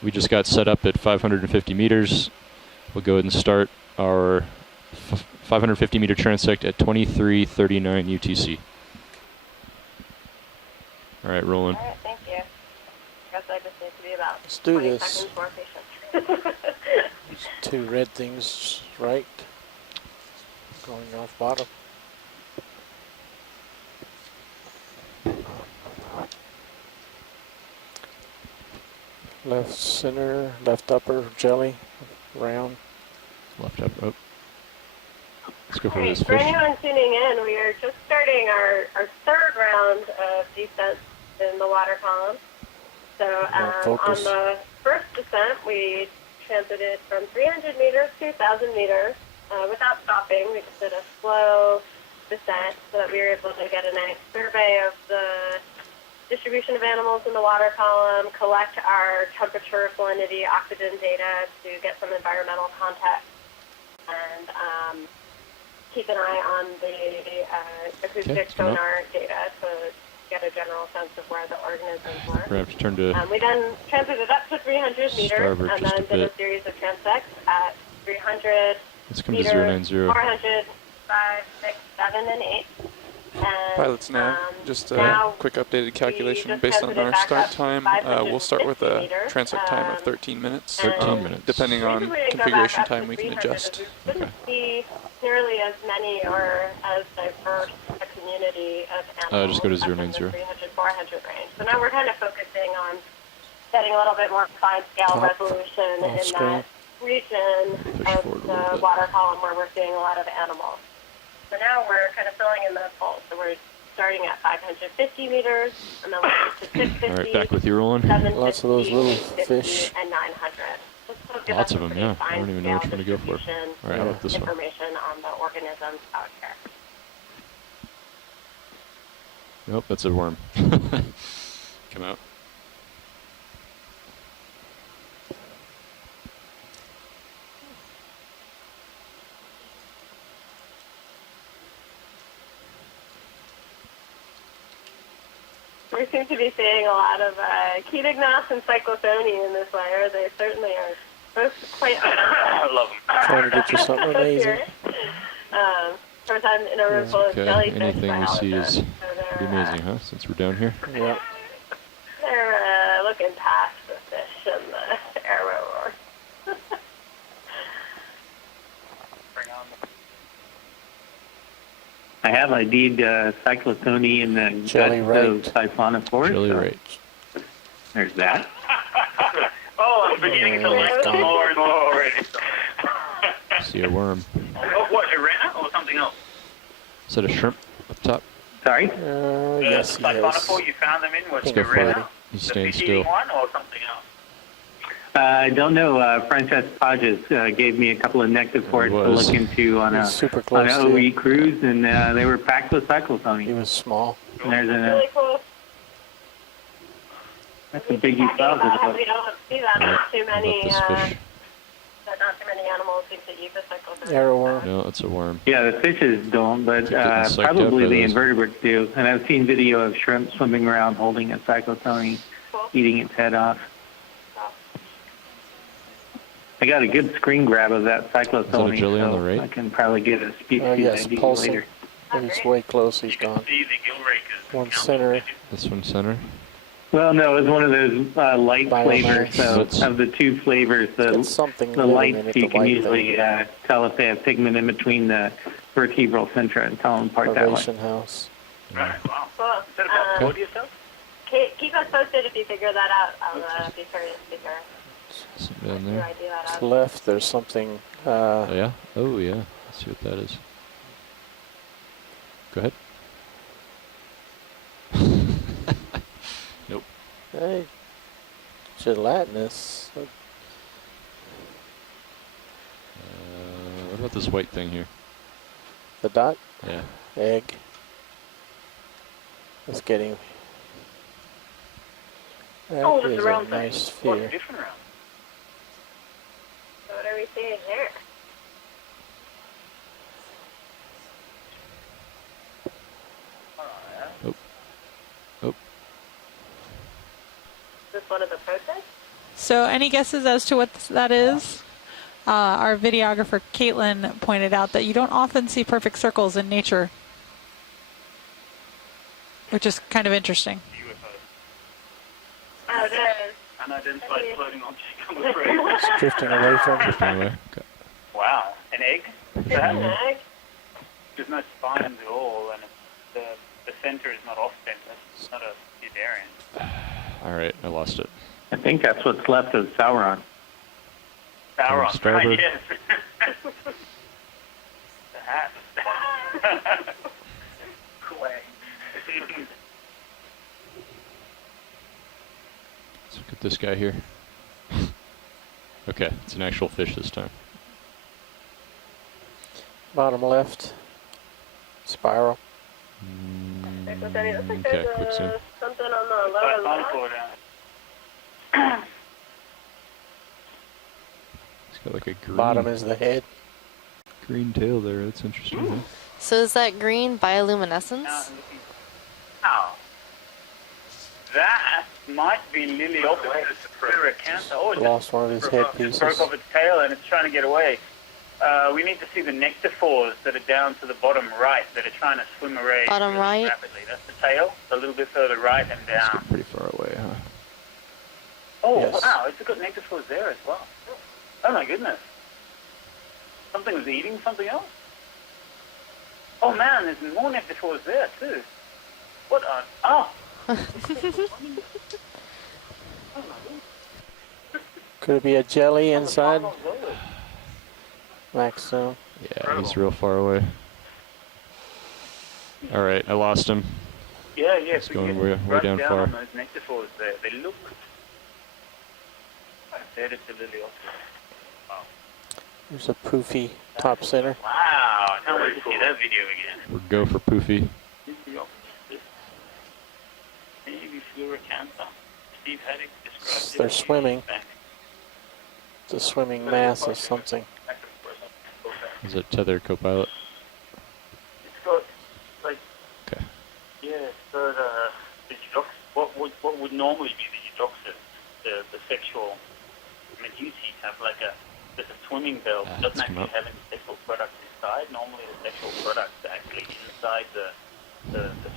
We just got set up at 550 meters. We'll go ahead and start our 550 meter transect at 23:39 UTC. All right, rolling. All right, thank you. I guess I just need to be about Let's do 20 this. seconds more patient. There's two red things right going off bottom. Left center, left upper jelly, round. Left upper. Oh. Let's go for All right, this for fish. anyone tuning in, we are just starting our third round of descent in the water column. So on the first descent, we transited from 300 meters to 1,000 meters without stopping. We just did a slow descent so that we were able to get a nice survey of the distribution of animals in the water column, collect our temperature, salinity, oxygen data to get some environmental context, and keep an eye on the acoustic sonar data to get a general sense of where the organisms were. We're going to have to turn to We then transited up to 300 meters starboard and just then a did a bit. series of transects at 300 Let's come to meters, 090. 400, 5, 6, 7, and 8. And, Pilots now, just a now quick updated calculation just based on transited our back start up time. We'll start with a transect time of 13 minutes. 13 minutes. Depending on Basically, we go configuration back up time, to we can 300 adjust. is We couldn't see nearly as many or as diverse a community of animals Just go to up in the 090. 300, 400 range. So now we're kind of focusing on getting a little bit more fine-scale resolution in that region of the water column where we're seeing a lot of animals. So now we're kind of filling in those holes. So we're starting at 550 meters, and then we'll move to 650, All right, back with you, rolling. 750, Lots of those little 50, fish. and 900. This will give Lots us of a them, pretty yeah. I don't even know which one to go for. distribution All right, how about this one? information on the organisms out here. Nope, that's a worm. Come out. We seem to be seeing a lot of Okeanos and Cyclothony in this layer. They certainly are both quite I love them. Trying to get you something amazing. First time in a room full of Okay, jellyfish anything we see biologists. is So pretty amazing, huh? Since we're down here. Yeah. they're looking past the fish and the arrow roar. I have ID'd cyclothony in the Jelly guts right. of siphonophores. Jelly so right. There's that. Oh, I'm beginning to like them more and more already. See a worm. Oh, what, a renner or something else? Is that a shrimp up top? Sorry? Yes, The siphonophore you found them in was Let's the go for it. renner? He's The staying fish-eating still. one or something else? I don't know. Francesc Pages gave me a couple of nectophores to was. look into on He's a super on close an to OE you. cruise, and they were packed with cyclothony. He was small. And there's Really cool. that's a big Talking about how deposit. we don't see that not too many This fish. that not too many animals seem to eat the cyclothony. Arrow worm. No, it's a worm. Yeah, the fishes don't, but Keep getting psyched up probably by the those. invertebrates do. And I've seen video of shrimp swimming around holding a cyclothony, eating its head off. I got a good screen grab of that cyclothony, jelly on so the right? I can probably get a species Oh, yes, ID pulsing. later. He's way close. He's gone. See the gill rakers. One center. This one center. Well, no, it was one of those light Biomass. flavors. So of the two flavors, It's something the living in lights it, you the can white usually thing. tell if they have pigment in between the vertebral centra and tell them apart that way. Starvation house. Right, wow. Cool. Is that about 40 or so? Keep us posted if you figure that out. I'll be sure to figure Something down your there. idea that To out. the left, there's something. Oh, yeah? Oh, yeah. Let's see what that is. Go ahead. Nope. Hey, gelatinous. What about this white thing here? The dot? Yeah. Egg. It's getting. That Oh, that's is a round a thing. nice What's sphere. different round? seeing here? Oh. Oh. Is this one of the protests? So any guesses as to what that is? Our videographer Caitlin pointed out that you don't often see perfect circles in nature, which is kind of interesting. Oh, it is. Unidentified floating object, I'm afraid. It's drifting away from it. Drifting away. Okay. Wow, an egg? It's an egg. There's no spines at all, and the center is not off-center. It's not a Eudarian. All right, I lost it. I think that's what's left of Sauron. Sauron, starboard. right, yes. The hat. Quang. Let's look at this guy here. Okay, it's an actual fish this time. Bottom left. Spiral. Okay, quick zoom. Something on the lower left. It's got like a green. Bottom is the head. Green tail there. That's interesting. Huh? So is that green bioluminescence? Now, that might be Liliopsis spiracantha. Oh, it Lost one of his head pieces. broke off its tail and it's trying to get away. We need to see the nectophores that are down to the bottom right that are trying to swim away Bottom right? rapidly. That's the tail, a little bit further right and down. Pretty far away, huh? Oh, Yes. wow, it's got nectophores there as well. Oh, my goodness. Something was eating something else? Oh, man, there's more nectophores there, too. What on... Oh! Could it be a jelly inside? Max zone. Yeah, he's real far away. All right, I lost him. Yeah, yeah. It's going way down far. On those nectophores there. They look... There it's a Liliopsis. Wow. There's a poofy top center. Wow, I can't wait to see that video again. We'll go for Poofy. Maybe Fluricantha. Steve Haddock described They're it. swimming. It's a swimming mass of something. Is it tethered co-pilot? It's got, like... Okay. Yeah, so the what would normally be the eudoxis, the sexual medusae have like there's a swimming belt. It doesn't actually have any sexual products inside. Normally the sexual products are actually inside the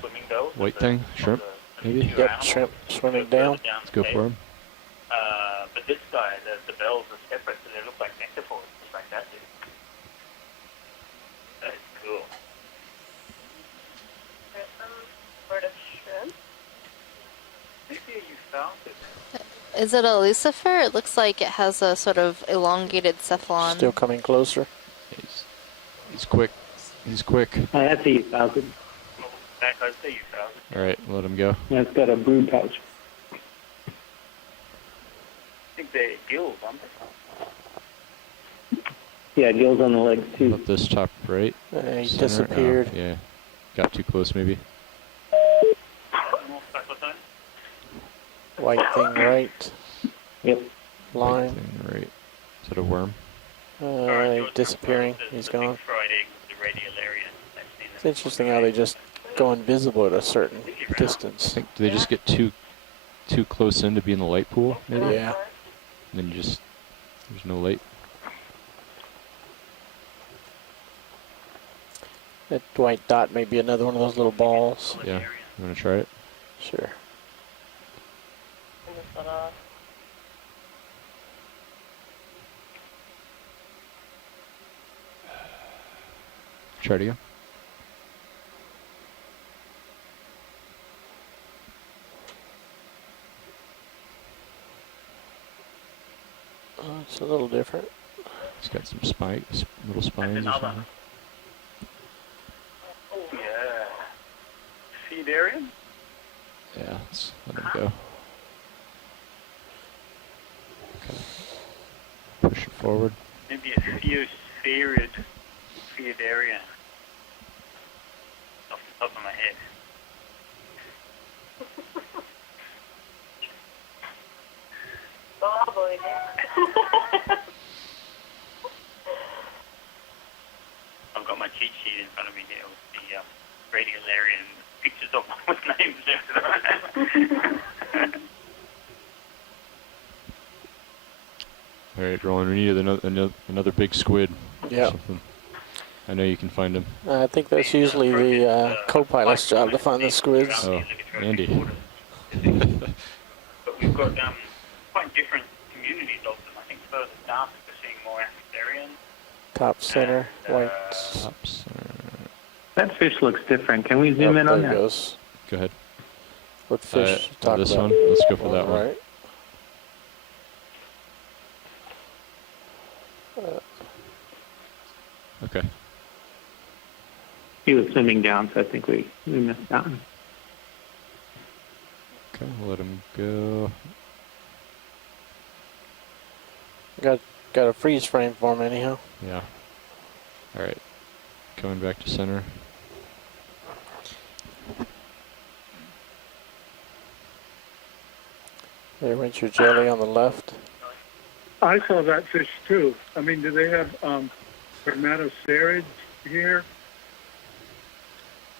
swimming belt. White thing? Shrimp? Maybe? Yep, shrimp swimming down. Let's go for him. But this guy, the bells are separate, so they look like nectophores, just like that did. That's cool. There's some sort of shrimp. Maybe you found it. Is it a lucifer? It looks like it has a sort of elongated cephalon. Still coming closer. He's quick. He's quick. That's a euphaucid. I'd say you found it. All right, let him go. That's got a brood pouch. I think they're gills, aren't they? Yeah, gills on the legs too. Up this top right. He Center. disappeared. Oh, yeah. Got too close, maybe. More cyclotone? White thing right. Yep. Line. White thing right. Is that a worm? Disappearing. He's gone. Fried egg with the radiolarian. It's interesting how they just go invisible at a certain distance. Do they just get too close in to be in the light pool, maybe? Yeah. And then there's no light. That white dot may be another one of those little balls. Yeah. You want to try it? Sure. Try it again. It's a little different. It's got some spikes, little spines or something. Oh, yeah. Feedarian? Yeah, let's let him go. Okay. Push it forward. Maybe a theospherid Feodarian. Off the top of my head. I've got my cheat sheet in front of me here with the radial area and pictures of them with names there. All right, Roland, we need another big squid. Yeah. Something. I know you can find them. I think that's usually the co-pilot's job to find the squids. Oh, Andy. But we've got quite different communities of them. I think further south we're seeing more Africarians. Top center, white. Top center. That fish looks different. Can we zoom in on that? Goes. Go ahead. What fish? This one? Let's go for that one. Right. Okay. He was swimming down, so I think we missed that one. Okay, we'll let him go. Got a freeze frame for him anyhow. Yeah. All right. Coming back to center. There went your jelly on the left. I saw that fish too. I mean, do they have chromatocerage here?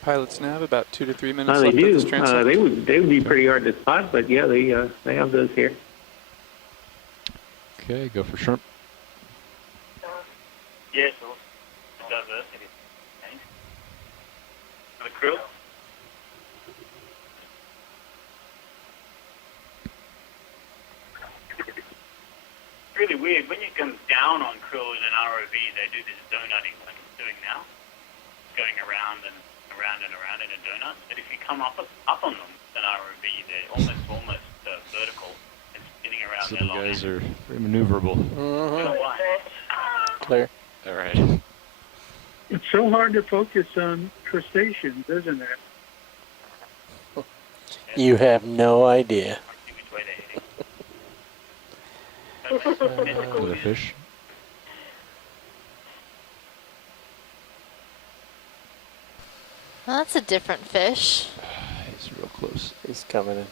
Pilots now have about 2 to 3 minutes They left do. of this transect. They would be pretty hard to spot, but yeah, they have those here. Okay, go for shrimp. Yes, diversity. Okay. For the krill. It's really weird. When you come down on krill in an ROV, they do this donutting like it's doing now. Going around and around and around in a donut. But if you come up on them in an ROV, they're almost vertical and spinning around So their the long guys are very maneuverable. Clear. All right. It's so hard to focus on crustaceans, isn't it? You have no idea. Another fish. Well, that's a different fish. He's real close. He's coming in.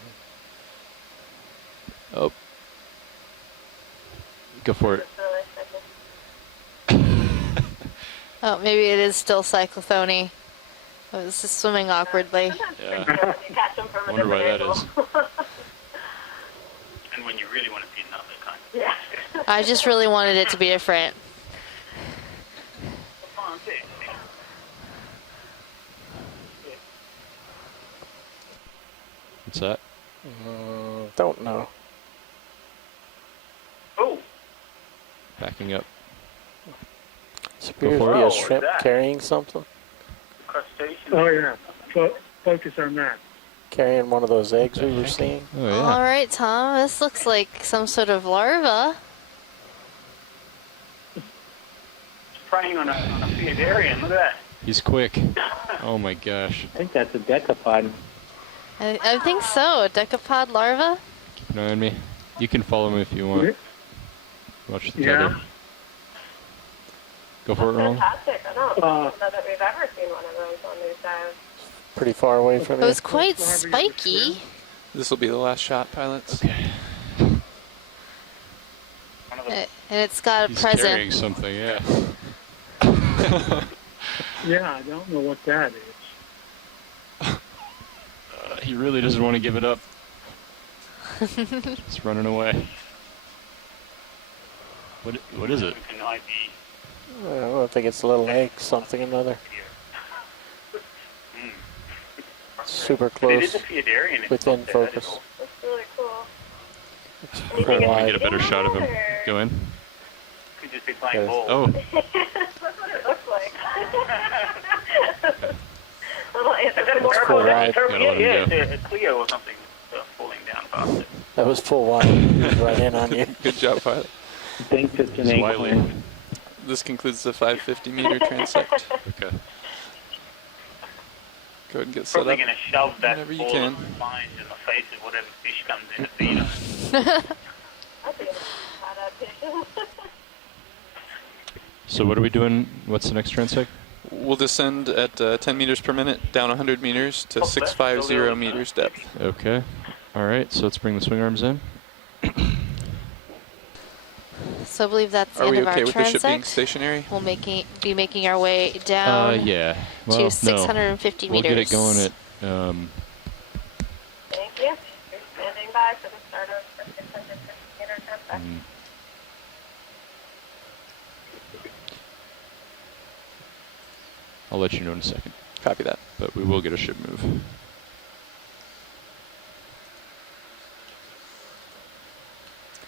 Oh. Go for it. Oh, maybe it is still cyclothony. Oh, this is swimming awkwardly. Yeah. I wonder why that is. And when you really want to see another kind. Yeah. I just really wanted it to be different. What's that? Don't know. Oh. Backing up. It's appears to be a shrimp carrying something. Crustacean. Oh yeah. Focus on that. Carrying one of those eggs we were seeing. Oh yeah. All right, Tom. This looks like some sort of larva. It's preying on a Theodarian. Look at that. He's quick. Oh my gosh. I think that's a decapod. I think so. A decapod larva. Keep an eye on me. You can follow me if you want. Watch the tether. Go for it, Roland. Fantastic. I don't know that we've ever seen one of those on these dives. Pretty far away from It was quite spiky. This will be the last shot, pilots. Okay. And it's got a He's present. carrying something, yeah. Yeah, I don't know what that is. He really doesn't want to give it up. It's running away. What is it? I don't think it's a little egg, something or another. Super close. It is a Theodarian. Within focus. That's really cool. Can we get a better shot of him? Go in. Could just be playing ball. Oh. That's what it looks like. That's full wide. Yeah, a Clio or something falling down past it. That was full wide. He was right in on you. Good job, pilot. Thanks, it's an egg. This concludes the 550-meter transect. Okay. Go ahead and get set Probably up going to shove that whenever you ball can. of spines in the face of whatever fish comes in to feed on. That'd be an adaptation. So what are we doing? What's the next transect? We'll descend at 10 meters per minute, down 100 meters to 650 meters depth. Okay. All right, so let's bring the swing arms in. So So I believe that's the Are end we of okay our with the ship being transect. stationary? We'll be making our way down Yeah. Well, to 650 We'll meters. get it going at. Thank you. You're standing by for the start of the 650 meter transect. I'll let you know in a second. Copy that. But we will get a ship move.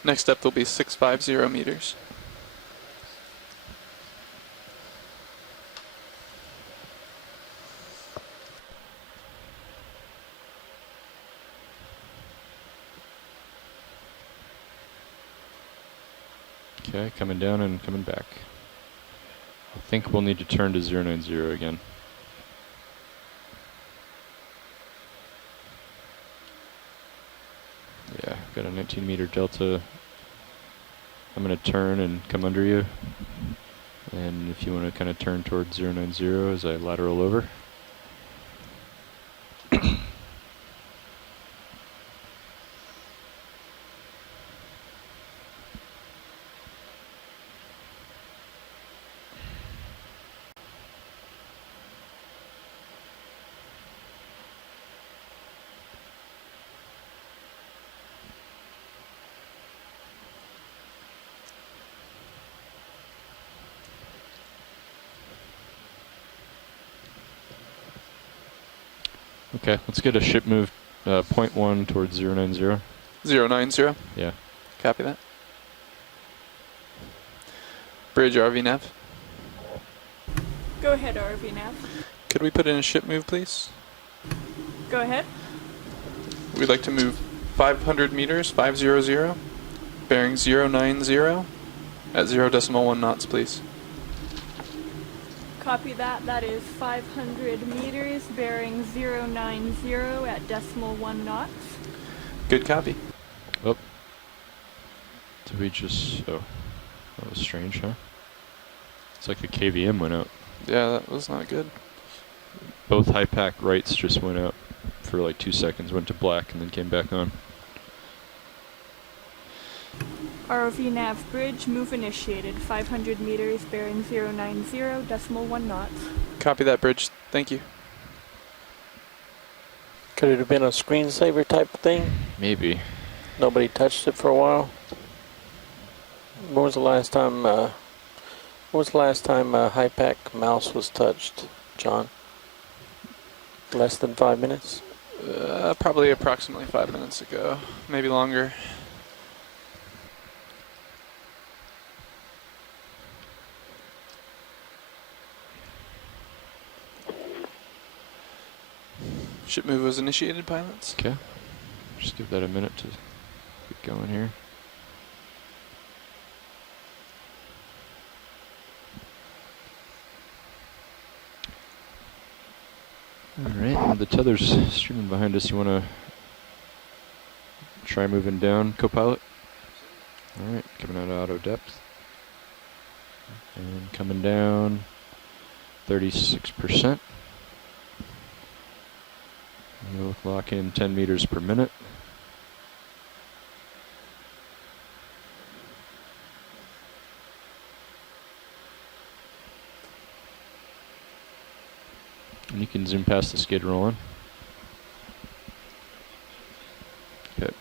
Next up, there'll be 650 meters. Okay, coming down and coming back. I think we'll need to turn to 090 again. Yeah, got a 19 meter delta. I'm going to turn and come under you. And if you want to kind of turn towards 090 as I lateral over. Okay, let's get a ship move 0.1 towards 090. 090? Yeah. Copy that. Bridge RV nav. Go ahead, RV nav. Could we put in a ship move, please? Go ahead. We'd like to move 500 meters, 500, bearing 090 at 0.1 knots, please. Copy that. That is 500 meters, bearing 090 at 0.1 knots. Good copy. Oh. Did we just... Oh. That was strange, huh? It's like the KVM went out. Yeah, that was not good. Both high pack rights just went out for like 2 seconds, went to black, and then came back on. ROV nav bridge, move initiated. 500 meters, bearing 090, 0.1 knots. Copy that, bridge. Thank you. Could it have been a screensaver type of thing? Maybe. Nobody touched it for a while. When was the last time? High pack mouse was touched, John? Less than 5 minutes? Probably approximately 5 minutes ago, maybe longer. Ship move was initiated, pilots. Okay. Just give that a minute to get going here. Alright, the tether's streaming behind us. You want to try moving down, co-pilot? Alright, coming out of auto depth. And coming down 36%. We'll lock in 10 meters per minute. And you can zoom past the skid rolling. Okay.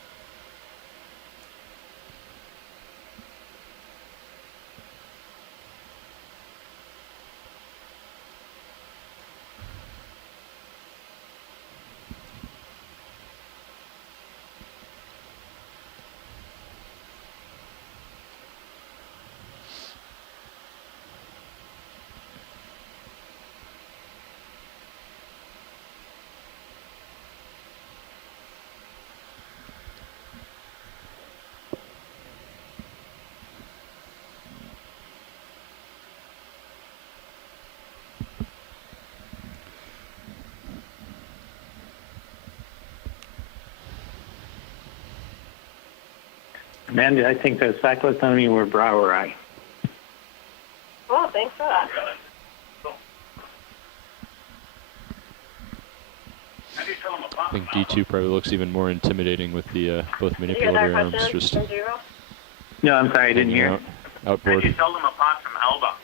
Amanda, I think those cyclotony were Broweri. Oh, thanks for that. I think D2 probably looks even more intimidating with the both Did you hear that manipulator arms question just from Zero? No, I'm sorry, I didn't hear. out. How do you outboard. tell them apart from Alba?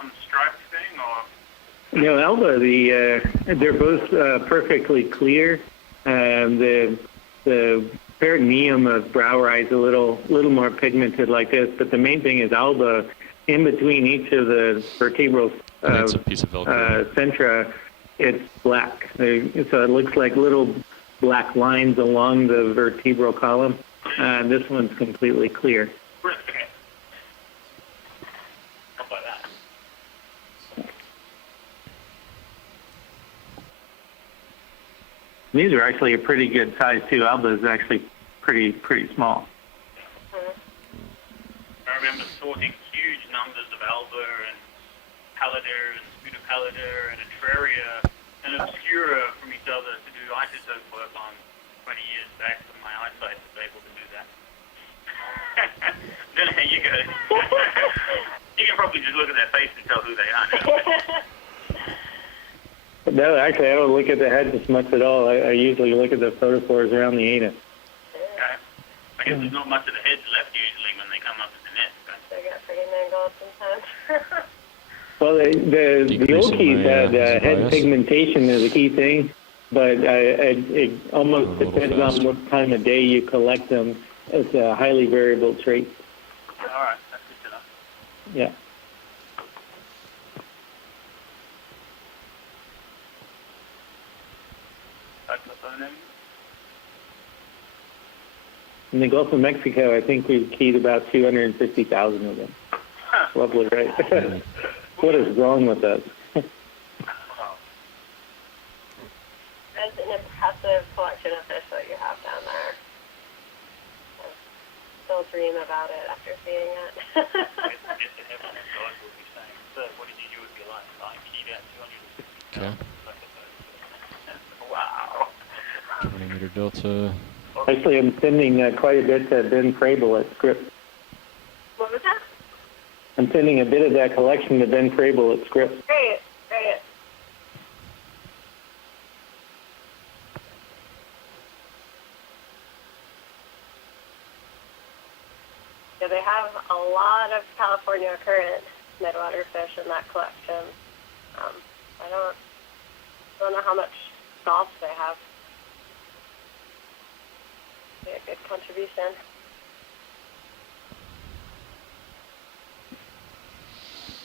On the stripes thing, or? You know, Alba, they're both perfectly clear. The peritoneum of Brouwer is a little more pigmented like this, but the main thing is Alba, in between each of the vertebral It's a piece of Velcro. centra, it's black. So it looks like little black lines along the vertebral column. This one's completely clear. Okay. How about that? These are actually a pretty good size too. Alba is actually pretty small. I remember sorting huge numbers of Alba and Pallida and Sputapallida and Atraria and Obscura from each other to do isotope work on 20 years back when my eyesight was able to do that. Then there you go. You can probably just look at their face and tell who they are now. No, actually, I don't look at the head as much at all. I usually look at the photophores around the anus. Okay. I guess there's not much of the heads left usually when they come up to the net. They get pretty mangled sometimes. Well, the Okies had head pigmentation is a key thing, but it almost depends on what time of day you collect them. It's a highly variable trait. All right, that's good to know. Yeah. In the Gulf of Mexico, I think we've keyed about 250,000 of them. Lovely, right? What is wrong with us? That's an impressive collection of fish that you have down there. I still dream about it after seeing it. Okay. Wow. 20-meter delta. Actually, I'm sending quite a bit to Ben Frable at Scripps. What was that? I'm sending a bit of that collection to Ben Frable at Scripps. Great, great. Yeah, they have a lot of California current midwater fish in that collection. I don't know how much salt they have. Be a good contribution.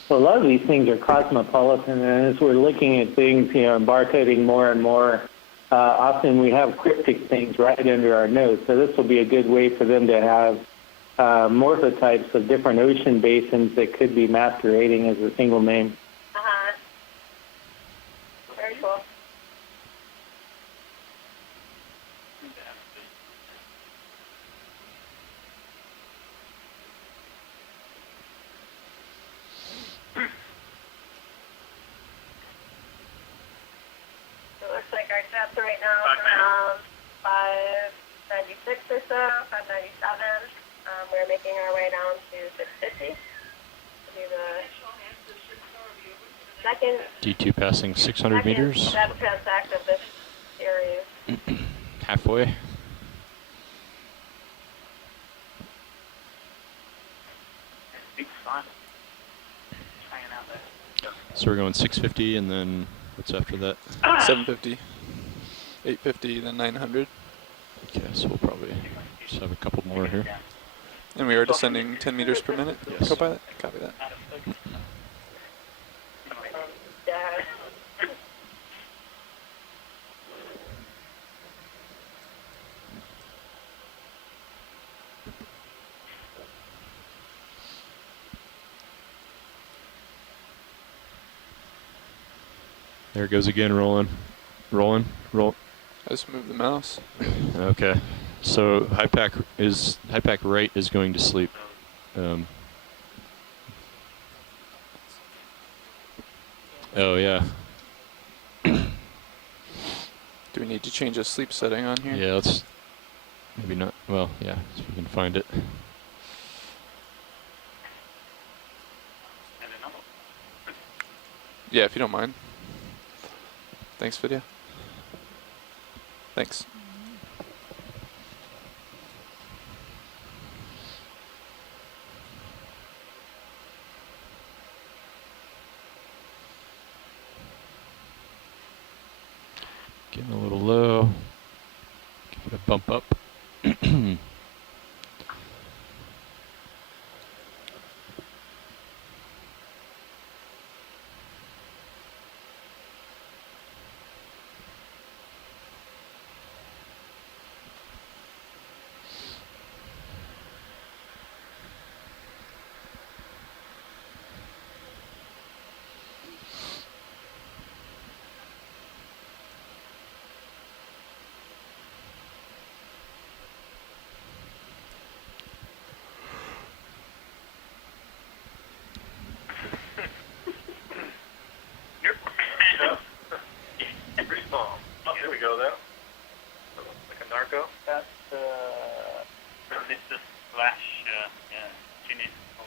Well, a lot of these things are cosmopolitan, and as we're looking at things, and barcoding more and more, often we have cryptic things right under our nose. So this will be a good way for them to have morphotypes of different ocean basins that could be masquerading as a single name. Very cool. It looks like our depth right now is around 596 or so, 597. We're making our way down to 650. To be the second D2 passing 600 meters. depth transect of this series. Halfway. Big fun. Hanging out there. So we're going 650, and then what's after that? 750, 850, then 900. Okay, so we'll probably just have a couple more here. And we are descending 10 meters per minute. Yes. Copilot, copy that. There it goes again, rolling. Roll. I just moved the mouse. Okay. So high pack right is going to sleep. Oh yeah. Do we need to change a sleep setting on here? Yeah, let's maybe not. Well, yeah, if we can find it. Yeah, if you don't mind. Thanks, video. Thanks. Getting a little low. Give it a bump up. Pretty small. Oh, here we go, though. Like a narco. That's this is Flash. Yeah, Genius. What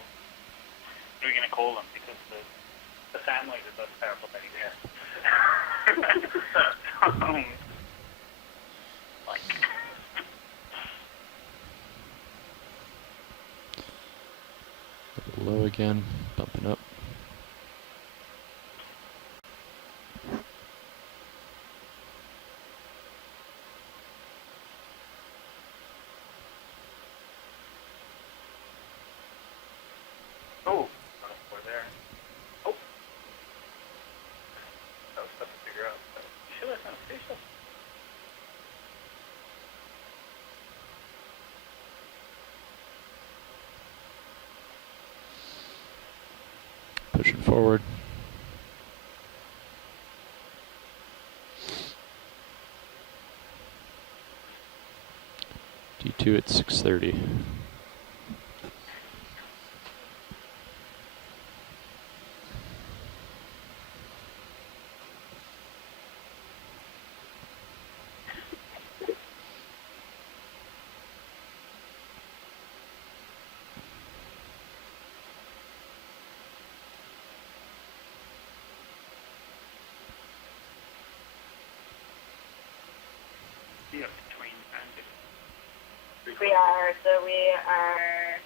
are we gonna call them? Because the families are both terrible that exist. Like. A little low again, bumping up. Oh, we're there. Oh. That was tough to figure out. Sure, that's not official. Pushing forward. D2 at 630. We are, so we are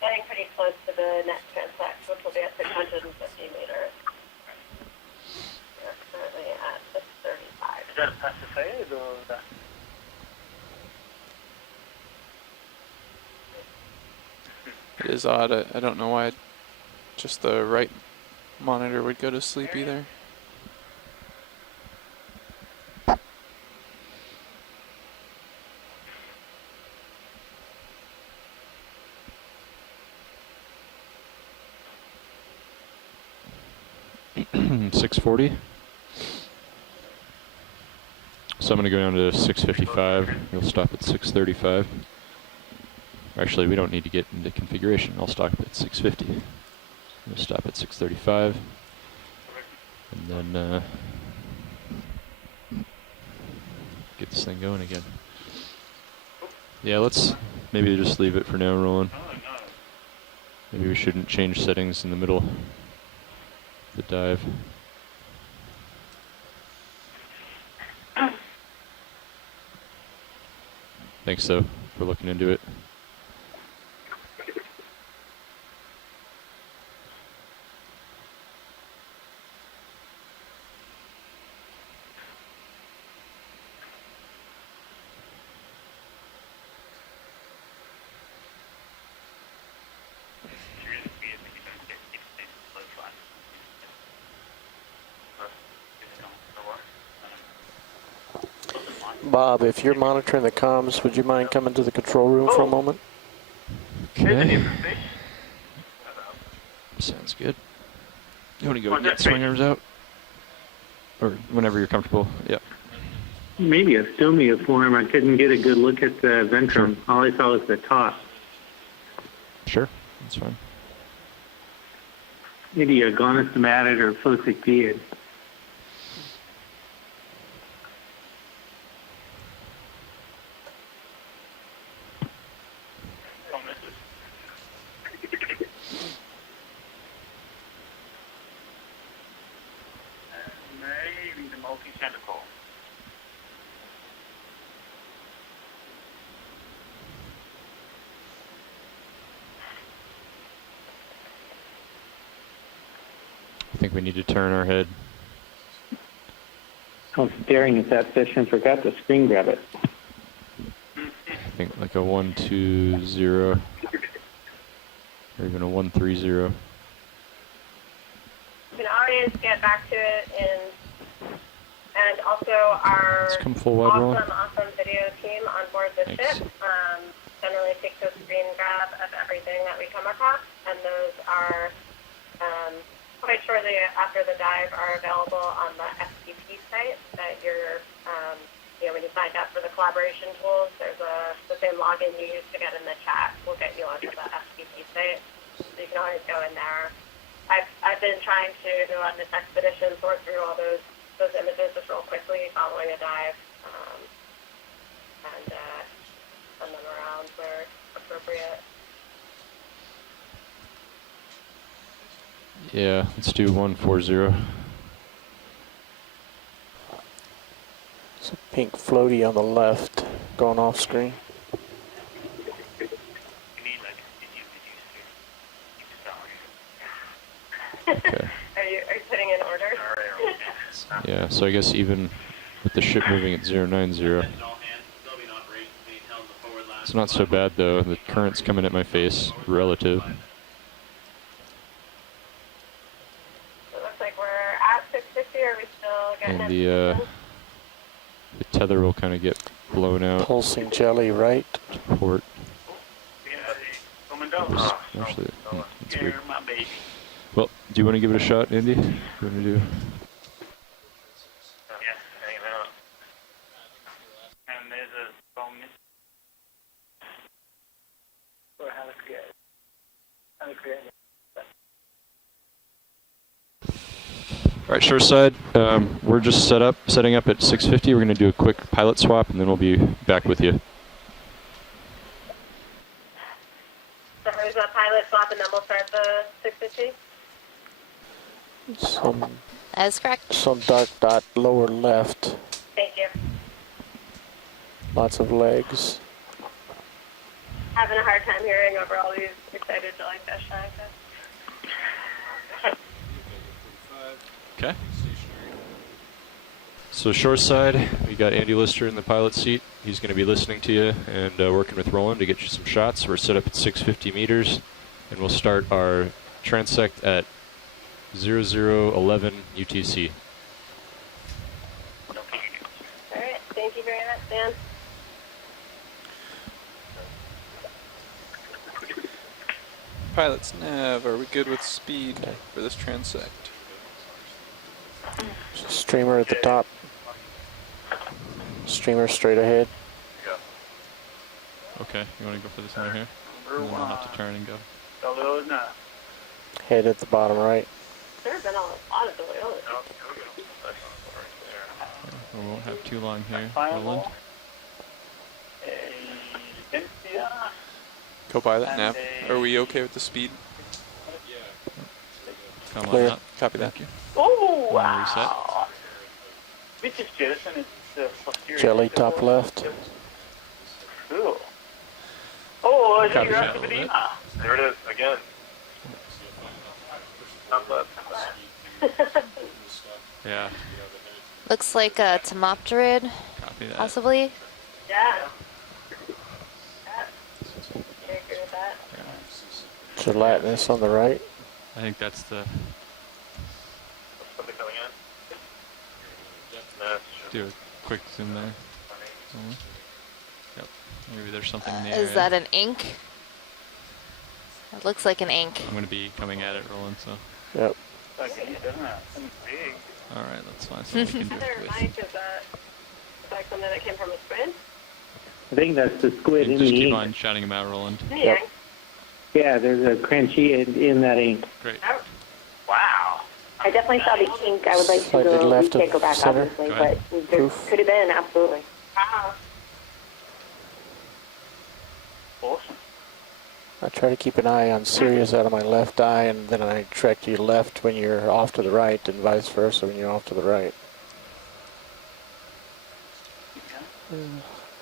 getting pretty close to the next transect, which will be at 650 meters. We're currently at 635. Is that a pacified or that? It is odd. I don't know why just the right monitor would go to sleep either. $640. So I'm going to go down to 655. We'll stop at 635. Actually, we don't need to get into configuration. I'll stop at 650. We'll stop at 635. And then get this thing going again. Yeah, let's maybe just leave it for now, Roland. Maybe we shouldn't change settings in the middle of the dive. Thanks, though, for looking into it. Bob, if you're monitoring the comms, would you mind coming to the control room for a moment? Okay. Sounds good. You want to go and get swing arms out? Or whenever you're comfortable, yeah. Maybe a stomia form. I couldn't get a good look at the ventrum. Sure. All I saw was the top. Sure, that's fine. Maybe a gonostomatid or phocic. Maybe the multi-tentacle. I think we need to turn our head I was staring at that fish and forgot to screen grab it. I think like a 120 or even a 130. You can always get back to it and also our Let's come full wide roll. awesome video team on board the ship generally takes a screen grab of everything that we come across, and those are quite shortly after the dive are available on the FTP site that you're, when you signed up for the collaboration tools, there's the same login you used to get in the chat will get you onto the FTP site. So you can always go in there. I've been trying to, on this expedition, sort through all those images just real quickly following a dive, and send them around where appropriate. Yeah, let's do 140. It's a pink floaty on the left going off screen. Okay. Are you putting in order? Yeah, so I guess even with the ship moving at 090, it's not so bad though. The current's coming at my face, relative. It looks like we're at 650. Are we still getting And it? the tether will kind of get blown out. Pulsing jelly, right? Port. Oh, Actually, that's weird. Well, do you want to give it a shot, Andy? What do you want to do? And there's a bonus for how to create it. All right, shore side. We're just setting up at 650. We're going to do a quick pilot swap, and then we'll be back with you. So there's a pilot swap, and then we'll start the 650. That's correct. Some dark dot lower left. Thank you. Lots of legs. Having a hard time hearing over all these excited jellyfish. Okay. So shore side, we got Andy Lister in the pilot seat. He's going to be listening to you and working with Roland to get you some shots. We're set up at 650 meters, and we'll start our transect at 0011 UTC. All right. Thank you very much, Dan. Pilots nav, are we good with speed for this transect? Streamer at the top. Streamer straight ahead. Okay, you want to go for the center here? And then I'll have to turn and go. Head at the bottom right. There have been a lot of delays. We won't have too long here, Roland. Co-pilot nav, are we okay with the speed? Come Clear. on up. Copy that. Thank you. Oh, wow. Which is jettison is the posterior. Jelly top left. Cool. Oh, Copy you're that up a to little bit. There it is again. Top left. Yeah. Looks like a Tomopterid, Copy that. possibly. Yeah. I agree with that. Gelatinous on the right. I think that's the... Something coming in? Do a quick zoom there. Yep. Maybe there's something in the Is area. that an ink? It looks like an ink. I'm going to be coming at it, Roland, so... Yep. Okay, it doesn't have something big. Alright, let's find something we can do Other it with. mic, is that something that came from a squid? I think that's the squid in Just the keep ink. on shouting him out, Roland. Yeah. Yeah, there's a crunchy in that ink. Great. Wow. I definitely saw the ink. I would like to Slightly go. We left can't of go back, center. obviously, Go but ahead. there Proof. could have been, absolutely. Wow. Awesome. I try to keep an eye on Sirius out of my left eye, and then I track you left when you're off to the right, and vice versa when you're off to the right.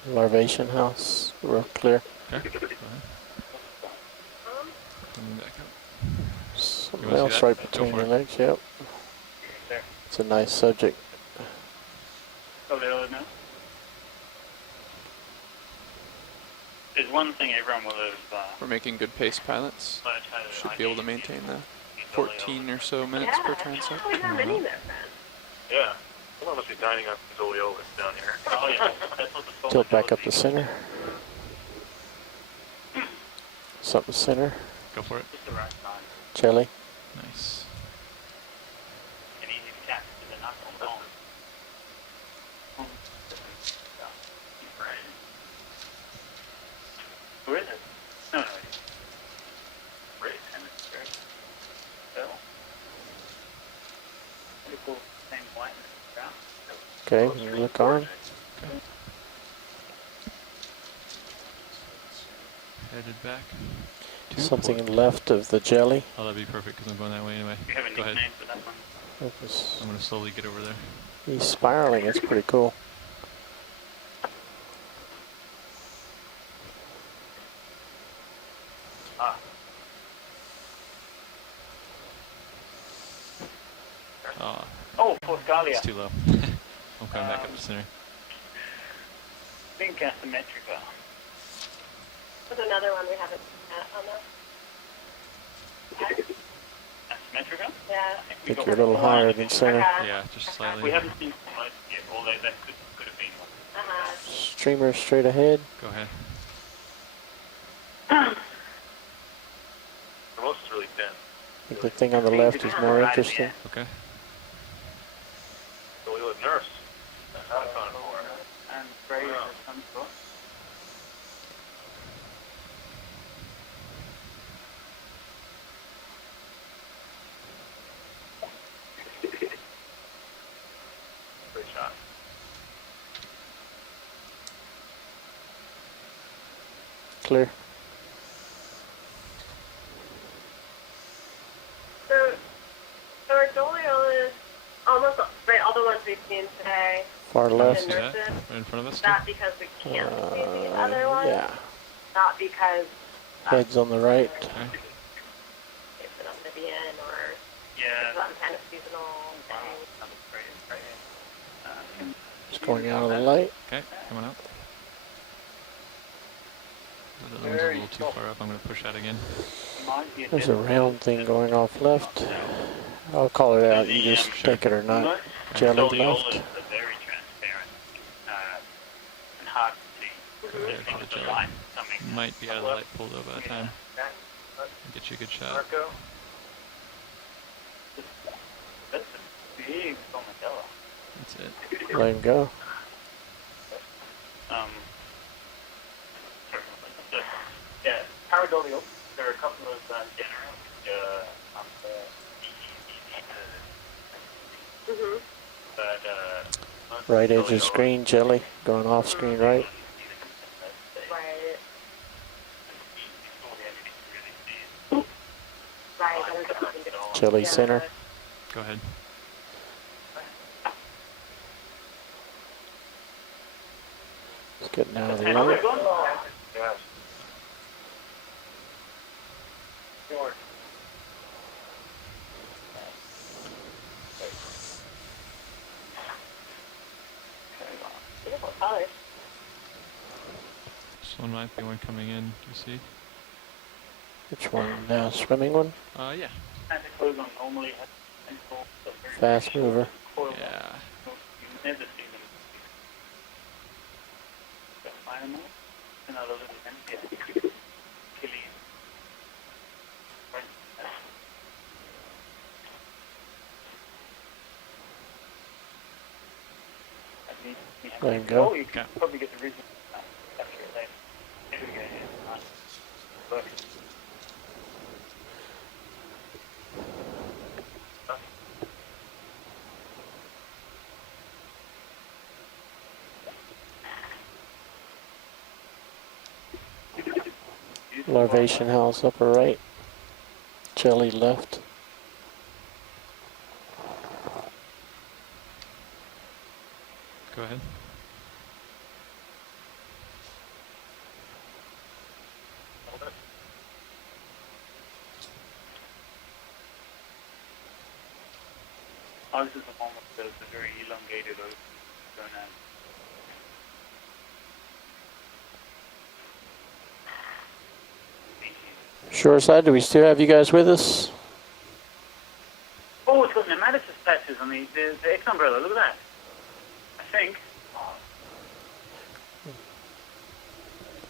Larvation house, we're clear. Okay. Go ahead. Coming back up. Something You wanna see else that? right Go between for your it. legs, yep. There. It's a nice subject. now. There's one thing everyone will have. We're making good pace, pilots. Should be able to maintain the 14 or so minutes per transect. We have many there, man. Yeah. Someone must be dining up Zoliolis down here. Oh, yeah. That's what the Tilt back up to center. Something center. Go for it. Just the right side. Jelly. Nice. And easy to catch, because they're not going home. Who is it? No, no. Ray, and it's very still. Pretty cool. Same white and brown. Okay, you look on. Headed back. Something left of the jelly. Oh, that'd be perfect because I'm going that way anyway. You have a Go ahead. nickname for that one? I'm going to slowly get over there. He's spiraling. It's pretty cool. Oh, Portgalia. It's too low. I'm coming back up to center. Think asymmetrica. There's another one we haven't on the. Asymmetrica? Yeah. I think you're a little higher than center. Yeah, just slightly. We haven't seen so much yet, although that could have been one. Streamer straight ahead. Go ahead. The most is really thin. I think the thing on the left is more interesting. Okay. Zoliolis nurse. That's on for. And Ray is some sort. Great shot. Clear. So our Dolio is almost right, all the ones we've seen today. Far left. The nurses, Right in front of us? not because we can't see the other ones. Yeah. Not because Heads on the right. it's an amphibian or some kind of seasonal thing. Just going out of the light. Okay, coming up. The other one's a little too far up. I'm going to push that again. There's a round thing going off left. I'll call it out. You just take it or not. Jelly left. Are very transparent and hard to see. Go ahead for the jelly. Might be out of the light pool though by the time. Get you a good shot. That's a big Tomatella. That's it. Let him go. Yeah, paradolial. There are a couple of genera on the but Right edge of screen, jelly. Going off screen right. Jelly center. Go ahead. It's getting out of the light. Beautiful colors. This one might be one coming in. Do you see? Which one? The swimming one? Yeah. Fast mover. Yeah. You never see them. Find them all? Another little empty. Killing. Let him go. Oh, you can probably get the reason after your life. There we go, yeah. Look. Larvation house upper right. Jelly left. Go ahead. Oh, this is the one with the very elongated oak. gonad. Shoreside, do we still have you guys with us? Oh, it's got nematocyst patches on the X umbrella. Look at that. I think.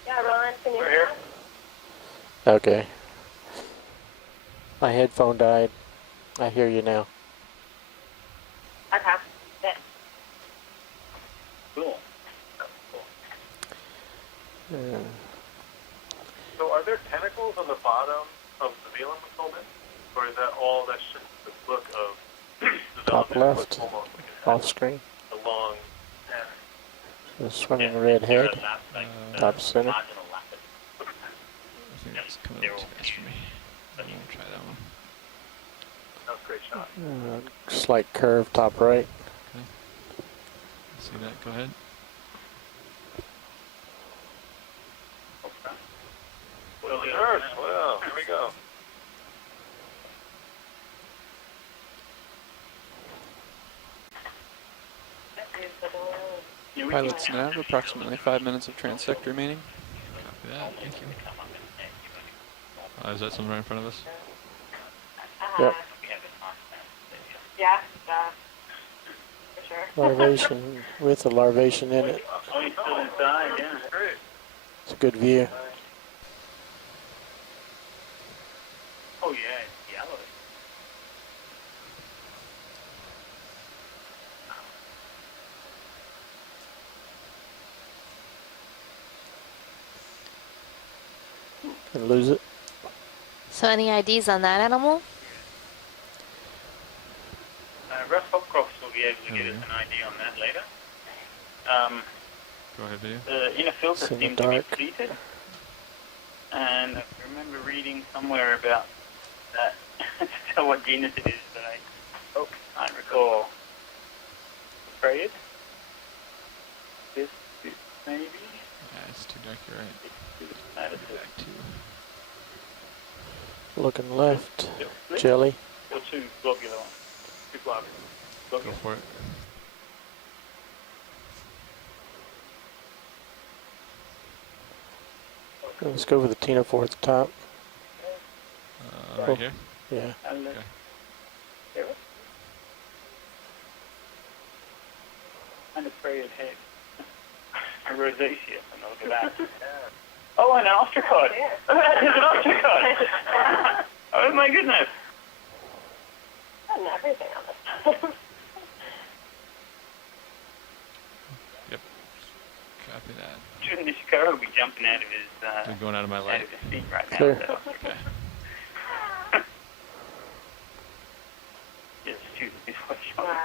Yeah, Roland, can you We're here. Okay. My headphone died. I hear you now. Okay. Yeah. Cool. So are there tentacles on the bottom of the Vela fulfillment? Or is that all that's just the look of the Top development left, looks almost off screen. a long The swimming red head, top center. I think that's coming up too fast for me. I won't try that one. that was a great shot. Slight curve, top right. Okay. See that? Go ahead. Well, the Earth. Well, here we go. Pilots nav, approximately 5 minutes of transect remaining. Copy that. Thank you. Is that something right in front of us? Yep. Yeah, for sure. Larvation, with a larvation in it. Oh, he's still inside, yeah. Great. It's a good view. Oh, yeah, it's yellow. And lose it. So any IDs on that animal? Russ Hopcroft will be able to get us an ID on that later. Go ahead, video. The inner filter It's in the seems to be dark. depleted. And I remember reading somewhere about that to tell what genus it is, but I can't recall. Afraid? This maybe? Yeah, it's too dark. You're right. That is Back to. Looking left, jelly. Or two globular ones. Two globular. Go for it. Let's go with the Tino-4 at the top. Right here? Yeah. Okay. And a sprayed head. A rosacea, and look at that. Oh, and an ostracod. There's an ostracod. Oh my goodness. And everything on this. Yep. Copy that. Jordan Nishikara will be jumping out of his I'm going out of my light. seat right now. Clear. So. Okay. Yes, Jordan is what you want.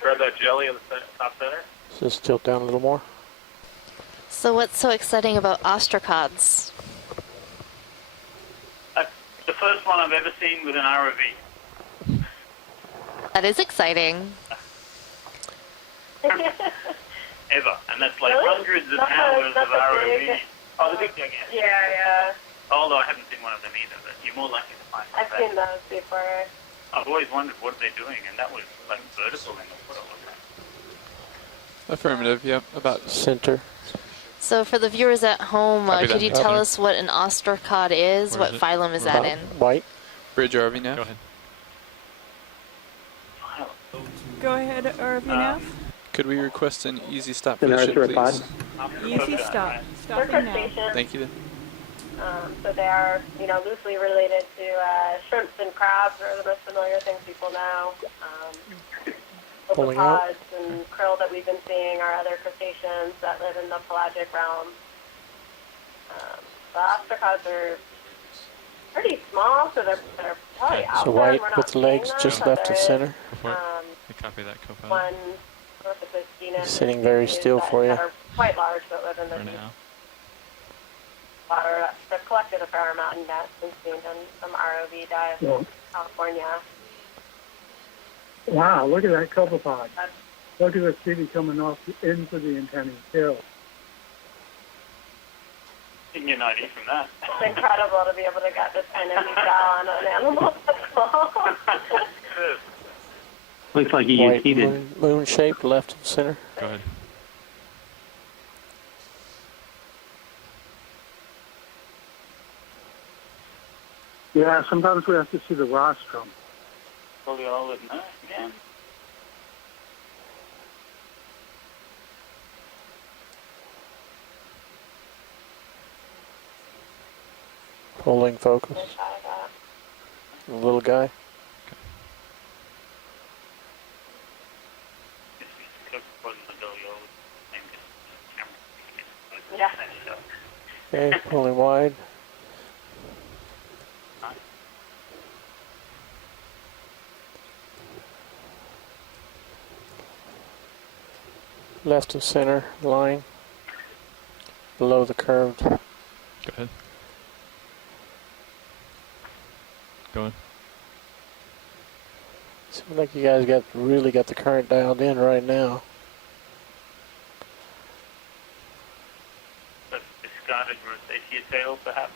Grab that jelly in the top center. Just tilt down a little more. So what's so exciting about ostracods? The first one I've ever seen with an ROV. That is exciting. Ever. And that's like Really? hundreds of Not the- hours not of the ROV. big- Oh, the big gigantic. Yeah. Although I haven't seen one of them either, but you're more likely to find I've that. seen those before. I've always wondered what they're doing, and that was like vertical in the water. Affirmative, yep, about center. So for the viewers at home, Copy could that. you tell us what an ostracod is? Where What is it? phylum is that in? White. bridge RV now. Go ahead. Go ahead, RV now. Could we request an easy stop The for the ship, nursery please? Easy stop. They're Stopping now. crustaceans. Thank you. So they are, loosely related to shrimps and crabs are the most familiar things people know. Pulling out. Opopods and krill that we've been seeing are other crustaceans that live in the pelagic realm. The ostracods are pretty small, so they're probably Okay. out So there. white We're not with legs seeing just them, left but of there center. is, Go for it. I copy that, co-pilot. one orthopus genus Sitting very still that, for you. that are quite large that live in the For deep now. water. They've collected a fair amount in nets and seen some ROV dives in California. Wow, look at that copepod. Look at the city coming off into the antennae hill. You can get an ID from that. It's incredible to be able to get this kind of detail on an animal that's small. Looks like he white heated. moon shaped left of center. Go ahead. Yeah, sometimes we have to see the rostrum. Probably all of that again. Pulling focus. The little guy. Yeah. Okay, pulling wide. Left of center line. Below the curved. Go ahead. Going. Seems like you guys really got the current dialed in right now. Discarded Rosatia tail, perhaps.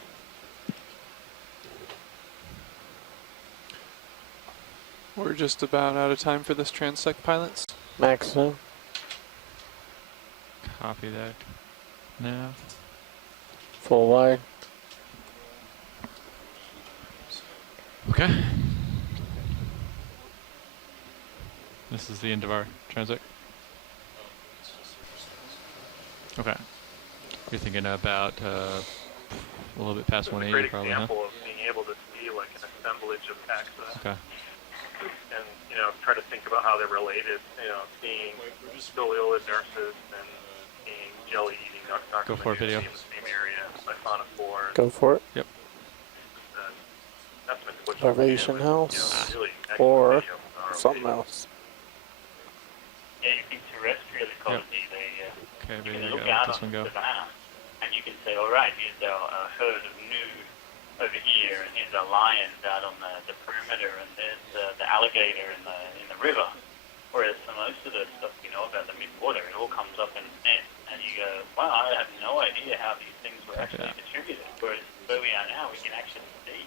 We're just about out of time for this transect, pilots. Maximum. Copy that. Now. Full wide. Okay. This is the end of our transect. Okay. You're thinking about a little bit past 180, probably, huh? Great example of being able to see like an assemblage of taxa. Okay. And, try to think about how they're related, seeing Stoliolid nurses and seeing jelly-eating Go for it, video. in the same area, siphonophores. Go for it. Yep. Starvation house. Really Or something else. Yeah, you think terrestrial ecology, Okay, you there can you look go. out This on one the go. savannah, and you can say, all right, here's a herd of gnu over here, and here's a lion out on the perimeter, and there's the alligator in the river. Whereas for most of the stuff we know about the mid-water, it all comes up in a net, and you go, wow, I have no idea how these things were actually distributed. Whereas where we are now, we can actually see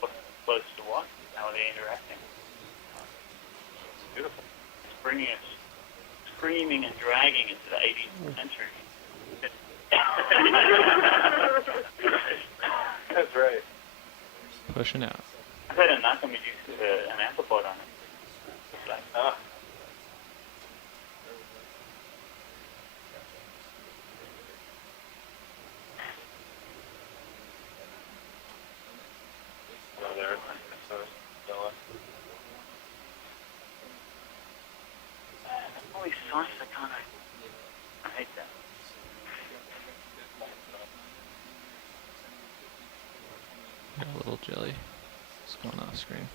what's close to what, how are they interacting. It's beautiful. It's bringing us screaming and dragging into the 18th century. That's right. Pushing out. I've had a knock and we used an amphipod on it. It's like, oh. There. Holy sauce, I hate that. Got a little jelly. What's going off screen?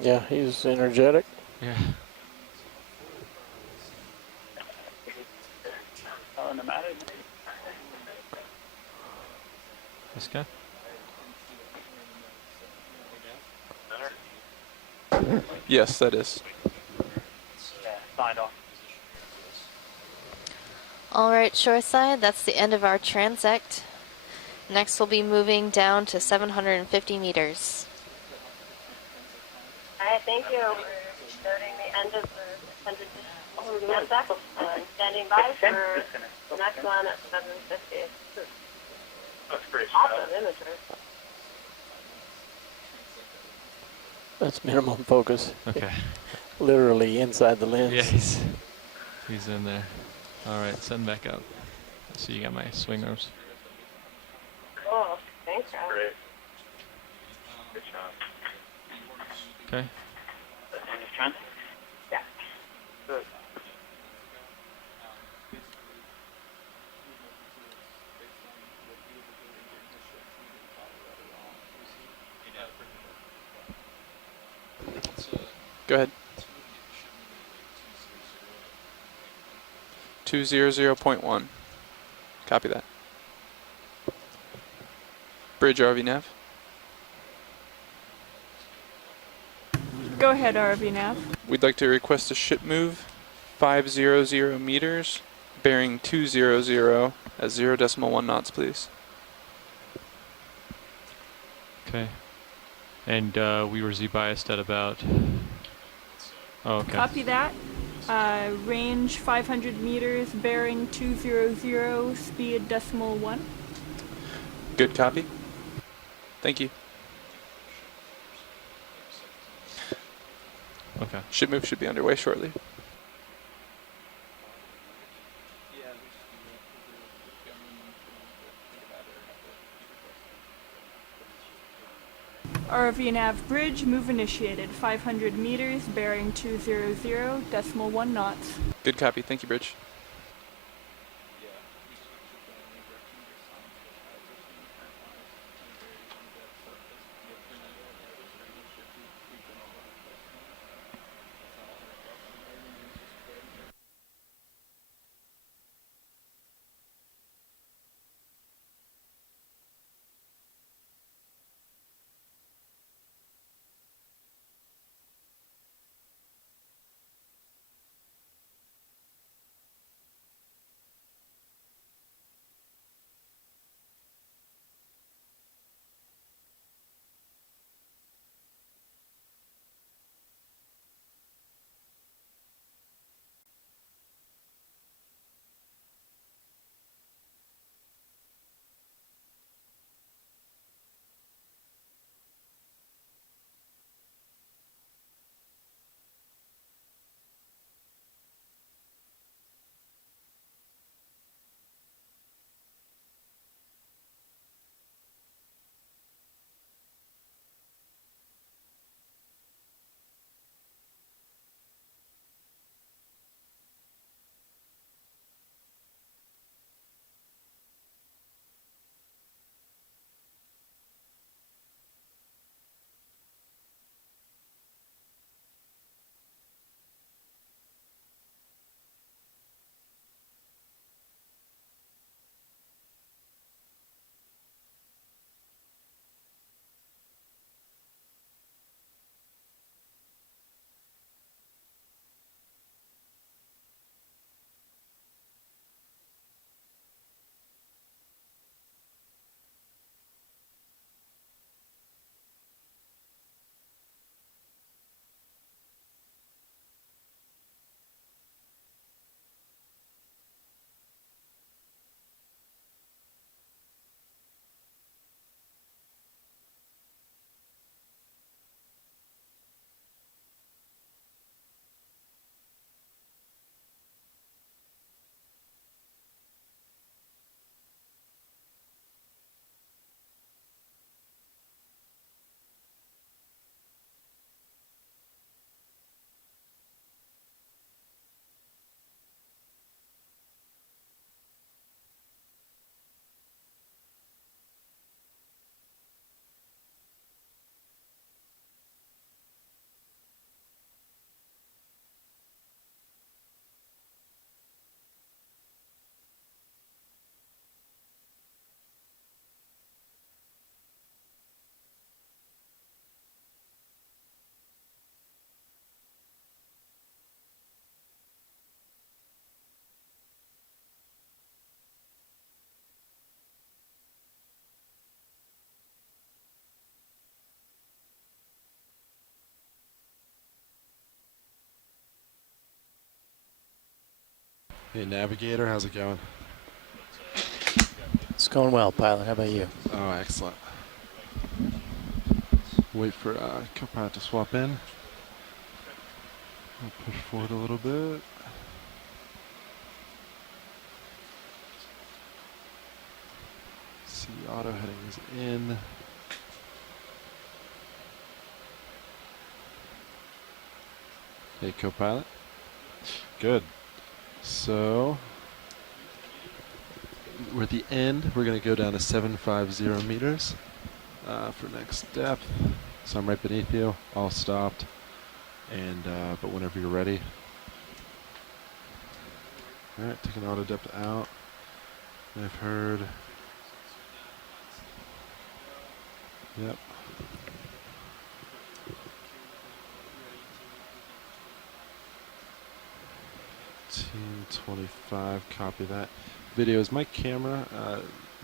Yeah, he's energetic. Yeah. Oh, no matter. This guy? Yes, that is. Yeah, side off. All right, shoreside, that's the end of our transect. Next, we'll be moving down to 750 meters. All right, thank you. We're noting the end of the 100 transect. Standing by for the next one at 750. That's great. Awesome imagery. That's minimum focus. Okay. Literally inside the lens. Yeah, he's in there. All right, send back up. So you got my swing arms. Cool. Thanks, Rob. Great. Good shot. Okay. Yeah. Good. Go ahead. 200.1. Copy that. Bridge RV nav. Go ahead, RV nav. We'd like to request a ship move 500 meters, bearing 200 at 0.1 knots, please. Okay. And we were Z-biased at about Oh, okay. Copy that. Range 500 meters, bearing 200, speed .1. Good copy. Thank you. Okay. Ship move should be underway shortly. ROV nav bridge, move initiated. 500 meters, bearing 200, .1 knots. Good copy. Thank you, Bridge. Hey, Navigator, how's it going? It's going well, pilot. How about you? Oh, excellent. Wait for co-pilot to swap in. I'll push forward a little bit. See, auto heading is in. Hey, co-pilot. Good. So we're at the end. We're going to go down to 750 meters for next depth. So I'm right beneath you, all stopped. And but whenever you're ready. All right, taking auto depth out. I've heard. Yep. 1825, copy that. Video, is my camera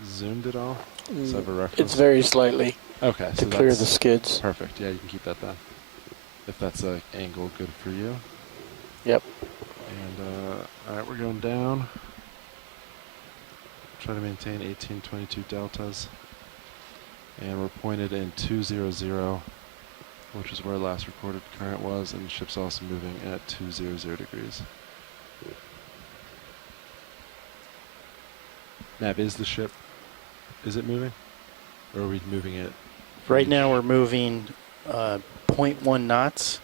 zoomed at all? Does that have a reference? It's very slightly. Okay. To clear the skids. Perfect, yeah, you can keep that then. If that's an angle good for you. Yep. And all right, we're going down. Try to maintain 1822 deltas. And we're pointed in 200, which is where last recorded current was, and the ship's also moving at 200 degrees. Nav, is the ship, is it moving? Or are we moving it? Right now we're moving 0.1 knots.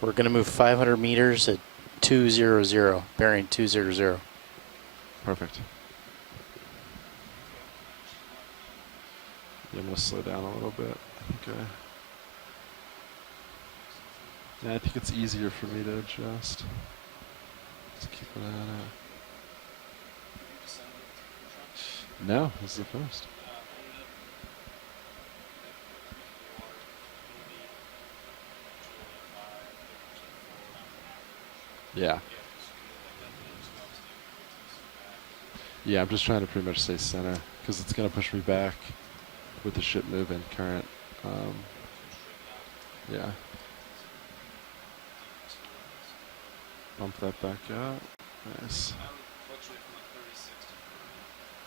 We're going to move 500 meters at 200, bearing 200. Perfect. Yeah, I'm going to slow down a little bit. Okay. Yeah, I think it's easier for me to adjust. Let's keep an eye on it. No, this is the first. Yeah. Yeah, I'm just trying to pretty much stay center because it's going to push me back with the ship moving current. Yeah. Bump that back up. Nice.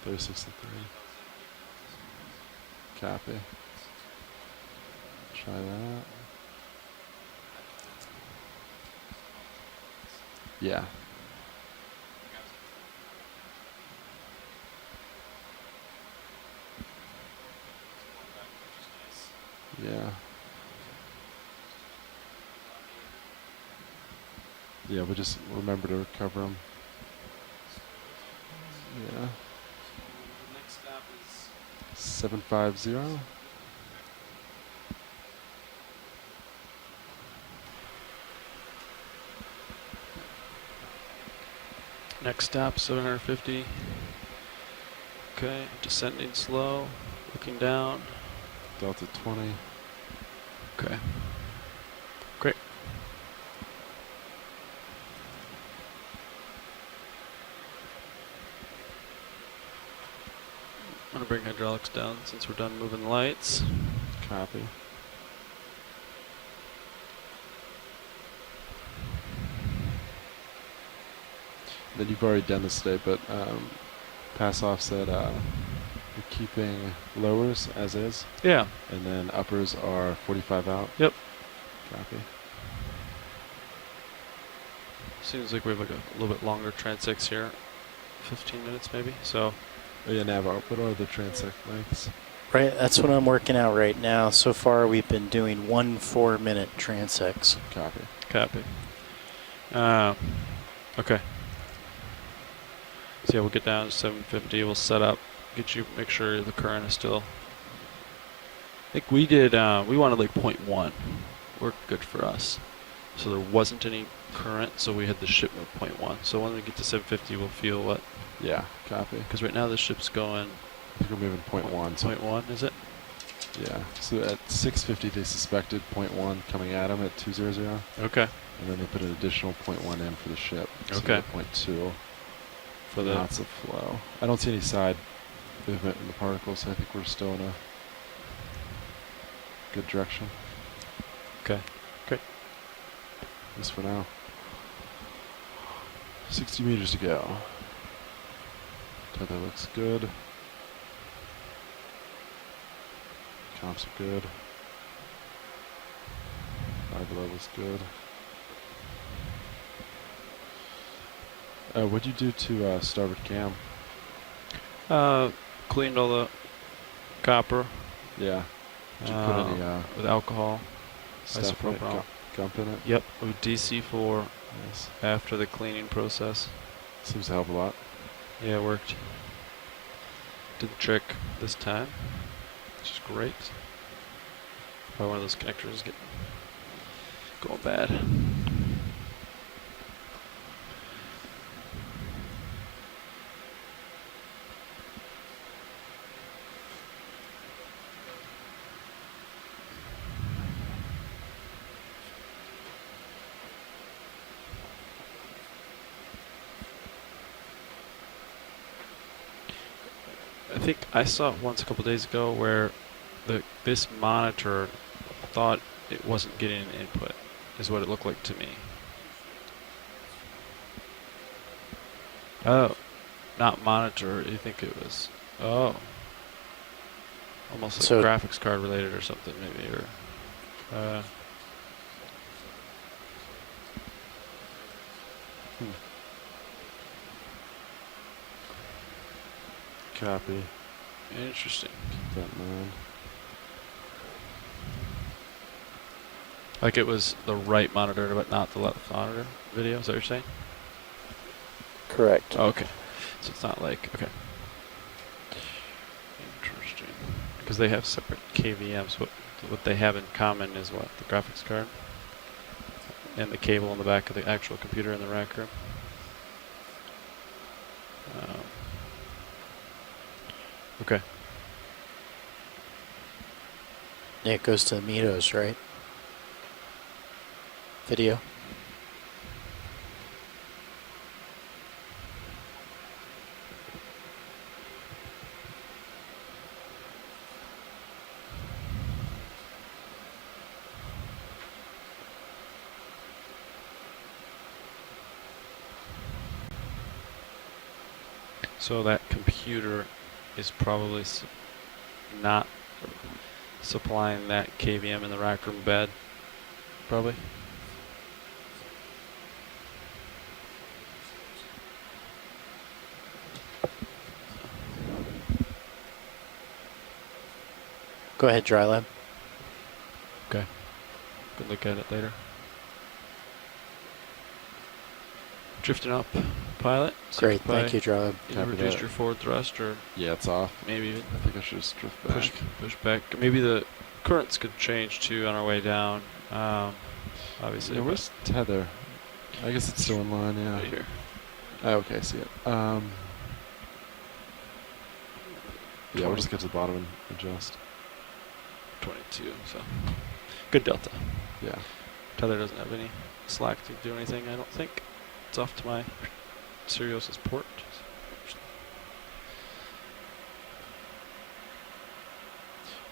36 to 3. Copy. Try that. Yeah. Yeah. Yeah, we just remember to recover them. Yeah. The next stop is 750. Next stop, 750. Okay, descending slow, looking down. Delta 20. Okay. Great. I'm gonna bring hydraulics down since we're done moving the lights. Copy. Then you've already done this today, but pass off said you're keeping lowers as is. Yeah. And then uppers are 45 out. Yep. Copy. Seems like we have like a little bit longer transects here. 15 minutes maybe, so. Oh yeah, Nav, what are the transect lengths? Right, that's what I'm working out right now. So far we've been doing 1 4-minute transects. Copy. Copy. Okay. So yeah, we'll get down to 750. We'll set up, make sure the current is still. I think we did. We wanted like 0.1. Worked good for us. So there wasn't any current, so we had the ship move 0.1. So when we get to 750, we'll feel what. Yeah. Copy. Because right now the ship's going. I think we're moving 0.1. So 0.1, is it? Yeah. So at 650, they suspected 0.1 coming at them at 200. Okay. And then they put an additional 0.1 in for the ship. So Okay. 0.2 for the knots of flow. I don't see any side movement in the particles, so I think we're still in a good direction. Okay. Great. Just for now. 60 meters to go. Tether looks good. Comps are good. 5 levels good. What'd you do to starboard cam? Cleaned all the copper. Yeah. Did you put any with alcohol? stuff in it, gump in it? Yep. With DC4 Nice. after the cleaning process. Seems to help a lot. Yeah, it worked. Did the trick this time, which is great. Probably one of those connectors is going bad. I think I saw it once a couple days ago where this monitor thought it wasn't getting an input, is what it looked like to me. Oh, not monitor. You think it was? Oh, almost like So- graphics card related or something, maybe, or. Copy. Interesting. Keep that in mind. Like it was the right monitor, but not the left monitor video. Is that what you're saying? Correct. Oh, okay. So it's not like, okay. Interesting. Because they have separate KVMs. What they have in common is what? The graphics card? And the cable in the back of the actual computer in the rack room. Okay. Yeah, it goes to the Mitos, right? Video. So that computer is probably not supplying that KVM in the rack room bed, probably. Go ahead, DryLab. Okay. Could look at it later. Drifting up, pilot. Great, thank you, DryLab. You Copy reduced that. your forward thrust, or Yeah, it's off. maybe I think I should just drift back. push back. Maybe the currents could change too on our way down. Obviously. Yeah, but where's tether? I guess it's still in line, yeah. right here. Oh, okay, I see it. Yeah, we'll just get to the bottom and adjust. 22. So good delta. Yeah. Tether doesn't have any slack to do anything. I don't think. It's off to my Sirius's port.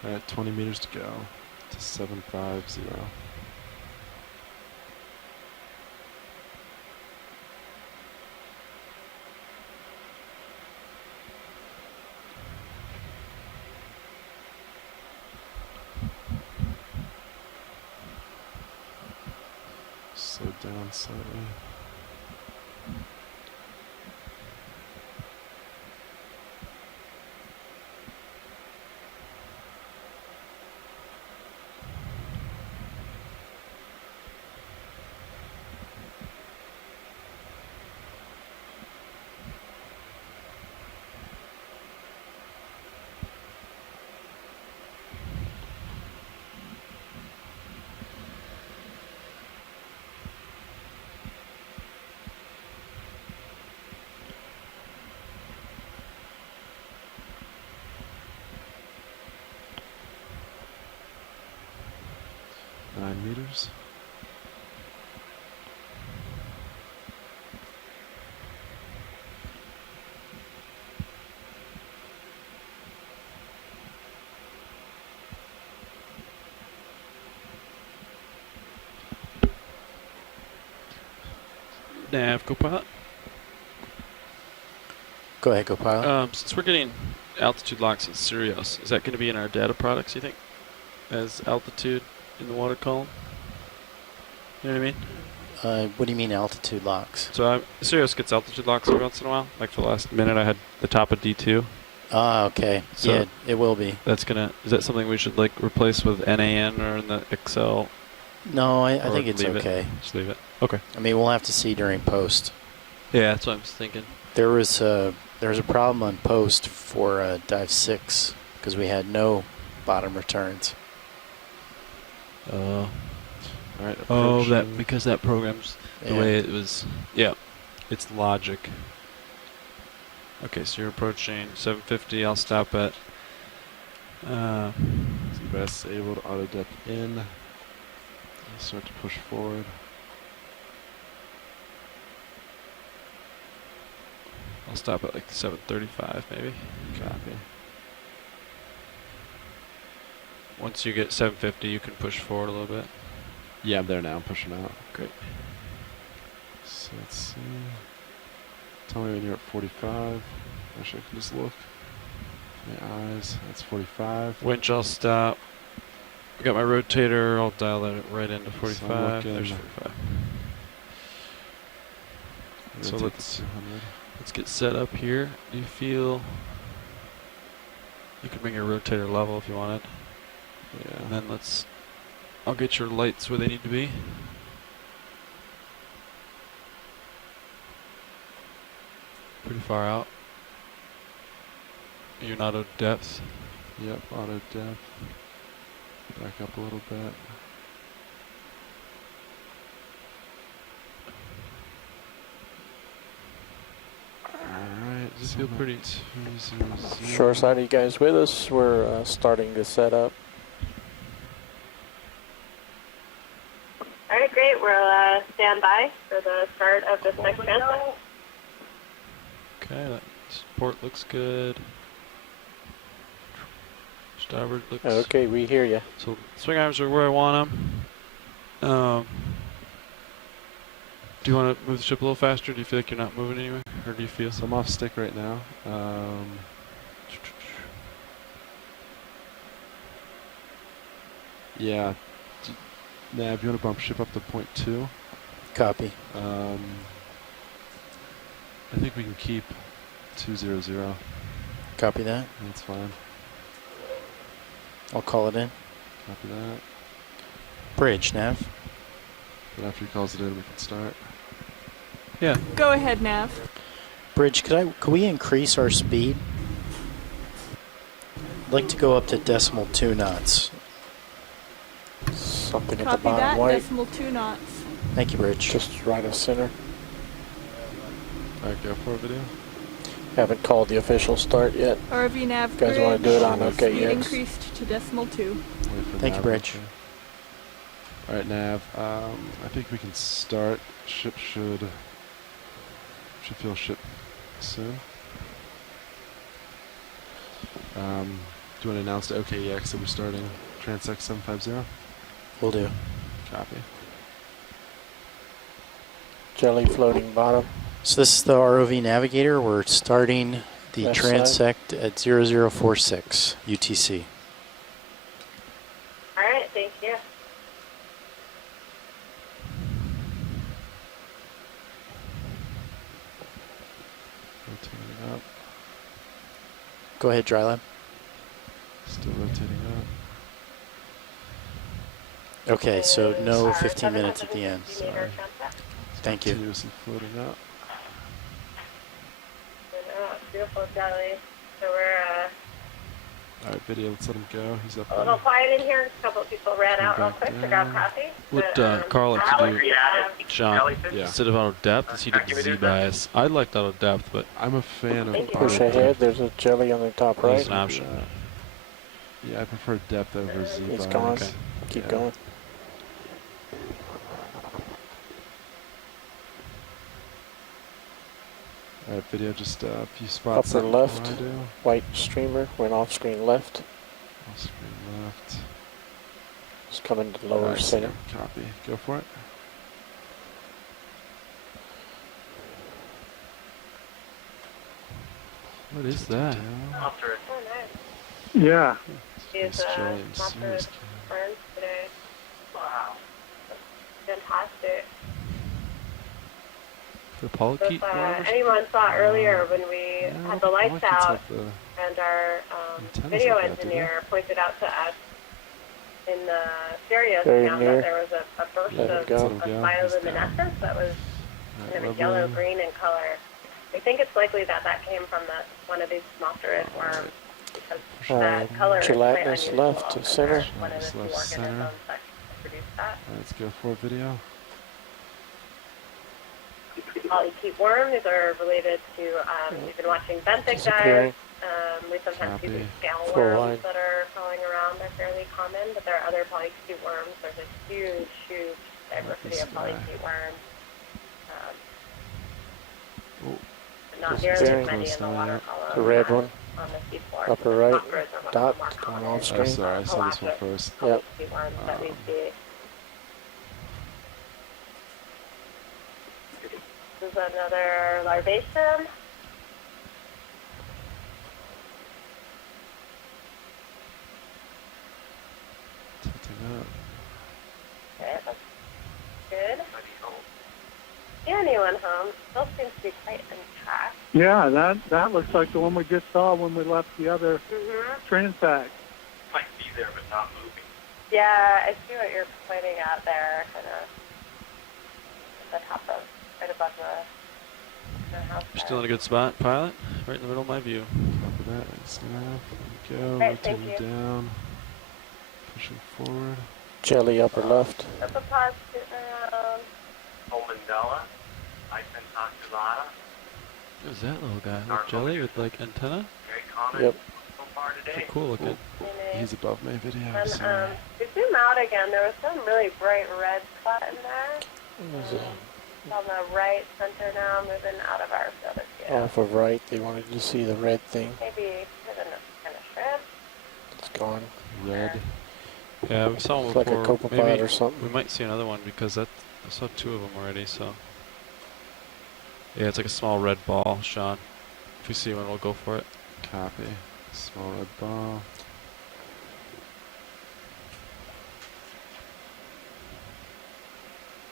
Alright, 20 meters to go to 750. Slow down slightly. Meters. Nav, Copilot. Go ahead, Copilot. Since we're getting altitude locks in Sirius, is that going to be in our data products, you think? As altitude in the water column? You know what I mean? What do you mean altitude locks? So Sirius gets altitude locks every once in a while. Like for the last minute, I had the top of D2. Ah, okay. So yeah, it will be. That's gonna. Is that something we should like replace with NAN or in the Excel? No, I think it's okay. Just leave it. Okay. I mean, we'll have to see during post. Yeah, that's what I was thinking. There was a problem on post for dive 6 because we had no bottom returns. All right. Oh, that because that program's the Yeah. way it was. Yeah, it's logic. Okay, so you're approaching 750. I'll stop at. Best able to auto depth in. I'll start to push forward. I'll stop at like 735 maybe. Copy. Once you get 750, you can push forward a little bit. Yeah, I'm there now. I'm pushing out. Great. So let's see. Tell me when you're at 45. Actually, I can just look. My eyes. That's 45. Winch, I'll stop. I got my rotator. I'll dial that right into 45. So There's 45. So let's get set up here. Do you feel? You can bring your rotator level if you wanted. Yeah. And then I'll get your lights where they need to be. Pretty far out. You're not auto depth. Yep, auto depth. Back up a little bit. Alright, Does it feel pretty? Shore side, are you guys with us? We're starting to set up. All right, great. We'll stand by for the start of this next transect. Okay, that support looks good. Starboard looks... Okay, we hear you. So swing arms are where I want them. Do you want to move the ship a little faster? Do you feel like you're not moving anywhere? Or do you feel... So I'm off stick right now. Yeah. Nav, you want to bump ship up to 0.2? Copy. I think we can keep 200. Copy that. That's fine. I'll call it in. Copy that. Bridge, Nav. But after he calls it in, we can start. Yeah. Go ahead, Nav. Bridge, could we increase our speed? I'd like to go up to 0.2 knots. Something at the Copy bottom that, white. 0.2 knots. Thank you, Bridge. Just right of center. Alright, go for a video. Haven't called the official start yet. ROV nav You guys want to do it on Speed OKEX? increased to 0.2. Thank you, Bridge. Alright, Nav. I think we can start. Ship should feel ship soon. Do you want to announce to OKEX that we're starting Transect 750? Will do. Copy. Jelly floating bottom. So this is the ROV Navigator. We're starting the West transect at 0046 UTC. All right, thank you. Rotating up. Go ahead, Drylab. Still rotating up. Okay, so no 15 minutes at the end. Sorry. Thank you. Continuously floating up. Oh, beautiful jelly. So we're Alright, video, let's let him go. He's up a little there. quiet in here. A couple of people ran out real quick to grab coffee. What But, Carl likes to do, John, Yeah. instead of auto depth, is he did Z bias. I liked auto depth, but I'm a fan of Push auto ahead. depth. There's a jelly on the top right. that's an option. Yeah, I prefer depth over Z It's bias. gone. Keep Yeah. going. Alright, video, just a few spots. Upper up left. I do. White streamer. Went off screen left. Off screen left. It's coming to lower Alright, center. Copy. Go for it. What is that? Oh, nice. Yeah. He's Nice jelly, lots of serious ferns today. Wow. Fantastic. For So polychaete if worms? anyone saw earlier when we had the lights polychaetes out have the and our antennas video like that, do they? engineer pointed out to us in the Sirius Very account near. that there was a burst Let of it go. of bioluminescence that was kind of a yellow-green in color. We think it's likely that that came from one of these mosquitoid worms because that color is quite Gelatinous unusual. left to center. One of the few Left center. organisms that produce that. Alright, let's go for a video. Polychaete worm. These are related to, we've been watching benthic Disappearing. dives. We sometimes see Copy. these scale Full worms line. that are crawling around. They're fairly common, but there are other polychaete worms. There's a huge, huge diversity this of polychaete worms. Oh, But not Just nearly very as many in close the now, water yeah. column. The red one. On the seafloor. Upper right. Mosquitoids are one of the Dot more going common off oh, screen. sorry, I saw this one pelagic first. Yep. polychaete worms that we see. This is another larvation. Okay, that's good. See anyone home? Still seems to be quite intact. Yeah, that looks like the one we just saw when we left the other transact. Might be there, but not moving. Yeah, I see what you're pointing at there, kind of at the top of, right above the house. You're still in a good spot, pilot. Right in the middle of my view. Copy that. Snap. Go. Right, thank Rotating you. down. Pushing forward. Jelly upper left. Up a pod, sitting around. Mandela, Icentoculata. Who's that little guy? Little jelly with like antenna? Very common Yep. so far today. Cool looking. He's above my video. And So. to zoom out again, there was some really bright red spot in there. It's on the right center now, moving out of our field of view. Off of right, they wanted to see the red thing. Maybe hidden kind of shrimp. It's gone. Red. Yeah, we saw one It's like before. a copepod Maybe or something. we might see another one because I saw two of them already. So yeah, it's like a small red ball, Sean. If we see one, we'll go for it. Copy. Small red ball.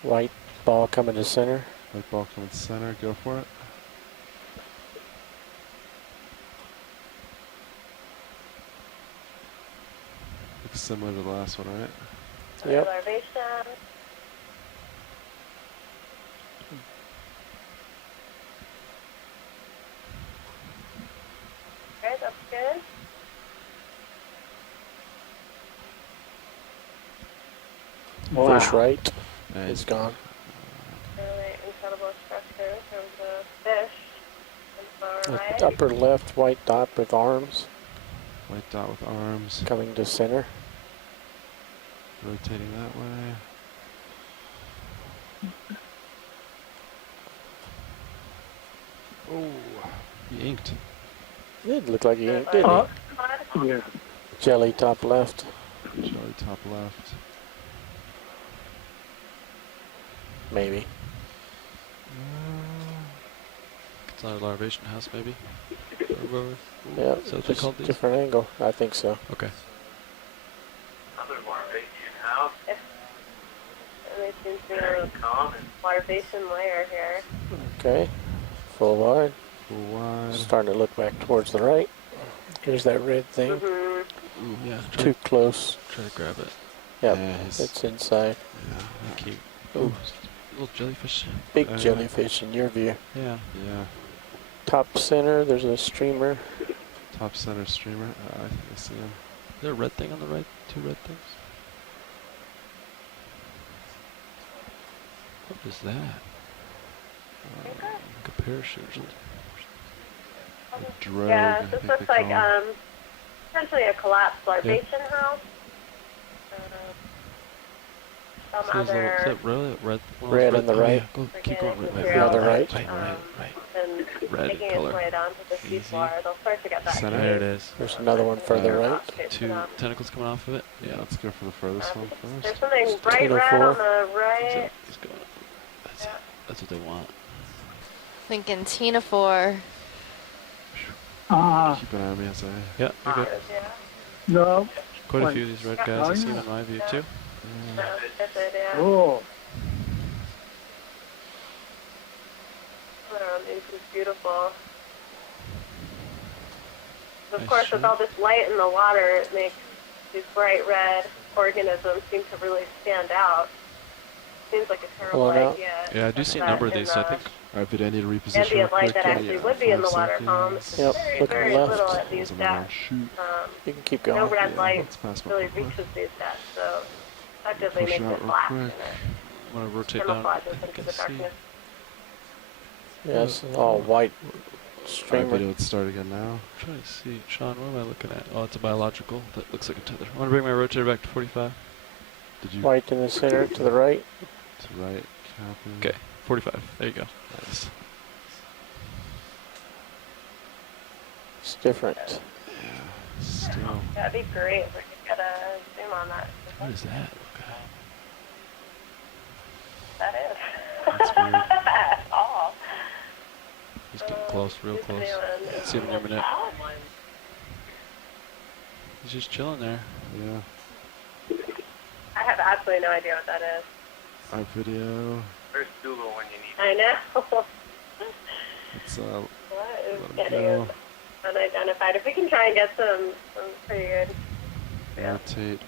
White ball coming to center. White ball coming center. Go for it. Looks similar to the last one, right? Yep. Larvation. Okay, that's good. Fish right. It's gone. Really incredible structure in terms of fish. And far right. Upper left, white dot with arms. White dot with arms. Coming to center. Rotating that way. Oh, he inked. It looked like he inked, didn't he? Yeah. Jelly top left. Jelly top left. Maybe. It's not a larvation house, maybe. Yeah, Is that what they called these? different angle. I think so. Okay. Another larvation house. Really seems to be a larvation layer here. Okay. Full wide. Full wide. Starting to look back towards the right. Here's that red thing. Ooh, yeah. Too close. Try to grab it. Yep. Yeah, it's inside. Yeah. Keep. Ooh. Little jellyfish. Big jellyfish in your view. Yeah. Yeah. Top center, there's a streamer. Top center streamer. I think I see him. Is there a red thing on the right? Two red things? What is that? Like a parachute or something. A drogue, Yeah, I this think looks they like call him. essentially a collapsed larvation house. Some So is other that red? One Red of on the those right. yeah, go, keep going. Right, Yeah, on the right. Right. and Red making color. its way down to the seafloor. They'll start to get back Center. There it is. There's another one further right. Two tentacles coming off of it. Yeah, let's go for the furthest one There's first. something bright red on the So right. it's going. That's what they want. Thinking Tina 4. Keep an eye on me as I. Yeah, you're good. No. Quite a Wait. few of these red guys I see them in my view too. Oh. This is beautiful. Of Nice course, shot. with all this light in the water, it makes these bright red organisms seem to really stand out. Seems like a terrible Pulling out. idea. Yeah, I do see a But number of in these. I the think. Alright, but I need to reposition real ambient light quick. that actually would be in the water homes. Yep, Very, looking very left. little at these depths. Shoot. You can keep No going. red light Let's pass my really point. reaches these depths, so effectively Push makes out it real black. quick. And I'm gonna it rotate down. camouflages If you into can the see. darkness. Yeah, it's all white Alright, streamer. video would start again now. I'm trying to see, Sean. What am I looking at? Oh, it's a biological. That looks like a tether. I want to bring my rotator back to 45. Did you? White in the center to the right. To right. Copy. Okay, 45. There you go. Nice. It's different. Yeah. Still. That'd be great if we could get a zoom on that. What is that? That is. That's weird. That's all. close, real close. See him in your minute. He's just chilling there. Yeah. I have absolutely no idea what that is. Our video. First Google when you need I know. It's What is let 'em getting go. unidentified? If we can try and get some pretty good. Rotate.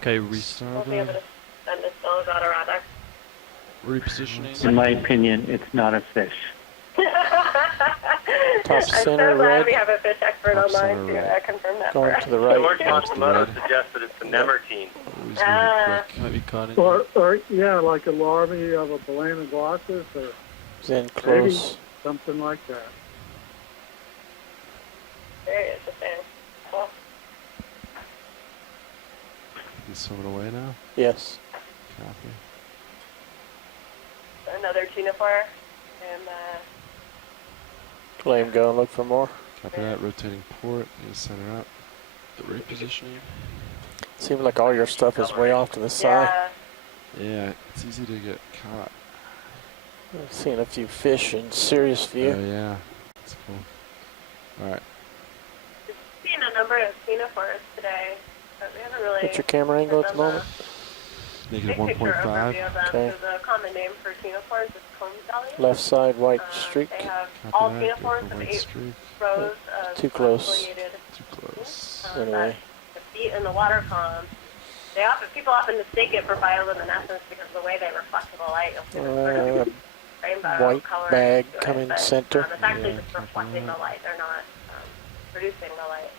Okay, We'll be able restarted. to send this to Colorado. Repositioning. In my opinion, it's not a fish. Top I'm center so glad red. we have a fish expert Top online center to right. confirm that Going for us. to the right. George Matsumoto red. suggests that it's the nemertine. Always move Ah. it quick. Might be caught in. Or yeah, like a larvae of a Balanoglossus or Then maybe close. something like that. Very interesting. Cool. He's swimming away now. Yes. Copy. Another tunifor. And Let him go and look for more. Copy that. Rotating port. Need to center up. The repositioning. Seems like all your stuff is way off to the side. yeah. Yeah, it's easy to get caught. I've seen a few fish in serious Oh view. yeah, that's cool. All right. Seen a number of tuniforms today, but we haven't really. What's your camera angle at the moment? Negative Big picture 1.5. overview of them. Okay. So the common name for tuniforms is cone belly. Left side white streak. They have Copy all that. tuniforms Go for of white 8 streak. rows of Too close. foliated Too close. Anyway. the feet in the water column. People often mistake it for bioluminescence because of the way they reflect the light. You'll see this sort of rainbow White color bag to it, coming but, center. It's actually Yeah, just copy reflecting that. the light. They're not producing the light.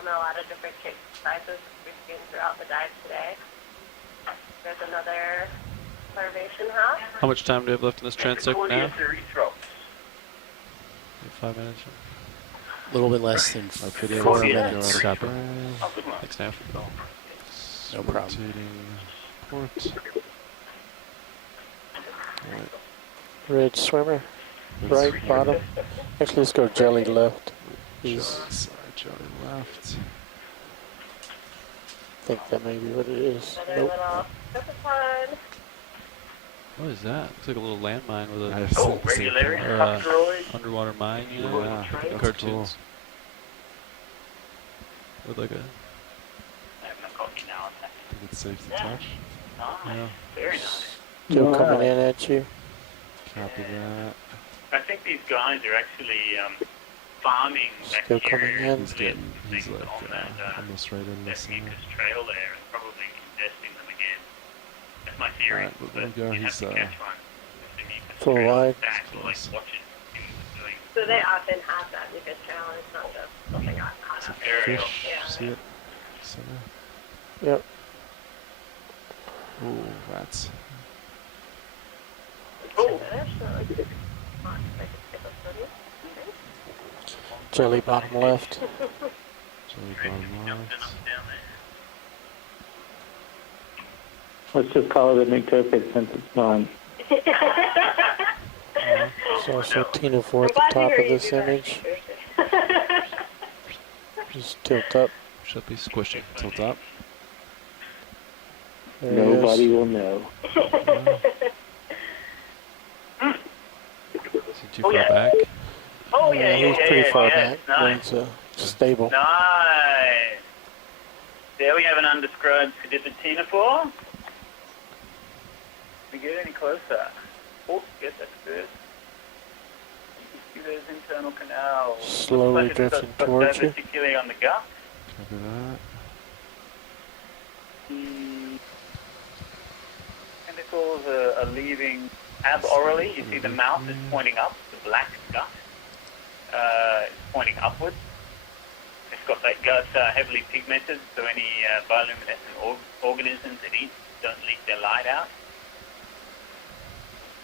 And a lot of different shape sizes we've seen throughout the dive today. There's another larvation half. How much time do we have left in this transect now? 5 minutes. A little bit less than Our video 4 is gonna go minutes. out of Copy. frame. Thanks, Nav. No problem. Rotating port. Alright. Red swimmer. Right bottom. Actually, let's go jelly left. He's, Sorry, Joey left. I think that may be what it is. Another Nope. little pepperpod. What is that? Looks like a little landmine with I a have seen the same thing. underwater mine, you know? Yeah, in that's cartoons. With like a I have no coffee now. Think it's safe to touch. yeah. Very nice. Still coming in at you. Copy that. I think these guys are actually farming Still coming bacteria in. He's getting, he's things like on that, almost right in the that center. mucus trail there and probably ingesting them again. That's my theory. Alright, but there we go. you have He's to catch one. The mucus Full trail wide. back, or like watching him doing So they often have that mucus trail, and it's not just something got caught up. aerial. Fish. Yeah. See it? Center. Yep. Ooh, rats. Jelly bottom left. Jelly bottom left. Let's just call it a McTopic since it's gone. There's also Tinofor at the top of this image. Just tilt up. Should be squishing. Tilt up. There Nobody he is. will know. Is he too far back? Oh, Yeah, he's pretty far back. Nice. He's stable. Nice. There we have an undescribed Cadipitinophore. We get any closer? Oh, yes, that's good. You can see those internal canals. Slowly Looks like it's drifting got towards you. particularly on the gut. Copy that. The tentacles are leaving aborally. You see the mouth is pointing up. The black gut is pointing upwards. It's got that gut heavily pigmented, so any bioluminescent organisms it eats don't leak their light out.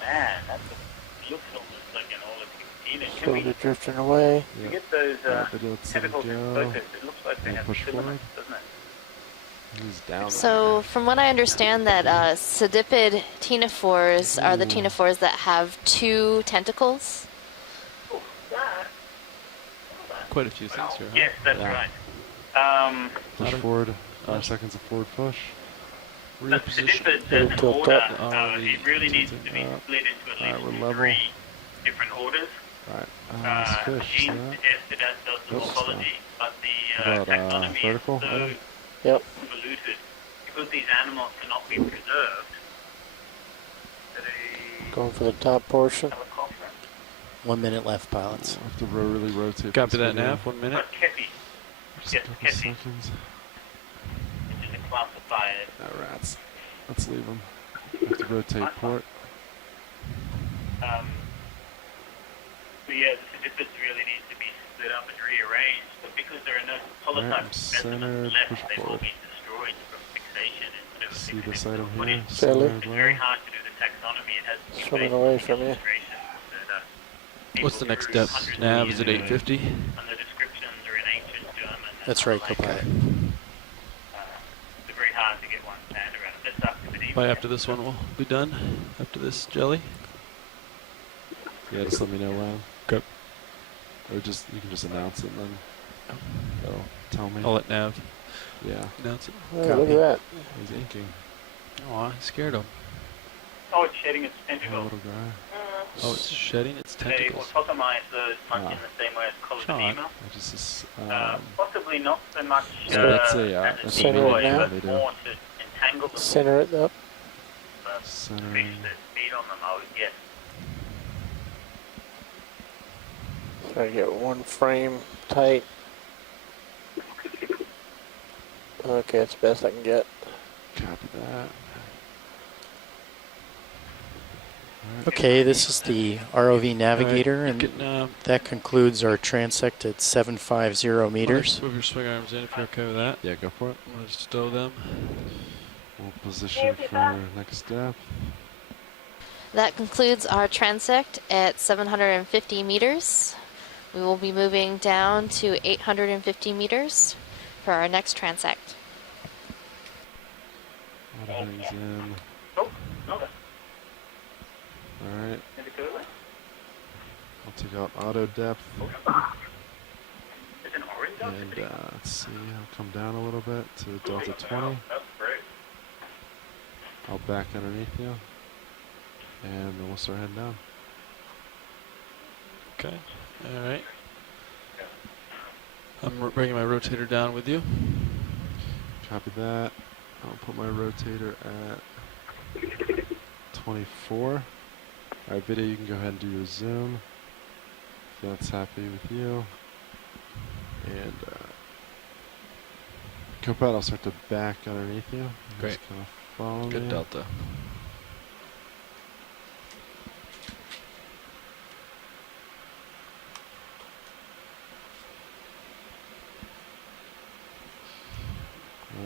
Man, looks almost like an olive. Can we Slowly drifting away. get those Video, let's let him tentacles in go. focus? It looks like they We'll have push filaments, forward. doesn't it? He's down. So, from what I understand, that sediped ctenophores are the ctenophores that have 2 tentacles. Quite a few things here, huh? Yes, that's Yeah. right. Push forward. 5 seconds of forward push. The sediped Tilt order, up. it really needs to be Tilting up. split into at Alright, least we're level. 3 different orders. Right. Fish, Genes yeah. suggested, as does the Oops, morphology, but the About, taxonomy is vertical so item? Yep. convoluted because these animals cannot be preserved. Going for the top portion. 1 minute left, pilots. I'll have to really rotate. Copy this that, video. Nav. 1 minute. Just a couple seconds. Which is a classifier. Ah, rats. Let's leave them. I have to rotate port. So yeah, the certificates really need to be split up and rearranged, but because there are no polytype specimens left, they will be destroyed from fixation instead of See this item put here? in. Sally? It's very hard to do the taxonomy. It has to be Swimming based away on from you. illustrations that What's the next step? Nav is at 850. and the descriptions are in ancient German. That's right, Copilot. It's very hard to get one hand around. This activity. By after this one, we'll be done. After this jelly. Yeah, just let me know when. Okay. Or just you can just announce it and then that'll tell me. I'll let Nav Yeah. announce it. Oh, look at that. He's inking. Oh, I scared him. Oh, it's shedding its Oh, tentacles. little guy. Oh, it's shedding its They tentacles. autotomize those much in the same way as Colosema. I just Possibly not so much so that's a as a that's Center decoy, it now. but more to entangle them. Center it up. Fix centering. the speed on them, I would guess. Try to get one frame tight. Okay, that's the best I can get. Copy that. Okay, this is the ROV Navigator, Alright, and you can, that concludes our transect at 750 meters. Move your swing arms in if you're okay with that. Yeah, go for it. I'm going to stow them. We'll position for next step. That concludes our transect at 750 meters. We will be moving down to 850 meters for our next transect. Auto headings in. Oh, okay. Alright. I'll take out auto depth. It's an orange And let's see, I'll come down a little bit to Delta 20. That's great. I'll back underneath you. And then we'll start heading down. Okay. Alright. I'm bringing my rotator down with you. Copy that. I'll put my rotator at 24. Alright, video, you can go ahead and do your zoom. If that's happy with you. And Copilot, I'll start to back underneath you. Great. Just kind of follow Good me. delta.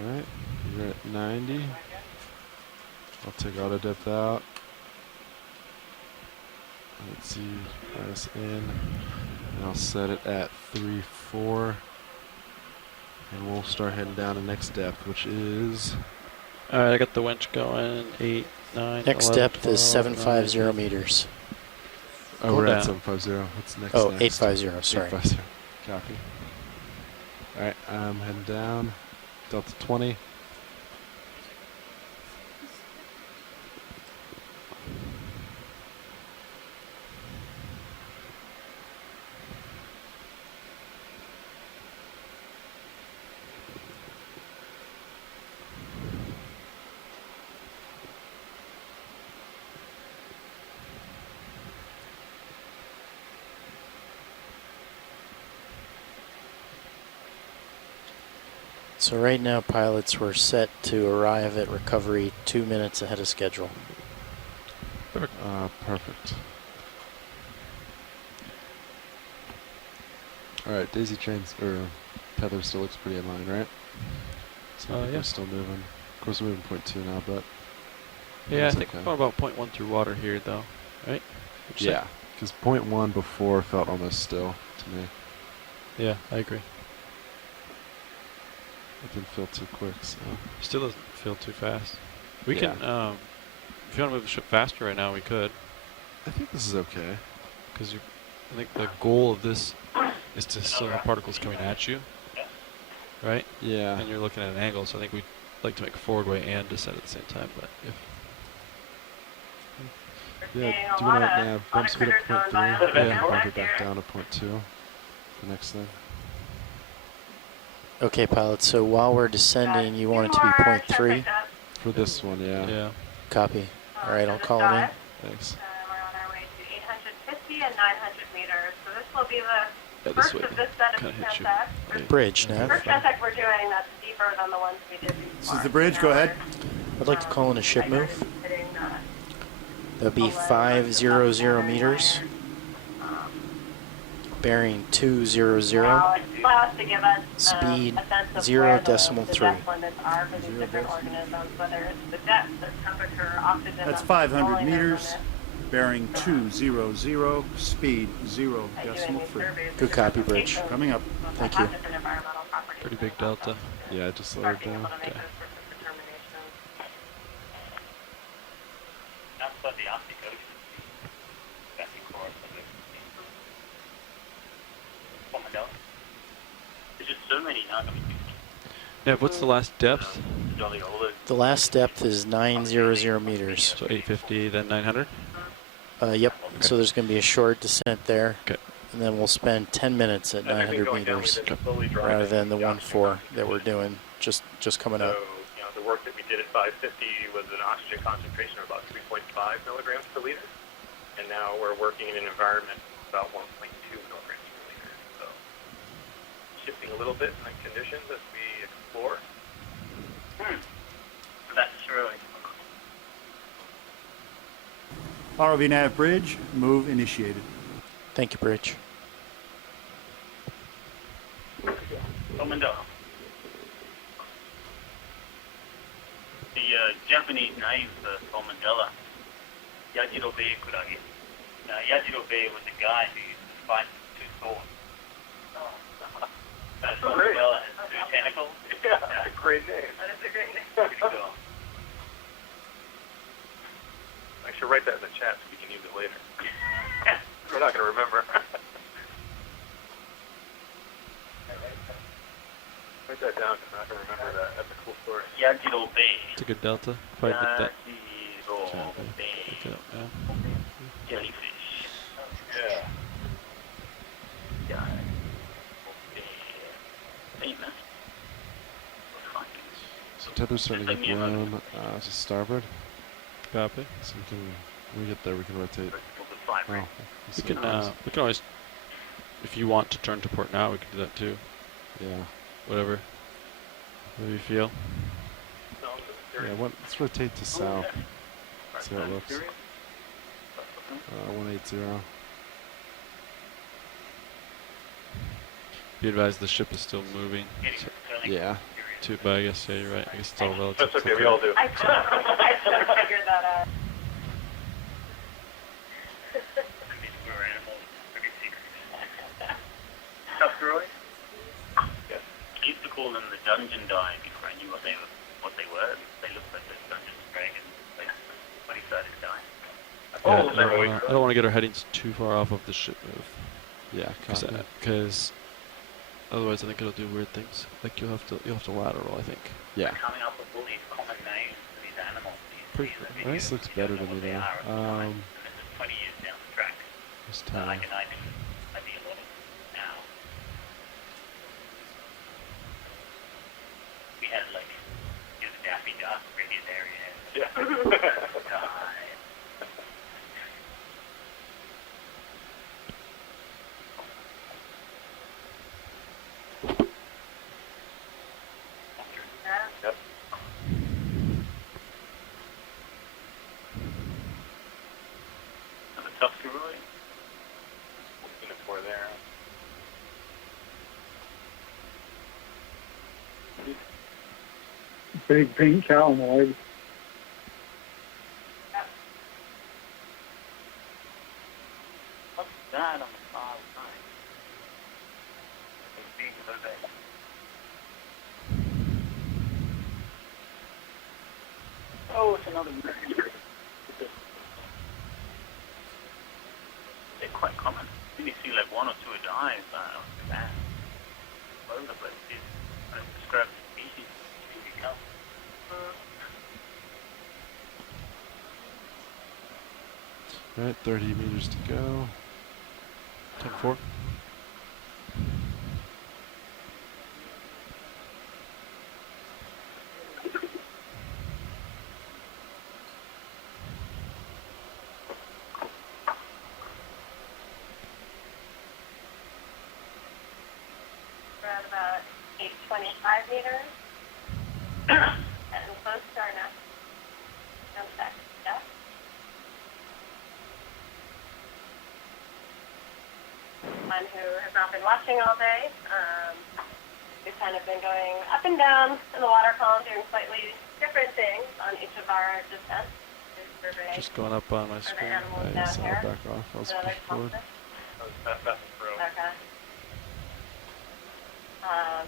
Alright, you're at 90. I'll take auto depth out. Let's see, press in. And I'll set it at 3.4. And we'll start heading down to next depth, which is... Alright, I got the winch going. 8, 9, Next 11, depth 12, is 750 9. meters. Oh, Go we're down. at 750. What's next? Oh, next? 850, sorry. 850. Copy. Alright, I'm heading down. Delta 20. So right now, pilots were set to arrive at recovery 2 minutes ahead of schedule. Perfect. Alright, daisy chains, or tether still looks pretty in line, right? So I think yeah. we're still moving. Of course, we're moving 0.2 now, but... Yeah, I it's think okay. we're about 0.1 through water here, though. Right? What'd you say? Yeah, because 0.1 before felt almost still to me. Yeah, I agree. It didn't feel too quick, so... Still doesn't feel too fast. We Yeah. can, if you want to move the ship faster right now, we could. I think this is okay. Because I think the goal of this is to still have particles coming at you, right? Yeah. And you're looking at an angle, so I think we'd like to make a forward way and descent at the same time. But if Yeah, do you want to bump speed up 0.3? Yeah, bump it back down to 0.2. The next thing. Okay, pilot. So while we're descending, you want it to be 0.3? For this one, yeah. Yeah. Copy. All right, I'll call it in. Thanks. We're on our way to 850 and 900 meters. So this will be the Yeah, first this way. of this set of Kinda hit you. transects. Bridge now. First transect we're doing that's deeper than the ones we did before. This is the bridge. Go ahead. I'd like to call in a ship move. That'll be 500 meters. Bearing 200. Allow us to give us Speed a sense of 0.3. the depth limits are for these different organisms, whether it's the depth, the temperature, oxygen. That's 500 meters, bearing 200, speed 0.3. Good copy, Bridge. Coming up. Thank you. Pretty big delta. Yeah, I just slowed it down. Okay. Outside the Arctic Ocean, that's the core of the Pomodoro. There's just so many now. Yeah, what's the last depth? The last depth is 900 meters. So 850, then 900? Yep. So there's going to be a short descent there. Okay. And then we'll spend 10 minutes at 900 meters rather than the 1.4 that we're doing just coming up. So, you know, the work that we did at 550 was an oxygen concentration of about 3.5 milligrams per liter. And now we're working in an environment about 1.2 milligrams per liter. So shifting a little bit in the conditions as we explore. That's really ROV nav bridge, move initiated. Thank you, Bridge. Komando. The Japanese name for Komandela, Yajiro Be Kurage. Yajiro Be was a guy who used to fight with 2 swords. Komandela has 2 tentacles. Yeah, that's a great name. That is a great name. Pretty cool. I should write that in the chat so we can use it later. We're not going to remember. Write that down because I'm not going to remember that. That's a cool story. Yajiro Be. It's a good delta. Probably get that. Yajiro Be. Pick it up, yeah. Jellyfish. Yeah. Yeah. Famous. So tether's starting to get blown to starboard. Copy. So we can, when we get there, we can rotate. Oh, We can always, if you want to turn to port now, we can do that too. Yeah. Whatever you feel. Yeah, let's rotate to south. See how it looks. 180. Be advised the ship is still moving. Yeah. But I guess, yeah, you're right. I guess it's all relative. That's okay, we all do. I should have figured that out. Tuscaroi? Yes. I used to call them the dungeon dive before I knew what they were. They looked like the Dungeons and Dragons, like 20-sided die. I don't want to get our headings too far off of the ship move. Yeah, because otherwise I think it'll do weird things. Like you'll have to lateral, I think. Yeah. Coming up with all these common names for these animals. This looks better to me though. And this is 20 years down the track. This I time. can be a lot of now. We had like the Daffy Duck previous area. Yeah. Yep. Another Tuscaroi. Looking for there. Big pink calmoid. What's that on the far side? It's big so big. Oh, it's another mercury. They're quite common. You only see like 1 or 2 a dive on Japan. All over the place. I don't describe the species. Here we go. Alright, 30 meters to go. 10-4. We're at about 825 meters. And close to our next step. One who has not been watching all day. We've kind of been going up and down in the water column, doing slightly different things on each of our descents. Just going up on my screen. I saw it back off. I was pushing forward. Okay.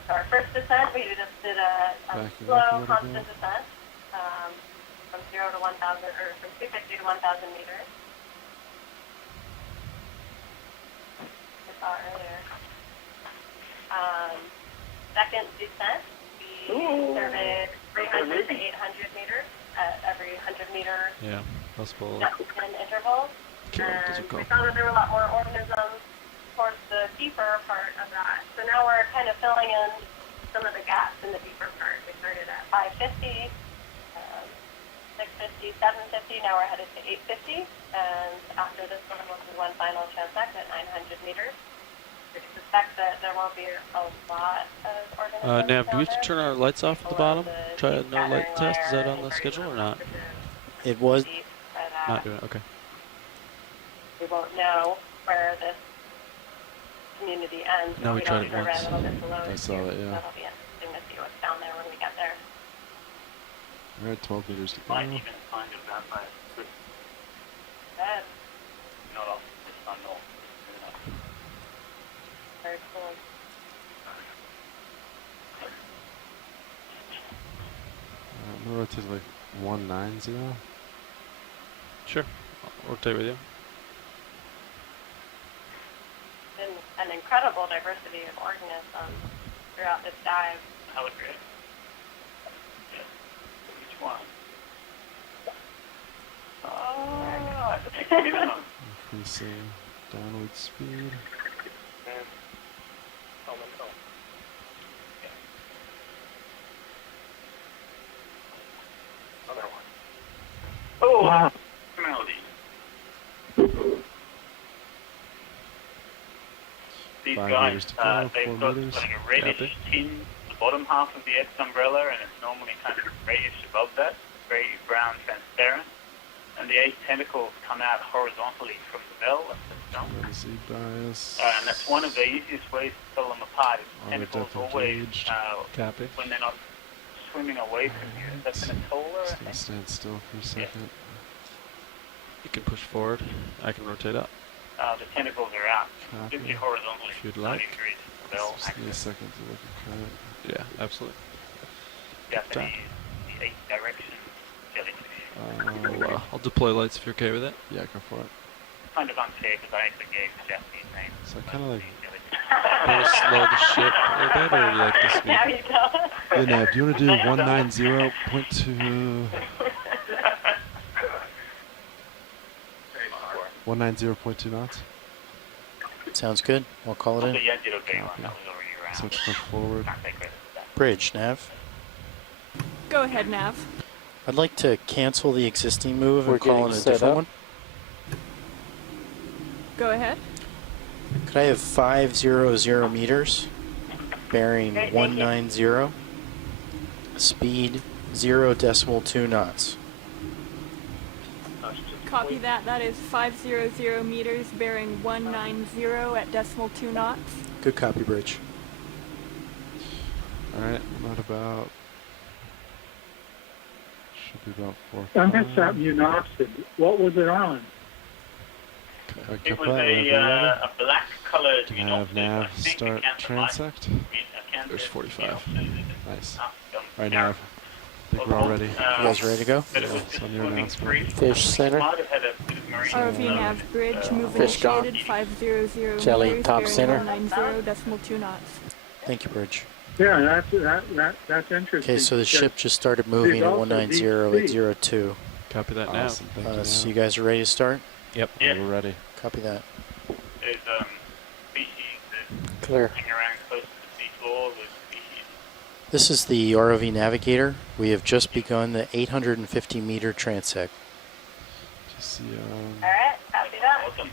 So our first descent, we just did a slow, constant descent from 0 to 1,000, or from 250 to 1,000 meters. We saw earlier. Second descent, we surveyed 300 to 800 meters at every 100 meter possible depth and intervals. And we saw that there were a lot more organisms towards the deeper part of that. So now we're kind of filling in some of the gaps in the deeper part. We started at 550, 650, 750. Now we're headed to 850. And after this one, we'll do one final transect at 900 meters. We suspect that there won't be a lot of organisms. Nav, do we have to turn our lights off at the bottom? Try a no light test. Is that on the schedule or not? It was. Not doing it. Okay. We won't know where this community ends. No, we tried it don't once. survey a little bit below I it, saw too. it, yeah. That'll be interesting to see what's down there when we get there. We're at 12 meters to go. Might even find it down by good. Good. Not off, it's not north. Very cool. I'm gonna rotate like 190. Sure. I'll rotate with you. Been an incredible diversity of organisms throughout this dive. How would you? Yes. Which one? Oh, Increasing downward speed. Other one. Oh, wow. Melody. These 5 guys, meters to go, they've 4 got meters. like a reddish tin, the bottom half of the X umbrella, and it's normally kind of grayish above that, grey-brown transparent. And the 8 tentacles come out horizontally from the bell at the stump. Z bias. And that's one of the easiest ways to tell them apart. Is On the tentacles depth always, engaged. Copy. when they're not swimming away from you. That's an atoller, I Just think. gonna stand still for a second. You can push forward. I can rotate up. The tentacles are out. Copy. Simply horizontally. If you'd 90 like. degrees from the bell. Just need a second to look at it. Yeah, absolutely. Japanese, the 8 direction jellyfish. I'll deploy lights if you're okay with it. Yeah, go for it. Kind of unfair because I actually gave the Japanese name. So I kind of like. Want to slow the ship a little bit, or do you like the speed? Now you go. Hey, Nav, do you want to do 190.2? 190.2 knots? Sounds good. We'll call it in. Yeah, did okay one. That was already around. So let's push forward. Can't take credit for that. Bridge, Nav. Go ahead, Nav. I'd like to cancel the existing move We're and call in getting a set different up. one. Go ahead. Could I have 500 meters, bearing 190, speed 0.2 knots. Copy that. That is 500 meters, bearing 190 at decimal 2 knots. Good copy, Bridge. Alright, I'm at about. Should be about 4. I missed that Munopsid. What was it on? It was a black colored. Can I have Nav start transect? There's 45. Nice. Alright, Nav. I think we're all ready. You guys ready to go? Yeah, it's on your announcement. Fish center. ROV nav bridge, move Fish gone. initiated, 500 Jelly meters, top bearing center. 190, decimal 2 knots. Thank you, Bridge. Yeah, that's interesting. Okay, so the because ship just started moving these at also 190 deep at sea. 02. Copy that now. Awesome, thank you, So Nav. you guys are ready to start? Yep. Yeah. We're ready. Copy that. There's species that Clear. hang around close to the seafloor with species. This is the ROV Navigator. We have just begun the 850-meter transect. All right, copy that. Awesome.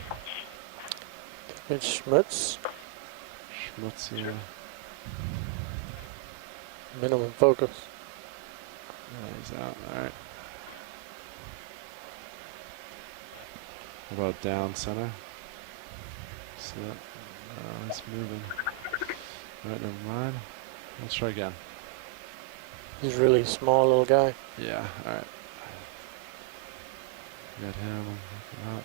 Good schmutz. Schmutz, yeah. Minimum focus. He's out. All right. How about down center? See that? It's moving. All right, never mind. Let's try again. He's really small little guy. Yeah, all right. Got him. Looking up.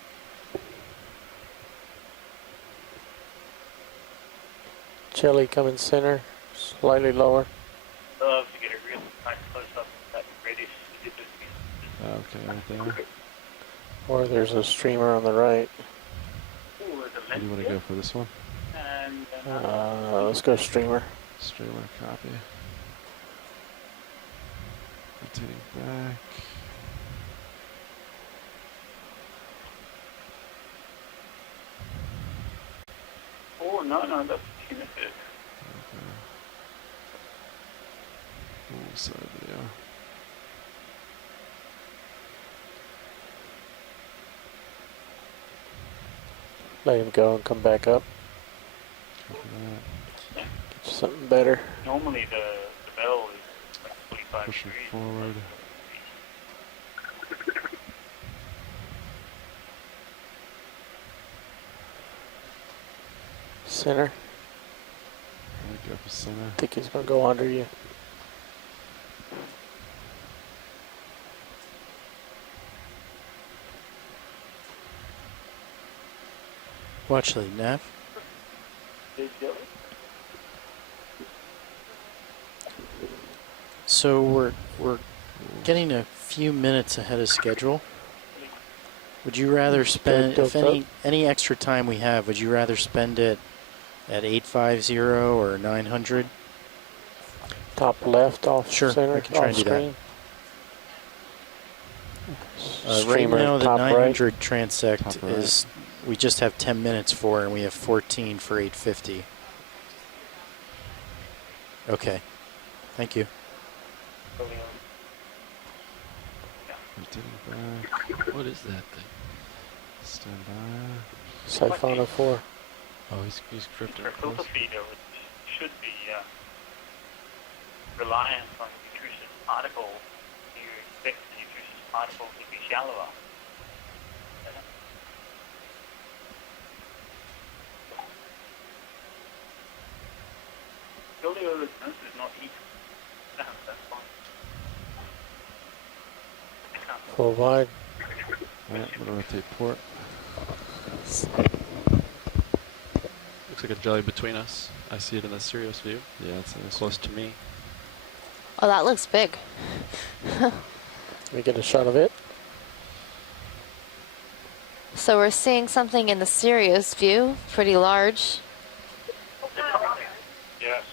Jelly coming center, slightly lower. Love to get a real nice close up of that reddish species. Okay, right there. Or there's a streamer on the right. Ooh, there's a What do you want to go for this one? And Let's go streamer. Streamer copy. Rotating back. oh no, that's connected. Okay. Oh, side video. Let him go and come back up. Copy that. Get you something better. Normally the bell is like 45 Pushing degrees. forward. Center. Go for center. I think he's gonna go under you. Watch the nav. So we're getting a few minutes ahead of schedule. Would you rather spend, if any extra time we have, would you rather spend it at 850 or 900? Top left off Sure, center, we can try and do that. screen. Right Streamer now, the top 900 right. transect Top right. is, we just have 10 minutes for, and we have 14 for 850. Okay, thank you. Rotating back. What is that thing? Stand by. Siphono 4. Oh, he's drifting For across. filter feeder, which should be reliant on nutritious particles, you expect the nutritious particles to be shallower. Oleoresonance is not equal. That's fine. Full wide. Alright, I'm gonna rotate port. Looks like a jelly between us. I see it in the Sirius view. Yeah, it's nice. Close to me. Oh, that looks big. We get a shot of it. So we're seeing something in the Sirius view, pretty large. Yes.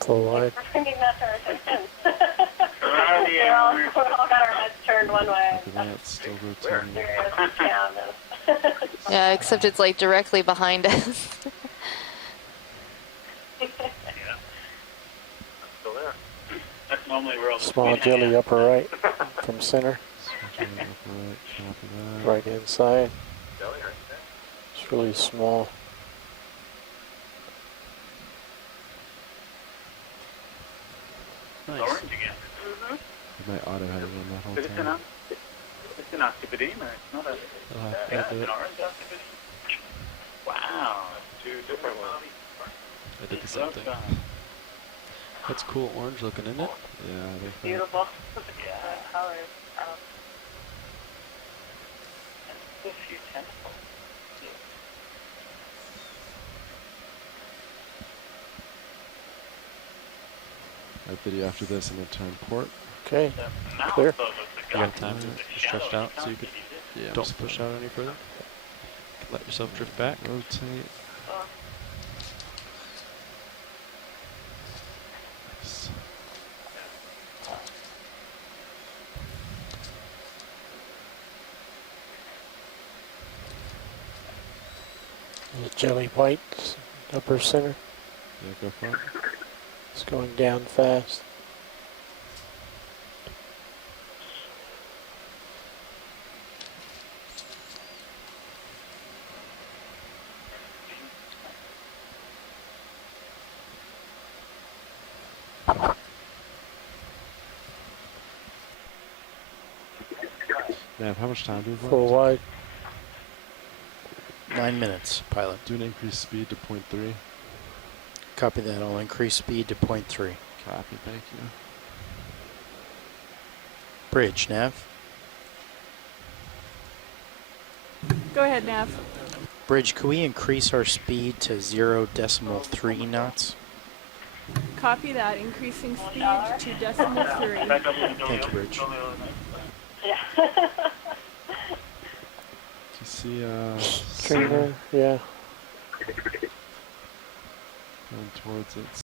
Full wide. We're bringing that to our attention. We're all got our heads turned one way. It's still rotating. Yeah, except it's like directly behind us. Still there. That's normally where all the Small squid jelly hang out. upper right from center. Right inside. It's really small. It's orange again. My auto had it on that whole But it's time. an Octopodema. It's not a. Yeah, It's an orange Octopodema. Wow. Two different ones. I did the same thing. That's cool orange looking, isn't it? Yeah, I think that. Beautiful. Yeah, colors. A few tentacles. Alright, video after this and then turn port. Okay, clear. You got time to stretch out so you could Yeah, don't push out any further. Let yourself drift back. Rotate. Nice. Jelly white, upper center. Yeah, go for it. It's going down fast. Nav, how much time do we have? Full wide. 9 minutes, pilot. Do an increased speed to 0.3. Copy that. I'll increase speed to 0.3. Copy, thank you. Bridge, Nav. Go ahead, Nav. Bridge, could we increase our speed to 0.3 knots? Copy that. Increasing speed to decimal 3. Thank you, Bridge. Yeah. Do you see, Trainer, yeah. going towards it?